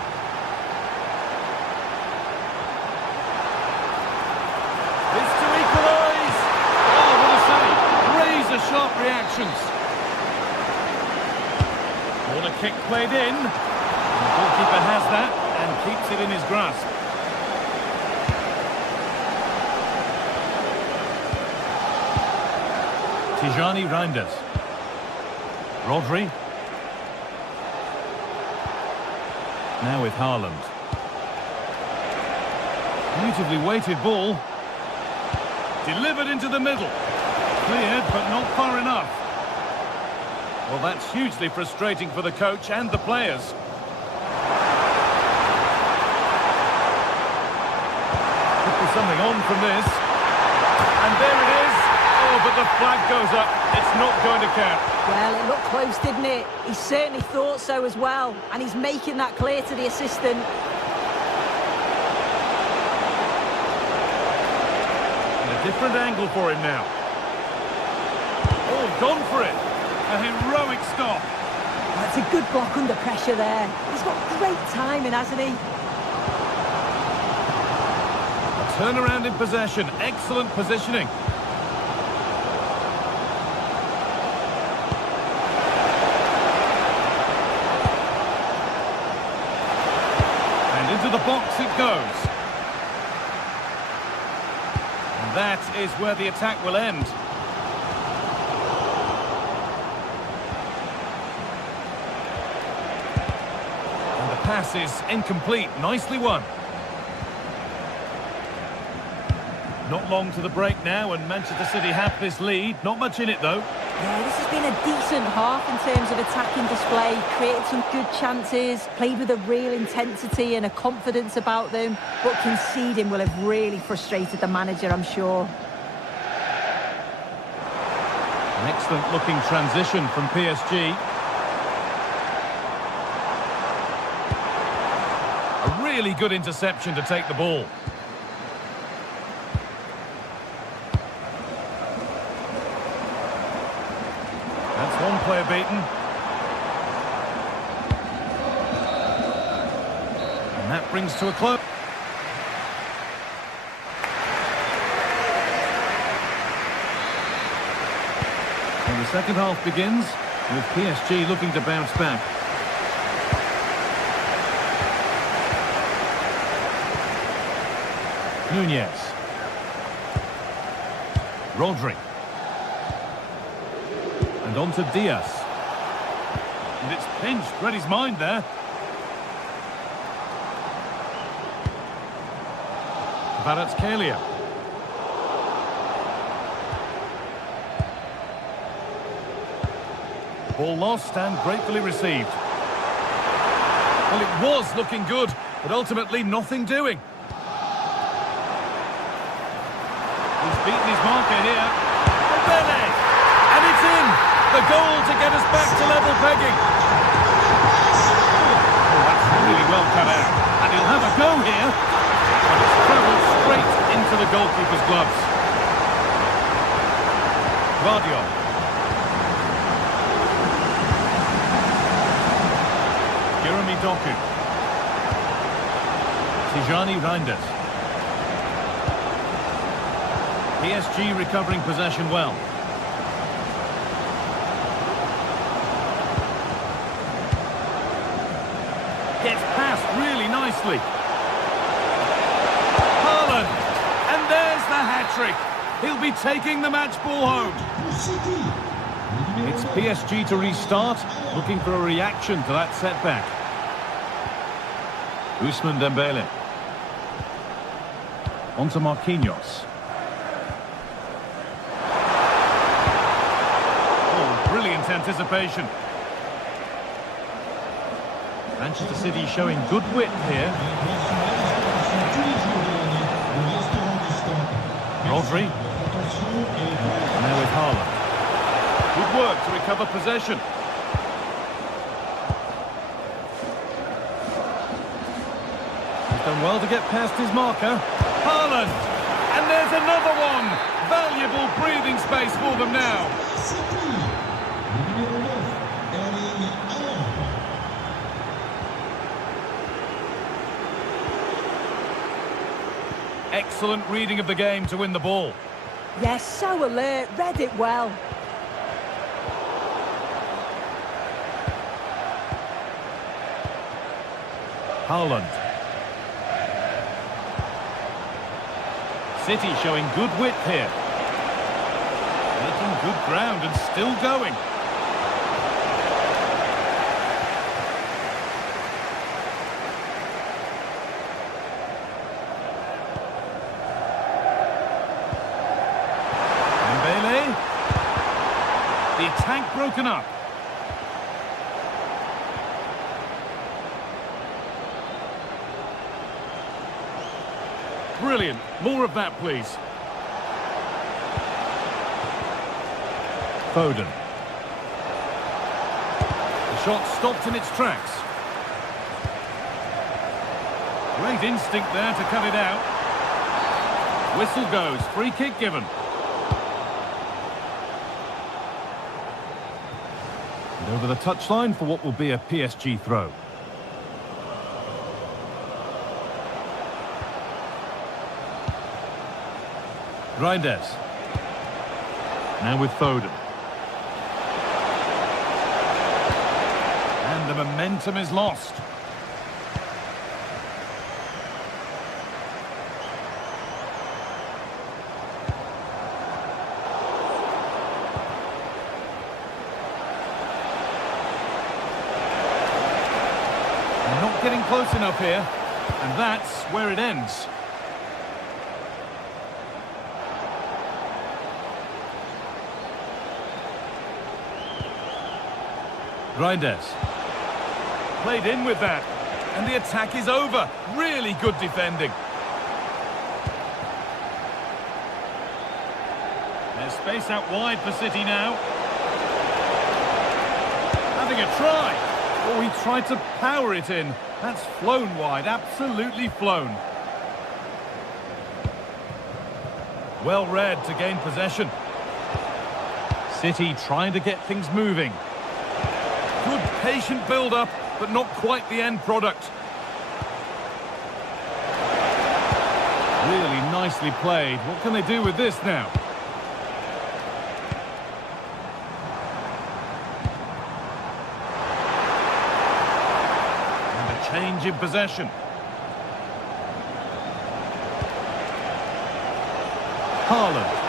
It's to equalise. Oh, what a save. Razor-sharp reactions. Corner kick played in. The goalkeeper has that and keeps it in his grasp. Tijani Reinders. Rodri. Now with Haaland. Beautifully weighted ball. Delivered into the middle. Cleared, but not far enough. Well, that's hugely frustrating for the coach and the players. Could be something on from this. And there it is. Oh, but the flag goes up. It's not going to count. Well, it looked close, didn't it? He certainly thought so as well. And he's making that clear to the assistant. And a different angle for him now. Oh, gone for it. A heroic stop. That's a good block under pressure there. He's got great timing, hasn't he? Turnaround in possession. Excellent positioning. And into the box it goes. And that is where the attack will end. And the pass is incomplete. Nicely won. Not long to the break now, and Manchester City have this lead. Not much in it, though. Yeah, this has been a decent half in terms of attacking display. Created some good chances, played with a real intensity and a confidence about them. But conceding will have really frustrated the manager, I'm sure. An excellent-looking transition from PSG. A really good interception to take the ball. That's one player beaten. And that brings to a close. And the second half begins with PSG looking to bounce back. Nunez. Rodri. And on to Diaz. And it's pinched, read his mind there. Kvaratskhelia. Ball lost and gratefully received. Well, it was looking good, but ultimately nothing doing. He's beaten his marker here. Dembele! And it's in! The goal to get us back to level pegging. Oh, that's really well cut out. And he'll have a go here. But it's travelled straight into the goalkeeper's gloves. Guardiola. Jeremy Doku. Tijani Reinders. PSG recovering possession well. Gets past really nicely. Haaland. And there's the hat-trick. He'll be taking the match ball home. It's PSG to restart, looking for a reaction to that setback. Ousmane Dembele. On to Marquinhos. Oh, brilliant anticipation. Manchester City showing good width here. Rodri. Now with Haaland. Good work to recover possession. He's done well to get past his marker. Haaland! And there's another one! Valuable breathing space for them now. Excellent reading of the game to win the ball. Yes, so alert, read it well. Haaland. City showing good width here. Making good ground and still going. Dembele. The attack broken up. Brilliant. More of that, please. Foden. The shot stopped in its tracks. Great instinct there to cut it out. Whistle goes. Free kick given. Over the touchline for what will be a PSG throw. Reinders. Now with Foden. And the momentum is lost. They're not getting close enough here, and that's where it ends. Reinders. Played in with that. And the attack is over. Really good defending. There's space out wide for City now. Having a try. Oh, he tried to power it in. That's flown wide. Absolutely flown. Well read to gain possession. City trying to get things moving. Good patient build-up, but not quite the end product. Really nicely played. What can they do with this now? And a change in possession. Haaland.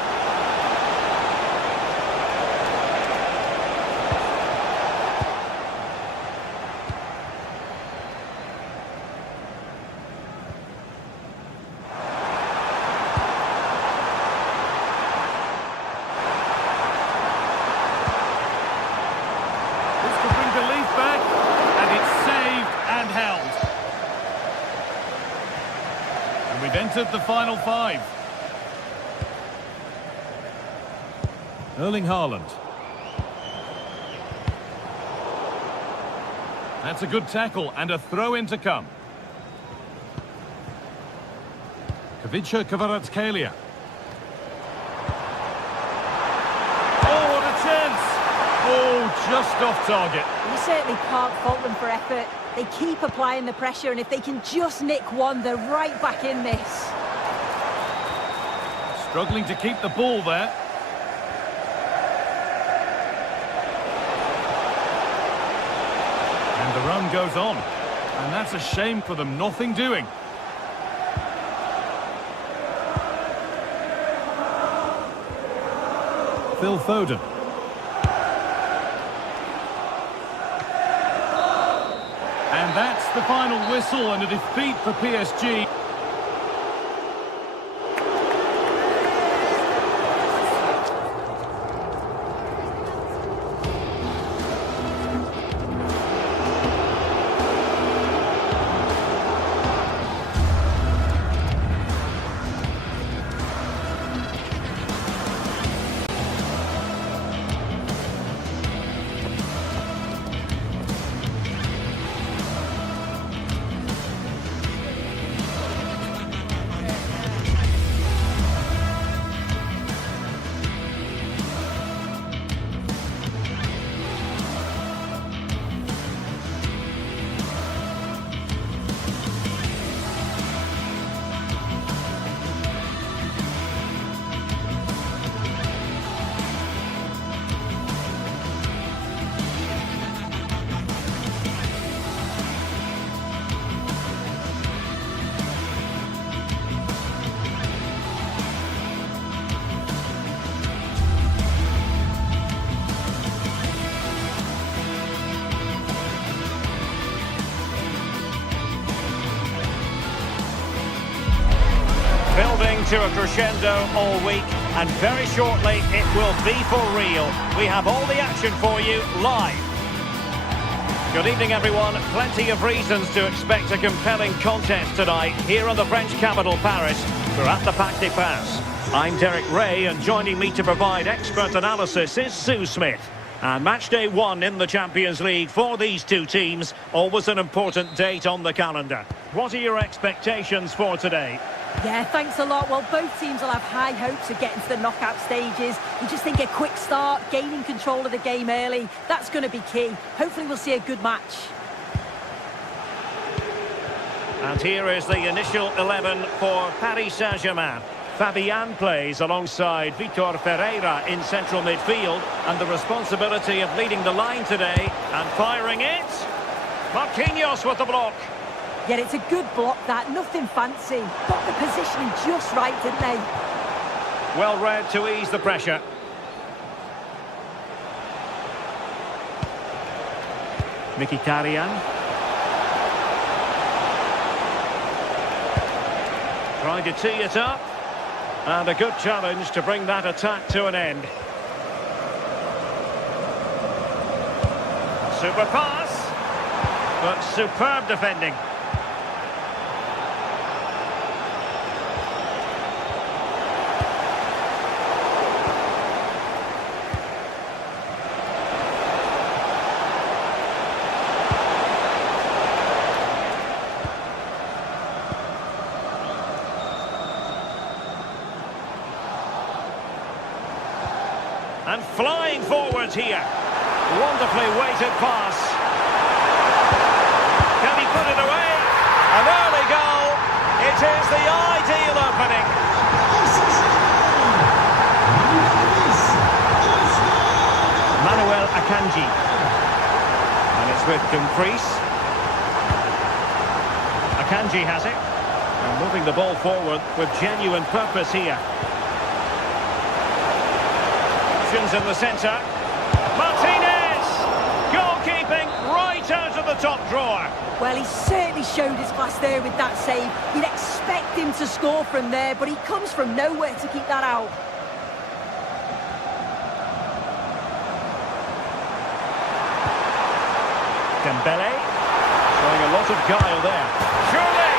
We've entered the final five. Erling Haaland. That's a good tackle and a throw-in to come. Kavica Kvaratskhelia. Oh, what a chance! Oh, just off target. You certainly can't fault them for effort. They keep applying the pressure, and if they can just nick one, they're right back in this. Struggling to keep the ball there. And the run goes on. And that's a shame for them, nothing doing. Phil Foden. And that's the final whistle and a defeat for PSG. Building to a crescendo all week, and very shortly it will be for real. We have all the action for you live. Good evening, everyone. Plenty of reasons to expect a compelling contest tonight here in the French capital, Paris. We're at the Parc des Princes. I'm Derek Ray, and joining me to provide expert analysis is Sue Smith. And match day 1 in the Champions League for these two teams. Always an important date on the calendar. What are your expectations for today? Yeah, thanks a lot. Well, both teams will have high hopes of getting to the knockout stages. You just think a quick start, gaining control of the game early, that's going to be key. Hopefully we'll see a good match. And here is the initial 11 for Paris Saint-Germain. Fabian plays alongside Vitor Ferreira in central midfield, and the responsibility of leading the line today and firing it. Marquinhos with the block. Yeah, it's a good block, that. Nothing fancy. Got the positioning just right, didn't they? Well read to ease the pressure. Mkhitaryan. Trying to tee it up. And a good challenge to bring that attack to an end. Super pass. But superb defending. And flying forwards here. Wonderfully weighted pass. Can he put it away? An early goal. It is the ideal opening. Manuel Akanji. And it's with Dumfries. Akanji has it. And moving the ball forward with genuine purpose here. In the centre. Martinez! Goalkeeping right out of the top drawer. Well, he certainly showed his class there with that save. You'd expect him to score from there, but he comes from nowhere to keep that out. Dembele. Showing a lot of guile there. Surely!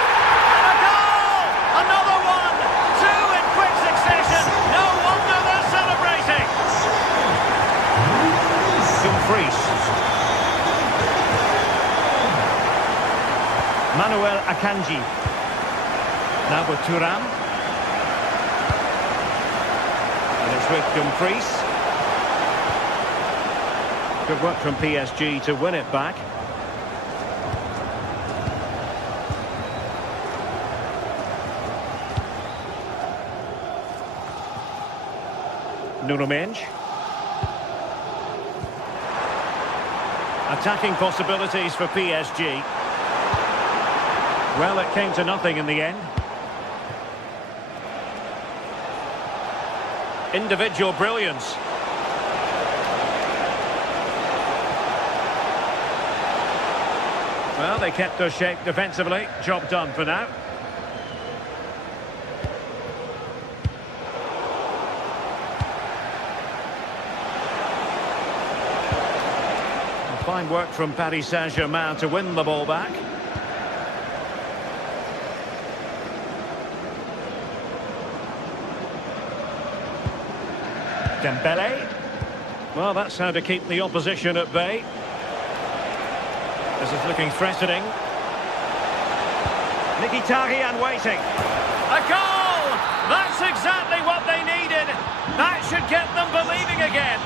And a goal! Another one! Two in quick succession! No wonder they're celebrating! Dumfries. Manuel Akanji. Now with Thuram. And it's with Dumfries. Good work from PSG to win it back. Nuno Mendes. Attacking possibilities for PSG. Well, it came to nothing in the end. Individual brilliance. Well, they kept their shape defensively. Job done for now. Fine work from Paris Saint-Germain to win the ball back. Dembele. Well, that's how to keep the opposition at bay. This is looking threatening. Mkhitaryan waiting. A goal! That's exactly what they needed. That should get them believing again.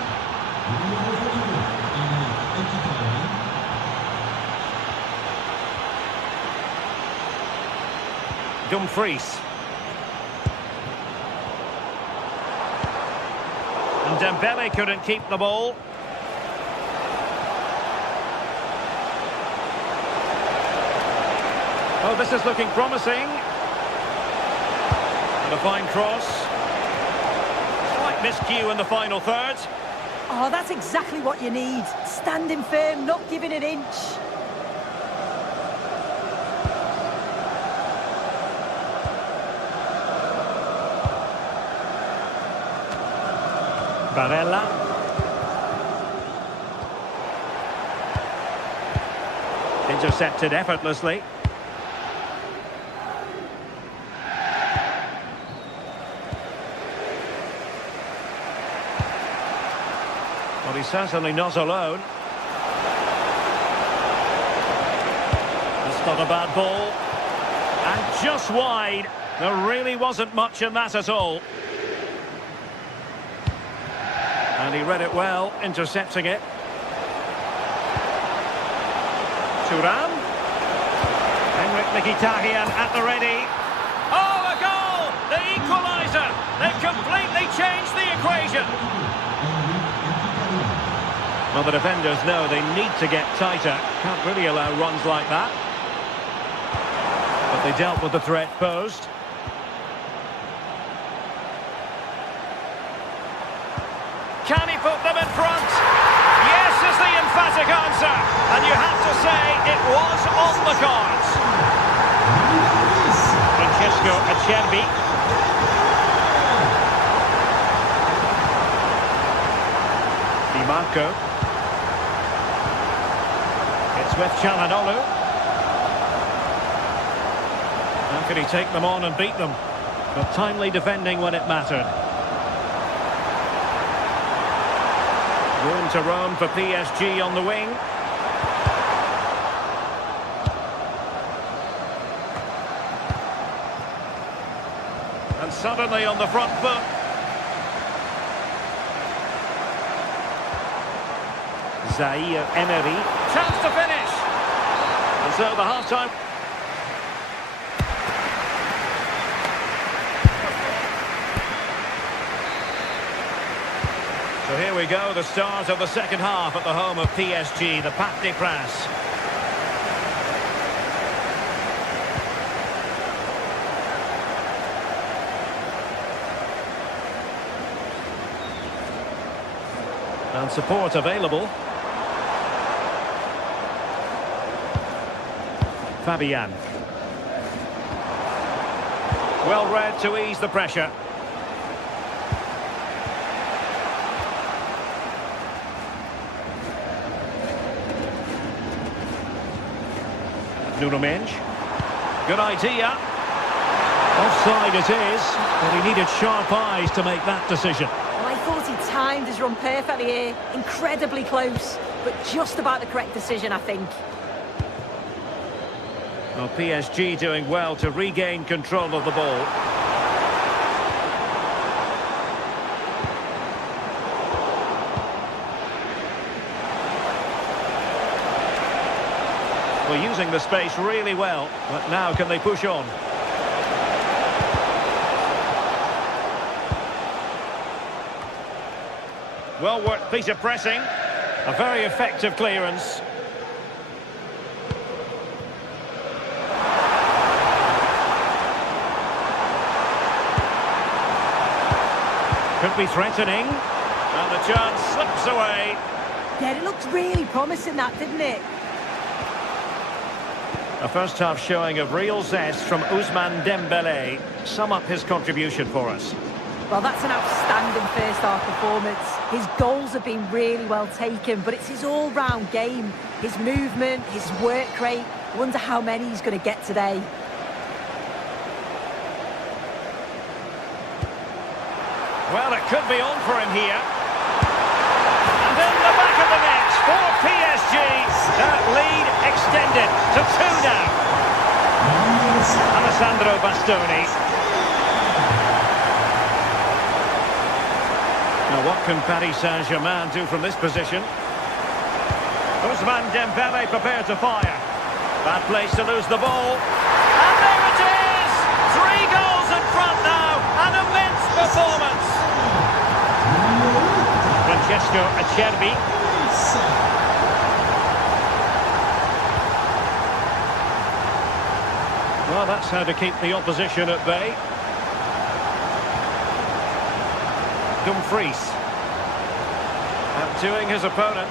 Dumfries. And Dembele couldn't keep the ball. Oh, this is looking promising. And a fine cross. Slight miscue in the final third. Oh, that's exactly what you need. Standing firm, not giving an inch. Barella. Intercepted effortlessly. Well, he's certainly not alone. It's not a bad ball. And just wide. There really wasn't much in that at all. And he read it well, intercepting it. Thuram. Henrik Mkhitaryan at the ready. Oh, a goal! The equaliser! They've completely changed the equation. Well, the defenders know they need to get tighter. Can't really allow runs like that. But they dealt with the threat posed. Can he put them in front? Yes is the emphatic answer. And you have to say it was on the cards. Francesco Acerbi. Di Marco. It's with Çalhanoğlu. How could he take them on and beat them? But timely defending when it mattered. Room to roam for PSG on the wing. And suddenly on the front foot. Zaire Emery. Chance to finish. And so the half-time. So here we go, the start of the second half at the home of PSG, the Parc des Princes. And support available. Fabian. Well read to ease the pressure. Nuno Mendes. Good idea. Offside it is, but he needed sharp eyes to make that decision. Well, I thought he timed his run perfectly here. Incredibly close, but just about the correct decision, I think. Well, PSG doing well to regain control of the ball. Well, using the space really well, but now can they push on? Well worked piece of pressing. A very effective clearance. Could be threatening. And the chance slips away. Yeah, it looked really promising, that, didn't it? A first half showing of real zest from Ousmane Dembélé. Sum up his contribution for us. Well, that's an outstanding first half performance. His goals have been really well taken, but it's his all-round game. His movement, his work rate. I wonder how many he's going to get today. Well, it could be on for him here. And in the back of the net for PSG. That lead extended to 2 now. Alessandro Bastoni. Now what can Paris Saint-Germain do from this position? Ousmane Dembélé prepared to fire. Bad place to lose the ball. And there it is! 3 goals in front now. An immense performance. Francesco Acerbi. Well, that's how to keep the opposition at bay. Dumfries. Outdoing his opponent.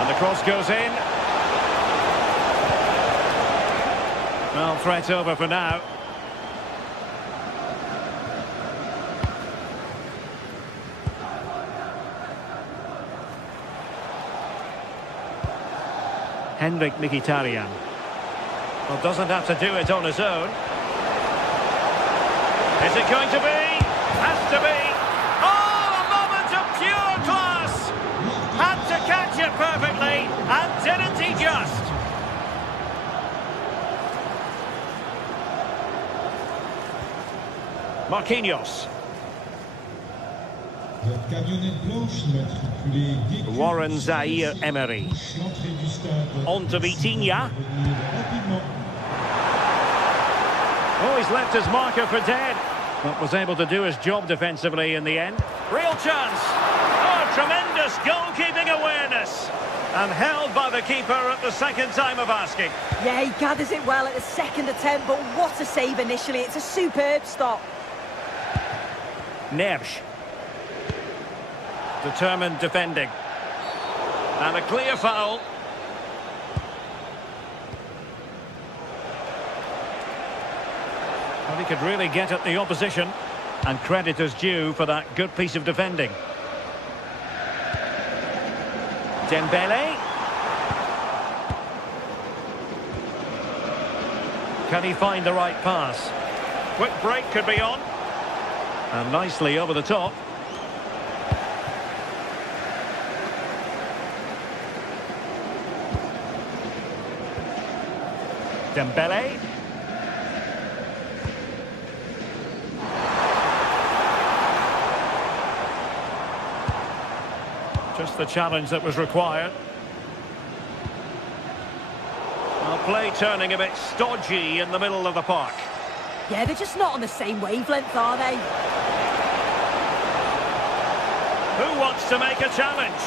And the cross goes in. Well, threat over for now. Henrik Mkhitaryan. Well, doesn't have to do it on his own. Is it going to be? Has to be. Oh, a moment of pure class! Had to catch it perfectly, and didn't he just? Marquinhos. La camionnette blanche immatriculée DQ Warren Zaïre-Emery. l'entrée du stade. On to Vitinha. Revenir rapidement. Oh, he's left his marker for dead. But was able to do his job defensively in the end. Real chance. Oh, tremendous goalkeeping awareness. And held by the keeper at the second time of asking. Yeah, he gathers it well at the second attempt, but what a save initially. It's a superb stop. Neves. Determined defending. And a clear foul. Well, he could really get at the opposition. And credit is due for that good piece of defending. Dembele. Can he find the right pass? Quick break could be on. And nicely over the top. Dembele. Just the challenge that was required. Well, play turning a bit stodgy in the middle of the park. Yeah, they're just not on the same wavelength, are they? Who wants to make a challenge?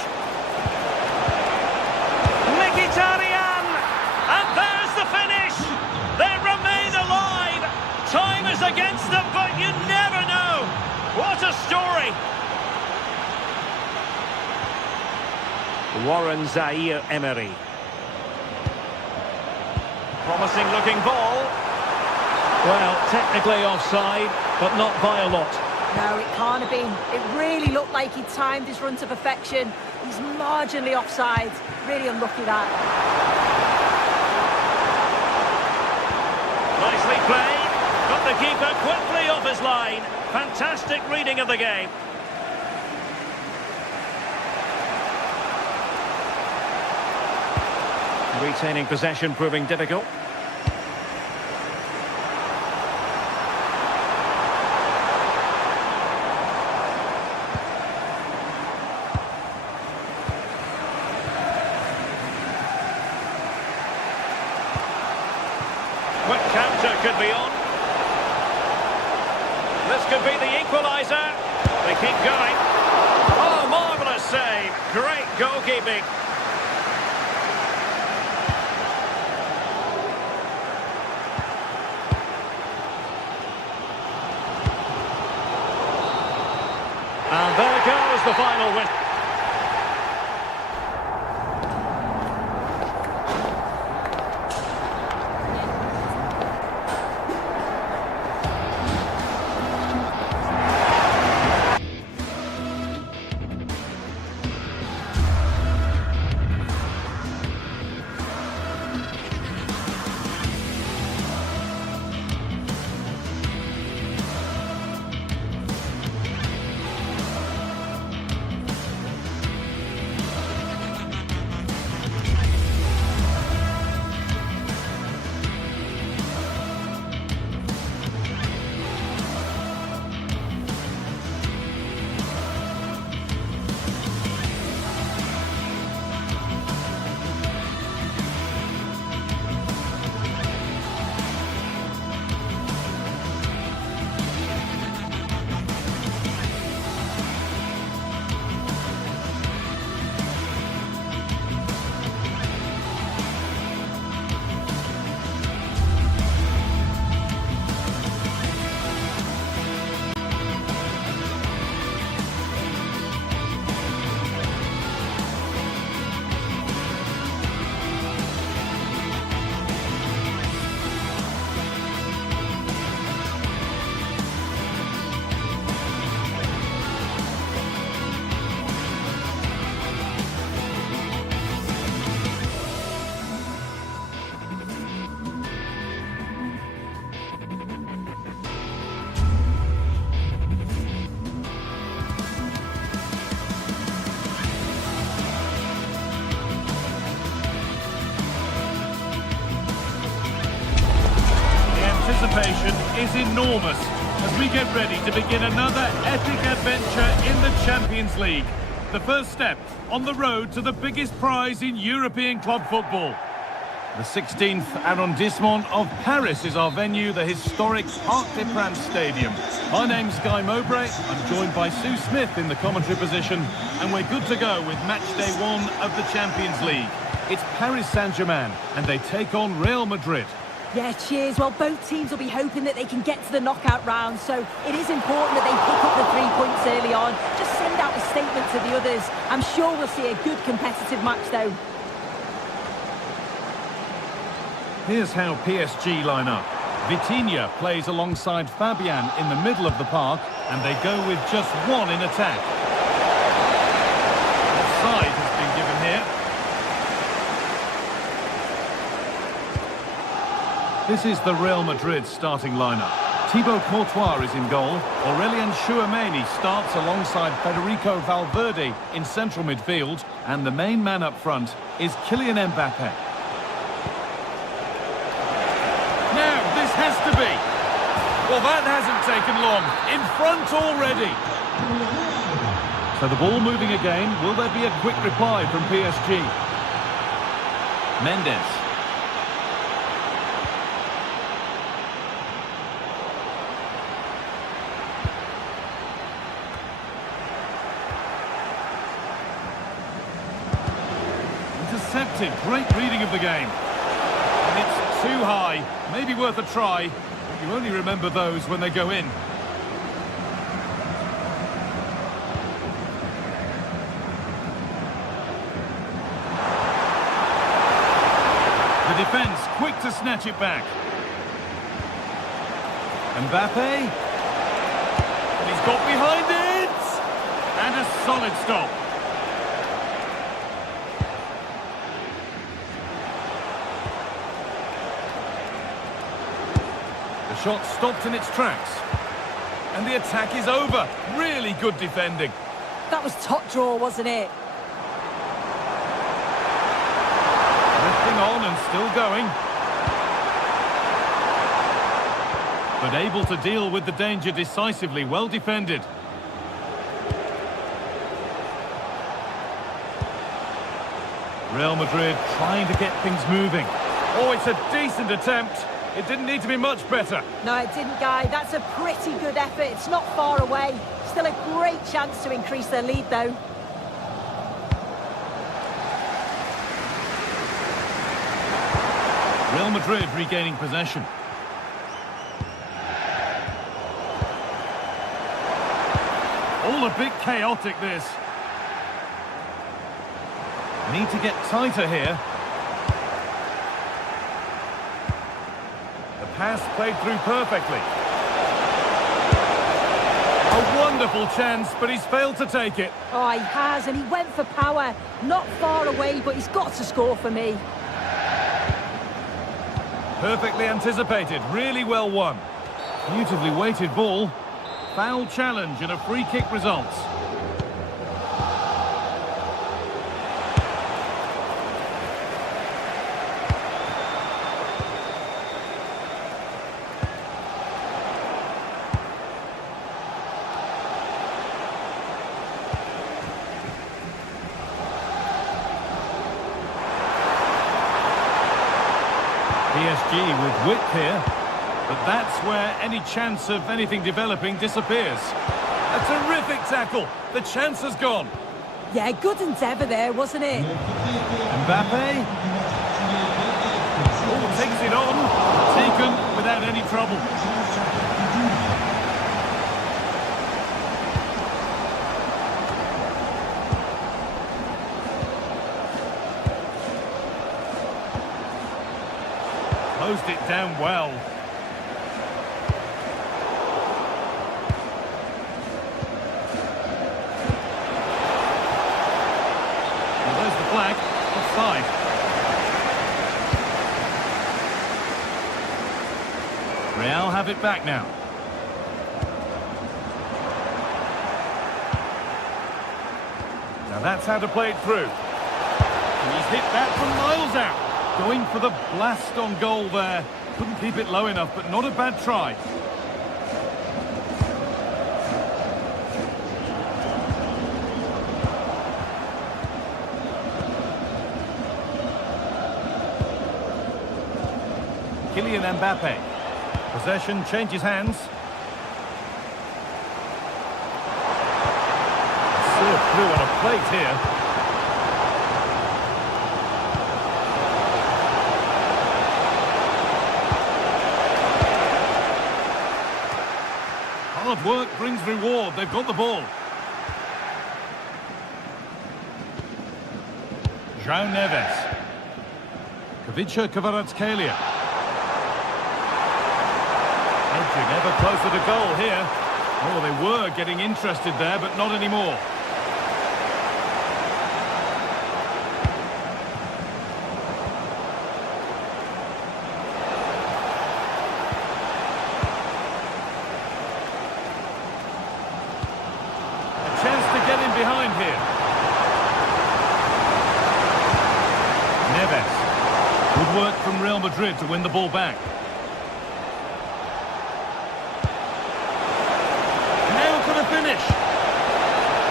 Mkhitaryan! And there's the finish! They remain alive! Time is against them, but you never know! What a story! Warren Zaïre-Emery. Promising looking ball. Well, technically offside, but not by a lot. No, it can't have been. It really looked like he timed his run to perfection. He's marginally offside. Really unlucky that. Nicely played. Got the keeper quickly off his line. Fantastic reading of the game. Retaining possession proving difficult. Quick counter could be on. This could be the equaliser. They keep going. Oh, marvellous save. Great goalkeeping. And there goes the final win. Anticipation is enormous as as we get ready to begin another epic adventure in the Champions League. The first step on the road to the biggest prize in European club football. The 16th arrondissement of Paris is our venue, the historic Parc des Princes Stadium. My name's Guy Mowbray. I'm joined by Sue Smith in the commentary position, and we're good to go with match day 1 of the Champions League. It's Paris Saint-Germain, and they take on Real Madrid. Yeah, cheers. Well, both teams will be hoping that they can get to the knockout round, so it is important that they pick up the 3 points early on. Just send out a statement to the others. I'm sure we'll see a good competitive match, though. Here's how PSG line up. Vitinha plays alongside Fabian in the middle of the park, and they go with just one in attack. Offside has been given here. This is the Real Madrid starting lineup. Thibaut Courtois is in goal. Aurélien Tchouameni starts alongside Federico Valverde in central midfield, and the main man up front is Kylian Mbappé. Now, this has to be. Well, that hasn't taken long. In front already. So the ball moving again. Will there be a quick reply from PSG? Mendes. Intercepted. Great reading of the game. And it's too high. Maybe worth a try. You only remember those when they go in. The defence quick to snatch it back. Mbappé. And he's got behind it. And a solid stop. Shot stopped in its tracks. And the attack is over. Really good defending. That was top draw, wasn't it? Lifting on and still going. But able to deal with the danger decisively. Well defended. Real Madrid trying to get things moving. Oh, it's a decent attempt. It didn't need to be much better. No, it didn't, Guy. That's a pretty good effort. It's not far away. Still a great chance to increase their lead, though. Real Madrid regaining possession. All a bit chaotic, this. Need to get tighter here. Pass played through perfectly. A wonderful chance, but he's failed to take it. Oh, he has, and he went for power. Not far away, but he's got to score for me. Perfectly anticipated, really well won. Beautifully weighted ball. Foul challenge and a free kick results. PSG with width here, but that's where any chance of anything developing disappears. A terrific tackle. The chance has gone. Yeah, good endeavour there, wasn't it? Mbappé. Oh, takes it on. Taken without any trouble. Closed it down well. Well, there's the flag. Offside. Real have it back now. Now that's how to play it through. And he's hit that from miles out. Going for the blast on goal there. Couldn't keep it low enough, but not a bad try. Kylian Mbappe. Possession changes hands. Served through on a plate here. Hard work brings reward. They've got the ball. João Neves. Kavica Kvaratskhelia. Edging ever closer to goal here. Oh, they were getting interested there, but not anymore. A chance to get in behind here. Neves. Good work from Real Madrid to win the ball back. Now for the finish.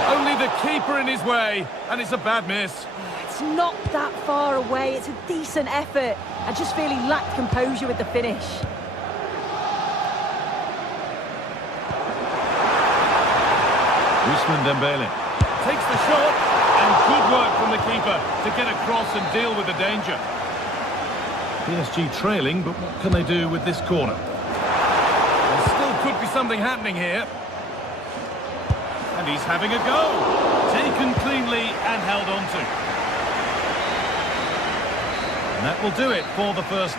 Only the keeper in his way, and it's a bad miss. It's not that far away. It's a decent effort. I just feel he lacked composure with the finish. Ousmane Dembele takes the shot, and good work from the keeper to get across and deal with the danger. PSG trailing, but what can they do with this corner? There still could be something happening here. And he's having a go. Taken cleanly and held on to. And that will do it for the first.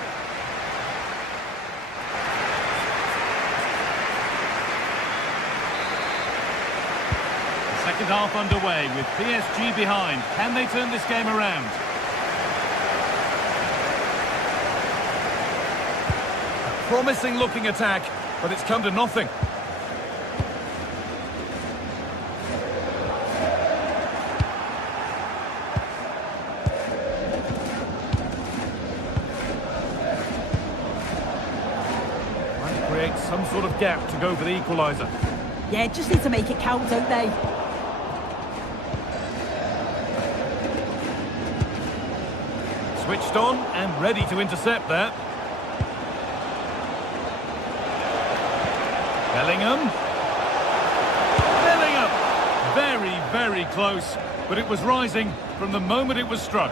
The second half underway with PSG behind. Can they turn this game around? Promising looking attack, but it's come to nothing. Trying to create some sort of gap to go for the equaliser. Yeah, just need to make it count, don't they? Switched on and ready to intercept there. Bellingham. Very, very close, but it was rising from the moment it was struck.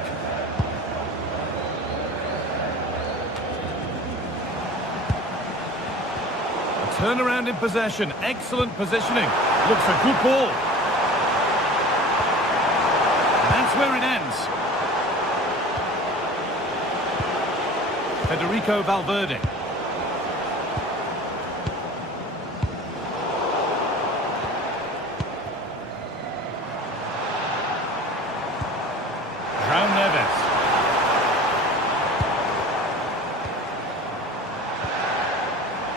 A turnaround in possession, excellent positioning. Looks a good ball. And that's where it ends. Federico Valverde. João Neves.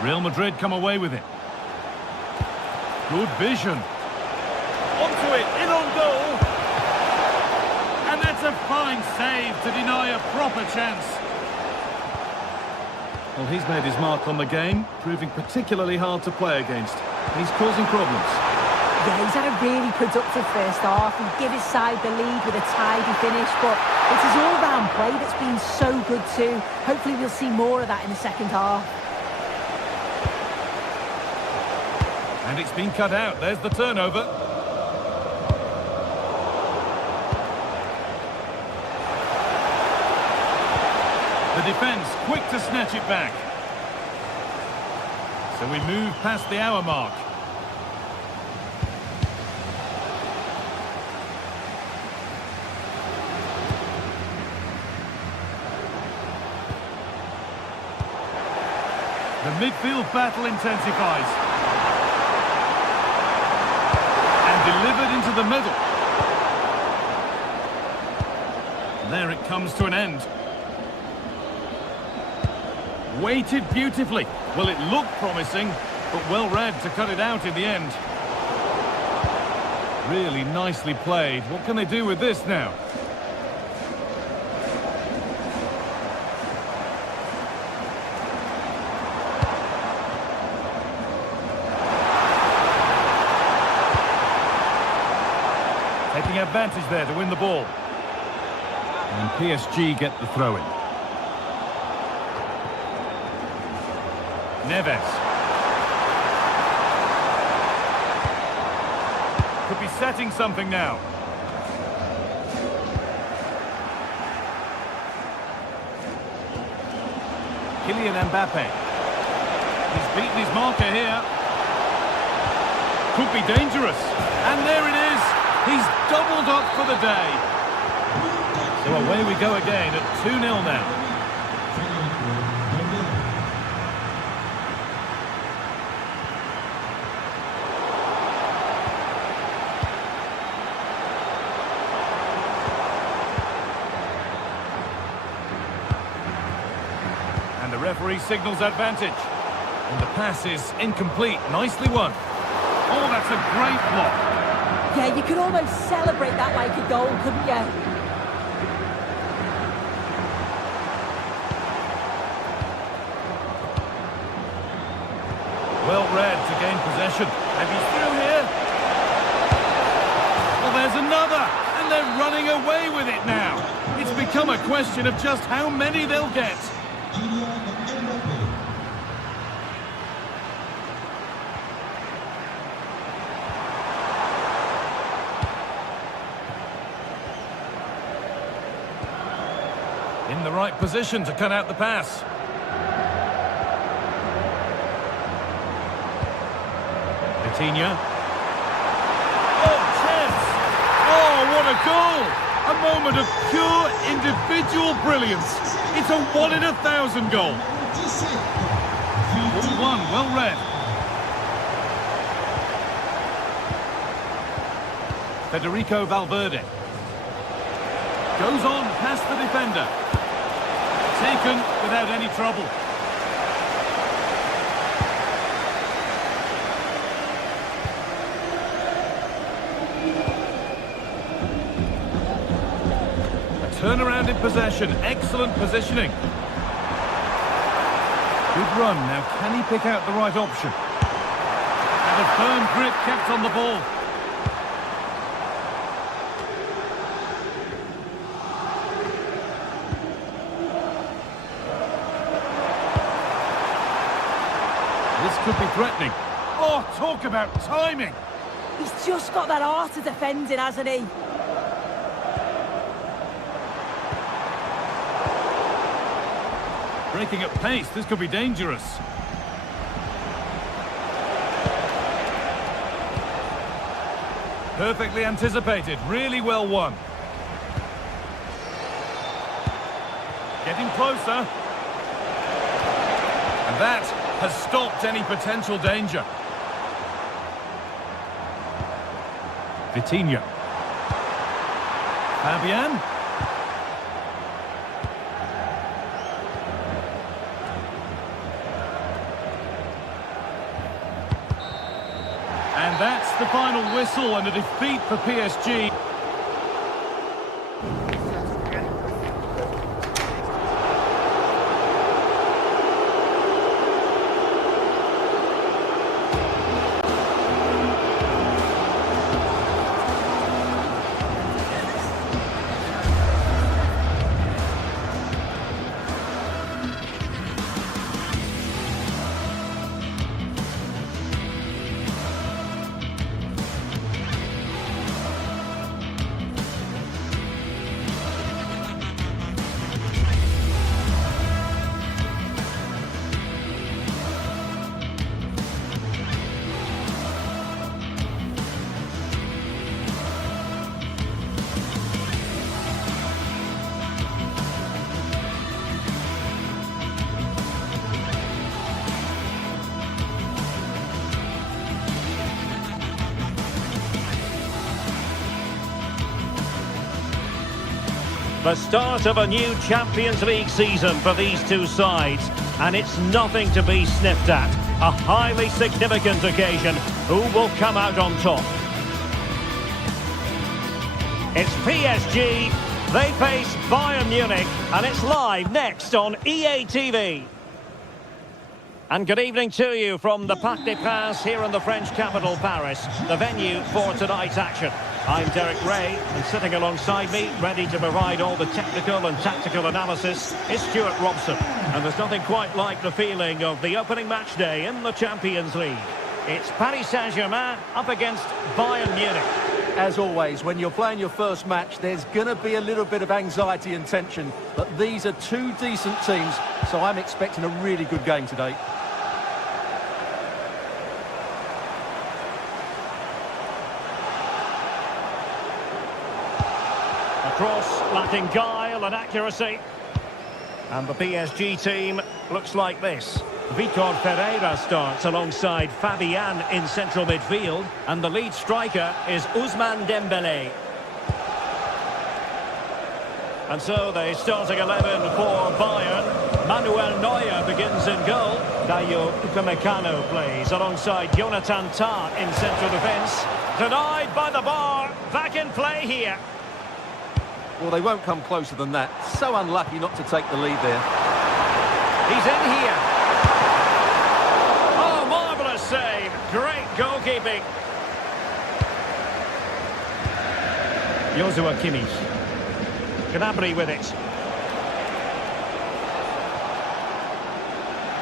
Real Madrid come away with it. Good vision. Onto it, in on goal. And that's a fine save to deny a proper chance. Well, he's made his mark on the game, proving particularly hard to play against. He's causing problems. Yeah, he's had a really productive first half. He gave his side the lead with a tidy finish, but it's his all-round play that's been so good too. Hopefully we'll see more of that in the second half. And it's been cut out. There's the turnover. The defence quick to snatch it back. So we move past the hour mark. The midfield battle intensifies. And delivered into the middle. There it comes to an end. Weighted beautifully. Well, it looked promising, but well read to cut it out in the end. Really nicely played. What can they do with this now? Taking advantage there to win the ball. And PSG get the throw-in. Neves. Could be setting something now. Kylian Mbappe. He's beaten his marker here. Could be dangerous. And there it is. He's doubled up for the day. So away we go again at 2-0 now. And the referee signals advantage. And the pass is incomplete. Nicely won. Oh, that's a great block. Yeah, you could almost celebrate that like a goal, couldn't you? Well read to gain possession. And he's through here. Well, there's another. And they're running away with it now. It's become a question of just how many they'll get. In the right position to cut out the pass. Vitinha. Oh, chance! Oh, what a goal! A moment of pure individual brilliance. It's a 1 in 1,000 goal. 1-1, well read. Federico Valverde. Goes on past the defender. Taken without any trouble. A turnaround in possession. Excellent positioning. Good run. Now, can he pick out the right option? And a firm grip kept on the ball. This could be threatening. Oh, talk about timing. He's just got that art of defending, hasn't he? Breaking at pace, this could be dangerous. Perfectly anticipated, really well won. Getting closer. And that has stopped any potential danger. Vitinha. Fabian. And that's the final whistle and a defeat for PSG. The start of a new Champions League season for these two sides, and it's nothing to be sniffed at. A highly significant occasion. Who will come out on top? It's PSG. They face Bayern Munich, and it's live next on EA TV. And good evening to you from the Parc des Princes here in the French capital, Paris, the venue for tonight's action. I'm Derek Ray, and sitting alongside me, ready to provide all the technical and tactical analysis, is Stuart Robson. And there's nothing quite like the feeling of the opening match day in the Champions League. It's Paris Saint-Germain up against Bayern Munich. As always, when you're playing your first match, there's going to be a little bit of anxiety and tension. But these are two decent teams, so I'm expecting a really good game today. A cross lacking guile and accuracy. And the PSG team looks like this. Vitor Ferreira starts alongside Fabian in central midfield, and the lead striker is Ousmane Dembélé. And so the starting 11 for Bayern. Manuel Neuer begins in goal. Dayo Upamecano plays alongside Jonathan Tah in central defence. Denied by the bar. Back in play here. Well, they won't come closer than that. So unlucky not to take the lead there. He's in here. Oh, marvellous save. Great goalkeeping. Joshua Kimmich. Gnabry with it.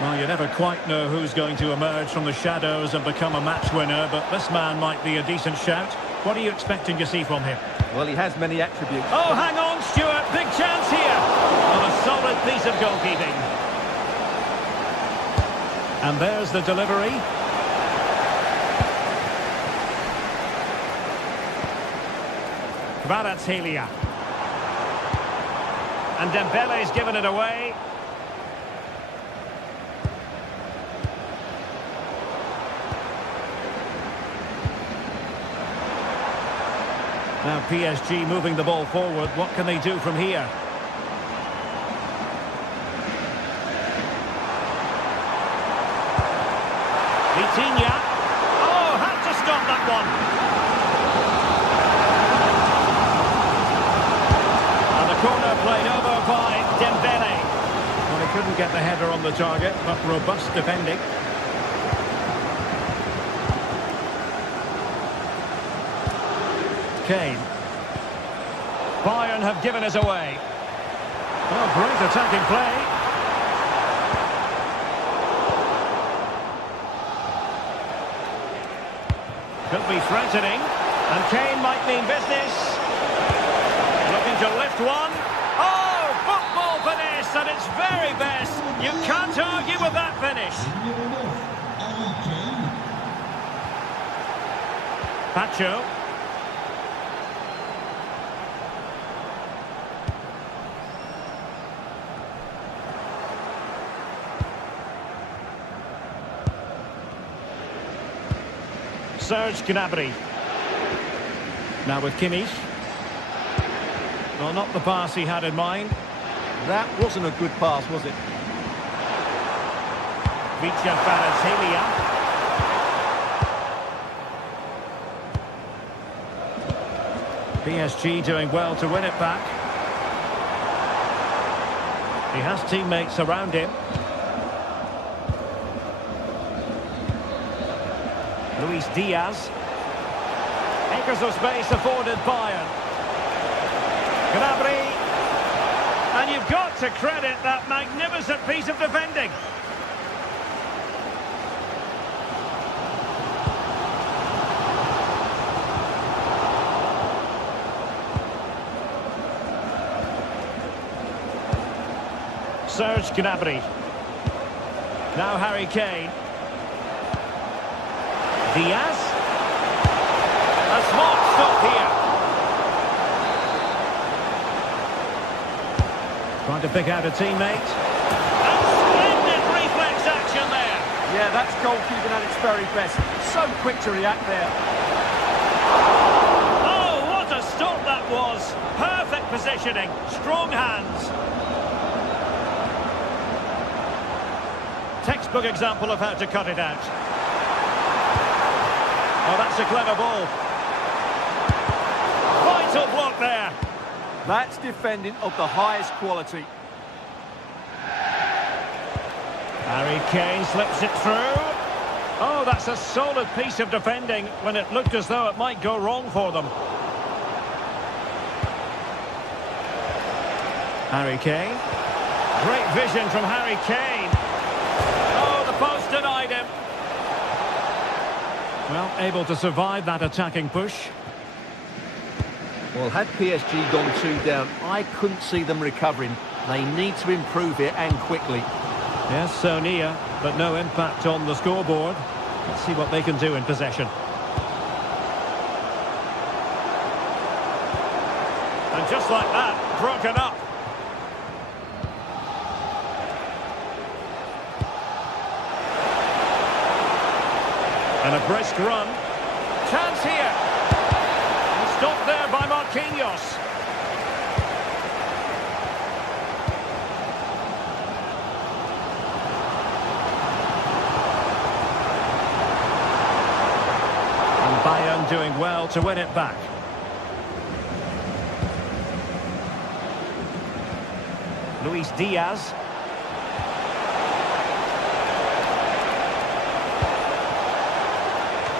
Well, you never quite know who's going to emerge from the shadows and become a match winner, but this man might be a decent shout. What are you expecting to see from him? Well, he has many attributes. Oh, hang on, Stuart. Big chance here. Well, a solid piece of goalkeeping. And there's the delivery. Kvaratskhelia. And Dembele's given it away. Now PSG moving the ball forward. What can they do from here? Vitinha. Oh, had to stop that one. And the corner played over by Dembele. Well, he couldn't get the header on the target, but robust defending. Kane. Bayern have given us away. Oh, great attacking play. Could be threatening. And Kane might mean business. Looking to lift one. Oh, football finish at its very best. You can't argue with that finish. Pacho. Serge Gnabry. Now with Kimmich. Well, not the pass he had in mind. That wasn't a good pass, was it? Vitor Kvaratskhelia. PSG doing well to win it back. He has teammates around him. Luis Diaz. Acres of space afforded Bayern. Gnabry. And you've got to credit that magnificent piece of defending. Serge Gnabry. Now Harry Kane. Diaz. A smart stop here. Trying to pick out a teammate. And splendid reflex action there. Yeah, that's goalkeeping at its very best. So quick to react there. Oh, what a stop that was. Perfect positioning. Strong hands. Textbook example of how to cut it out. Oh, that's a clever ball. Vital block there. That's defending of the highest quality. Harry Kane slips it through. Oh, that's a solid piece of defending when it looked as though it might go wrong for them. Harry Kane. Great vision from Harry Kane. Oh, the post denied him. Well, able to survive that attacking push. Well, had PSG gone 2 down, I couldn't see them recovering. They need to improve it, and quickly. Yes, so near, but no impact on the scoreboard. Let's see what they can do in possession. And just like that, broken up. And a brisk run. Chance here. And stopped there by Marquinhos. And Bayern doing well to win it back. Luis Diaz.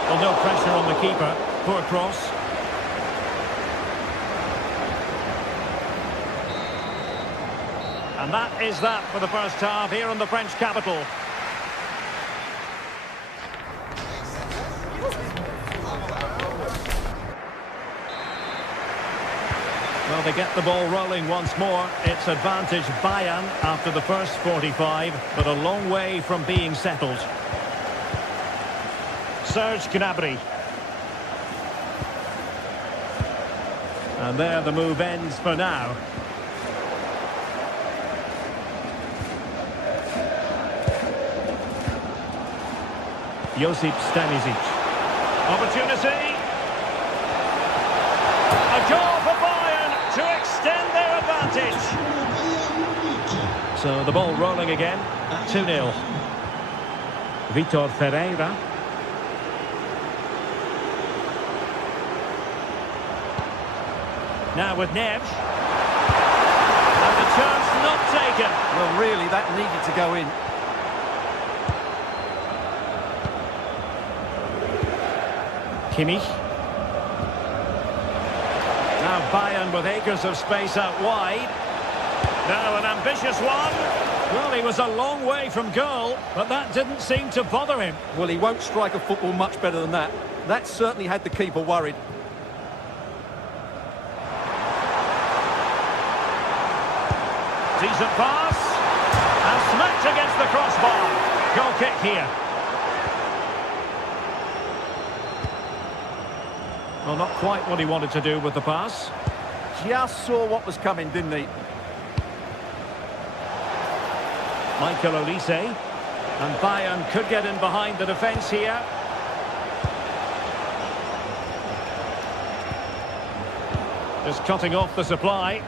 Well, no pressure on the keeper. Poor cross. And that is that for the first half here in the French capital. Well, they get the ball rolling once more. It's advantage Bayern after the first 45, but a long way from being settled. Serge Gnabry. And there the move ends for now. Josip Stanisic. Opportunity. A goal for Bayern to extend their advantage. So the ball rolling again. 2-0. Vitor Ferreira. Now with Neves. And the chance not taken. Well, really, that needed to go in. Kimmich. Now Bayern with acres of space out wide. Now an ambitious one. Well, he was a long way from goal, but that didn't seem to bother him. Well, he won't strike a football much better than that. That certainly had the keeper worried. Decent pass. And smacked against the crossbar. Goal kick here. Well, not quite what he wanted to do with the pass. Just saw what was coming, didn't he? Michael Olise. And Bayern could get in behind the defence here. Just cutting off the supply.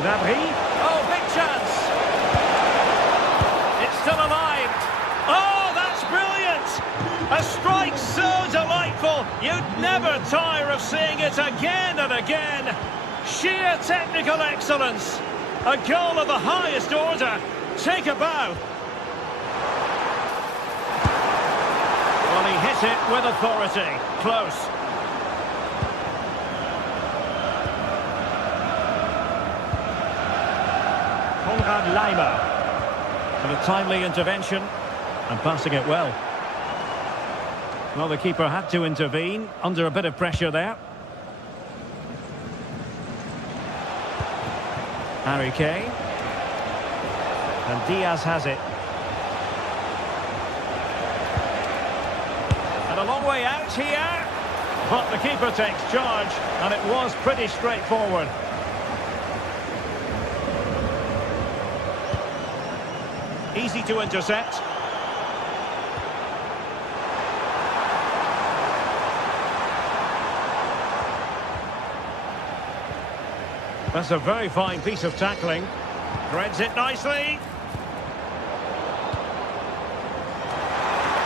Gnabry. Oh, big chance. It's still alive. Oh, that's brilliant. A strike so delightful. You'd never tire of seeing it again and again. Sheer technical excellence. A goal of the highest order. Take a bow. Well, he hit it with authority. Close. Leimer. And a timely intervention and passing it well. Well, the keeper had to intervene under a bit of pressure there. Harry Kane. And Diaz has it. And a long way out here. But the keeper takes charge, and it was pretty straightforward. Easy to intercept. That's a very fine piece of tackling. Threads it nicely.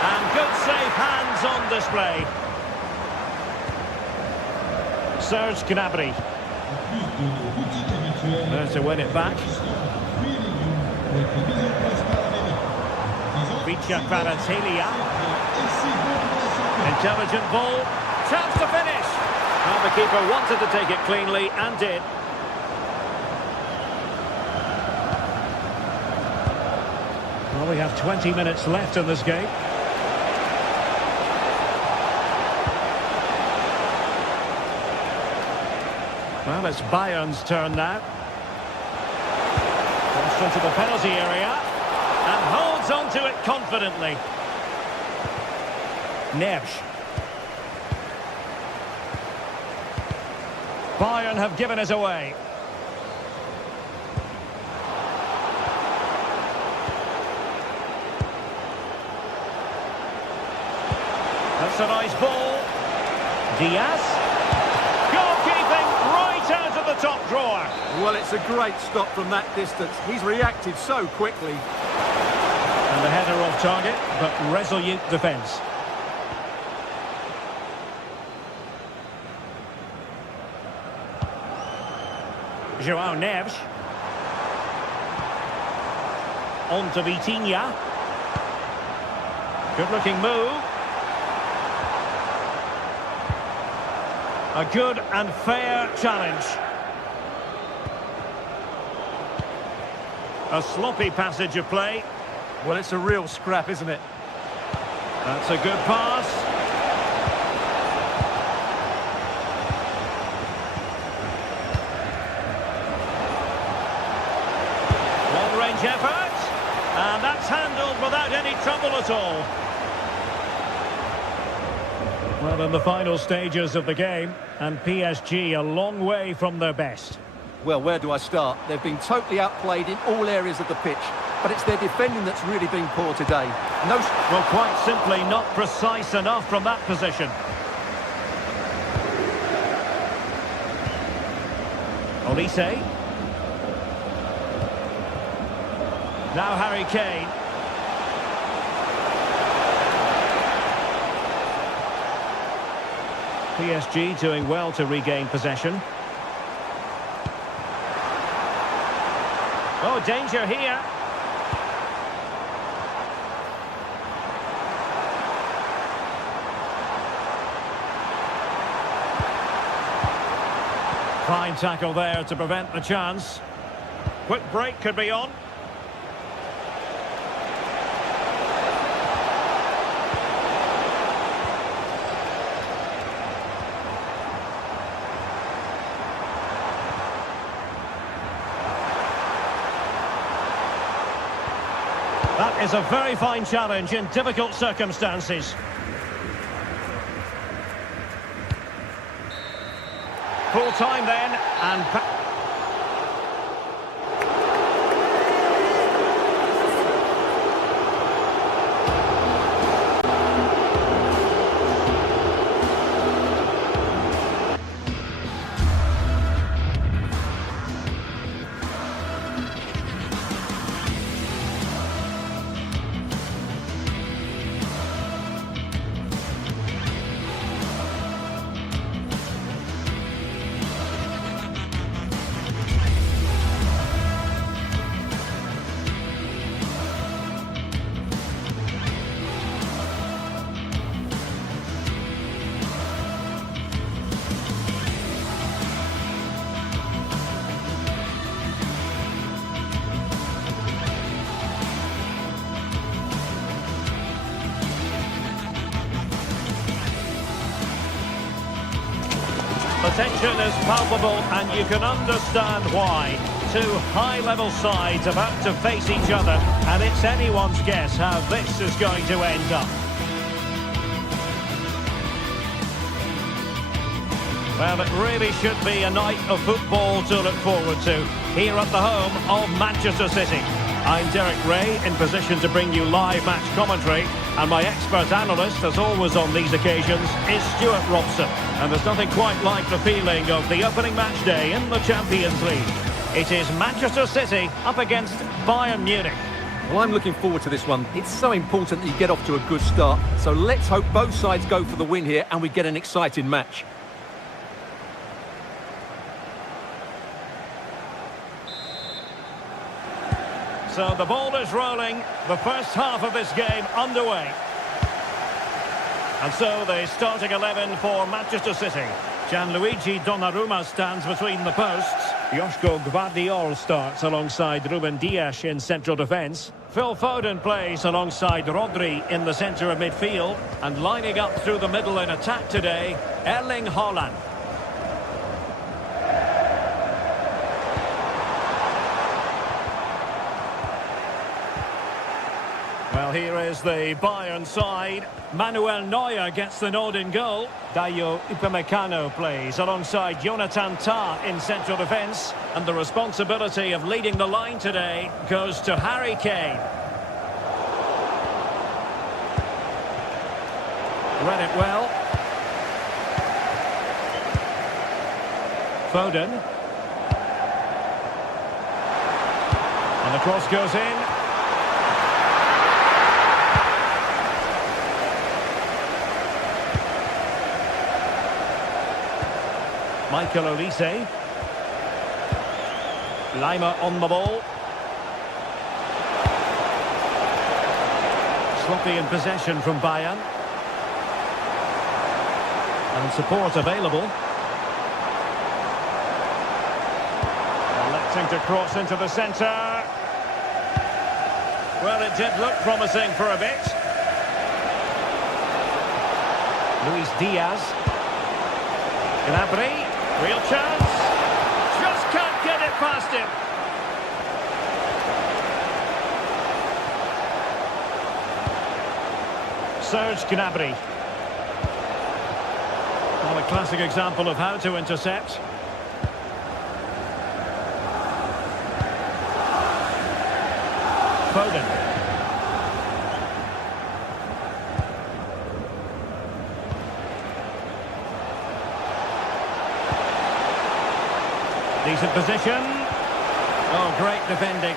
And good safe hands on display. Serge Gnabry. There to win it back. Vicha Kvaratskhelia. Intelligent ball. Chance to finish. Well, the keeper wanted to take it cleanly and did. Well, we have 20 minutes left in this game. Well, it's Bayern's turn now. Crossed into the penalty area and holds on to it confidently. Neves. Bayern have given us away. That's a nice ball. Diaz. Goalkeeping right out of the top drawer. Well, it's a great stop from that distance. He's reacted so quickly. And the header off target, but resolute defence. João Neves. On to Vitinha. Good-looking move. A good and fair challenge. A sloppy passage of play. Well, it's a real scrap, isn't it? That's a good pass. Long-range effort. And that's handled without any trouble at all. Well, in the final stages of the game, and PSG a long way from their best. Well, where do I start? They've been totally outplayed in all areas of the pitch, but it's their defending that's really been poor today. Well, quite simply not precise enough from that position. Olise. Now Harry Kane. PSG doing well to regain possession. Oh, danger here. Fine tackle there to prevent the chance. Quick break could be on. That is a very fine challenge in difficult circumstances. Full time then, and... The tension is palpable, and you can understand why. Two high-level sides about to face each other, and it's anyone's guess how this is going to end up. Well, it really should be a night of football to look forward to, here at the home of Manchester City. I'm Derek Ray, in position to bring you live match commentary, and my expert analyst, as always on these occasions, is Stuart Robson. And there's nothing quite like the feeling of the opening match day in the Champions League. It is Manchester City up against Bayern Munich. Well, I'm looking forward to this one. It's so important that you get off to a good start. So let's hope both sides go for the win here and we get an exciting match. So the ball is rolling, the first half of this game underway. And so the starting 11 for Manchester City. Gianluigi Donnarumma stands between the posts. Joško Gvardiol starts alongside Ruben Dias in central defence. Phil Foden plays alongside Rodri in the centre of midfield. And lining up through the middle in attack today, Erling Haaland. Well, here is the Bayern side. Manuel Neuer gets the nod in goal. Dayo Upamecano plays alongside Jonathan Tah in central defence. And the responsibility of leading the line today goes to Harry Kane. Read it well. Foden. And the cross goes in. Michael Olise. Lima on the ball. Sloppy in possession from Bayern. And support available. Electing to cross into the centre. Well, it did look promising for a bit. Luis Diaz. Gnabry. Real chance. Just can't get it past him. Serge Gnabry. Well, a classic example of how to intercept. Foden. Decent position. Oh, great defending.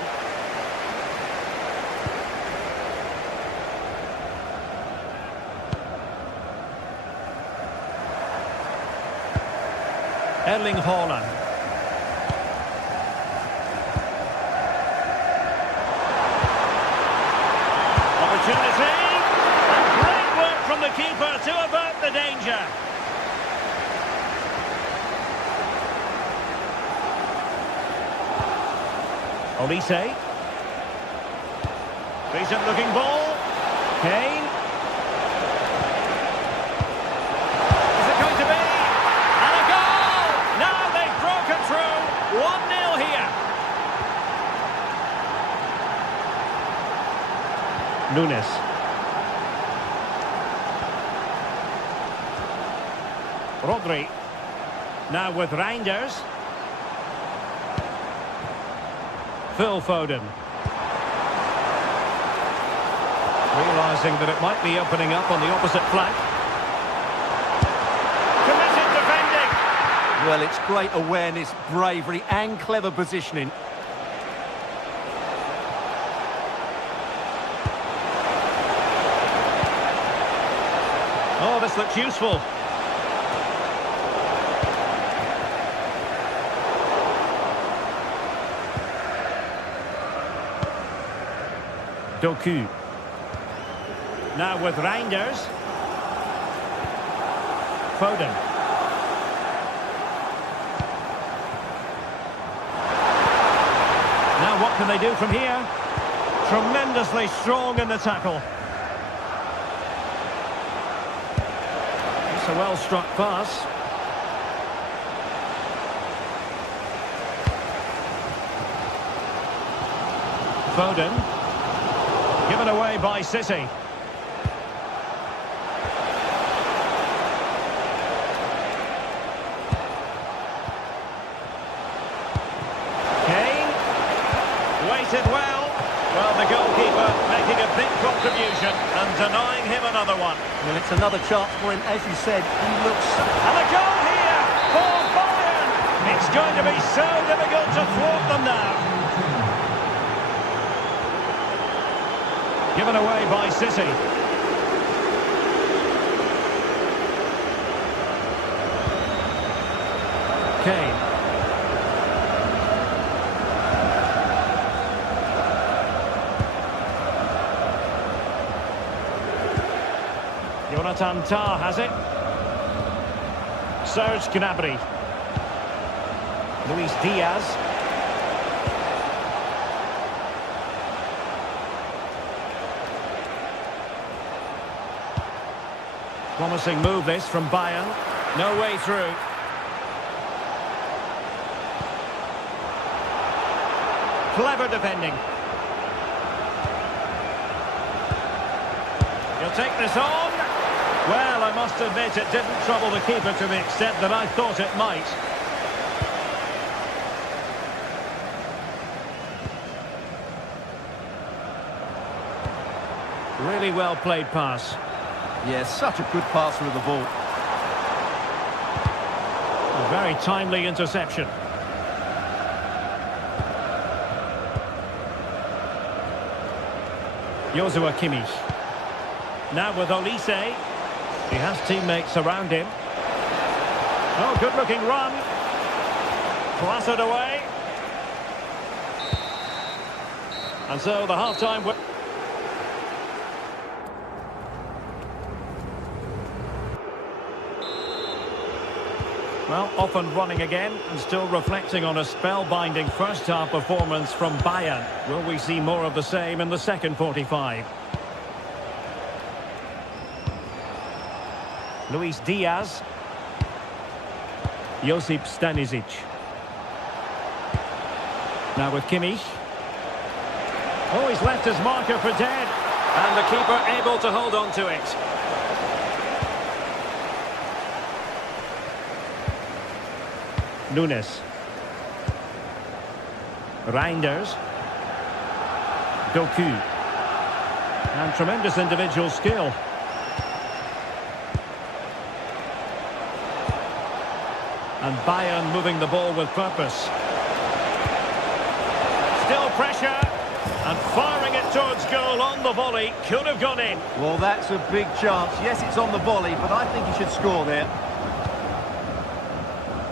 Erling Haaland. Opportunity. And great work from the keeper to avert the danger. Olise. Decent looking ball. Kane. Is it going to be? And a goal! Now they've broken through. 1-0 here. Nunes. Rodri. Now with Reinders. Phil Foden. Realising that it might be opening up on the opposite flank. Committed defending. Well, it's great awareness, bravery and clever positioning. Oh, this looks useful. Doku. Now with Reinders. Foden. Now what can they do from here? Tremendously strong in the tackle. It's a well-struck pass. Foden. Given away by City. Kane. Waited well. Well, the goalkeeper making a big contribution and denying him another one. Well, it's another chance for him, as you said. He looks... And a goal here for Bayern. It's going to be so difficult to thwart them now. Given away by City. Kane. Jonathan Tah has it. Serge Gnabry. Luis Diaz. Promising move this from Bayern. No way through. Clever defending. He'll take this on. Well, I must admit it didn't trouble the keeper to the extent that I thought it might. Really well played pass. Yeah, such a good passer of the ball. A very timely interception. Joshua Kimmich. Now with Olise. He has teammates around him. Oh, good-looking run. Clattered away. And so the half-time... Well, off and running again, and still reflecting on a spellbinding first-half performance from Bayern. Will we see more of the same in the second 45? Luis Diaz. Josip Stanisic. Now with Kimmich. Oh, he's left his marker for dead. And the keeper able to hold on to it. Nunes. Reinders. Doku. And tremendous individual skill. And Bayern moving the ball with purpose. Still pressure. And firing it towards goal on the volley. Could have gone in. Well, that's a big chance. Yes, it's on the volley, but I think he should score there.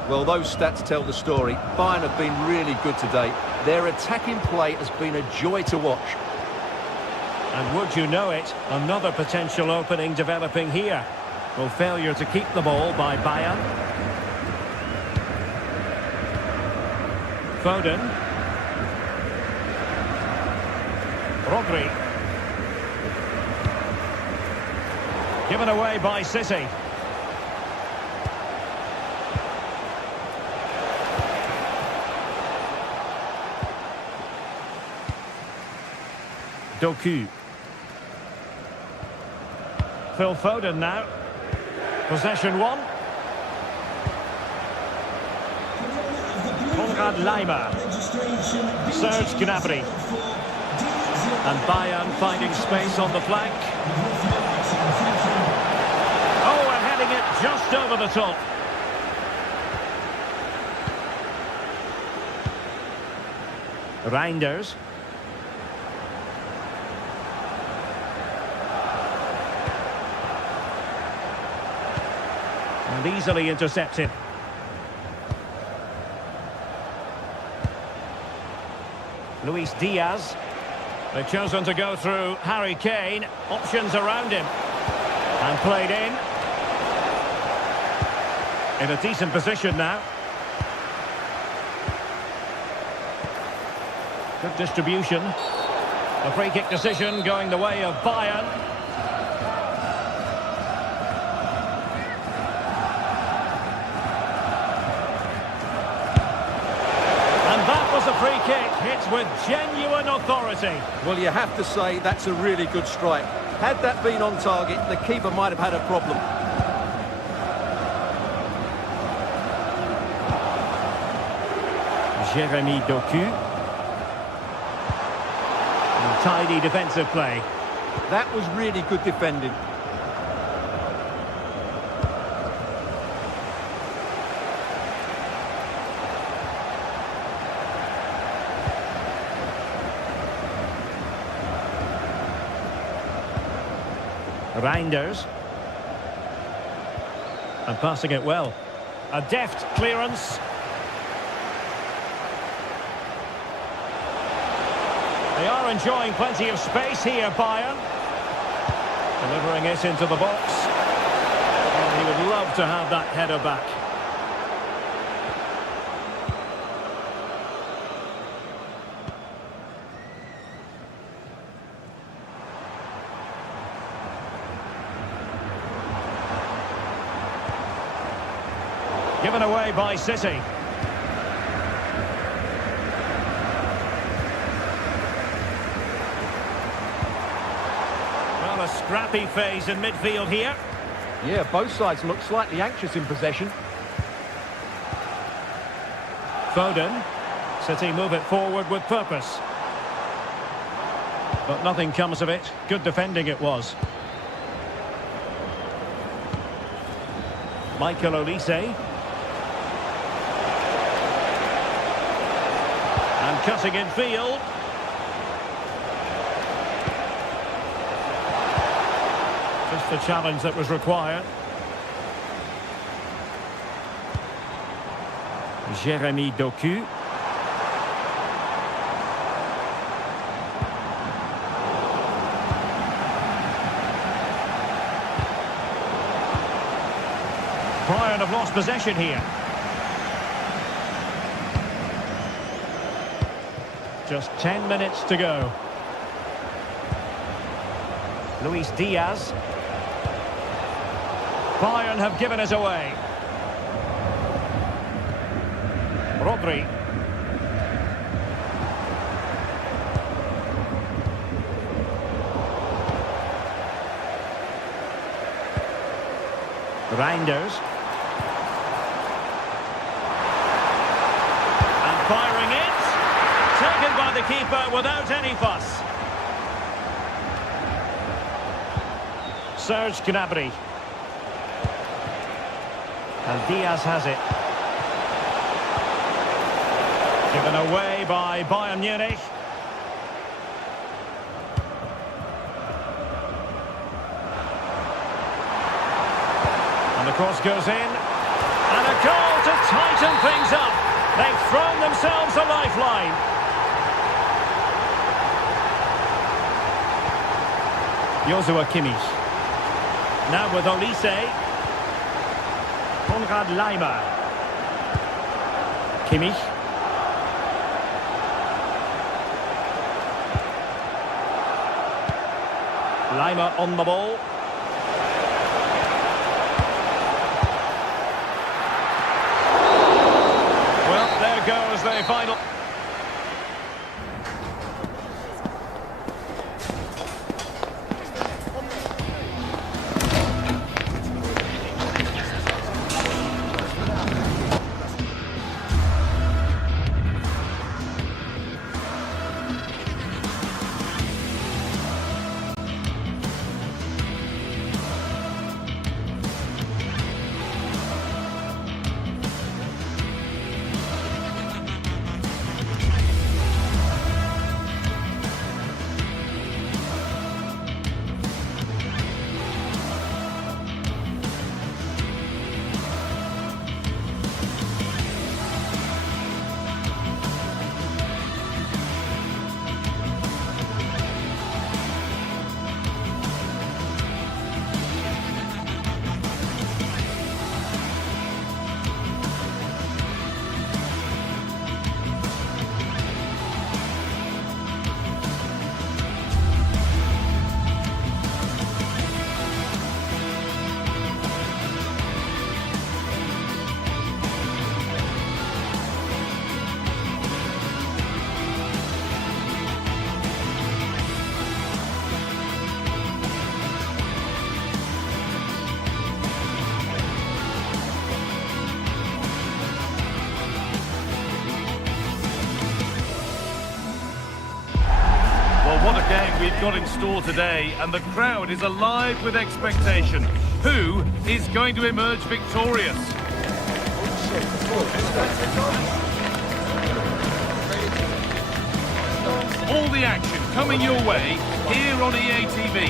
Well, those stats tell the story. Bayern have been really good today. Their attacking play has been a joy to watch. And would you know it, another potential opening developing here. Well, failure to keep the ball by Bayern. Foden. Rodri. Given away by City. Doku. Phil Foden now. Possession one. Konrad Laimer. Serge Gnabry. And Bayern finding space on the flank. Oh, and heading it just over the top. Reinders. And easily intercepted. Luis Diaz. They've chosen to go through Harry Kane. Options around him. And played in. In a decent position now. Good distribution. A free kick decision going the way of Bayern. A free kick hits with genuine authority. Well, you have to say that's a really good strike. Had that been on target, the keeper might have had a problem. Jeremy Doku. And tidy defensive play. That was really good defending. Reinders. And passing it well. A deft clearance. They are enjoying plenty of space here, Bayern. Delivering it into the box. He would love to have that header back. Given away by City. Well, a scrappy phase in midfield here. Yeah, both sides look slightly anxious in possession. Foden. City move it forward with purpose. But nothing comes of it. Good defending it was. Michael Olise. And cutting in field. Just the challenge that was required. Jeremy Doku. Bayern have lost possession here. Just 10 minutes to go. Luis Diaz. Bayern have given us away. Rodri. Reinders. And firing it. Taken by the keeper without any fuss. Serge Gnabry. And Diaz has it. Given away by Bayern Munich. And the cross goes in. And a goal to tighten things up. They've thrown themselves a lifeline. Joshua Kimmich. Now with Olise. Konrad Laimer. Kimmich. Laimer on the ball. Well, there goes the final. What a game we've got in store today, and the crowd is alive with expectation. Who is going to emerge victorious? All the action coming your way here on EA TV.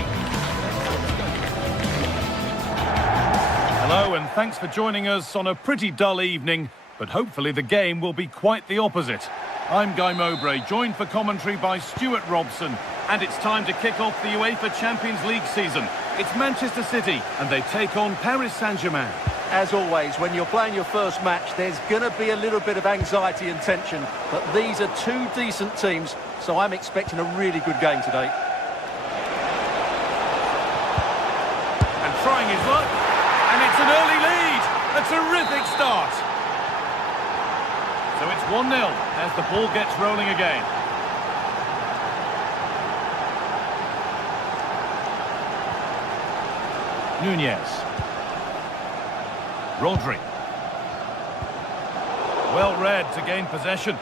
Hello, and thanks for joining us on a pretty dull evening, but hopefully the game will be quite the opposite. I'm Guy Mowbray, joined for commentary by Stuart Robson, And it's time to kick off the UEFA Champions League season. It's Manchester City, and they take on Paris Saint-Germain. As always, when you're playing your first match, there's going to be a little bit of anxiety and tension. But these are two decent teams, so I'm expecting a really good game today. And trying his luck. And it's an early lead. A terrific start. So it's 1-0 as the ball gets rolling again. Nunez. Rodri. Well read to gain possession.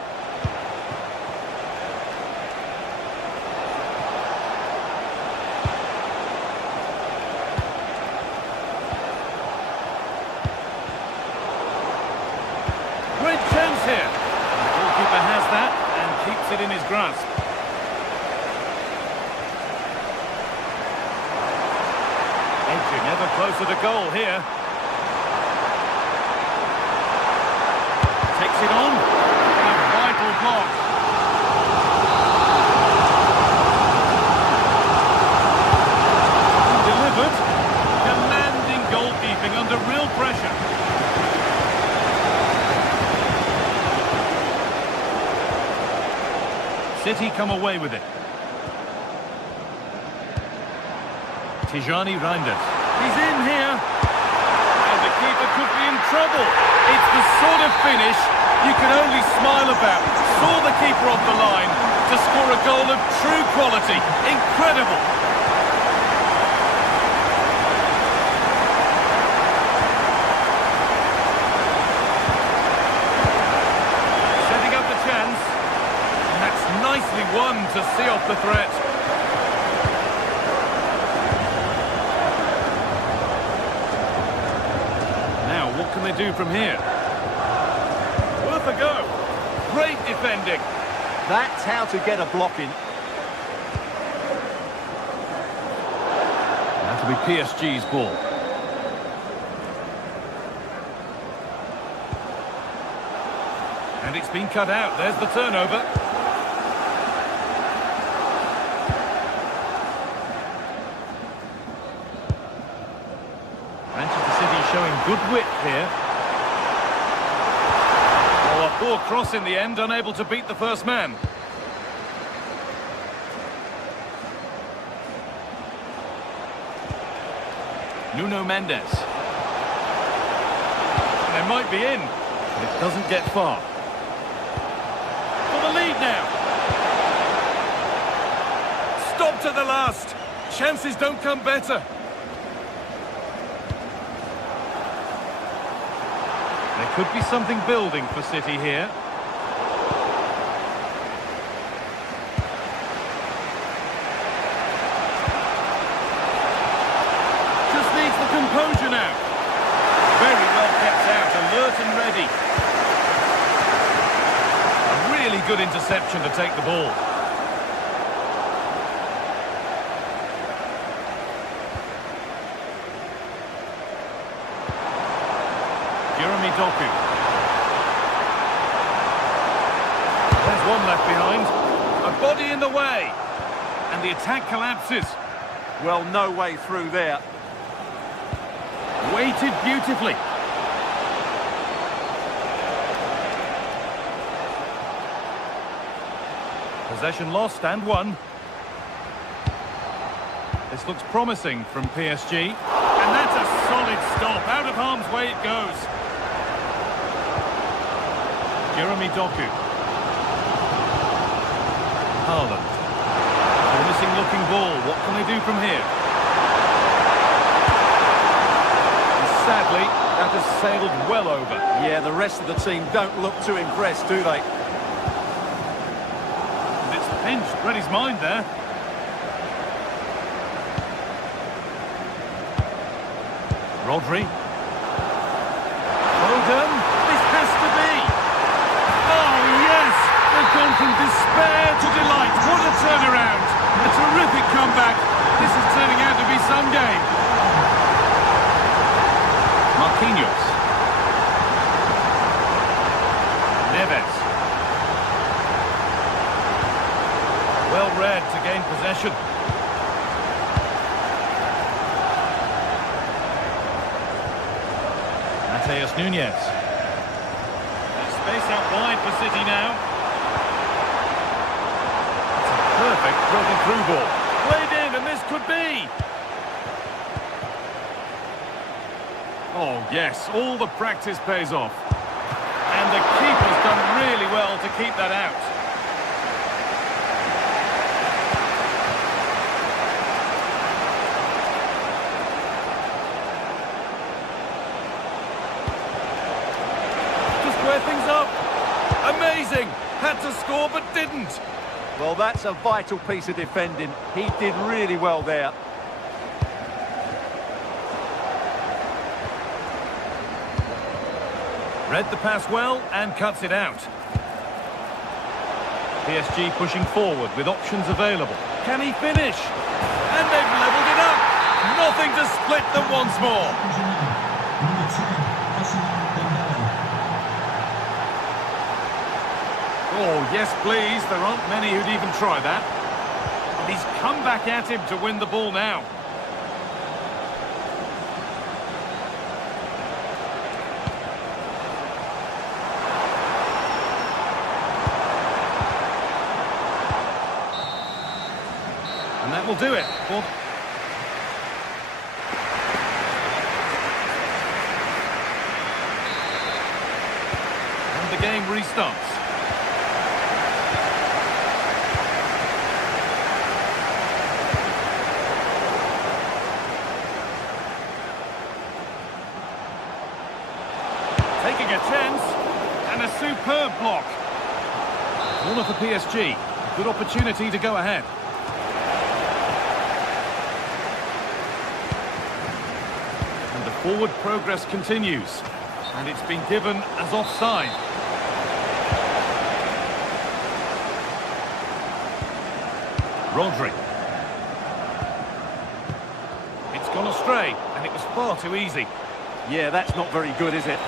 Great chance here. The goalkeeper has that and keeps it in his grasp. Edging ever closer to goal here. Takes it on. A vital block. Delivered. Commanding goalkeeping under real pressure. City come away with it. Tijani Reinders. He's in here. And the keeper could be in trouble. It's the sort of finish you can only smile about. Saw the keeper off the line to score a goal of true quality. Incredible. Setting up the chance. And that's nicely won to see off the threat. What can they do from here? Worth a go. Great defending. That's how to get a block in. That'll be PSG's ball. And it's been cut out. There's the turnover. Showing good width here. Oh, a poor cross in the end, unable to beat the first man. Nuno Mendes. And they might be in, but it doesn't get far. For the lead now. Stop to the last. Chances don't come better. Could be something building for City here. Just needs the composure now. Very well kept out, alert and ready. A really good interception to take the ball. Doku. There's one left behind. A body in the way. And the attack collapses. Well, no way through there. Weighted beautifully. Possession lost and won. This looks promising from PSG. And that's a solid stop. Out of harm's way it goes. Jeremy Doku. Haaland. Promising-looking ball. What can they do from here? And sadly, that has sailed well over. Yeah, the rest of the team don't look too impressed, do they? And it's pinched Reddy's mind there. Rodri. Foden. This has to be. Oh, yes! They've gone from despair to delight. What a turnaround! A terrific comeback. This is turning out to be some game. Marquinhos. Neves. Well read to gain possession. possession. Mateus Nunes. There's space out wide for City now. It's a perfect broken through ball. Played in, and this could be. Oh, yes, all the practice pays off. And the keeper's done really well to keep that out. To square things up. Amazing. Had to score, but didn't. Well, that's a vital piece of defending. He did really well there. Read the pass well and cuts it out. PSG pushing forward with options available. Can he finish? And they've levelled it up. Nothing to split them once more. Oh, yes, please. There aren't many who'd even try that. And he's come back at him to win the ball now. And that will do it. And the game restarts. Taking a chance, and a superb block. Corner for PSG. Good opportunity to go ahead. And the forward progress continues. And it's been given as offside. Rodri. It's gone astray, and it was far too easy. Yeah, that's not very good, is it?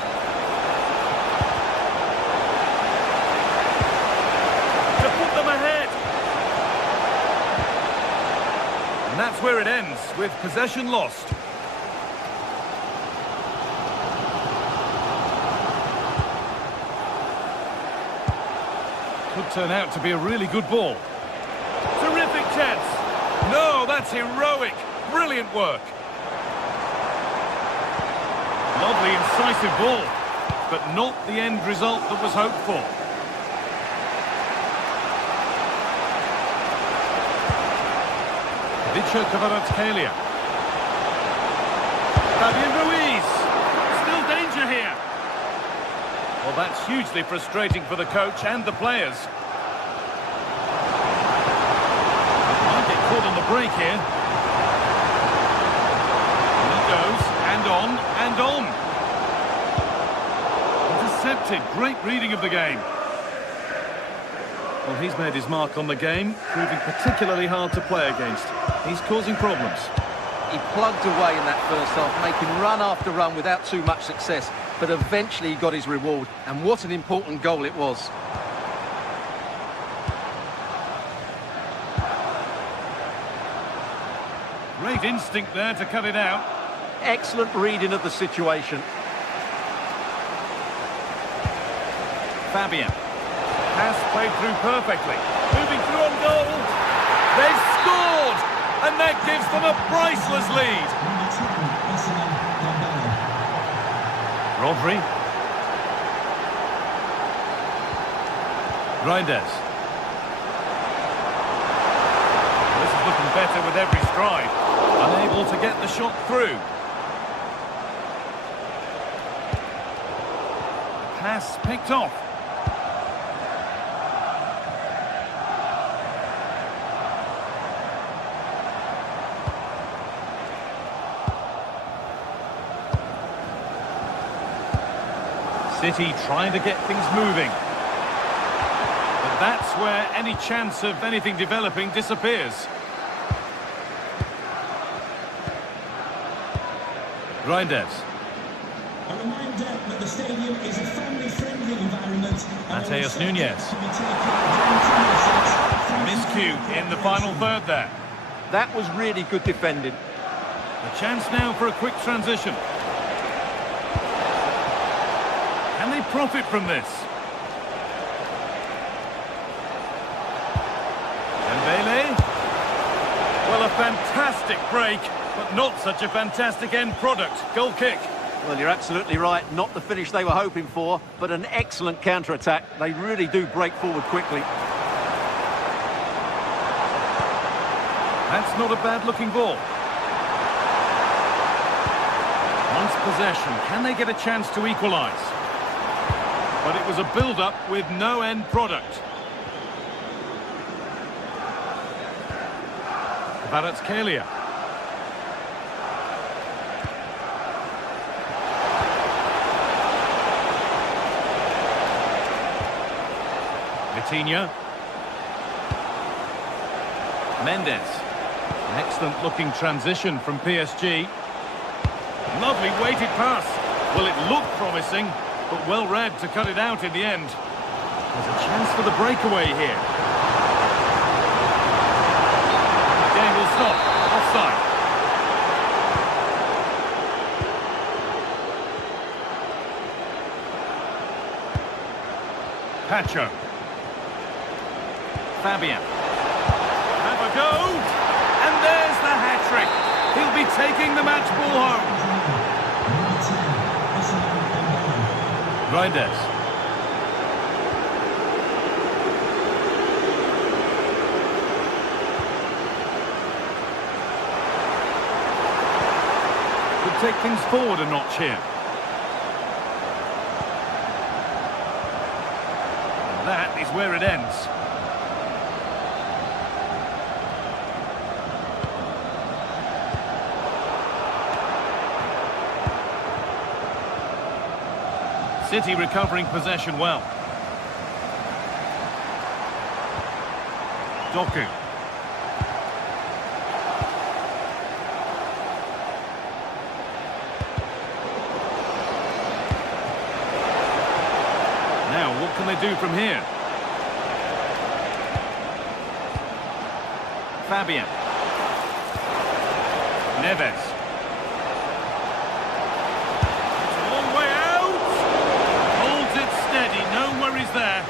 And that's where it ends, with possession lost. Could turn out to be a really good ball. Terrific chance. No, that's heroic. Brilliant work. Lovely, incisive ball, but not the end result that was hoped for. Kvaratskhelia. Fabian Ruiz. Still danger here. Well, that's hugely frustrating for the coach and the players. Might get caught on the break here. And he goes, and on. Intercepted. Great reading of the game. Well, he's made his mark on the game, proving particularly hard to play against. He's causing problems. He plugged away in that first half, making run after run without too much success, but eventually he got his reward, and what an important goal it was. Great instinct there to cut it out. Excellent reading of the situation. Fabian. Pass played through perfectly. Moving through on goal. They've scored! And that gives them a priceless lead. Rodri. Reinders. This is looking better with every stride. Unable to get the shot through. Pass picked off. City trying to get things moving. But that's where any chance of anything developing disappears. Reinders. A reminder that the stadium is a family-friendly environment. Mateus Nunes. Miscue in the final third there. That was really good defending. A chance now for a quick transition. Can they profit from this? Dembele. Well, a fantastic break, but not such a fantastic end product. Goal kick. Well, you're absolutely right. Not the finish they were hoping for, but an excellent counter-attack. They really do break forward quickly. That's not a bad-looking ball. Once possession, can they get a chance to equalise? But it was a build-up with no end product. Kvaratskhelia. Vitinha. Mendes. An excellent looking transition from PSG. Lovely weighted pass. Well, it looked promising, but well read to cut it out in the end. There's a chance for the breakaway here. The game will stop. Offside. Pacho. Fabian. Have a go. And there's the hat-trick. He'll be taking the match ball home. Reinders. Could take things forward a notch here. And that is where it ends. City recovering possession well. Doku. Now, what can they do from here? Fabian. Neves. No worries there.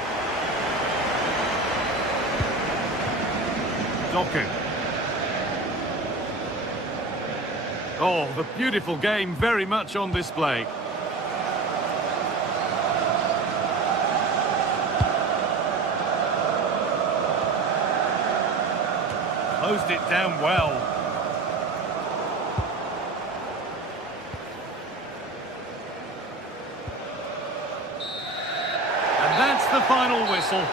Doku. Oh, the beautiful game very much on display. Closed it down well. That's the final whistle.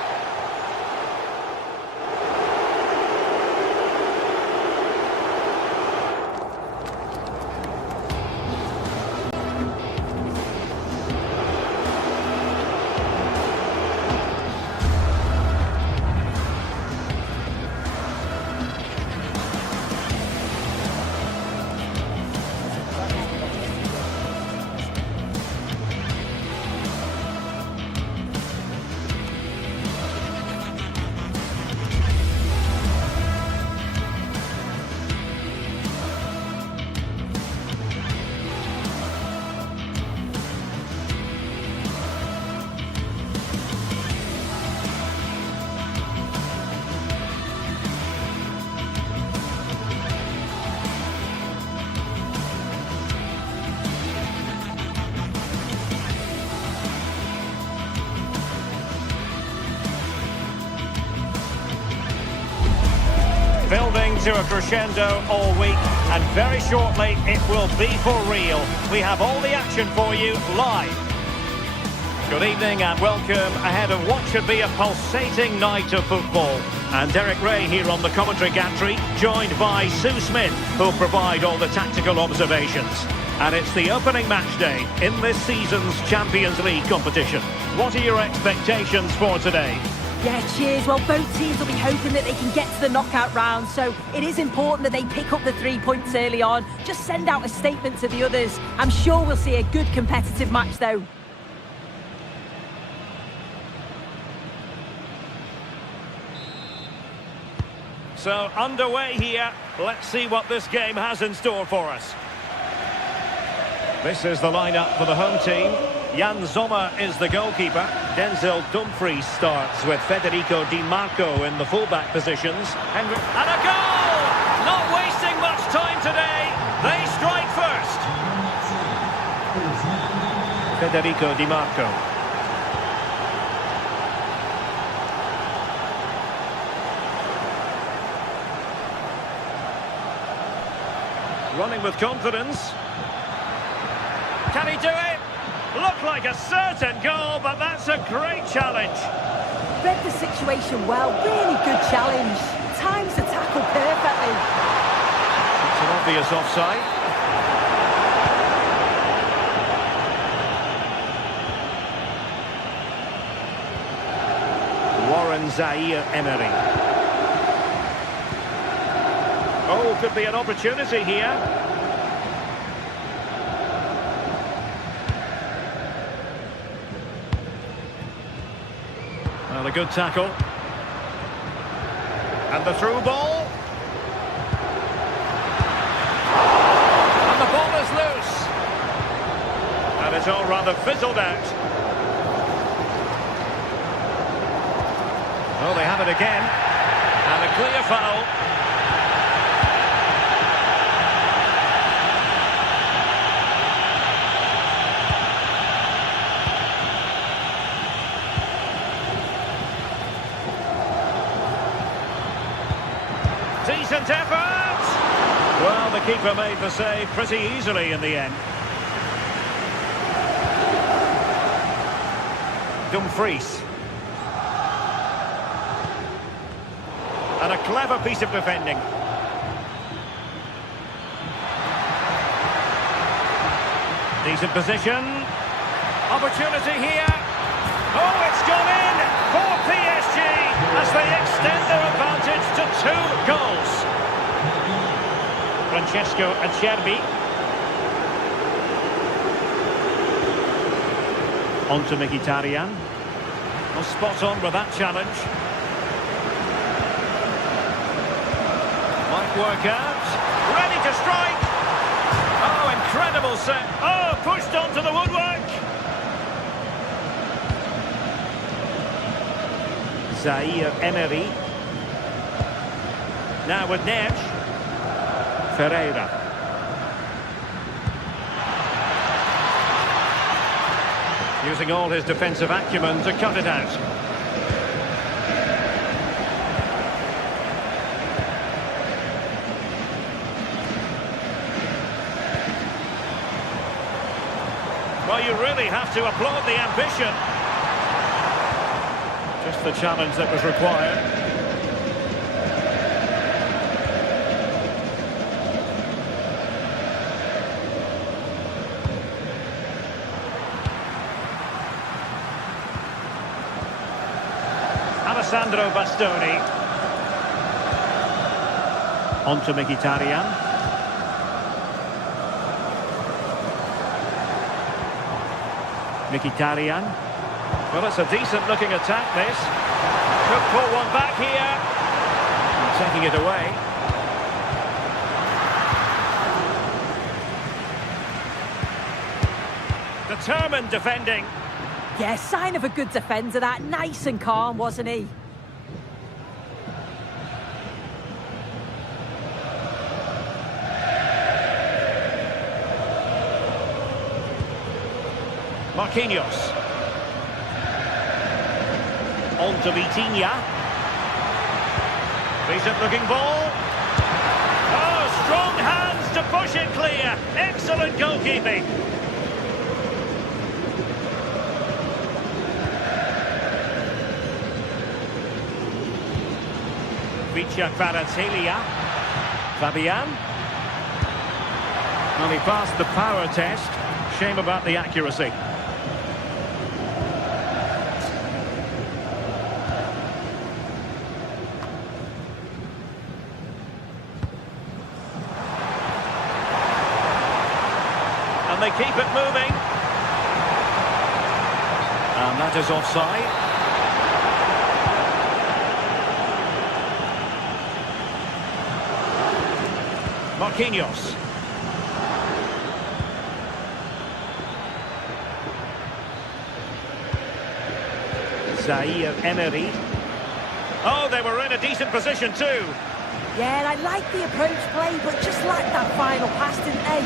Building to a crescendo all week, and very shortly it will be for real. We have all the action for you live. Good evening and welcome ahead of what should be a pulsating night of football. And Derek Ray here on the commentary gantry, joined by Sue Smith, who'll provide all the tactical observations. And it's the opening match day in this season's Champions League competition. What are your expectations for today? Yeah, cheers. Well, both teams will be hoping that they can get to the knockout round, so it is important that they pick up the 3 points early on. Just send out a statement to the others. I'm sure we'll see a good competitive match, though. So, underway here. Let's see what this game has in store for us. This is the lineup for the home team. Jan Sommer is the goalkeeper. Denzel Dumfries starts with Federico Di Marco in the fullback positions. And a goal! Not wasting much time today. They strike first. Federico Di Marco. Running with confidence. Can he do it? Looked like a certain goal, but that's a great challenge. Read the situation well, really good challenge. Times the tackle perfectly. It's an obvious offside. Warren Zaire-Emery. Oh, could be an opportunity here. Well, a good tackle. And the through ball. And the ball is loose. And it's all rather fizzled out. Oh, they have it again. And a clear foul. Decent effort! Well, the keeper made the save pretty easily in the end. Dumfries. And a clever piece of defending. Decent position. Opportunity here. Oh, it's gone in for PSG as they extend their advantage to 2 goals. Francesco Acerbi. On to Mkhitaryan. Well, spot on with that challenge. Might work out. Ready to strike. Oh, incredible set. Oh, pushed onto the woodwork. Zaire-Emery. Now with Neres. Ferreira. Using all his defensive acumen to cut it out. Well, you really have to applaud the ambition. Just the challenge that was required. Alessandro Bastoni. On to Mkhitaryan. Mkhitaryan. Well, it's a decent-looking attack, this. Could pull one back here. And taking it away. Determined defending. Yeah, sign of a good defender, that. Nice and calm, wasn't he? Marquinhos. On to Vitinha. Decent looking ball. Oh, strong hands to push it clear. Excellent goalkeeping. Vicha Kvaratskhelia. Fabian. Well, he passed the power test. Shame about the accuracy. keep it moving. And that is offside. Marquinhos. Zaire Emery. Oh, they were in a decent position too. Yeah, I like the approach play, but just lacked that final pass, didn't they?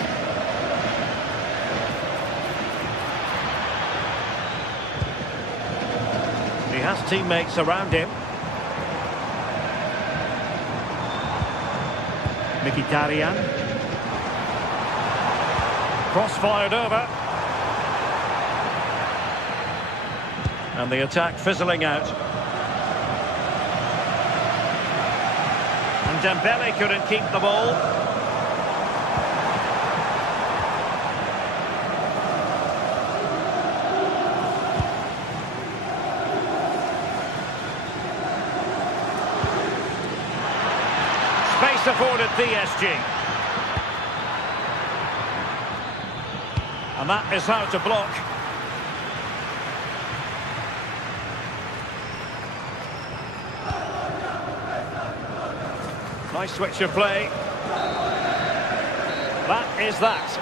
He has teammates around him. Mkhitaryan. Cross fired over. And the attack fizzling out. And Dembele couldn't keep the ball. Space afforded PSG. And that is how to block. Nice switch of play. That is that.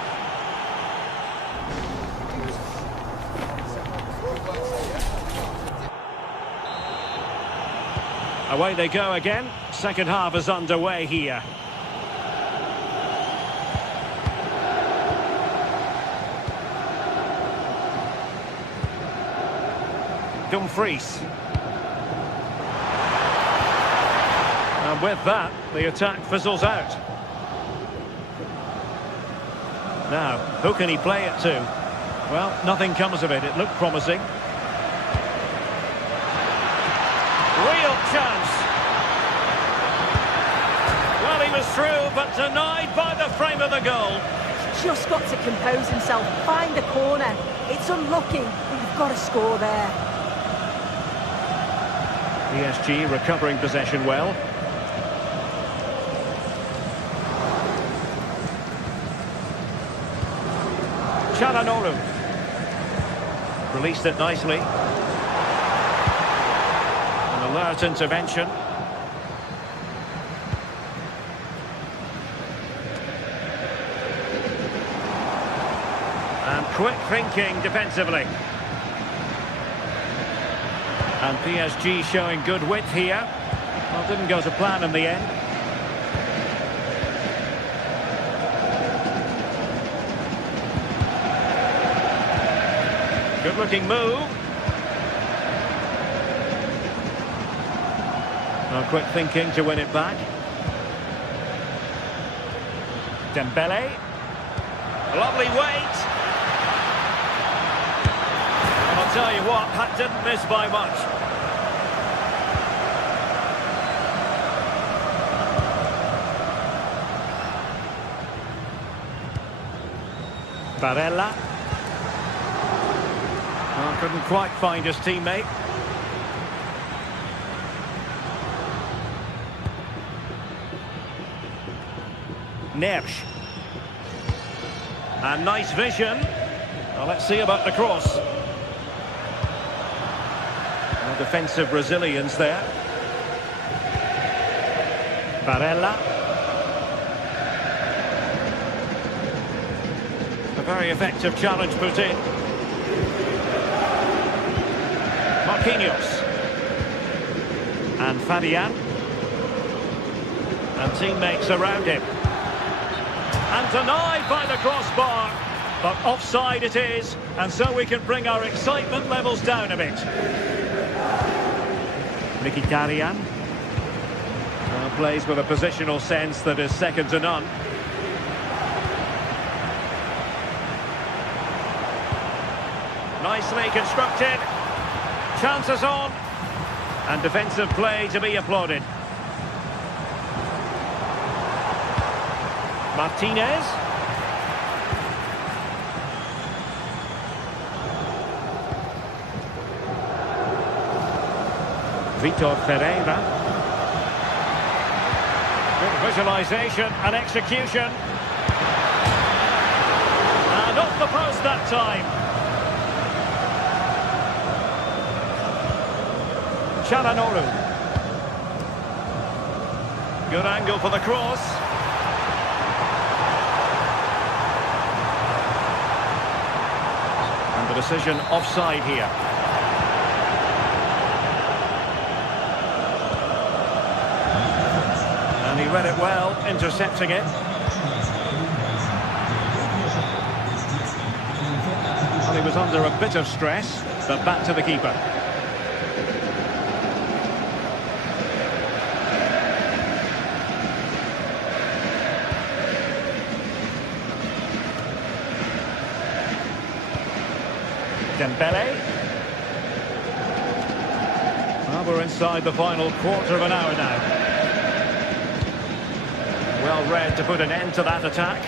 Away they go again. Second half is underway here. Dumfries. And with that, the attack fizzles out. Now, who can he play it to? Well, nothing comes of it. It looked promising. Real chance. Well, he was through, but denied by the frame of the goal. He's just got to compose himself, find the corner. It's unlucky, but you've got to score there. PSG recovering possession well. Çalhanoğlu. Released it nicely. An alert intervention. And quick thinking defensively. And PSG showing good width here. Well, didn't go to plan in the end. Good-looking move. Now quick thinking to win it back. Dembele. A lovely wait. And I'll tell you what, that didn't miss by much. Barella. Well, couldn't quite find his teammate. Neves. And nice vision. Well, let's see about the cross. No defensive resilience there. Barella. A very effective challenge put in. Marquinhos. And Fabian. And teammates around him. And denied by the crossbar. But offside it is. And so we can bring our excitement levels down a bit. Mkhitaryan. Plays with a positional sense that is second to none. Nicely constructed. Chances on. And defensive play to be applauded. Martinez. Vitor Ferreira. Good visualization and execution. And off the post that time. Çalhanoğlu. Good angle for the cross. And the decision offside here. And he read it well, intercepting it. Well, he was under a bit of stress, but back to the keeper. Dembele. Well, we're inside the final quarter of an hour now. Well read to put an end to that attack.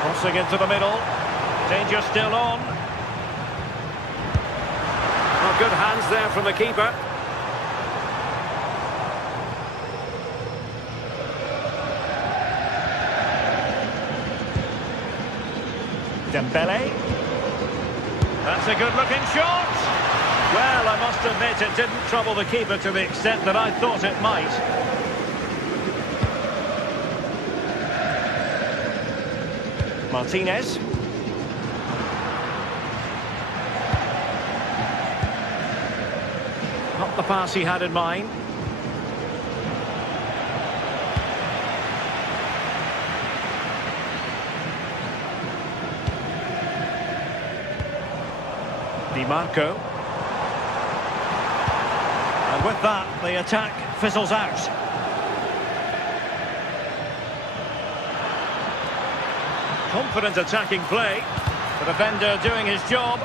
Crossing into the middle. Danger still on. Well, good hands there from the keeper. Dembele. That's a good-looking shot. Well, I must admit it didn't trouble the keeper to the extent that I thought it might. Martinez. Not the pass he had in mind. Di Marco. And with that, the attack fizzles out. Confident attacking play. The defender doing his job.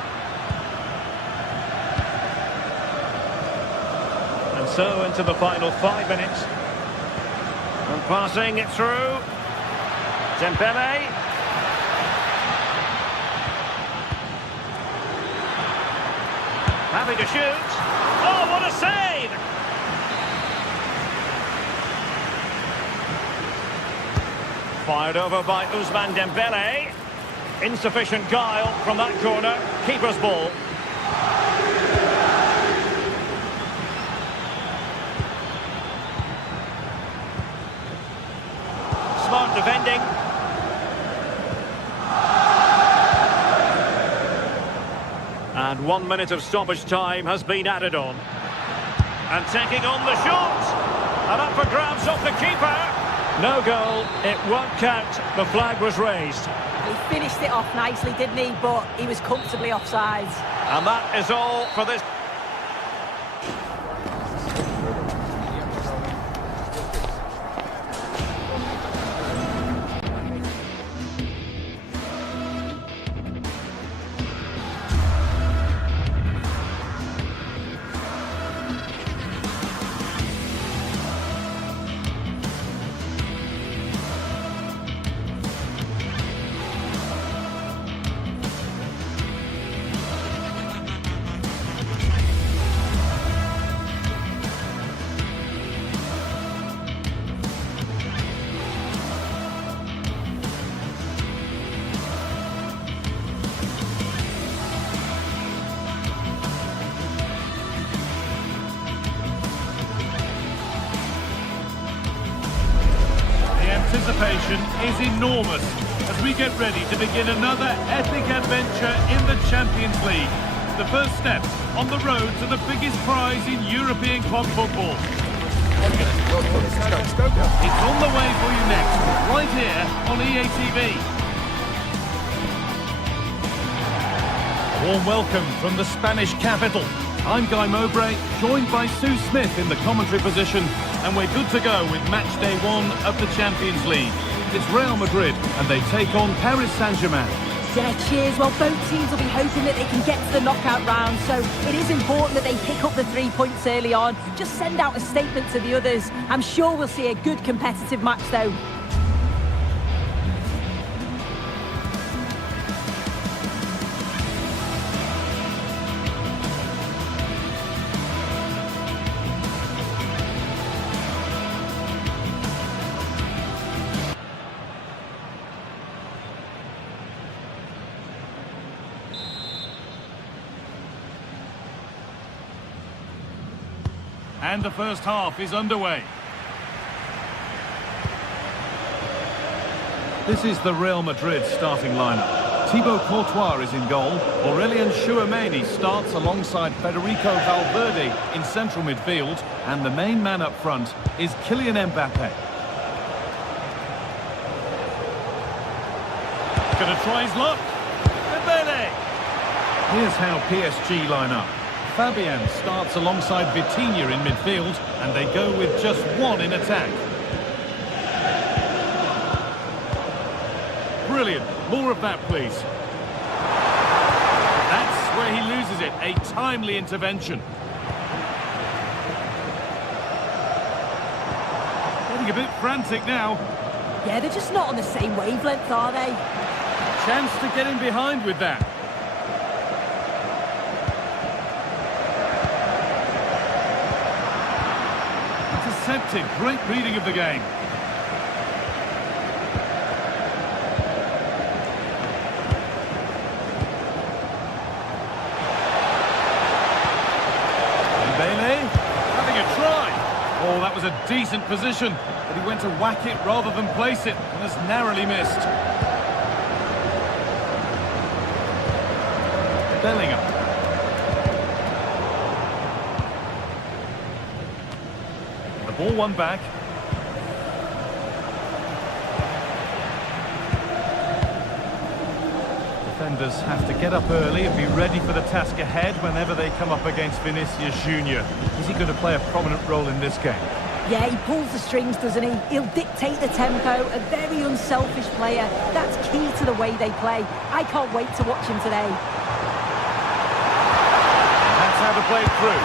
And so into the final 5 minutes. And passing it through. Dembele. Having to shoot. Oh, what a save! Fired over by Ousmane Dembele. Insufficient guile from that corner. Keeper's ball. Smart defending. And 1 minute of stoppage time has been added on. And taking on the shot. And up for grabs off the keeper. No goal. It won't count. The flag was raised. He finished it off nicely, didn't he? But he was comfortably offside. And that is all for this. Anticipation is enormous as we get ready to begin another epic adventure in the Champions League. The first step on the road to the biggest prize in European club football. It's on the way for you next, right here on EA TV. A warm welcome from the Spanish capital. I'm Guy Mowbray, joined by Sue Smith in the commentary position, and we're good to go with match day 1 of the Champions League. It's Real Madrid, and they take on Paris Saint-Germain. Yeah, cheers. Well, both teams will be hoping that they can get to the knockout round, so it is important that they pick up the 3 points early on. Just send out a statement to the others. I'm sure we'll see a good competitive match, though. And the first half is underway. This is the Real Madrid starting lineup. Thibaut Courtois is in goal. Aurélien Tchouameni starts alongside Federico Valverde in central midfield. And the main man up front is Kylian Mbappe. Gonna try his luck. Dembele. Here's how PSG line up. Fabian starts alongside Vitinha in midfield, and they go with just one in attack. Brilliant. More of that, please. That's where he loses it. A timely intervention. Getting a bit frantic now. Yeah, they're just not on the same wavelength, are they? Chance to get in behind with that. Intercepted. Great reading of the game. Oh, that was a decent position, but he went to whack it rather than place it, and has narrowly missed. Bellingham. The ball won back. Defenders have to get up early and be ready for the task ahead whenever they come up against Vinicius Junior. Is he going to play a prominent role in this game? Yeah, he pulls the strings, doesn't he? He'll dictate the tempo, a very unselfish player. That's key to the way they play. I can't wait to watch him today. That's how to play it through.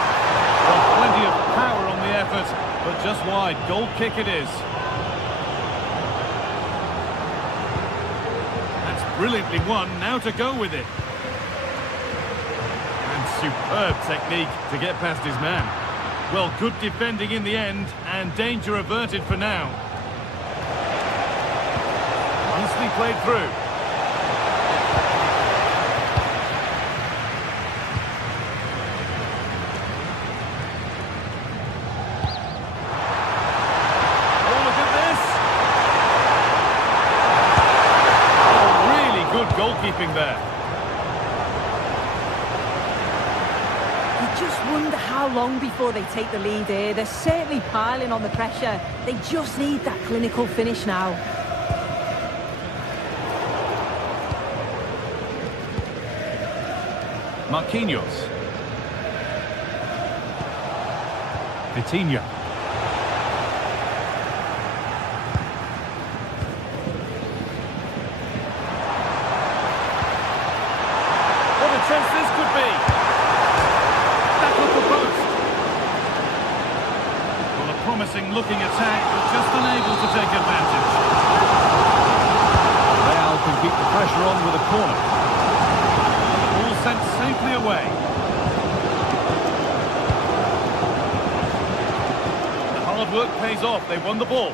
Well, plenty of power on the effort, but just wide. Goal kick it is. Brilliantly won, now to go with it. And superb technique to get past his man. Well, good defending in the end, and danger averted for now. Nicely played through. Goalkeeping there. You just wonder how long before they take the lead here. They're certainly piling on the pressure. They just need that clinical finish now. Marquinhos. Vitinha. Chance this could be. Back off the post. Well, a promising looking attack, but just unable to take advantage. Real can keep the pressure on with a corner. Ball sent safely away. The hard work pays off. They won the ball.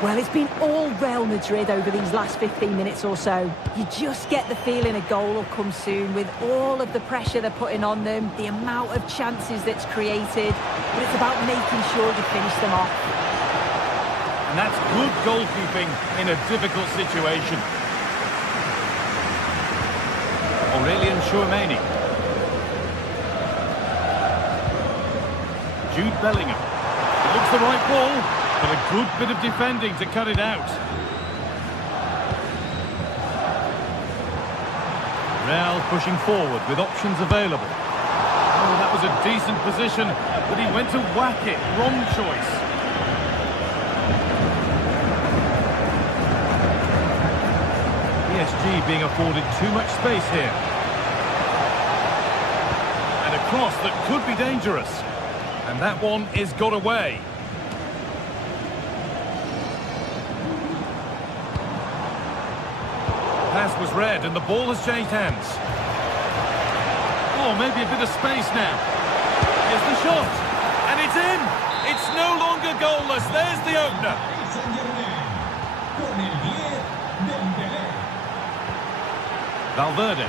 Well, it's been all Real Madrid over these last 15 minutes or so. You just get the feeling a goal will come soon with all of the pressure they're putting on them, the amount of chances that's created, but it's about making sure you finish them off. And that's good goalkeeping in a difficult situation. Aurélien Tchouameni. Jude Bellingham. It looks the right ball. But a good bit of defending to cut it out. Real pushing forward with options available. Oh, that was a decent position, but he went to whack it. Wrong choice. PSG being afforded too much space here. And a cross that could be dangerous. And that one is got away. Pass was read and the ball has changed hands. Oh, maybe a bit of space now. Here's the shot. And it's in. It's no longer goalless. There's the opener. Valverde.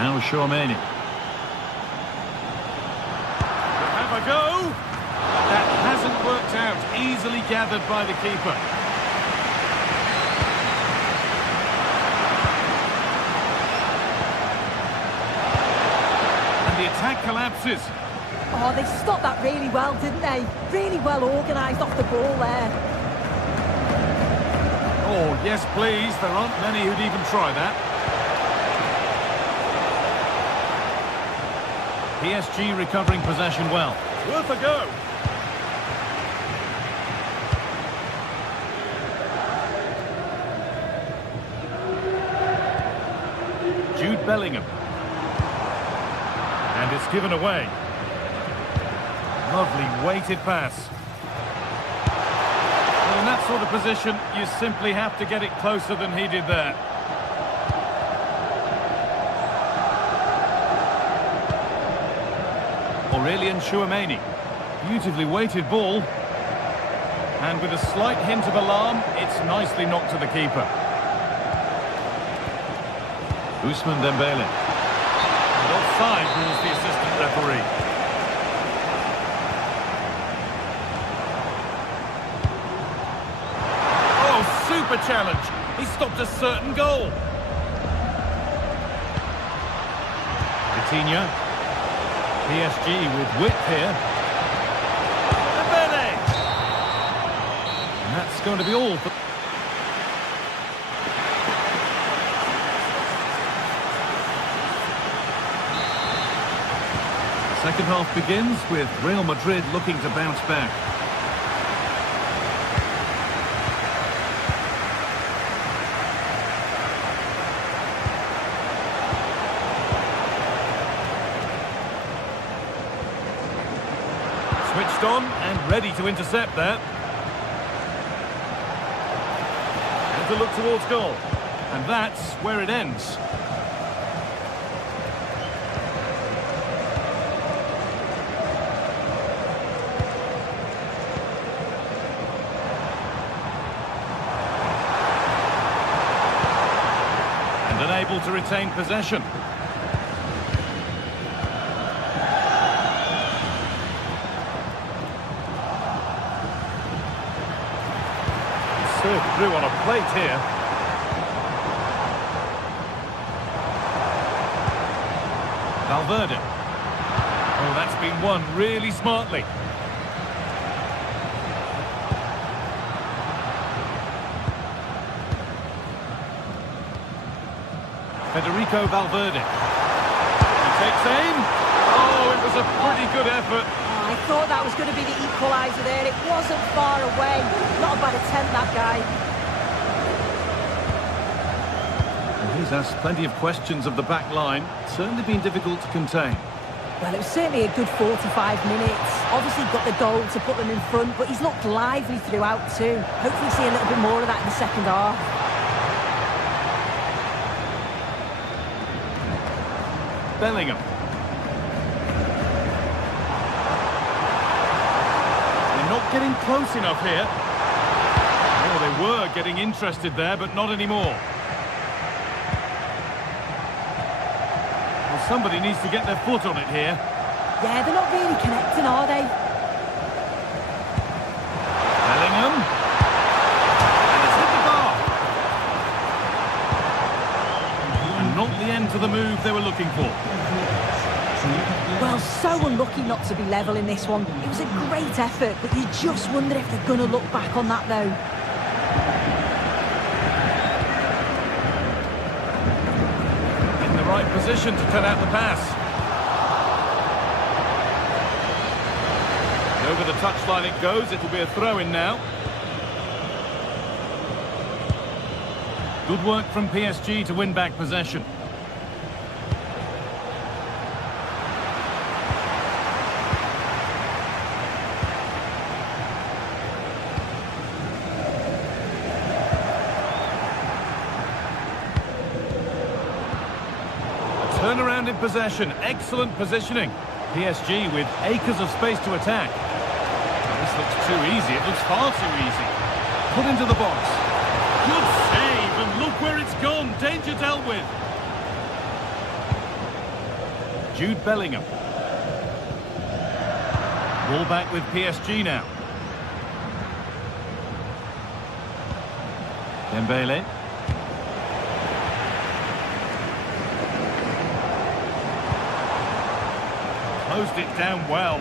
Now Tchouameni. They have out, easily gathered by the keeper. And the attack collapses. Oh, they stopped that really well, didn't they? Really well organised off the ball there. Oh, yes, please. There aren't many who'd even try that. PSG recovering possession well. Worth a go. Jude Bellingham. And it's given away. Lovely weighted pass. Well, in that sort of position, you simply have to get it closer than he did there. Aurelien Tchouameni. Beautifully weighted ball. And with a slight hint of alarm, it's nicely knocked to the keeper. Ousmane Dembele. And offside rules the assistant referee. Oh, super challenge. He stopped a certain goal. Coutinho. PSG with width here. Dembele! And that's going to be all for... The second half begins with Real Madrid looking to bounce back. Switched on and ready to intercept that. And to look towards goal. And that's where it ends. And unable to retain possession. Served through on a plate here. Valverde. Oh, that's been won really smartly. Federico Valverde. He takes aim. Oh, it was a pretty good effort. I thought that was going to be the equaliser there. It wasn't far away. Not a bad attempt, that guy. And he's asked plenty of questions of the back line. Certainly been difficult to contain. Well, it was certainly a good 45 minutes. Obviously got the goal to put them in front, but he's looked lively throughout too. Hopefully see a little bit more of that in the second half. Bellingham. Not getting close enough here. Oh, they were getting interested there, but not anymore. Well, somebody needs to get their foot on it here. Yeah, they're not really connecting, are they? Bellingham. And it's hit the bar. And not the end to the move they were looking for. Well, so unlucky not to be level in this one. It was a great effort, but you just wonder if they're going to look back on that, though. In the right position to cut out the pass. And over the touchline it goes. It'll be a throw-in now. Good work from PSG to win back possession. Turnaround in possession, excellent positioning. PSG with acres of space to attack. This looks too easy, it looks far too easy. Put into the box. Good save, and look where it's gone. Danger dealt with. Jude Bellingham. Ball back with PSG now. Dembele. Closed it down well.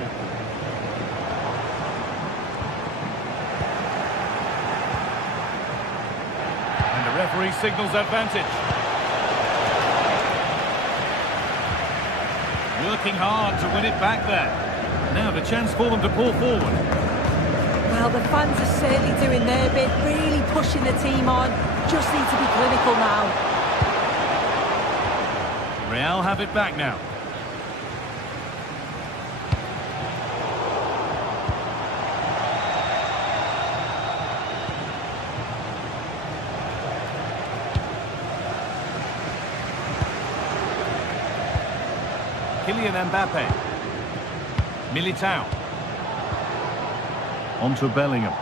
And the referee signals advantage. Working hard to win it back there. Now the chance for them to pull forward. Well, the fans are certainly doing their bit, really pushing the team on. Just need to be clinical now. Real have it back now. Kylian Mbappe. Militao. On to Bellingham.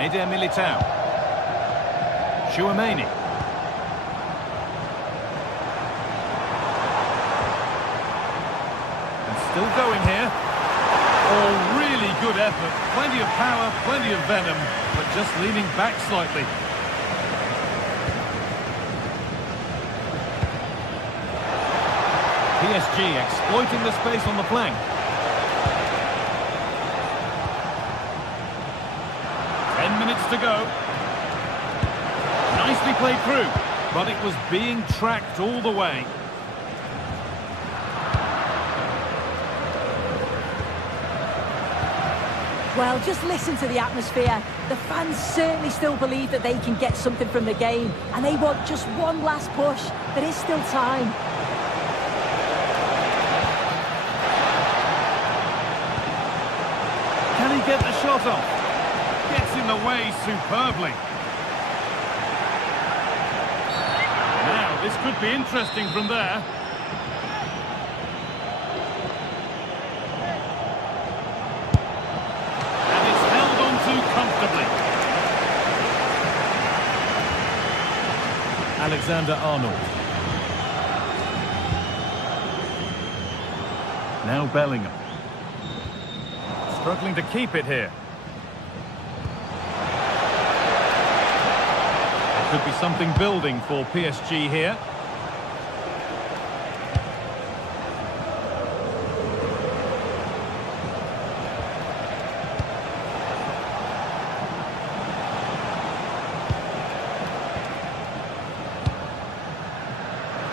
Eder Militao. Chouameni. And still going here. Oh, really good effort. Plenty of power, plenty of venom, but just leaning back slightly. PSG exploiting the space on the flank. 10 minutes to go. Nicely played through, but it was being tracked all the way. Well, just listen to the atmosphere. The fans certainly still believe that they can get something from the game, and they want just one last push. There is still time. Can he get the shot off? Gets in the way superbly. Now, this could be interesting from there. And it's held on to comfortably. Alexander-Arnold. Now Bellingham. Struggling to keep it here. There could be something building for PSG here.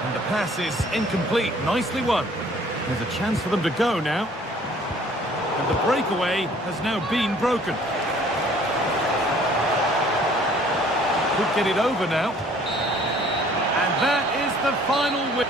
And the pass is incomplete. Nicely won. There's a chance for them to go now. And the breakaway has now been broken. Could get it over now. And that is the final win.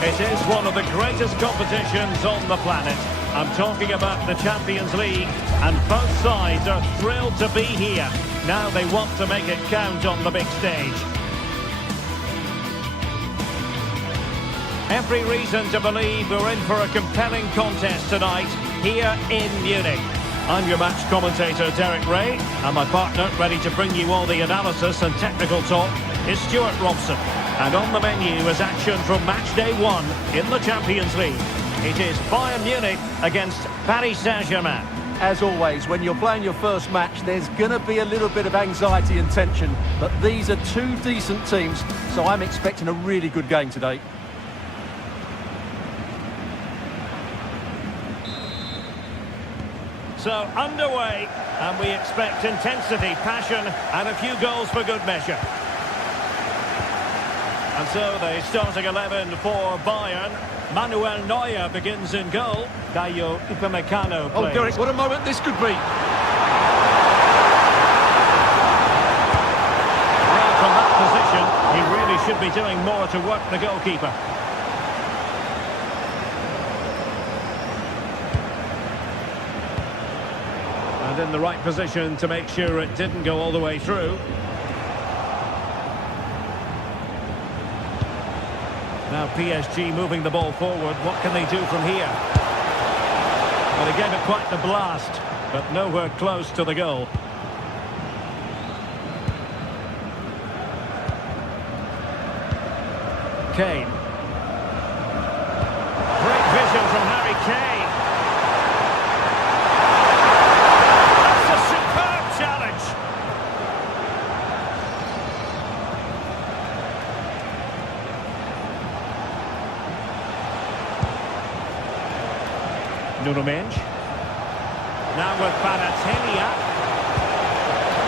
It is one of the greatest competitions on the planet. I'm talking about the Champions League, and both sides are thrilled to be here. Now they want to make it count on the big stage. Every reason to believe we're in for a compelling contest tonight here in Munich. I'm your match commentator, Derek Ray, and my partner, ready to bring you all the analysis and technical talk, is Stuart Robson. And on the menu is action from match day 1 in the Champions League. It is Bayern Munich against Paris Saint-Germain. As always, when you're playing your first match, there's going to be a little bit of anxiety and tension. But these are two decent teams, so I'm expecting a really good game today. So underway, and we expect intensity, passion, and a few goals for good measure. And so the starting 11 for Bayern. Manuel Neuer begins in goal. Dayo Upamecano plays. Oh, Derek, what a moment this could be. Well, from that position, he really should be doing more to work the goalkeeper. And in the right position to make sure it didn't go all the way through. Now PSG moving the ball forward. What can they do from here? Well, they gave it quite the blast, but nowhere close to the goal. Kane. Great vision from Harry Kane. That's a superb challenge. Nuno Mendes. Now with Panatelia.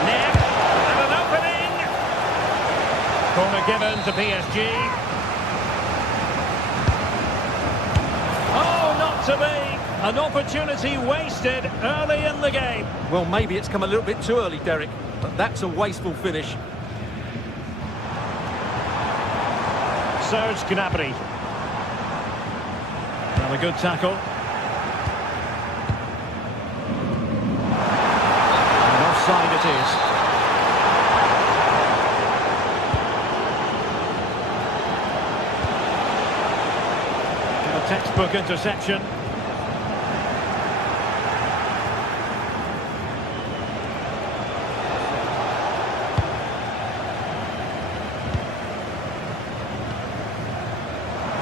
Neck. And an opening. Corner given to PSG. Oh, not to be. An opportunity wasted early in the game. Well, maybe it's come a little bit too early, Derek, but that's a wasteful finish. Serge Gnabry. Well, a good tackle. And offside it is. A textbook interception.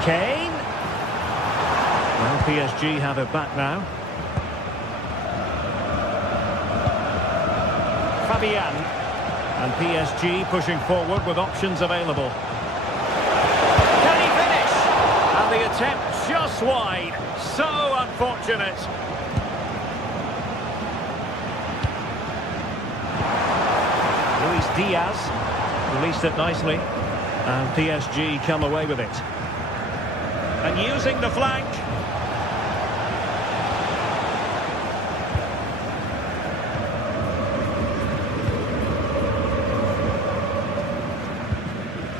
Kane. Well, PSG have it back now. Fabian. And PSG pushing forward with options available. Can he finish? And the attempt just wide. So unfortunate. Luis Diaz released it nicely. And PSG come away with it. And using the flank.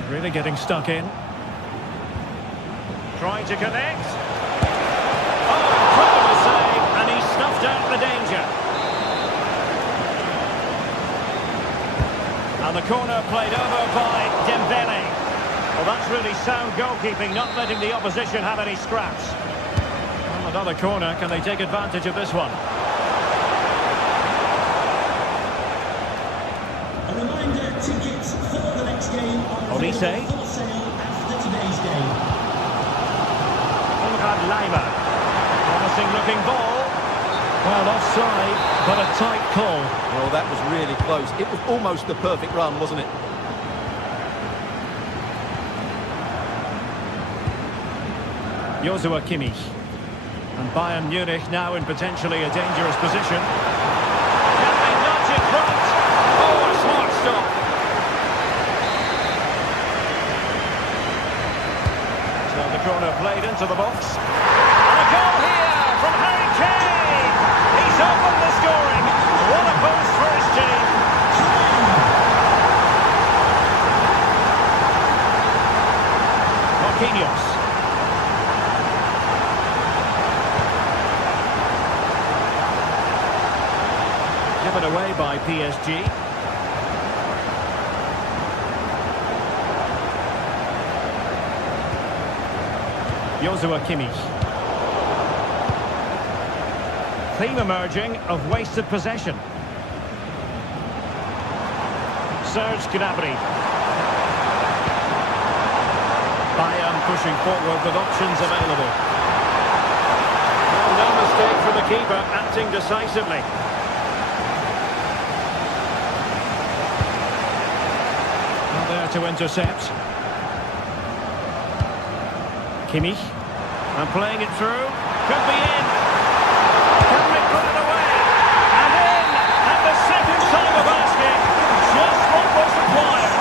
Really getting stuck in. Trying to connect. Oh, incredible save. And he snuffed out the danger. And the corner played over by Dembele. Well, that's really sound goalkeeping, not letting the opposition have any scraps. Well, another corner. Can they take advantage of this one? A reminder, tickets for the next game are Olise. available for sale after today's game. Konrad Leimer. Promising looking ball. Well, offside, but a tight call. Well, that was really close. It was almost the perfect run, wasn't it? Joshua Kimmich. And Bayern Munich now in potentially a dangerous position. Can they nudge in front? Oh, a smart stop. So the corner played into the box. And a goal here from Harry Kane. He's opened the scoring. What a boost for his team. Marquinhos. Given away by PSG. Joshua Kimmich. Theme emerging of wasted possession. Serge Gnabry. Bayern pushing forward with options available. Well, no mistake for the keeper, acting decisively. To intercept. Kimmich. And playing it through. Could be in. Can they put it away? And in. And the second time of asking. Just what was required.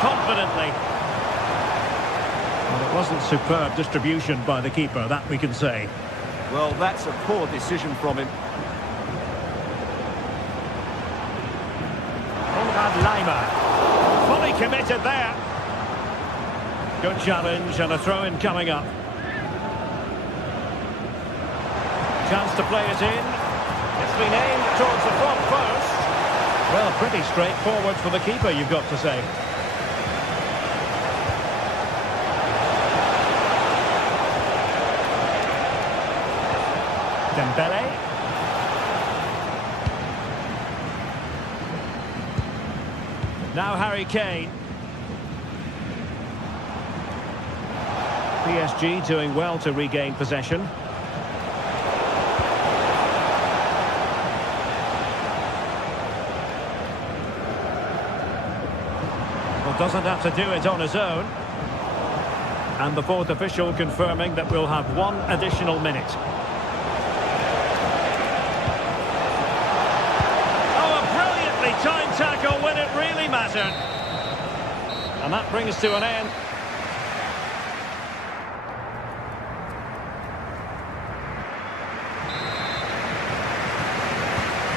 confidently. Well, it wasn't superb distribution by the keeper, that we can say. Well, that's a poor decision from him. Lima, fully committed there. Good challenge and a throw-in coming up. Chance to play it in. It's been aimed towards the front post. Well, pretty straightforward for the keeper, you've got to say. Dembele. Now Harry Kane. PSG doing well to regain possession. Well, doesn't have to do it on his own. And the fourth official confirming that we'll have one additional minute. Time tackle when it really mattered. And that brings to an end.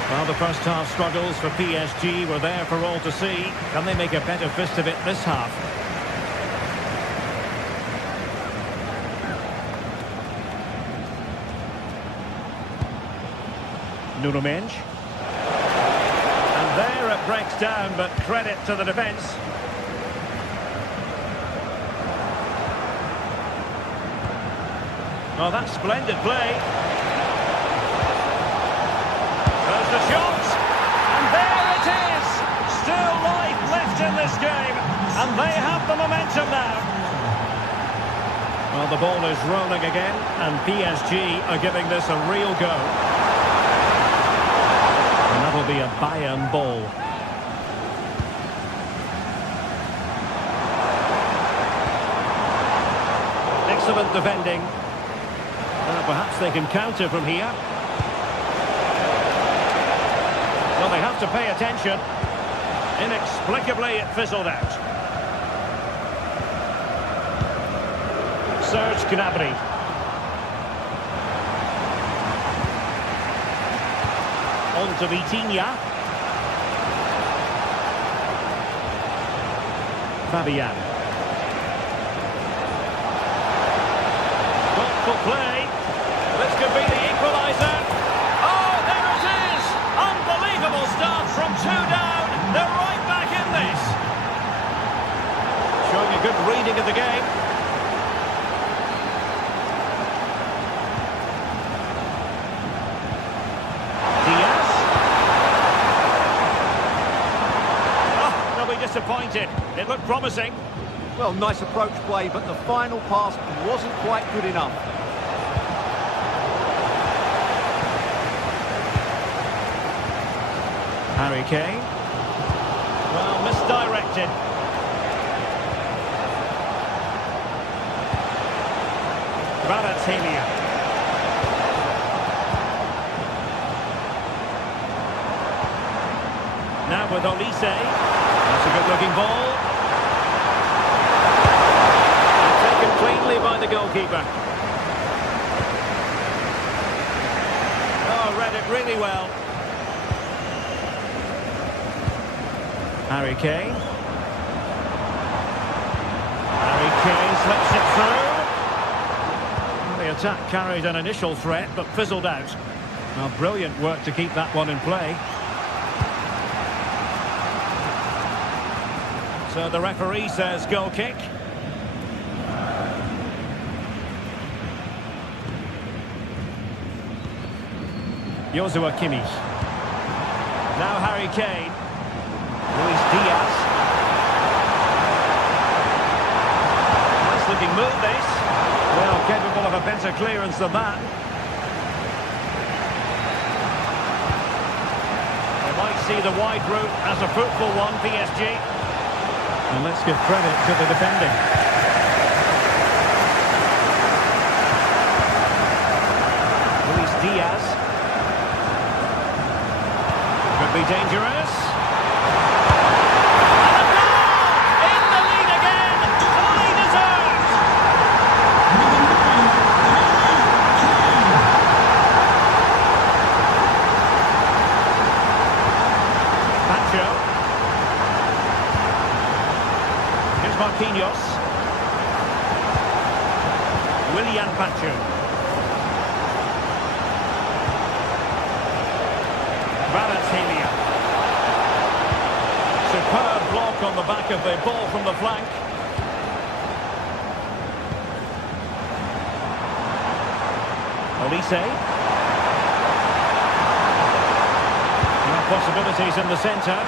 Well, the first half struggles for PSG were there for all to see. Can they make a better fist of it this half? Nuno Mendes. There it breaks down, but credit to the defence. Oh, that's splendid play. There's the shot, and there it is! Still life left in this game, and they have the momentum now. Well, the ball is rolling again, and PSG are giving this a real go. That'll be a Bayern ball. Excellent defending. Perhaps they can counter from here. Well, they have to pay attention. Inexplicably, it fizzled out. Serge Gnabry. On to Vitinha. Fabian. Thoughtful play. This could be the equaliser. Oh, there it is! Unbelievable start from two down. They're right back in this. Showing a good reading of the game. Disappointed. It looked promising. Well, nice approach play, but the final pass wasn't quite good enough. Harry Kane. Well, misdirected. Kvaratskhelia. Now with Olise. That's a good-looking ball. And taken cleanly by the goalkeeper. Oh, read it really well. Harry Kane. Harry Kane slips it through. Well, the attack carried an initial threat, but fizzled out. Well, brilliant work to keep that one in play. So the referee says goal kick. Joshua Kimmich. Now Harry Kane. Luis Diaz. Nice looking move this. Well, capable of a better clearance than that. They might see the wide route as a fruitful one, PSG. And let's give credit to the defending. Luis Diaz. Could be dangerous. And a goal! In the Marquinhos. Willian Pachu. Kvaratskhelia. Superb block on the back of the ball from the flank. Olise. Now possibilities in the centre.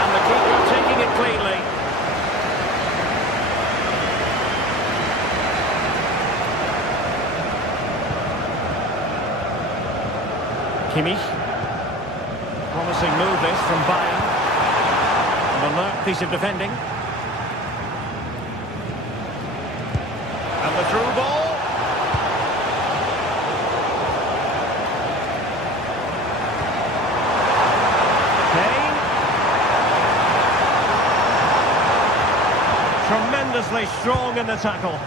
And the keeper taking it cleanly. Kimmich. Promising move this from Bayern. An alert piece of defending. And the through ball. Kane. Tremendously strong in the tackle.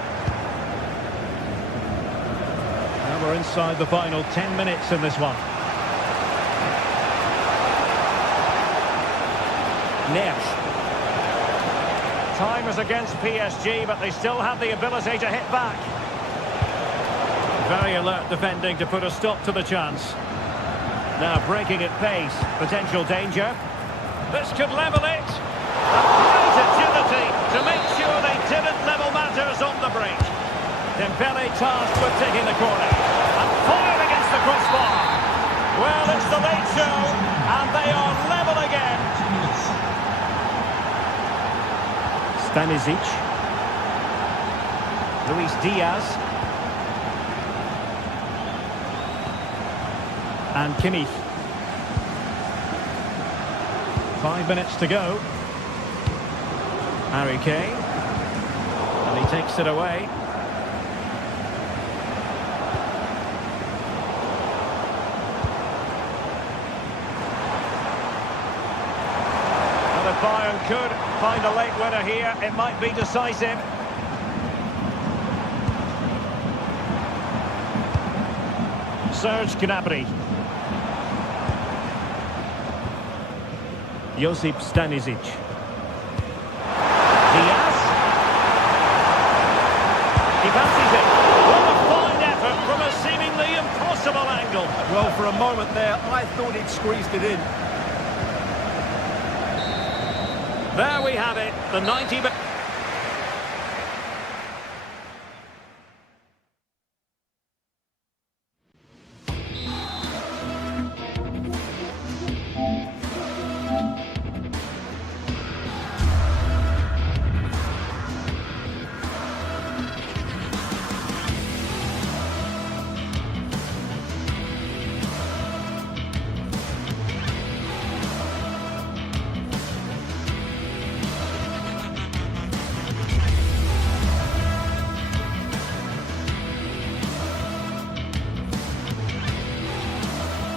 Now we're inside the final 10 minutes in this one. Neves. Time is against PSG, but they still have the ability to hit back. Very alert defending to put a stop to the chance. Now breaking at pace, potential danger. This could level it. A great agility to make sure they didn't level matters on the break. Dembele tasked with taking the corner. And fired against the crossbar. Well, it's the late show, and they are level again. Stanisic. Luis Diaz. And Kimmich. 5 minutes to go. Harry Kane. And he takes it away. And if Bayern could find a late winner here, it might be decisive. Serge Gnabry. Josip Stanisic. Diaz. He passes it. What a fine effort from a seemingly impossible angle. Well, for a moment there, I thought he'd squeezed it in. There we have it, the 90 minutes.